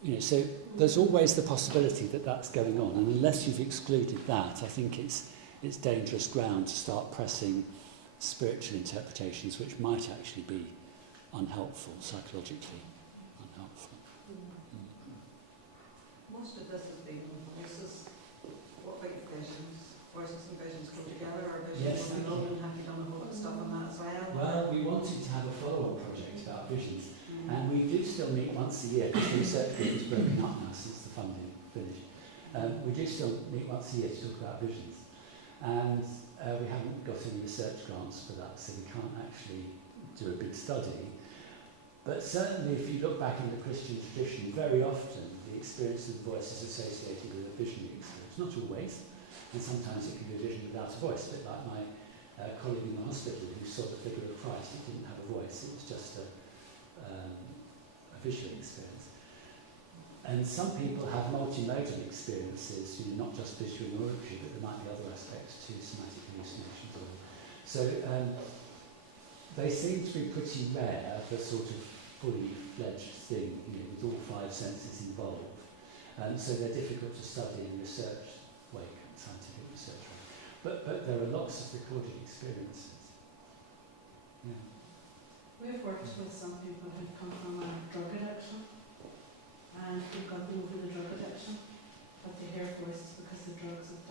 You know, so there's always the possibility that that's going on, and unless you've excluded that, I think it's dangerous ground to start pressing spiritual interpretations which might actually be unhelpful, psychologically unhelpful. Most of this has been voices. What about visions? Voices and visions come together, or visions Yes, in London? Have you done a whole lot of stuff on that as well? Well, we wanted to have a follow-on project about visions. And we do still meet once a year, because the research group is broken up now since the funding finished. We do still meet once a year to talk about visions. And we haven't got any research grants for that, so we can't actually do a big study. But certainly if you look back in the Christian tradition, very often the experience of the voice is associated with a visionary experience. Not always, and sometimes it can be a vision without a voice, a bit like my colleague in the hospital who saw the figure of Christ. It didn't have a voice, it was just a visual experience. And some people have multimodal experiences, you know, not just visual and auditory, but there might be other aspects to somatic hallucinations. So they seem to be pretty rare, the sort of fully fledged thing, you know, with all 5 senses involved. So they're difficult to study in research way, scientific research way. But there are lots of recorded experiences. Yeah. We've worked with some people who've come from a drug addiction, and we've got them over the drug addiction, but they hear voices because the drugs have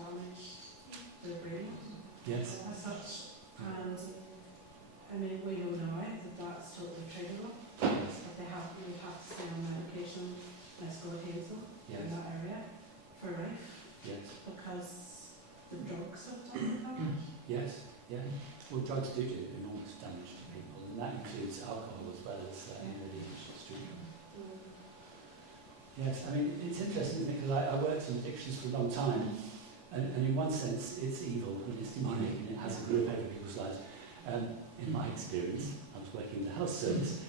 drugs do enormous damage to people, and that includes alcohol as well as street drugs. Yes, I mean, it's interesting, isn't it? Because I worked in addictions for a long time, and in one sense, it's evil, and it's demonic, and it has a grip over people's lives. In my experience, I was working in the health service,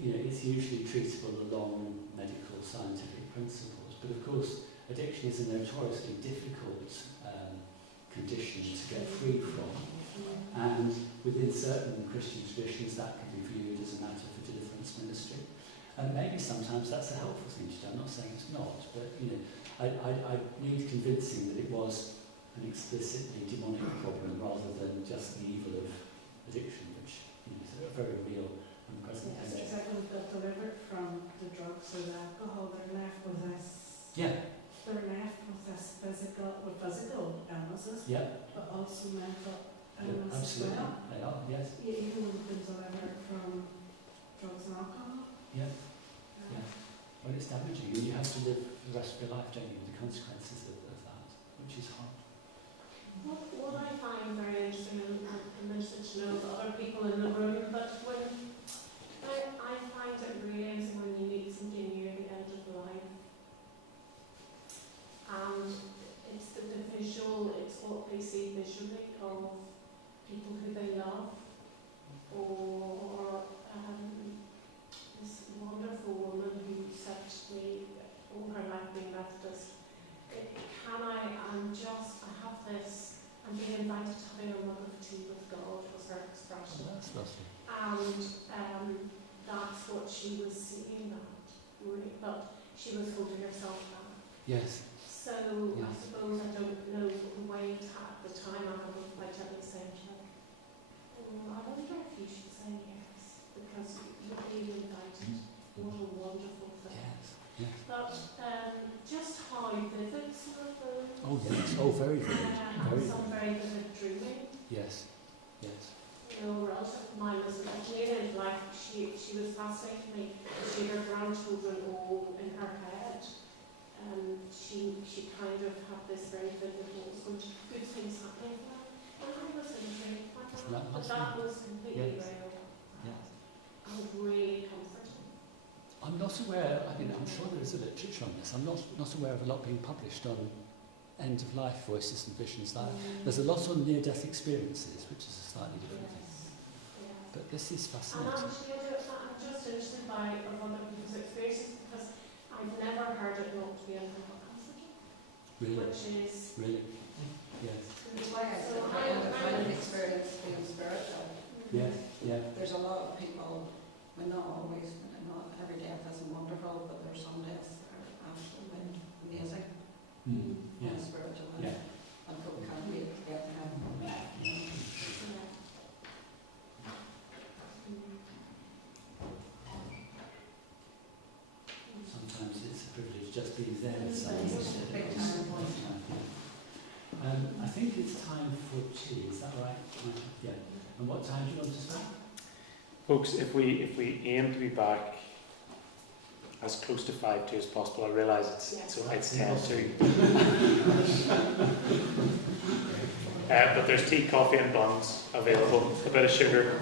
it's usually treatable along medical, scientific principles, but of course, addiction is a notoriously difficult condition to get free from, and within certain Christian traditions, that can be viewed as a matter for deliverance ministry. And maybe sometimes that's a helpful thing to do. I'm not saying it's not, but I need convincing that it was an explicitly demonic problem rather than just the evil of addiction, which is a very real and present danger. Yes, exactly. They're delivered from the drugs or the alcohol. They're left with this. Yeah. They're left with this physical illnesses, but also mental illness as Absolutely. well. They are. Yes. Even when they've been delivered from drugs and alcohol. Yeah. Yeah. Well, it's damaging, and you have to live the rest of your life, don't you, with the consequences of that, which is hard. What I find very interesting, and I'm interested to know the other people in the room, but when I find it really amazing when you meet somebody near the end of life, and it's the visual, it's what they see visually of people who they love, or this wonderful woman who said to me all her life being Methodist, I have this, I'm being invited to having a mug of tea with God, was her expression. Oh, that's lovely. And that's what she was seeing that, really, but she was holding herself back. Yes. So I suppose I don't know the way at the time I haven't quite gently saying to her, I wonder if you should say yes, because you're being invited. What a wonderful thing. Yes. Yes. But just how vivid some of them. Oh yes. Oh, very vivid. And some very vivid dreaming. Yes. Yes. A relative of mine was imaginative, like she was fascinating me. She had her grandchildren all in her head. She kind of had this very vivid what was going to good things happening for her. And I was intrigued by that. But that was completely real. Yes. And really comforting. I'm not aware, I'm sure there is a literature on this, I'm not aware of a lot being published on end-of-life voices and visions. There's a lot on near-death experiences, which is a slightly different thing. Yes. But this is fascinating. And actually, I'm just interested by other people's experiences because I've never heard it not to be alcohol comforting. Really? Which is... Really? Yes. Like I said, I find an experience being spiritual. Yes, yeah. There's a lot of people, not always, not every death isn't wonderful, but there's some deaths that are absolutely amazing. Yeah. And spiritual. Yeah. And people can't wait to get to heaven. Sometimes it's a privilege just being there with someone. Big time. I think it's time for tea, is that right? Yeah. And what time do you want to start? Folks, if we aim to be back as close to 5 to as possible, I realise it's 10 to. But there's tea, coffee and buns available, a bit of sugar.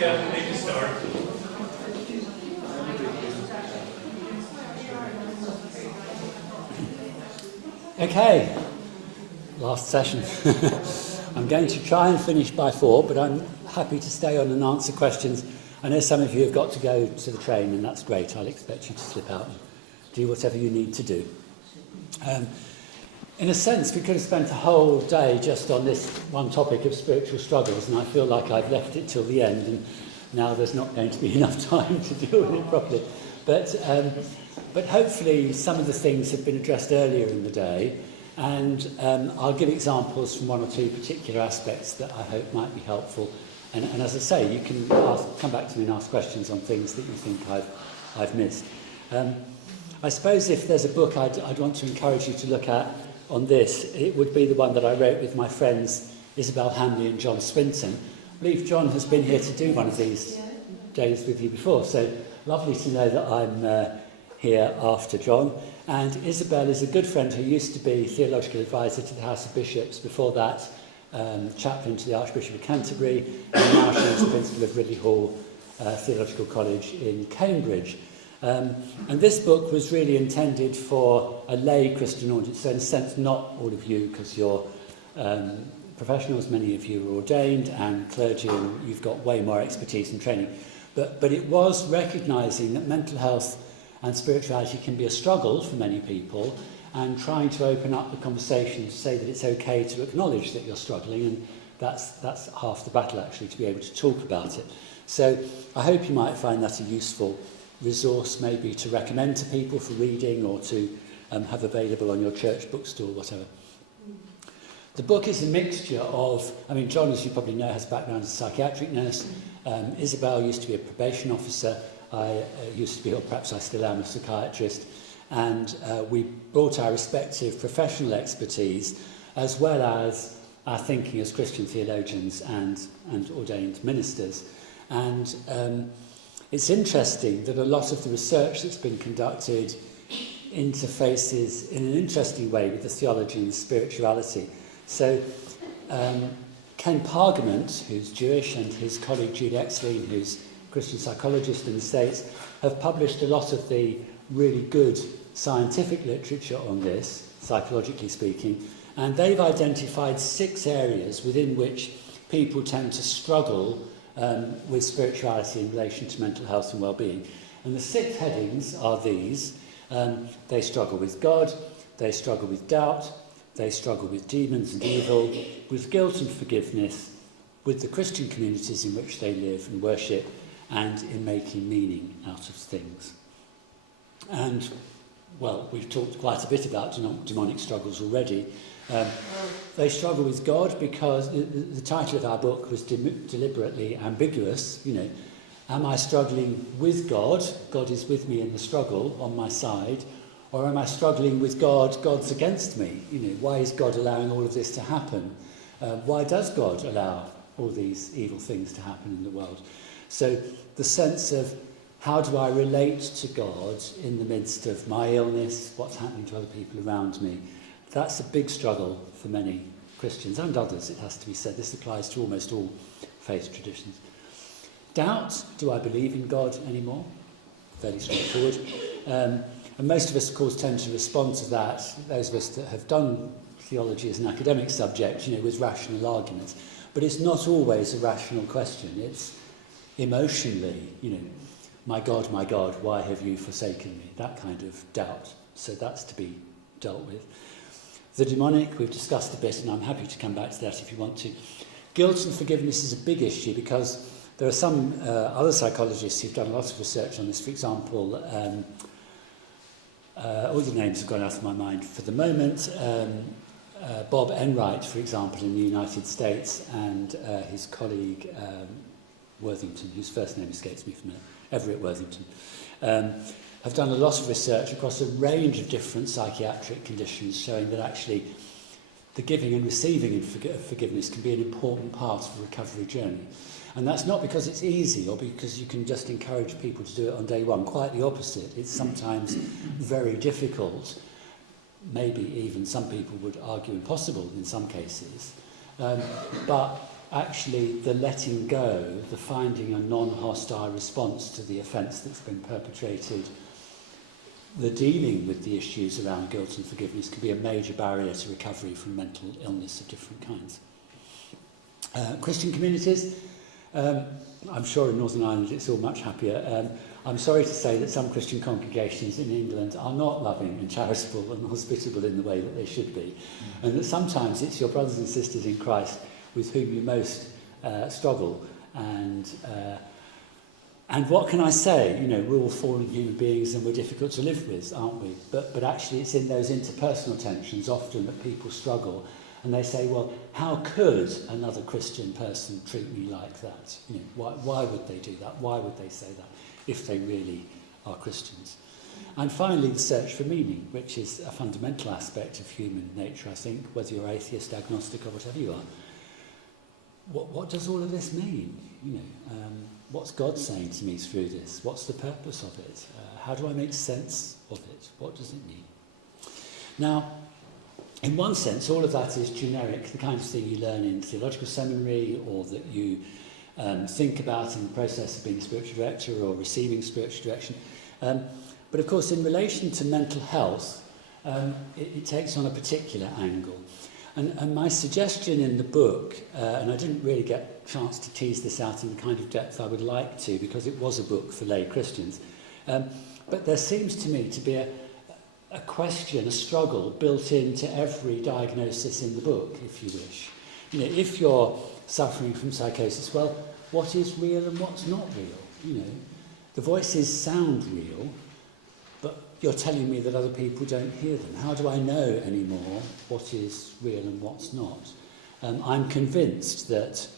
make a start. Okay, last session. I'm going to try and finish by 4, but I'm happy to stay on and answer questions. I know some of you have got to go to the train, and that's great. I'll expect you to slip out and do whatever you need to do. In a sense, we could have spent a whole day just on this one topic of spiritual struggles, and I feel like I've left it till the end, and now there's not going to be enough time to deal with it properly. But hopefully some of the things have been addressed earlier in the day, and I'll give examples from 1 or 2 particular aspects that I hope might be helpful. And as I say, you can come back to me and ask questions on things that you think I've missed. I suppose if there's a book I'd want to encourage you to look at on this, it would be the one that I wrote with my friends Isabel Hamley and John Swinton. I believe John has been here to do one of these days with you before, so lovely to know that I'm here after John. And Isabel is a good friend who used to be theological advisor to the House of Bishops, before that chaplain to the Archbishop of Canterbury, and now she's principal of Ridley Hall Theological College in Cambridge. And this book was really intended for a lay Christian audience, so in a sense not all of you, because you're professionals, many of you are ordained and clergy, and you've got way more expertise and training. But it was recognising that mental health and spirituality can be a struggle for many people, and trying to open up the conversation to say that it's okay to acknowledge that you're struggling, and that's half the battle actually, to be able to talk about it. So I hope you might find that a useful resource maybe to recommend to people for reading, or to have available on your church bookstore, whatever. The book is a mixture of, John, as you probably know, has a background as a psychiatric nurse. Isabel used to be a probation officer. I used to be, or perhaps I still am, a psychiatrist. And we brought our respective professional expertise, as well as our thinking as Christian theologians and ordained ministers. And it's interesting that a lot of the research that's been conducted interfaces in an interesting way with the theology and spirituality. So Ken Pargament, who's Jewish, and his colleague Julie Exline, who's a Christian psychologist in the States, have published a lot of the really good scientific literature on this, psychologically speaking, and they've identified 6 areas within which people tend to struggle with spirituality in relation to mental health and well-being. And the 6 headings are these. They struggle with God, they struggle with doubt, they struggle with demons and evil, with guilt and forgiveness, with the Christian communities in which they live and worship, and in making meaning out of things. And, well, we've talked quite a bit about demonic struggles already. They struggle with God because the title of our book was deliberately ambiguous. Am I struggling with God? God is with me in the struggle, on my side. Or am I struggling with God? God's against me. Why is God allowing all of this to happen? Why does God allow all these evil things to happen in the world? So the sense of, how do I relate to God in the midst of my illness, what's happening to other people around me? That's a big struggle for many Christians and others, it has to be said. This applies to almost all faith traditions. Doubt, do I believe in God anymore? Fairly straightforward. And most of us, of course, tend to respond to that, those of us that have done theology as an academic subject, with rational arguments. But it's not always a rational question. It's emotionally, my God, why have you forsaken me? That kind of doubt. So that's to be dealt with. The demonic, we've discussed a bit, and I'm happy to come back to that if you want to. Guilt and forgiveness is a big issue because there are some other psychologists who've done a lot of research on this. For example, all the names have gone out of my mind for the moment. Bob Enright, for example, in the United States, and his colleague Worthington, whose first name escapes me from Everett Worthington, have done a lot of research across a range of different psychiatric conditions, showing that actually the giving and receiving of forgiveness can be an important part of the recovery journey. And that's not because it's easy or because you can just encourage people to do it on day one. Quite the opposite. It's sometimes very difficult, maybe even some people would argue impossible in some cases. But actually the letting go, the finding a non-hostile response to the offence that's been perpetrated, the dealing with the issues around guilt and forgiveness can be a major barrier to recovery from mental illness of different kinds. Christian communities, I'm sure in Northern Ireland it's all much happier. I'm sorry to say that some Christian congregations in England are not loving and charitable and hospitable in the way that they should be. And that sometimes it's your brothers and sisters in Christ with whom you most struggle. And what can I say? You know, we're all fallen human beings and we're difficult to live with, aren't we? But actually it's in those interpersonal tensions often that people struggle. And they say, well, how could another Christian person treat me like that? You know, why would they do that? Why would they say that if they really are Christians? And finally, the search for meaning, which is a fundamental aspect of human nature, I think, whether you're atheist, agnostic, or whatever you are. What does all of this mean? You know, what's God saying to me through this? What's the purpose of it? How do I make sense of it? What does it mean? Now, in one sense, all of that is generic, the kind of thing you learn in theological seminary or that you think about in the process of being a spiritual director or receiving spiritual direction. But of course, in relation to mental health, it takes on a particular angle. And my suggestion in the book, and I didn't really get a chance to tease this out in the kind of depth I would like to because it was a book for lay Christians, but there seems to me to be a question, a struggle built into every diagnosis in the book, if you wish. You know, if you're suffering from psychosis, well, what is real and what's not real? You know, the voices sound real, but you're telling me that other people don't hear them. How do I know anymore what is real and what's not? I'm convinced that,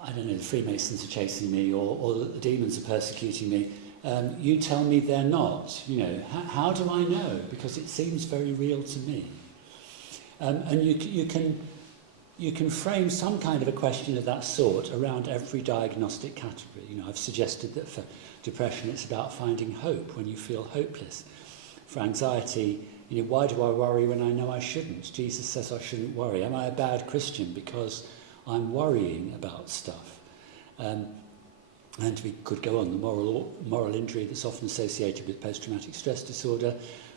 I don't know, the Freemasons are chasing me or the demons are persecuting me. You tell me they're not. You know, how do I know? Because it seems very real to me. And you can frame some kind of a question of that sort around every diagnostic category. You know, I've suggested that for depression it's about finding hope when you feel hopeless. For anxiety, you know, why do I worry when I know I shouldn't? Jesus says I shouldn't worry. Am I a bad Christian because I'm worrying about stuff? And we could go on, the moral injury that's often associated with post-traumatic stress disorder,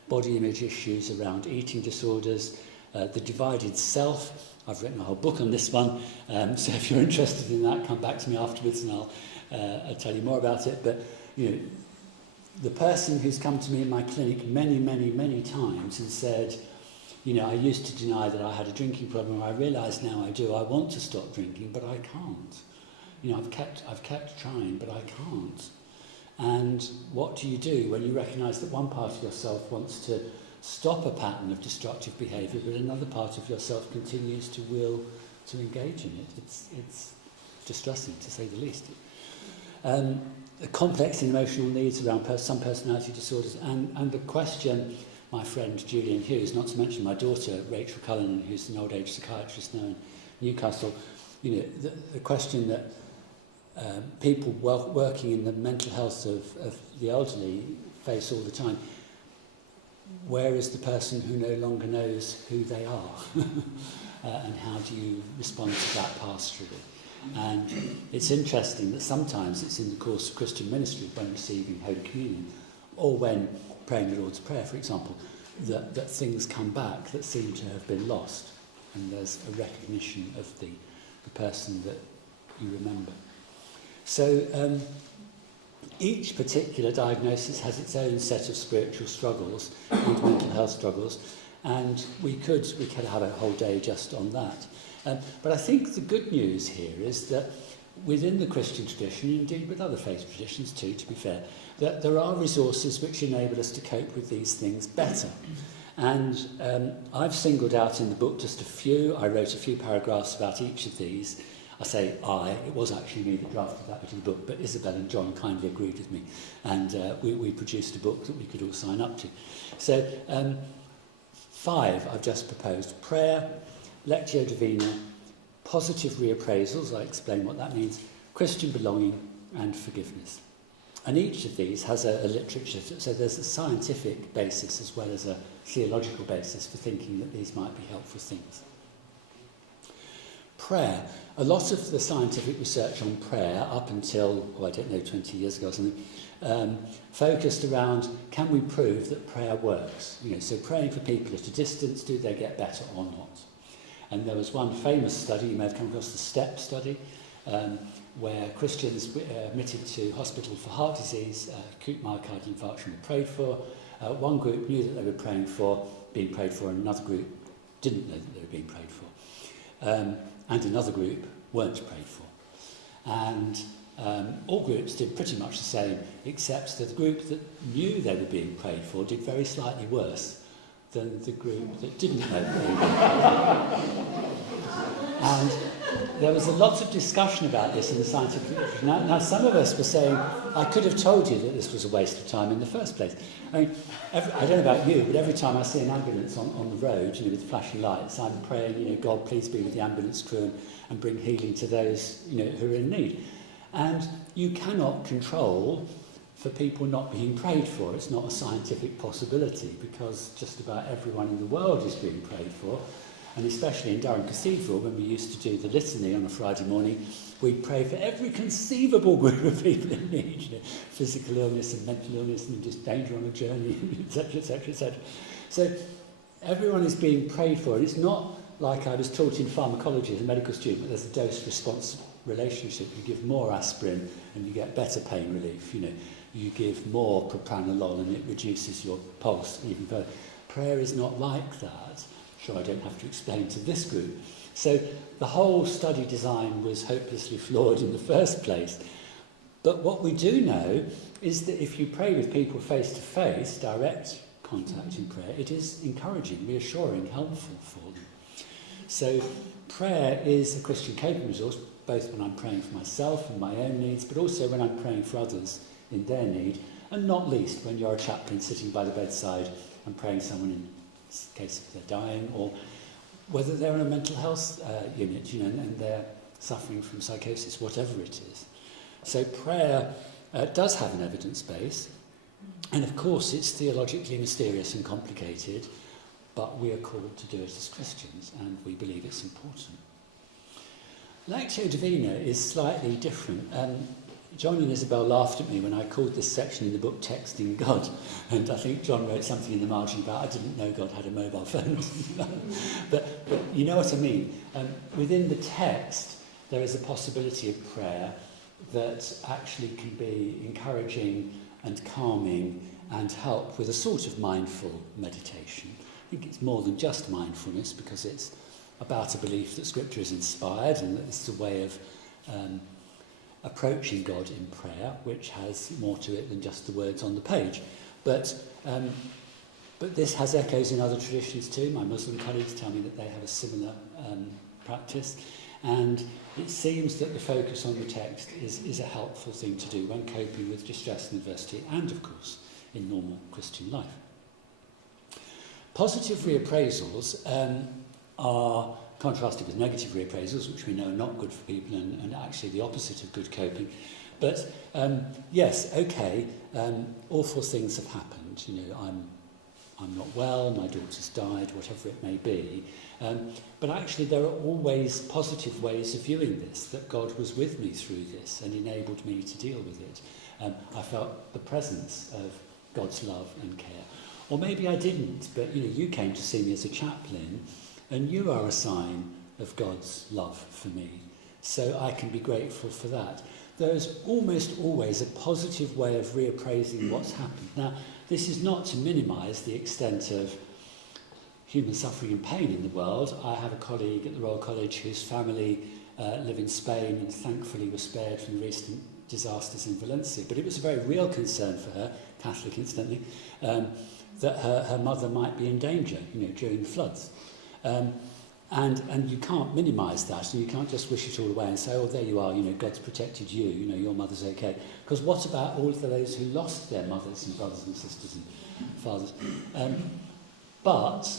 body image issues around eating disorders, the divided self. I've written a whole book on this one, so if you're interested in that, come back to me afterwards and I'll tell you more about it. But you know, the person who's come to me in my clinic many, many, many times and said, you know, I used to deny that I had a drinking problem, I realise now I do. I want to stop drinking, but I can't. You know, I've kept trying, but I can't. And what do you do when you recognise that one part of yourself wants to stop a pattern of destructive behaviour, but another part of yourself continues to will to engage in it? It's distressing, to say the least. The complex emotional needs around some personality disorders, and the question, my friend Julian Hughes, not to mention my daughter Rachel Cullen, who's an old age psychiatrist now in Newcastle, you know, the question that people working in the mental health of the elderly face all the time. Where is the person who no longer knows who they are? And how do you respond to that pastourally? And it's interesting that sometimes it's in the course of Christian ministry, when receiving Holy Communion, or when praying the Lord's Prayer, for example, that things come back that seem to have been lost. And there's a recognition of the person that you remember. So each particular diagnosis has its own set of spiritual struggles and mental health struggles, and we could have a whole day just on that. But I think the good news here is that within the Christian tradition, indeed with other faith traditions too, to be fair, that there are resources which enable us to cope with these things better. And I've singled out in the book just a few. I wrote a few paragraphs about each of these. I say it was actually me that drafted that bit of the book, but Isabel and John kindly agreed with me, and we produced a book that we could all sign up to. So 5 I've just proposed: prayer, lectio divina, positive reappraisals, I explain what that means, Christian belonging, and forgiveness. And each of these has a literature, so there's a scientific basis as well as a theological basis for thinking that these might be helpful things. prayer. A lot of the scientific research on prayer, up until, 20 years ago or something, focused around, can we prove that prayer works? So praying for people at a distance, do they get better or not? And there was one famous study, you may have come across the STEP study, where Christians admitted to hospital for heart disease, acute myocardial infarction were prayed for. One group knew that they were being prayed for, and another group didn't know that they were being prayed for. And another group weren't prayed for. And all groups did pretty much the same, except that the group that knew they were being prayed for did very slightly worse than the group that didn't know they were being prayed for. And there was a lot of discussion about this in the scientific literature. Now, some of us were saying, I could have told you that this was a waste of time in the first place. I mean, I don't know about you, but every time I see an ambulance on the road, with flashing lights, I'm praying, God, please be with the ambulance crew and bring healing to those, who are in need. And you cannot control for people not being prayed for. It's not a scientific possibility, because just about everyone in the world is being prayed for. And especially in Durham Cathedral, when we used to do the litany on a Friday morning, we'd pray for every conceivable group of people in need, physical illness and mental illness and just danger on a journey, etc., etc., etc. So everyone is being prayed for, and it's not like I was taught in pharmacology as a medical student, there's a dose-response relationship. You give more aspirin and you get better pain relief. You give more propranolol and it reduces your pulse even further. Prayer is not like that. Sure, I don't have to explain to this group. So the whole study design was hopelessly flawed in the first place. But what we do know is that if you pray with people face to face, direct contact in prayer, it is encouraging, reassuring, helpful for them. So prayer is a Christian coping resource, both when I'm praying for myself and my own needs, but also when I'm praying for others in their need, and not least when you're a chaplain sitting by the bedside and praying someone in case if they're dying, or whether they're in a mental health unit, and they're suffering from psychosis, whatever it is. So prayer does have an evidence base, and of course it's theologically mysterious and complicated, but we are called to do it as Christians, and we believe it's important. Lectio Divina is slightly different. John and Isabel laughed at me when I called this section in the book Texting God, and I think John wrote something in the margin about I didn't know God had a mobile phone. but you know what I mean. Within the text, there is a possibility of prayer that actually can be encouraging and calming and help with a sort of mindful meditation. I think it's more than just mindfulness, because it's about a belief that Scripture is inspired and that it's a way of approaching God in prayer, which has more to it than just the words on the page. But this has echoes in other traditions too. My Muslim colleagues tell me that they have a similar practice. And it seems that the focus on the text is a helpful thing to do when coping with distress and adversity, and of course in normal Christian life. Positive reappraisals are contrasted with negative reappraisals, which we know are not good for people and actually the opposite of good coping. But yes, okay, awful things have happened. I'm not well, my daughter's died, whatever it may be. But actually there are always positive ways of viewing this, that God was with me through this and enabled me to deal with it. I felt the presence of God's love and care. Or maybe I didn't, but you came to see me as a chaplain, and you are a sign of God's love for me. So I can be grateful for that. There's almost always a positive way of reappraising what's happened. Now, this is not to minimise the extent of human suffering and pain in the world. I have a colleague at the Royal College whose family live in Spain and thankfully were spared from the recent disasters in Valencia. But it was a very real concern for her, Catholic incidentally, that her mother might be in danger, during the floods. And you can't minimise that, and you can't just wish it all away and say, oh, there you are, God's protected you, your mother's okay. Because what about all of those who lost their mothers and brothers and sisters and fathers? But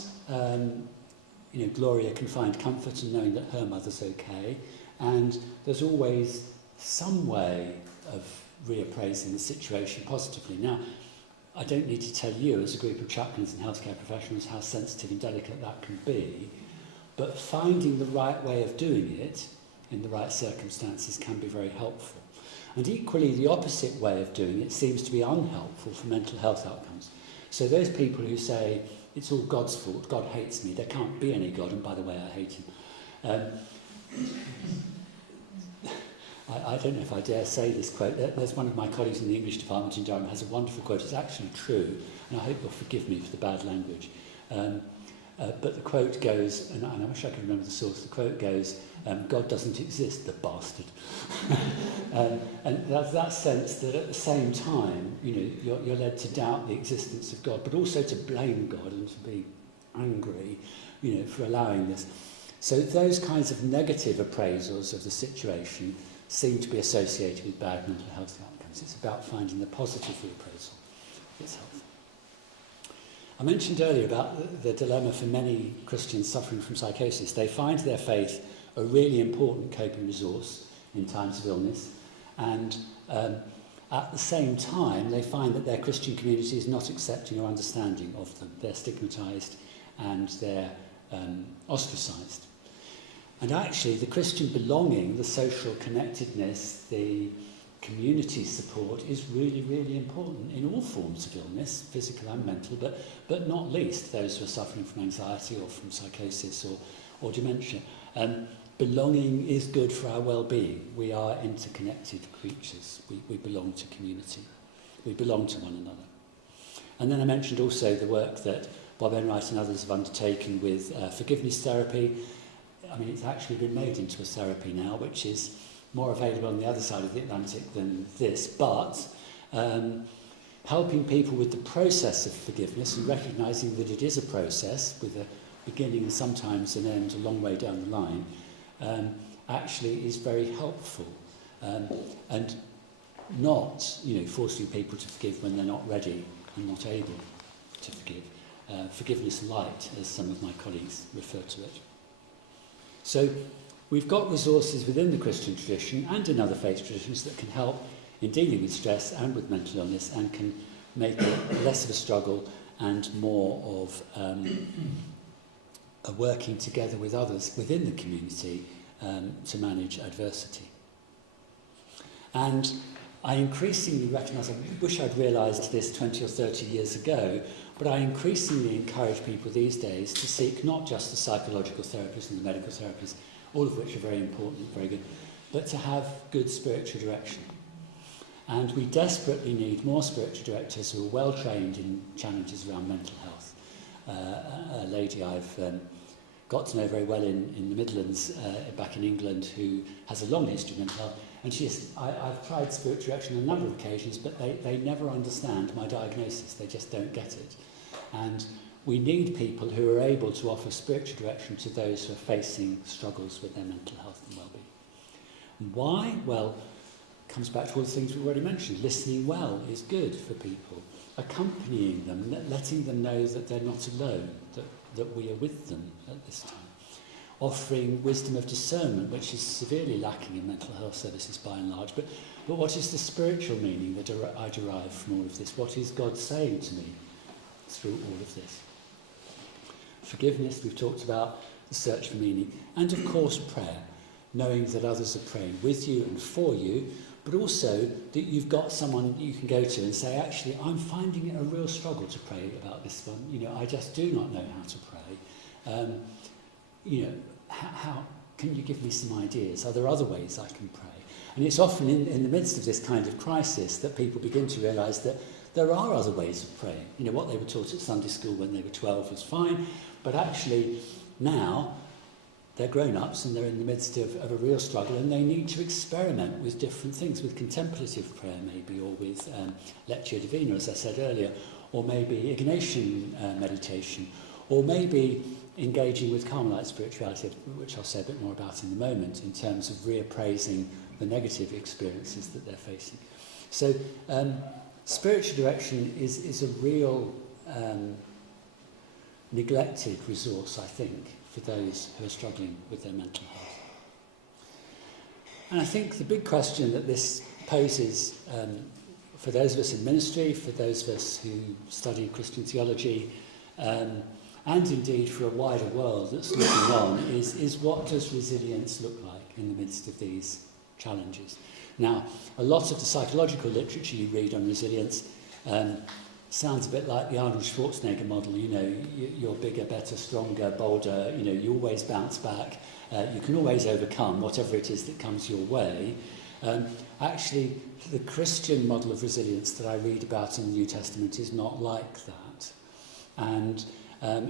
Gloria can find comfort in knowing that her mother's okay, and there's always some way of reappraising the situation positively. Now, I don't need to tell you, as a group of chaplains and healthcare professionals, how sensitive and delicate that can be. but finding the right way of doing it in the right circumstances can be very helpful. And equally, the opposite way of doing it seems to be unhelpful for mental health outcomes. So those people who say, it's all God's fault, God hates me, there can't be any God, and by the way, I hate him. I don't know if I dare say this quote. There's one of my colleagues in the English department in Durham has a wonderful quote. It's actually true, and I hope you'll forgive me for the bad language. But the quote goes, and I wish I could remember the source, the quote goes, God doesn't exist, the bastard. And that's that sense that at the same time, you're led to doubt the existence of God, but also to blame God and to be angry, for allowing this. So those kinds of negative appraisals of the situation seem to be associated with bad mental health outcomes. It's about finding the positive reappraisal that's helpful. I mentioned earlier about the dilemma for many Christians suffering from psychosis. They find their faith a really important coping resource in times of illness, and at the same time they find that their Christian community is not accepting or understanding of them. They're stigmatised and they're ostracised. And actually the Christian belonging, the social connectedness, the community support is really, really important in all forms of illness, physical and mental, but not least those who are suffering from anxiety or from psychosis or dementia. Belonging is good for our well-being. We are interconnected creatures. We belong to community. We belong to one another. And then I mentioned also the work that Bob Enright and others have undertaken with forgiveness therapy. I mean, it's actually been made into a therapy now, which is more available on the other side of the Atlantic than this, but helping people with the process of forgiveness and recognising that it is a process with a beginning and sometimes an end a long way down the line, actually is very helpful, and not, forcing people to forgive when they're not ready and not able to forgive. Forgiveness light, as some of my colleagues refer to it. So we've got resources within the Christian tradition and in other faith traditions that can help in dealing with stress and with mental illness and can make it less of a struggle and more of a working together with others within the community to manage adversity. And I increasingly recognise, I wish I'd realised this 20 or 30 years ago, but I increasingly encourage people these days to seek not just the psychological therapies and the medical therapies, all of which are very important, very good, but to have good spiritual direction. And we desperately need more spiritual directors who are well trained in challenges around mental health. A lady I've got to know very well in the Midlands, back in England, who has a long history of mental health, and she says, I've tried spiritual direction on a number of occasions, but they never understand my diagnosis. They just don't get it. And we need people who are able to offer spiritual direction to those who are facing struggles with their mental health and well-being. And why? Well, it comes back to all the things we've already mentioned. Listening well is good for people. Accompanying them, letting them know that they're not alone, that we are with them at this time. Offering wisdom of discernment, which is severely lacking in mental health services by and large. But what is the spiritual meaning that I derive from all of this? What is God saying to me through all of this? Forgiveness, we've talked about, the search for meaning, and of course prayer, knowing that others are praying with you and for you, but also that you've got someone you can go to and say, actually, I'm finding it a real struggle to pray about this one. I just do not know how to pray. How can you give me some ideas? Are there other ways I can pray? And it's often in the midst of this kind of crisis that people begin to realise that there are other ways of praying. What they were taught at Sunday school when they were 12 was fine, but actually now they're grown-ups and they're in the midst of a real struggle, and they need to experiment with different things, with contemplative prayer maybe, or with Lectio Divina, as I said earlier, or maybe Ignatian meditation, or maybe engaging with Carmelite spirituality, which I'll say a bit more about in a moment, in terms of reappraising the negative experiences that they're facing. So spiritual direction is a real neglected resource, I think, for those who are struggling with their mental health. And I think the big question that this poses for those of us in ministry, for those of us who study Christian theology, and indeed for a wider world that's looking on, is what does resilience look like in the midst of these challenges? Now, a lot of the psychological literature you read on resilience sounds a bit like the Arnold Schwarzenegger model. You know, you're bigger, better, stronger, bolder. You know, you always bounce back. You can always overcome whatever it is that comes your way. Actually, the Christian model of resilience that I read about in the New Testament is not like that. And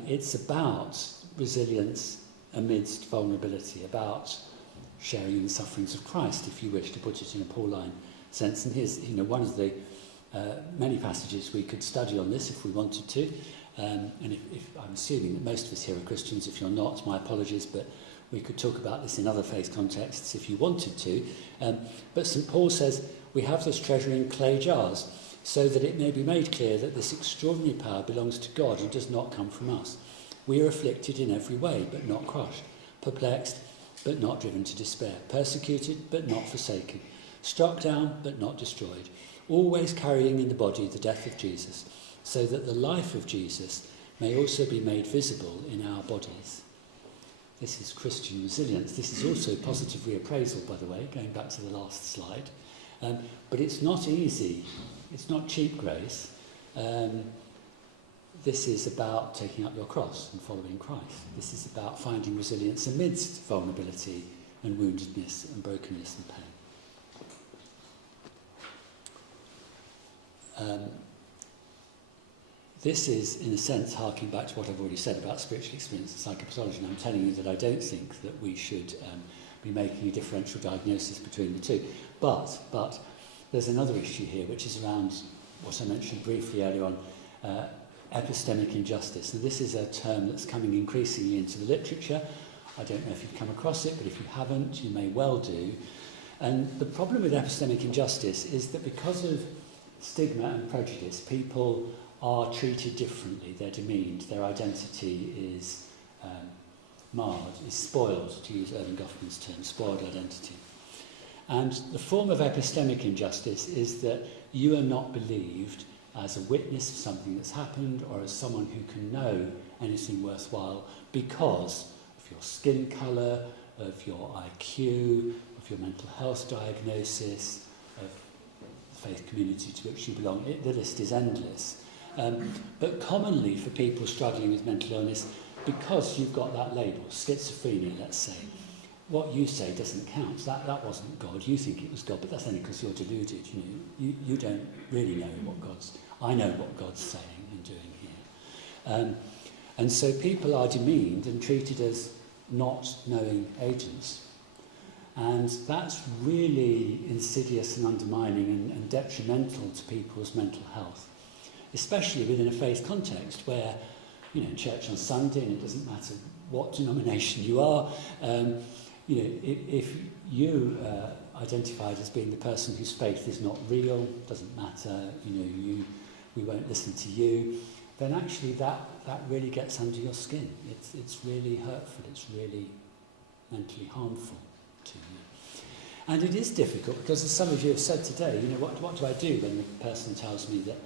it's about resilience amidst vulnerability, about sharing in the sufferings of Christ, if you wish to put it in a Pauline sense. And here's, you know, one of the many passages we could study on this if we wanted to. And if I'm assuming that most of us here are Christians. If you're not, my apologies, but we could talk about this in other faith contexts if you wanted to. But St. Paul says, we have this treasure in clay jars, so that it may be made clear that this extraordinary power belongs to God and does not come from us. We are afflicted in every way, but not crushed, perplexed, but not driven to despair, persecuted, but not forsaken, struck down, but not destroyed, always carrying in the body the death of Jesus, so that the life of Jesus may also be made visible in our bodies. This is Christian resilience. This is also positive reappraisal, by the way, going back to the last slide. But it's not easy. It's not cheap grace. This is about taking up your cross and following Christ. This is about finding resilience amidst vulnerability and woundedness and brokenness and pain. This is, in a sense, harking back to what I've already said about spiritual experience and psychopathology, and I'm telling you that I don't think that we should be making a differential diagnosis between the two. But there's another issue here, which is around what I mentioned briefly earlier on, epistemic injustice. And this is a term that's coming increasingly into the literature. I don't know if you've come across it, but if you haven't, you may well do. And the problem with epistemic injustice is that because of stigma and prejudice, people are treated differently, they're demeaned, their identity is marred, is spoiled, to use Erving Goffman's term, spoiled identity. And the form of epistemic injustice is that you are not believed as a witness of something that's happened or as someone who can know anything worthwhile because of your skin colour, of your IQ, of your mental health diagnosis, of the faith community to which you belong. The list is endless. But commonly for people struggling with mental illness, because you've got that label, schizophrenia, let's say, what you say doesn't count. That wasn't God. You think it was God, but that's only because you're deluded. You don't really know what I know what God's saying and doing here. And so people are demeaned and treated as not knowing agents. And that's really insidious and undermining and detrimental to people's mental health, especially within a faith context where, church on Sunday, and it doesn't matter what denomination you are, if you identified as being the person whose faith is not real, doesn't matter, we won't listen to you, then actually that really gets under your skin. It's really hurtful, it's really mentally harmful to you. And it is difficult because, as some of you have said today, what do I do when the person tells me that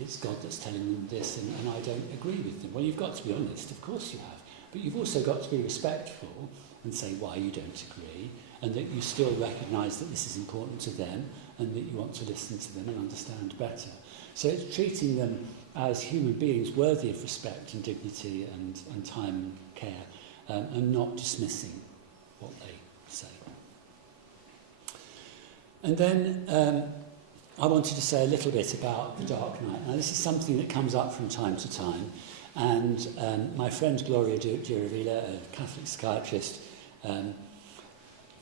it's God that's telling them this and I don't agree with them? Well, you've got to be honest, of course you have. But you've also got to be respectful and say why you don't agree, and that you still recognise that this is important to them and that you want to listen to them and understand better. So it's treating them as human beings worthy of respect and dignity and time and care, and not dismissing what they say. And then I wanted to say a little bit about the dark night. Now, this is something that comes up from time to time, and my friend Gloria Giravilla, a Catholic psychiatrist,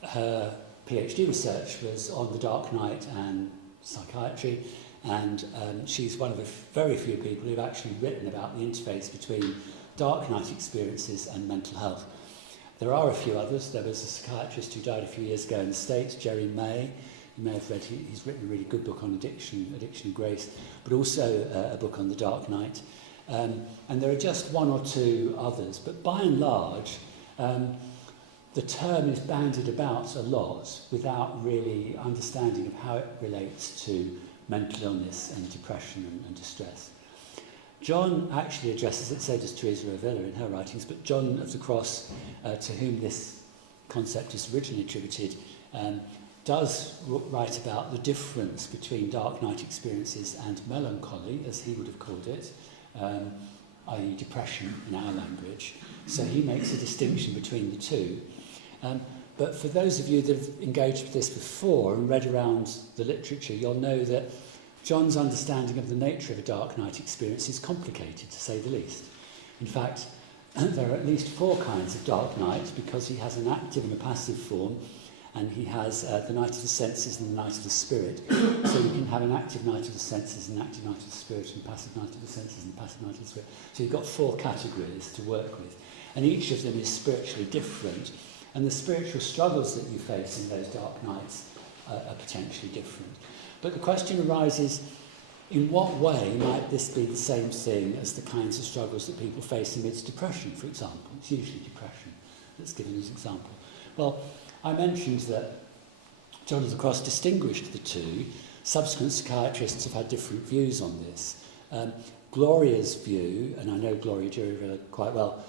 her PhD research was on the dark night and psychiatry, and she's one of the very few people who've actually written about the interface between dark night experiences and mental health. There are a few others. There was a psychiatrist who died a few years ago in the States, Jerry May. You may have read, he's written a really good book on addiction and grace, but also a book on the dark night. And there are just one or two others, but by and large, the term is bandied about a lot without really understanding of how it relates to mental illness and depression and distress. John actually addresses it, so does Teresa of Avila in her writings, but John of the Cross, to whom this concept is originally attributed, does write about the difference between dark night experiences and melancholy, as he would have called it, i.e. depression in our language. So he makes a distinction between the two. But for those of you that have engaged with this before and read around the literature, you'll know that John's understanding of the nature of a dark night experience is complicated, to say the least. In fact, there are at least 4 kinds of dark night, because he has an active and a passive form, and he has the night of the senses and the night of the spirit. So you can have an active night of the senses, an active night of the spirit, and a passive night of the senses and a passive night of the spirit. So you've got 4 categories to work with, and each of them is spiritually different, and the spiritual struggles that you face in those dark nights are potentially different. But the question arises, in what way might this be the same thing as the kinds of struggles that people face amidst depression, for example? It's usually depression that's given as an example. Well, I mentioned that John of the Cross distinguished the two. Subsequent psychiatrists have had different views on this. Gloria's view, and I know Gloria Durieville quite well,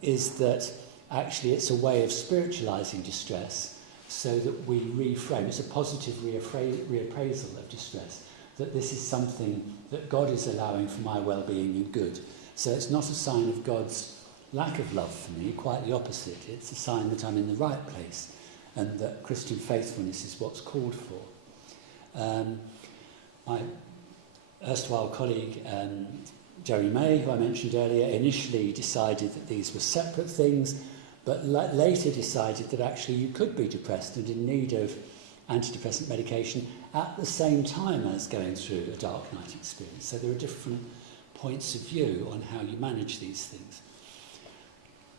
is that actually it's a way of spiritualising distress, so that we reframe. It's a positive reappraisal of distress, that this is something that God is allowing for my well-being and good. So it's not a sign of God's lack of love for me, quite the opposite. It's a sign that I'm in the right place and that Christian faithfulness is what's called for. My erstwhile colleague, Jerry May, who I mentioned earlier, initially decided that these were separate things, but later decided that actually you could be depressed and in need of antidepressant medication at the same time as going through a dark night experience. So there are different points of view on how you manage these things.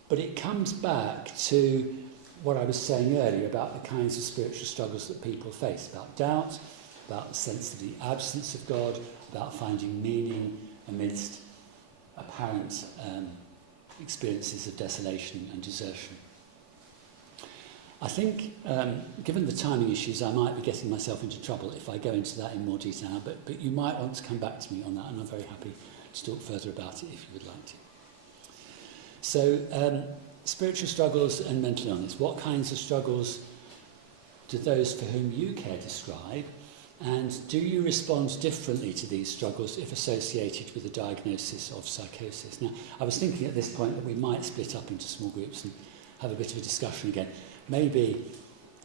But it comes back to what I was saying earlier about the kinds of spiritual struggles that people face, about doubt, about the sense of the absence of God, about finding meaning amidst apparent experiences of desolation and desertion. I think, given the timing issues, I might be getting myself into trouble if I go into that in more detail, but you might want to come back to me on that, and I'm very happy to talk further about it if you would like to. So, spiritual struggles and mental illness. What kinds of struggles do those for whom you care describe? And do you respond differently to these struggles if associated with a diagnosis of psychosis? Now, I was thinking at this point that we might split up into small groups and have a bit of a discussion again. Maybe,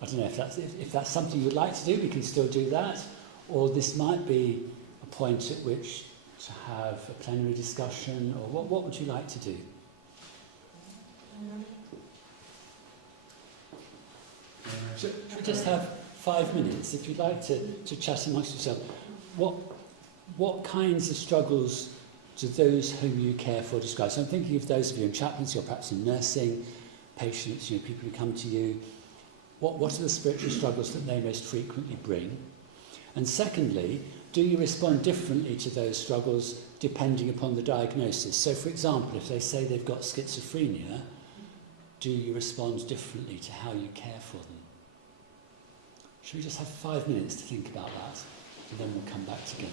I don't know, if that's something you would like to do, we can still do that. Or this might be a point at which to have a plenary discussion, or what would you like to do? Should we just have 5 minutes, if you'd like to chat amongst yourself? What kinds of struggles do those whom you care for describe? So I'm thinking of those of you in chaplaincy or perhaps in nursing, patients, people who come to you. What are the spiritual struggles that they most frequently bring? And secondly, do you respond differently to those struggles depending upon the diagnosis? So for example, if they say they've got schizophrenia, do you respond differently to how you care for them? Should we just have 5 minutes to think about that, and then we'll come back together?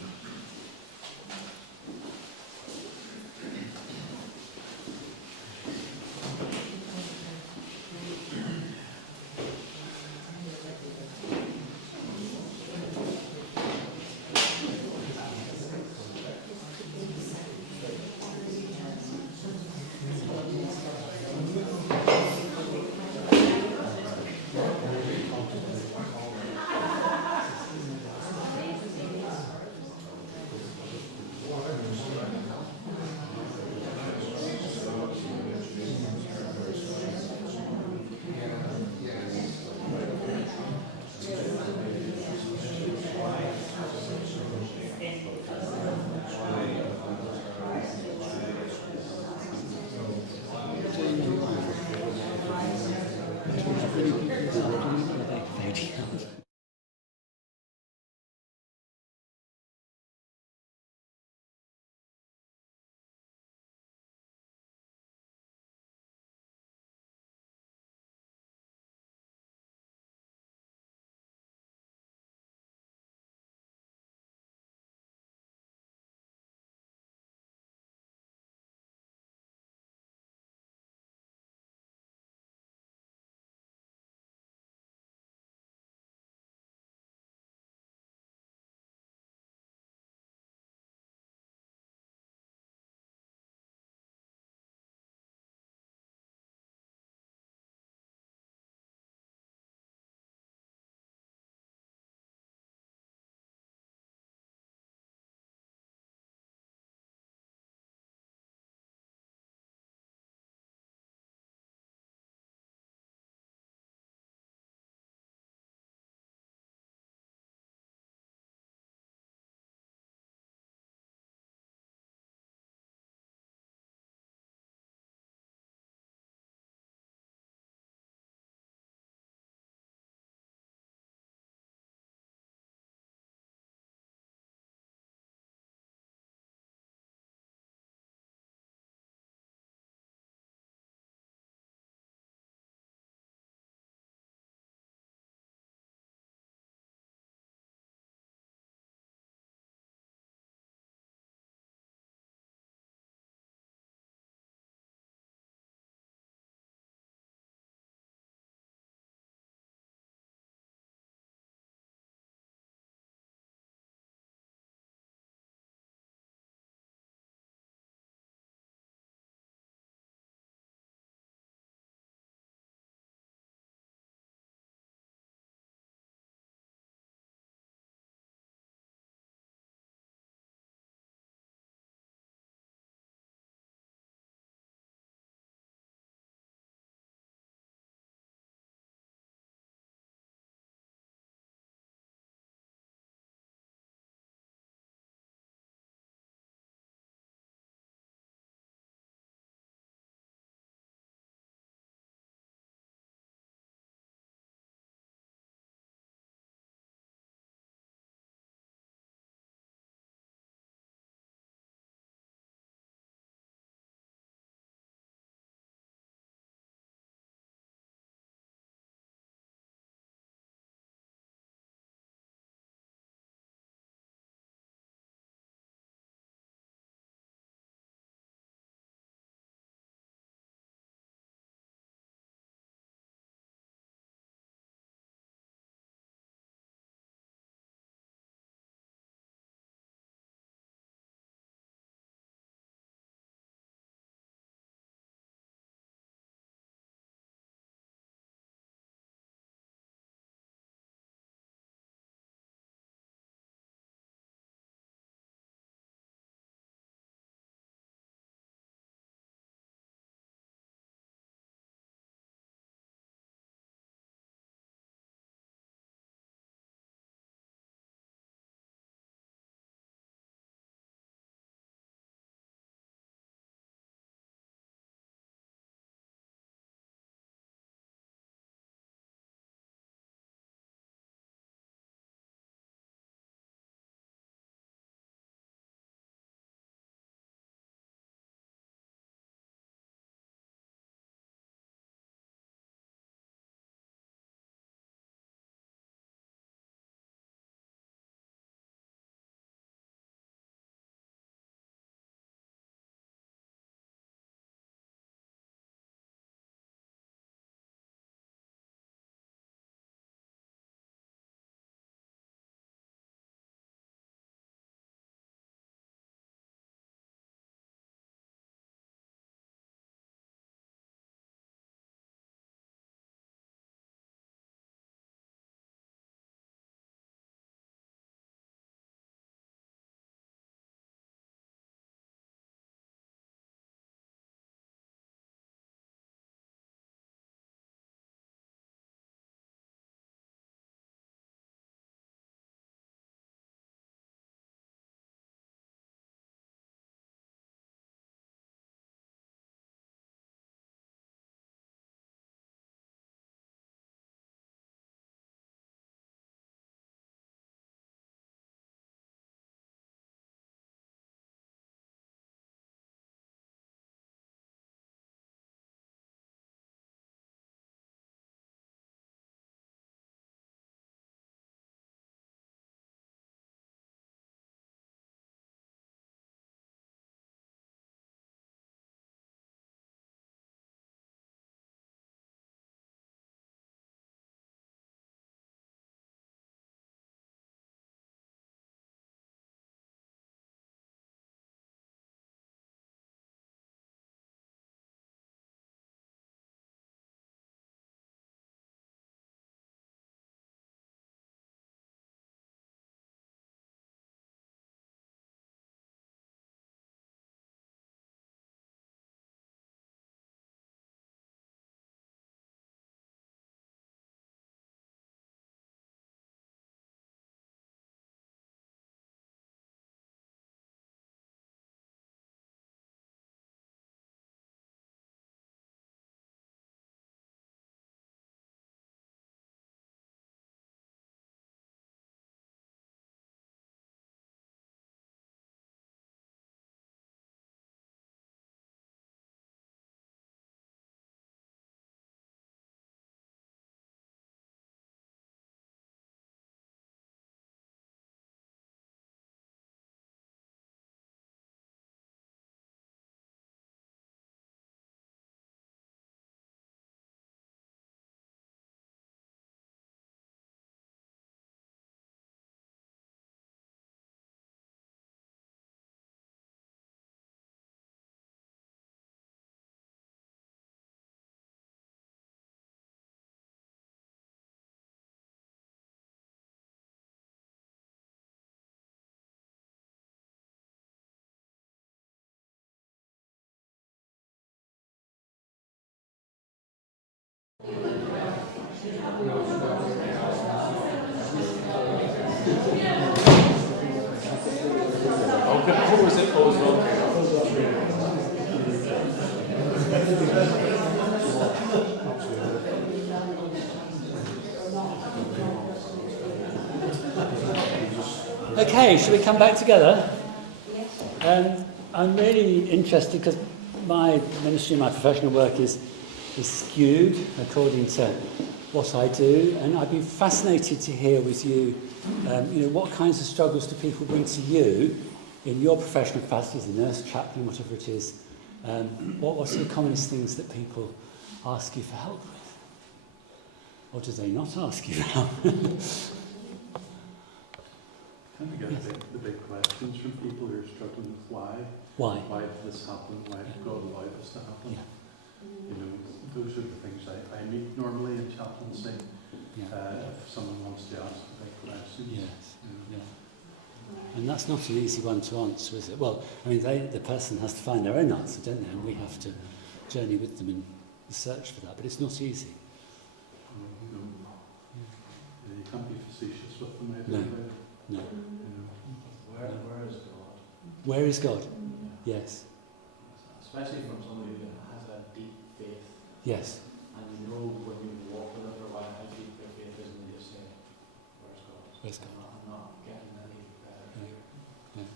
Okay, what was it? What was wrong? Okay, shall we come back together? I'm really interested because my ministry, my professional work is skewed according to what I do, and I'd be fascinated to hear with you, what kinds of struggles do people bring to you in your professional capacity as a nurse, chaplain, whatever it is. What are the commonest things that people ask you for help with? Or do they not ask you for help? Kind of get the big questions from people who are struggling with why. Why? Why did this happen? Why did God allow this to happen? Yeah. Those are the things I meet normally in chaplaincy. Yeah. If someone wants to ask the big questions. Yes. Yeah. And that's not an easy one to answer, is it? Well, I mean, the person has to find their own answer, don't they? And we have to journey with them and search for that. But it's not easy. You can't be facetious with them either. No. Where is God? Where is God? Yes. Especially from somebody who has a deep faith. Yes. And you know when you walk with them for a while how deep their faith is, and you just say, where's God? Where's God? I'm not getting any better here. Yeah.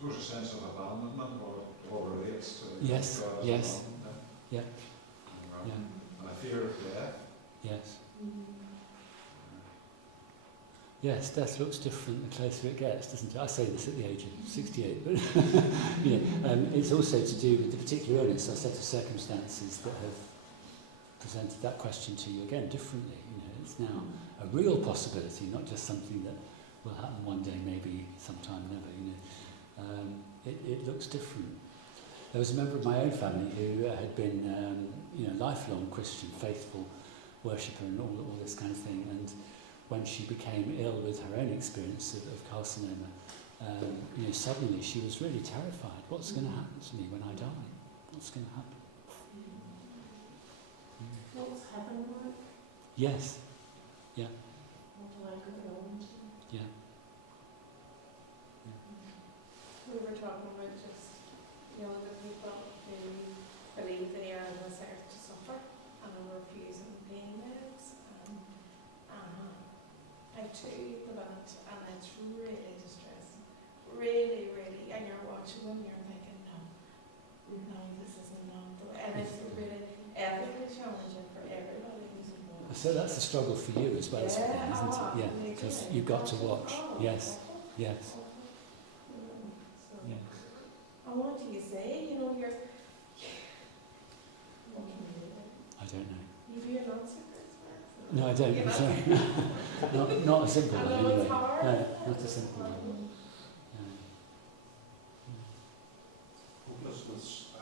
So there's a sense of abandonment or relates to Yes, God as yes. well, Yeah. Yeah. And a fear of death. Yes. Yes, death looks different the closer it gets, doesn't it? I say this at the age of 68, but it's also to do with the particular illness, a set of circumstances that have presented that question to you again differently. It's now a real possibility, not just something that will happen one day, maybe sometime never. It looks different. There was a member of my own family who had been, lifelong Christian, faithful worshipper, and all this kind of thing. And when she became ill with her own experience of carcinoma, suddenly she was really terrified. What's going to happen to me when I die? What's going to happen? What was heaven like? Yes. Yeah. What do I go on to? Yeah. We were talking about just, the people who believe they are on this earth to suffer and are refusing pain meds. I too believe it, and it's really distressing. Really, really. And you're watching them, you're thinking, no, this isn't not the way. And it's really ethically challenging for everybody who's involved. So that's a struggle for you as well as for them, isn't it? Yeah, because you've got to watch. Yes. Yes. Yes. And what do you say? What can you do? I don't know. You do an answer for it? No, I don't. I'm sorry. not a simple one, anyway. It's hard. No, not a simple one. No. Hopelessness,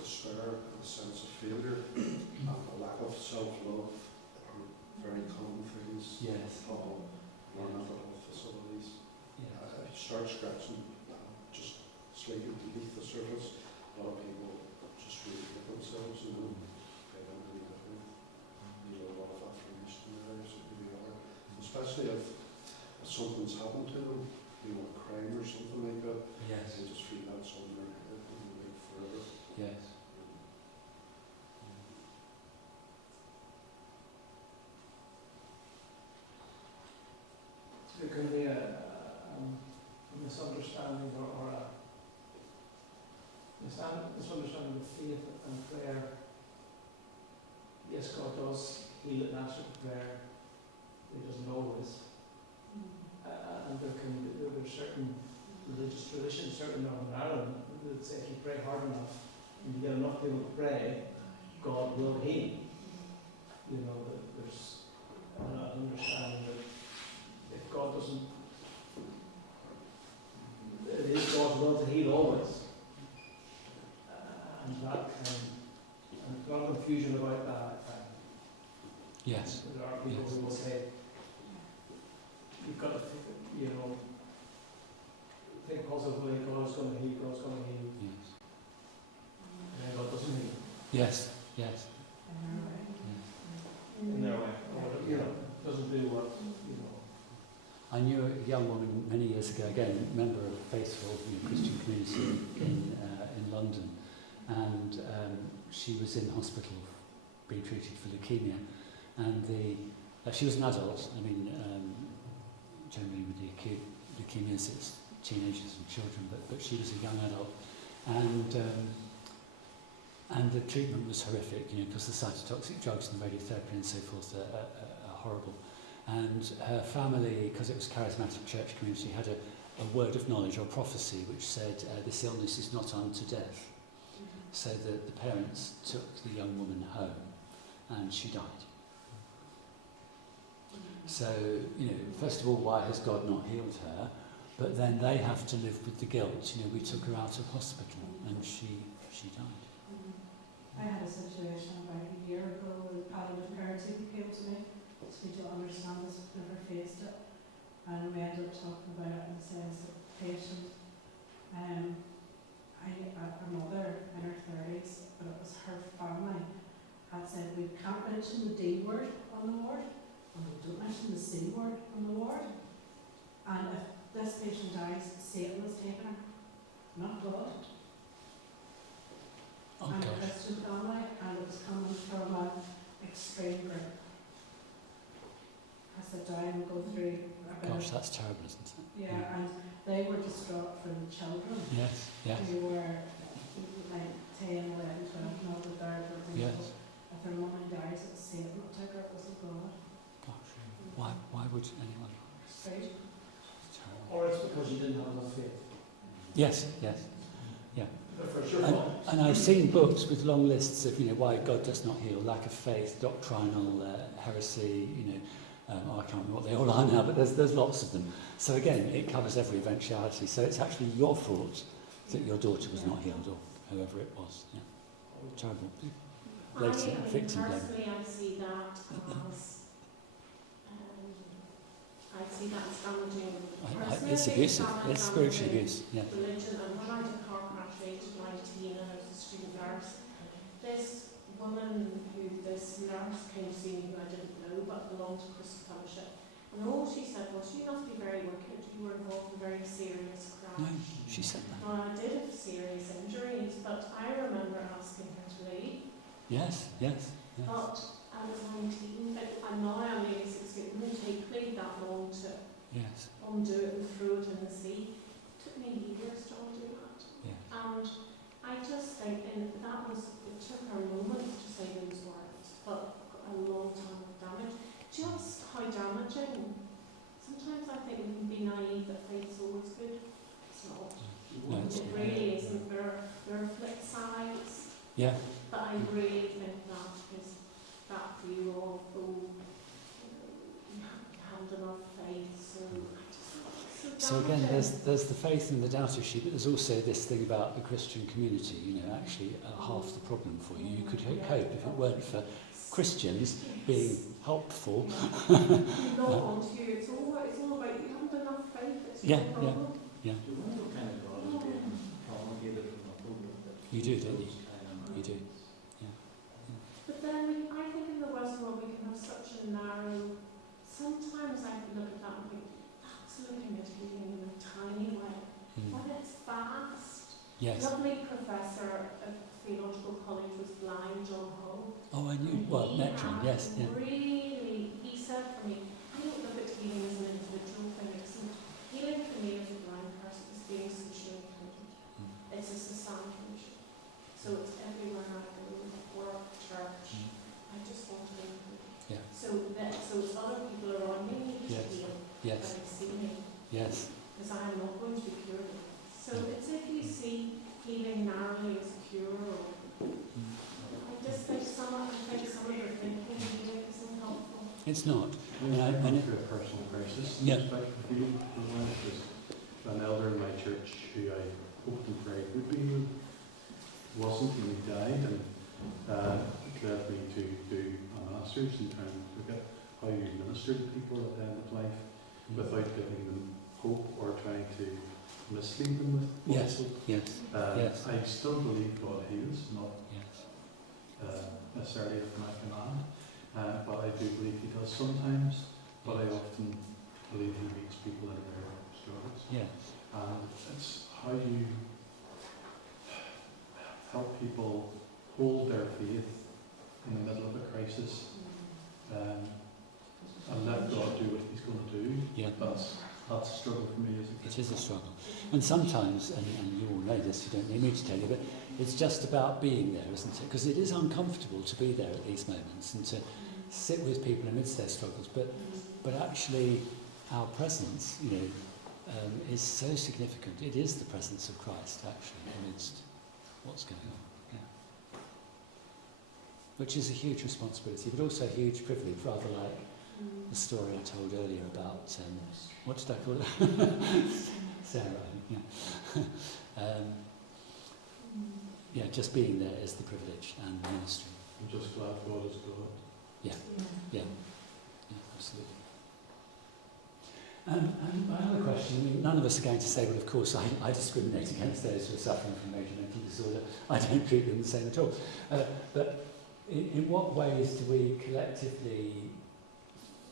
despair, and a sense of failure, and a lack of self-love are very common things. Yes. Trouble in our mental health facilities. Yeah. If you start scratching just slightly beneath the surface, a lot of people just really hit themselves, they don't really live with. Need a lot of affirmation in their lives, who they are. Especially if something's happened to them, a crime or something like that, Yes. they just feel that's on their head and they live forever. Yes. There can be a misunderstanding or a misunderstanding of faith and prayer. Yes, God does heal and answer prayer. He doesn't always. And there's certain religious traditions, certainly in Northern Ireland, that say if you pray hard enough and you get enough people to pray, God will heal. There's an understanding that if God doesn't, it is God's will to heal always. And that and a lot of confusion about that. Yes. There are people who will say, you've got to, think positively, God's going to heal, God's going to heal. Yes. Yes, yes. In their way, or, you know, doesn't do what, you know. I knew a young woman many years ago, again, a member of a faithful Christian community in London, and she was in hospital being treated for leukemia, and she was an adult. I mean, generally with the acute leukemias, it's teenagers and children, but she was a young adult, and the treatment was horrific, you know, because the cytotoxic drugs and radiotherapy and so forth are horrible. And her family, because it was a charismatic church community, had a word of knowledge or prophecy which said this illness is not unto death. So the parents took the young woman home and she died. So, you know, first of all, why has God not healed her? But then they have to live with the guilt. You know, we took her out of hospital and she died. I had a situation about a year ago with palliative care team came to me. So to understand this, I've never faced it. And we ended up talking about it and saying as a patient, a mother in her 30s, but it was her family, had said we can't mention the D word on the ward, and we don't mention the C word on the ward. And if this patient dies, Satan was taking her, not God. Oh, And a gosh. Christian family, and it was coming from an extreme group. I sat down and go through a bit Gosh, of, that's terrible, isn't it? yeah, and they were distraught for the children. Yes, yes, Who were like 10, 11, 12, not with their yes. if their mum dies, it was Satan that took her, it wasn't God. Gosh, why would anyone? Right? It's terrible. Or it's because you didn't have enough faith. Yes, yes. But for sure. And I've seen books with long lists of, you know, why God does not heal, lack of faith, doctrinal heresy, you know, I can't remember what they all are now, but there's lots of them. So again, it covers every eventuality. So it's actually your fault that your daughter was not healed, or whoever it was. Yeah. Terrible. Victim blame. Personally, I see that as damaging. Personally, It's I think abusive. that It's is spiritual damaging abuse. Yeah. religion. And when I did car crash age at 19 and I was a student nurse, this woman who this nurse came to see me who I didn't know but belonged to Christian Fellowship. And all she said was, you must be very wicked, you were involved in a very serious crash. No, she said that. Well, I did have serious injuries, but I remember asking her to leave. Yes, yes, yes. But I was 19, but now I'm nearly 60. It wouldn't take me that long to Yes. undo it and throw it in the sea. It took me years to undo that. Yeah. And I just think it took her moments to say those words, but a long time of damage. Just how damaging. Sometimes I think we can be naive that faith's always good. It's not. No, it's It not. really isn't. There are flip sides. Yeah. But I really think that is that view of, you haven't enough faith, So again, there's the faith and the doubt issue, but there's also this thing about the Christian community, you know, actually half the problem for you. You could cope if it weren't for Christians being helpful. It's all about you haven't enough faith, it's Yeah, your problem. Yeah. Do you wonder what kind of God is being promulgated from a pulpit that You do, don't you? those kind of You do. But then I think in the Western world we can have such a narrow, sometimes I can look at that and think, that's looking at healing in a tiny way. When it's vast. Yes. Lovely professor at theological college was blind, John Hull. Oh, I knew. And Well, he Metron, had yes. Yeah. Really, he said for me, I don't look at healing as an individual thing. Healing for me as a blind person is being socially included. It's a societal issue. So it's everywhere I go, work, church. I just want to be included. Yeah. So it's other people around me need to Yes. heal, Yes. but they see me. Yes. Because I am not going to be cured. So it's if you see healing narrowly as a cure, I just think some of the thinking healing isn't helpful. It's not. I've gone through a personal crisis. Yeah. There's an elder in my church who I hoped and prayed would be healed, wasn't, and he died, and it led me to do a master's in trying to look at how you minister to people at the end of life without giving them hope or trying to mislead them with Yes. hope. Yes. Yes. I still believe God heals, not Yes. necessarily at my command, but I do believe he does sometimes, but I often believe he meets people in their struggles. Yeah. And it's how you help people hold their faith in the middle of a crisis, and let God do what he's going to do. Yeah. That's a struggle for me. It is a struggle. And sometimes, and you all know this, you don't need me to tell you, but it's just about being there, isn't it? Because it is uncomfortable to be there at these moments and to sit with people amidst their struggles. But actually, our presence, is so significant. It is the presence of Christ, actually, amidst what's going on. Yeah. Which is a huge responsibility, but also a huge privilege, rather like the story I told earlier about, what did I call it? Sarah, yeah. Just being there is the privilege and the ministry. I'm just glad God is God. Yeah, absolutely. And my other question, none of us are going to say, well, of course, I discriminate against those who are suffering from major mental disorder. I don't treat them the same at all. But in what ways do we collectively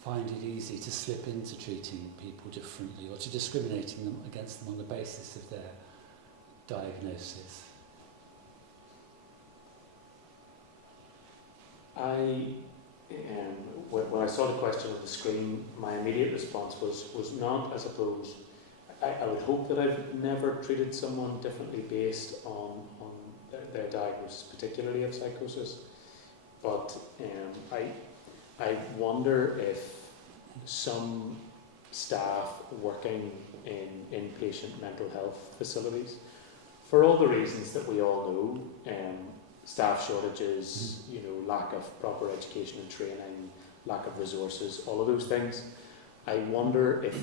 find it easy to slip into treating people differently or to discriminating them against them on the basis of their diagnosis? When I saw the question on the screen, my immediate response was not, I suppose, I would hope that I've never treated someone differently based on their diagnosis, particularly of psychosis. But I wonder if some staff working in inpatient mental health facilities, for all the reasons that we all know, staff shortages, lack of proper education and training, lack of resources, all of those things, I wonder if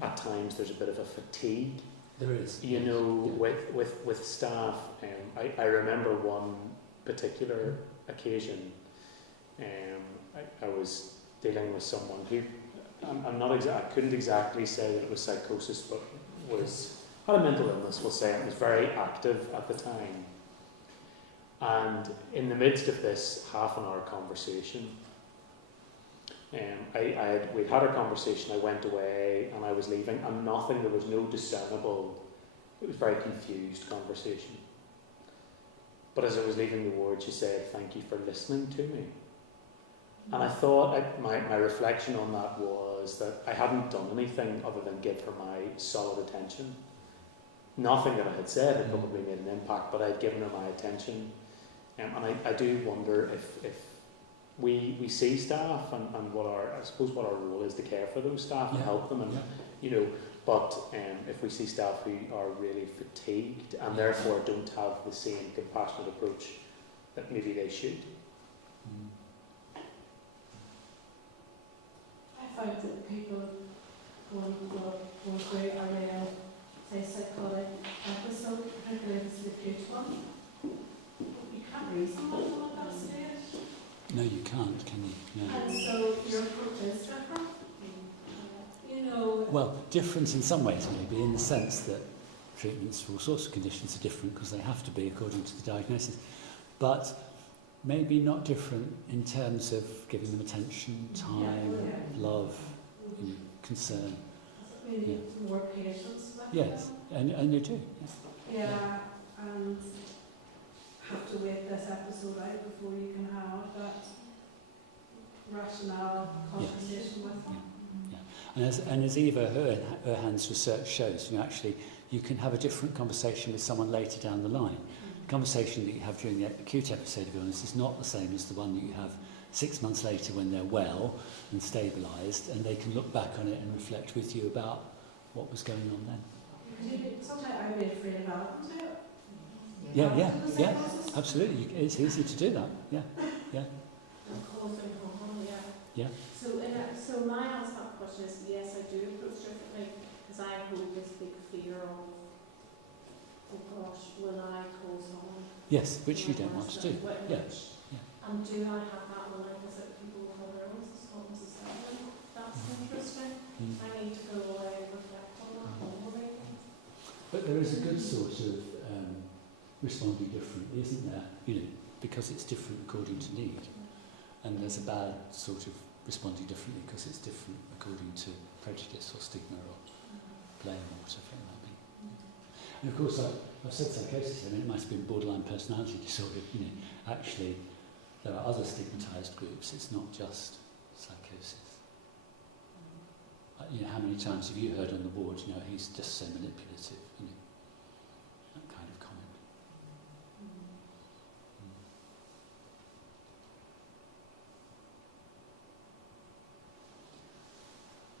at times there's a bit of a fatigue. There is. With staff. I remember one particular occasion. I was dealing with someone who I couldn't exactly say that it was psychosis, but had a mental illness. We'll say it was very active at the time. And in the midst of this half-an-hour conversation, we'd had a conversation. I went away and I was leaving, and there was no discernible. It was a very confused conversation. But as I was leaving the ward, she said, "Thank you for listening to me." And I thought, my reflection on that was that I hadn't done anything other than give her my solid attention. Nothing that I had said had probably made an impact, but I'd given her my attention. And I do wonder if we see staff and what our role is to care for those staff and help them, and but if we see staff who are really fatigued and therefore don't have the same compassionate approach that maybe they should. I find that people going through a real, say, psychotic episode, particularly if it's an acute one, you can't reason with them at that stage. No, you can't, can you? No. And so your approach is different. Well, different in some ways maybe, in the sense that treatments for all sorts of conditions are different because they have to be according to the diagnosis. But maybe not different in terms of giving them attention, time, love, concern. Maybe more patience with Yes, them. and they do. Yeah, and have to wait this episode out before you can have that rationale conversation with them. And as Eva Erhan's research shows, actually you can have a different conversation with someone later down the line. The conversation that you have during the acute episode of illness is not the same as the one that you have 6 months later when they're well and stabilised, and they can look back on it and reflect with you about what was going on then. Sometimes I'd be afraid of helping to it. Yeah, absolutely. It's easy to do that. Yeah. Yeah. So my answer to that question is yes, I do approach differently because I hold this big fear of, oh gosh, will I cause someone? Yes, which you don't want to do. And do I have that when I visit people with other illnesses, problems as well? That's interesting. I need to go away and reflect on that normally. But there is a good sort of responding differently, isn't there? because it's different according to need. And there's a bad sort of responding differently because it's different according to prejudice or stigma or blame or whatever it might be. And of course, I've said psychosis, I mean, it might have been borderline personality disorder, you know, actually there are other stigmatised groups, it's not just psychosis. You know, how many times have you heard on the ward, you know, he's just so manipulative, you know, that kind of comment.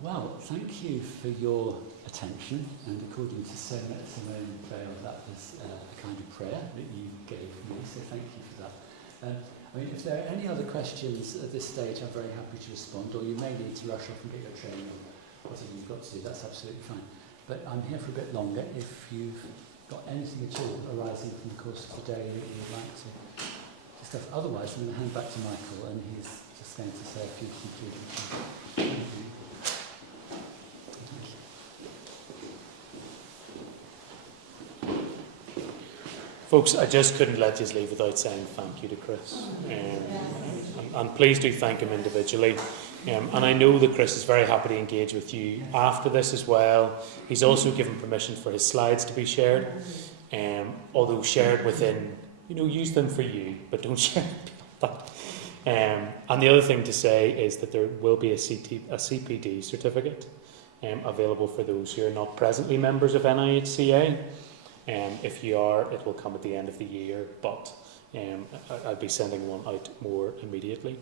Well, thank you for your attention, and according to Simone Bale, that was a kind of prayer that you gave me, so thank you for that. I mean, if there are any other questions at this stage, I'm very happy to respond, or you may need to rush off and get your training or whatever you've got to do, that's absolutely fine. But I'm here for a bit longer if you've got anything at all arising from the course of the day that you would like to discuss. Otherwise, I'm going to hand back to Michael, and he's just going to say a few concluding things. Folks, I just couldn't let you leave without saying thank you to Chris. And please do thank him individually. And I know that Chris is very happy to engage with you after this as well. He's also given permission for his slides to be shared, although shared within, you know, use them for you, but don't share beyond that. And the other thing to say is that there will be a CPD certificate available for those who are not presently members of NIHCA. If you are, it will come at the end of the year, but I'll be sending one out more immediately.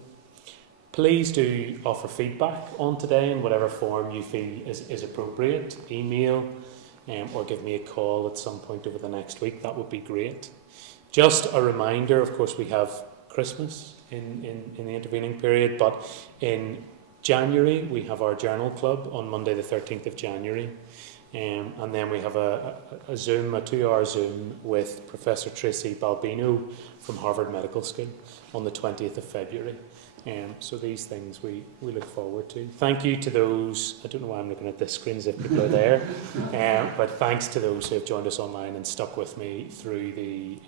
Please do offer feedback on today in whatever form you feel is appropriate. Email or give me a call at some point over the next week. That would be great. Just a reminder, of course, we have Christmas in the intervening period, but in January we have our journal club on Monday the 13th of January. And then we have a Zoom, a 2-hour Zoom with Professor Tracy Balbino from Harvard Medical School on the 20th of February. So these things we look forward to. Thank you to those, I don't know why I'm looking at this screen as if people are there, but thanks to those who have joined us online and stuck with me through the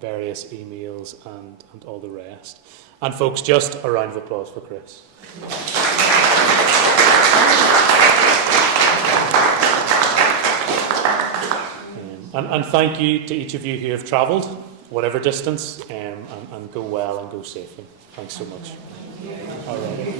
various emails and all the rest. And folks, just a round of applause for Chris. And thank you to each of you who have travelled, whatever distance, and go well and go safely. Thanks so much. All right.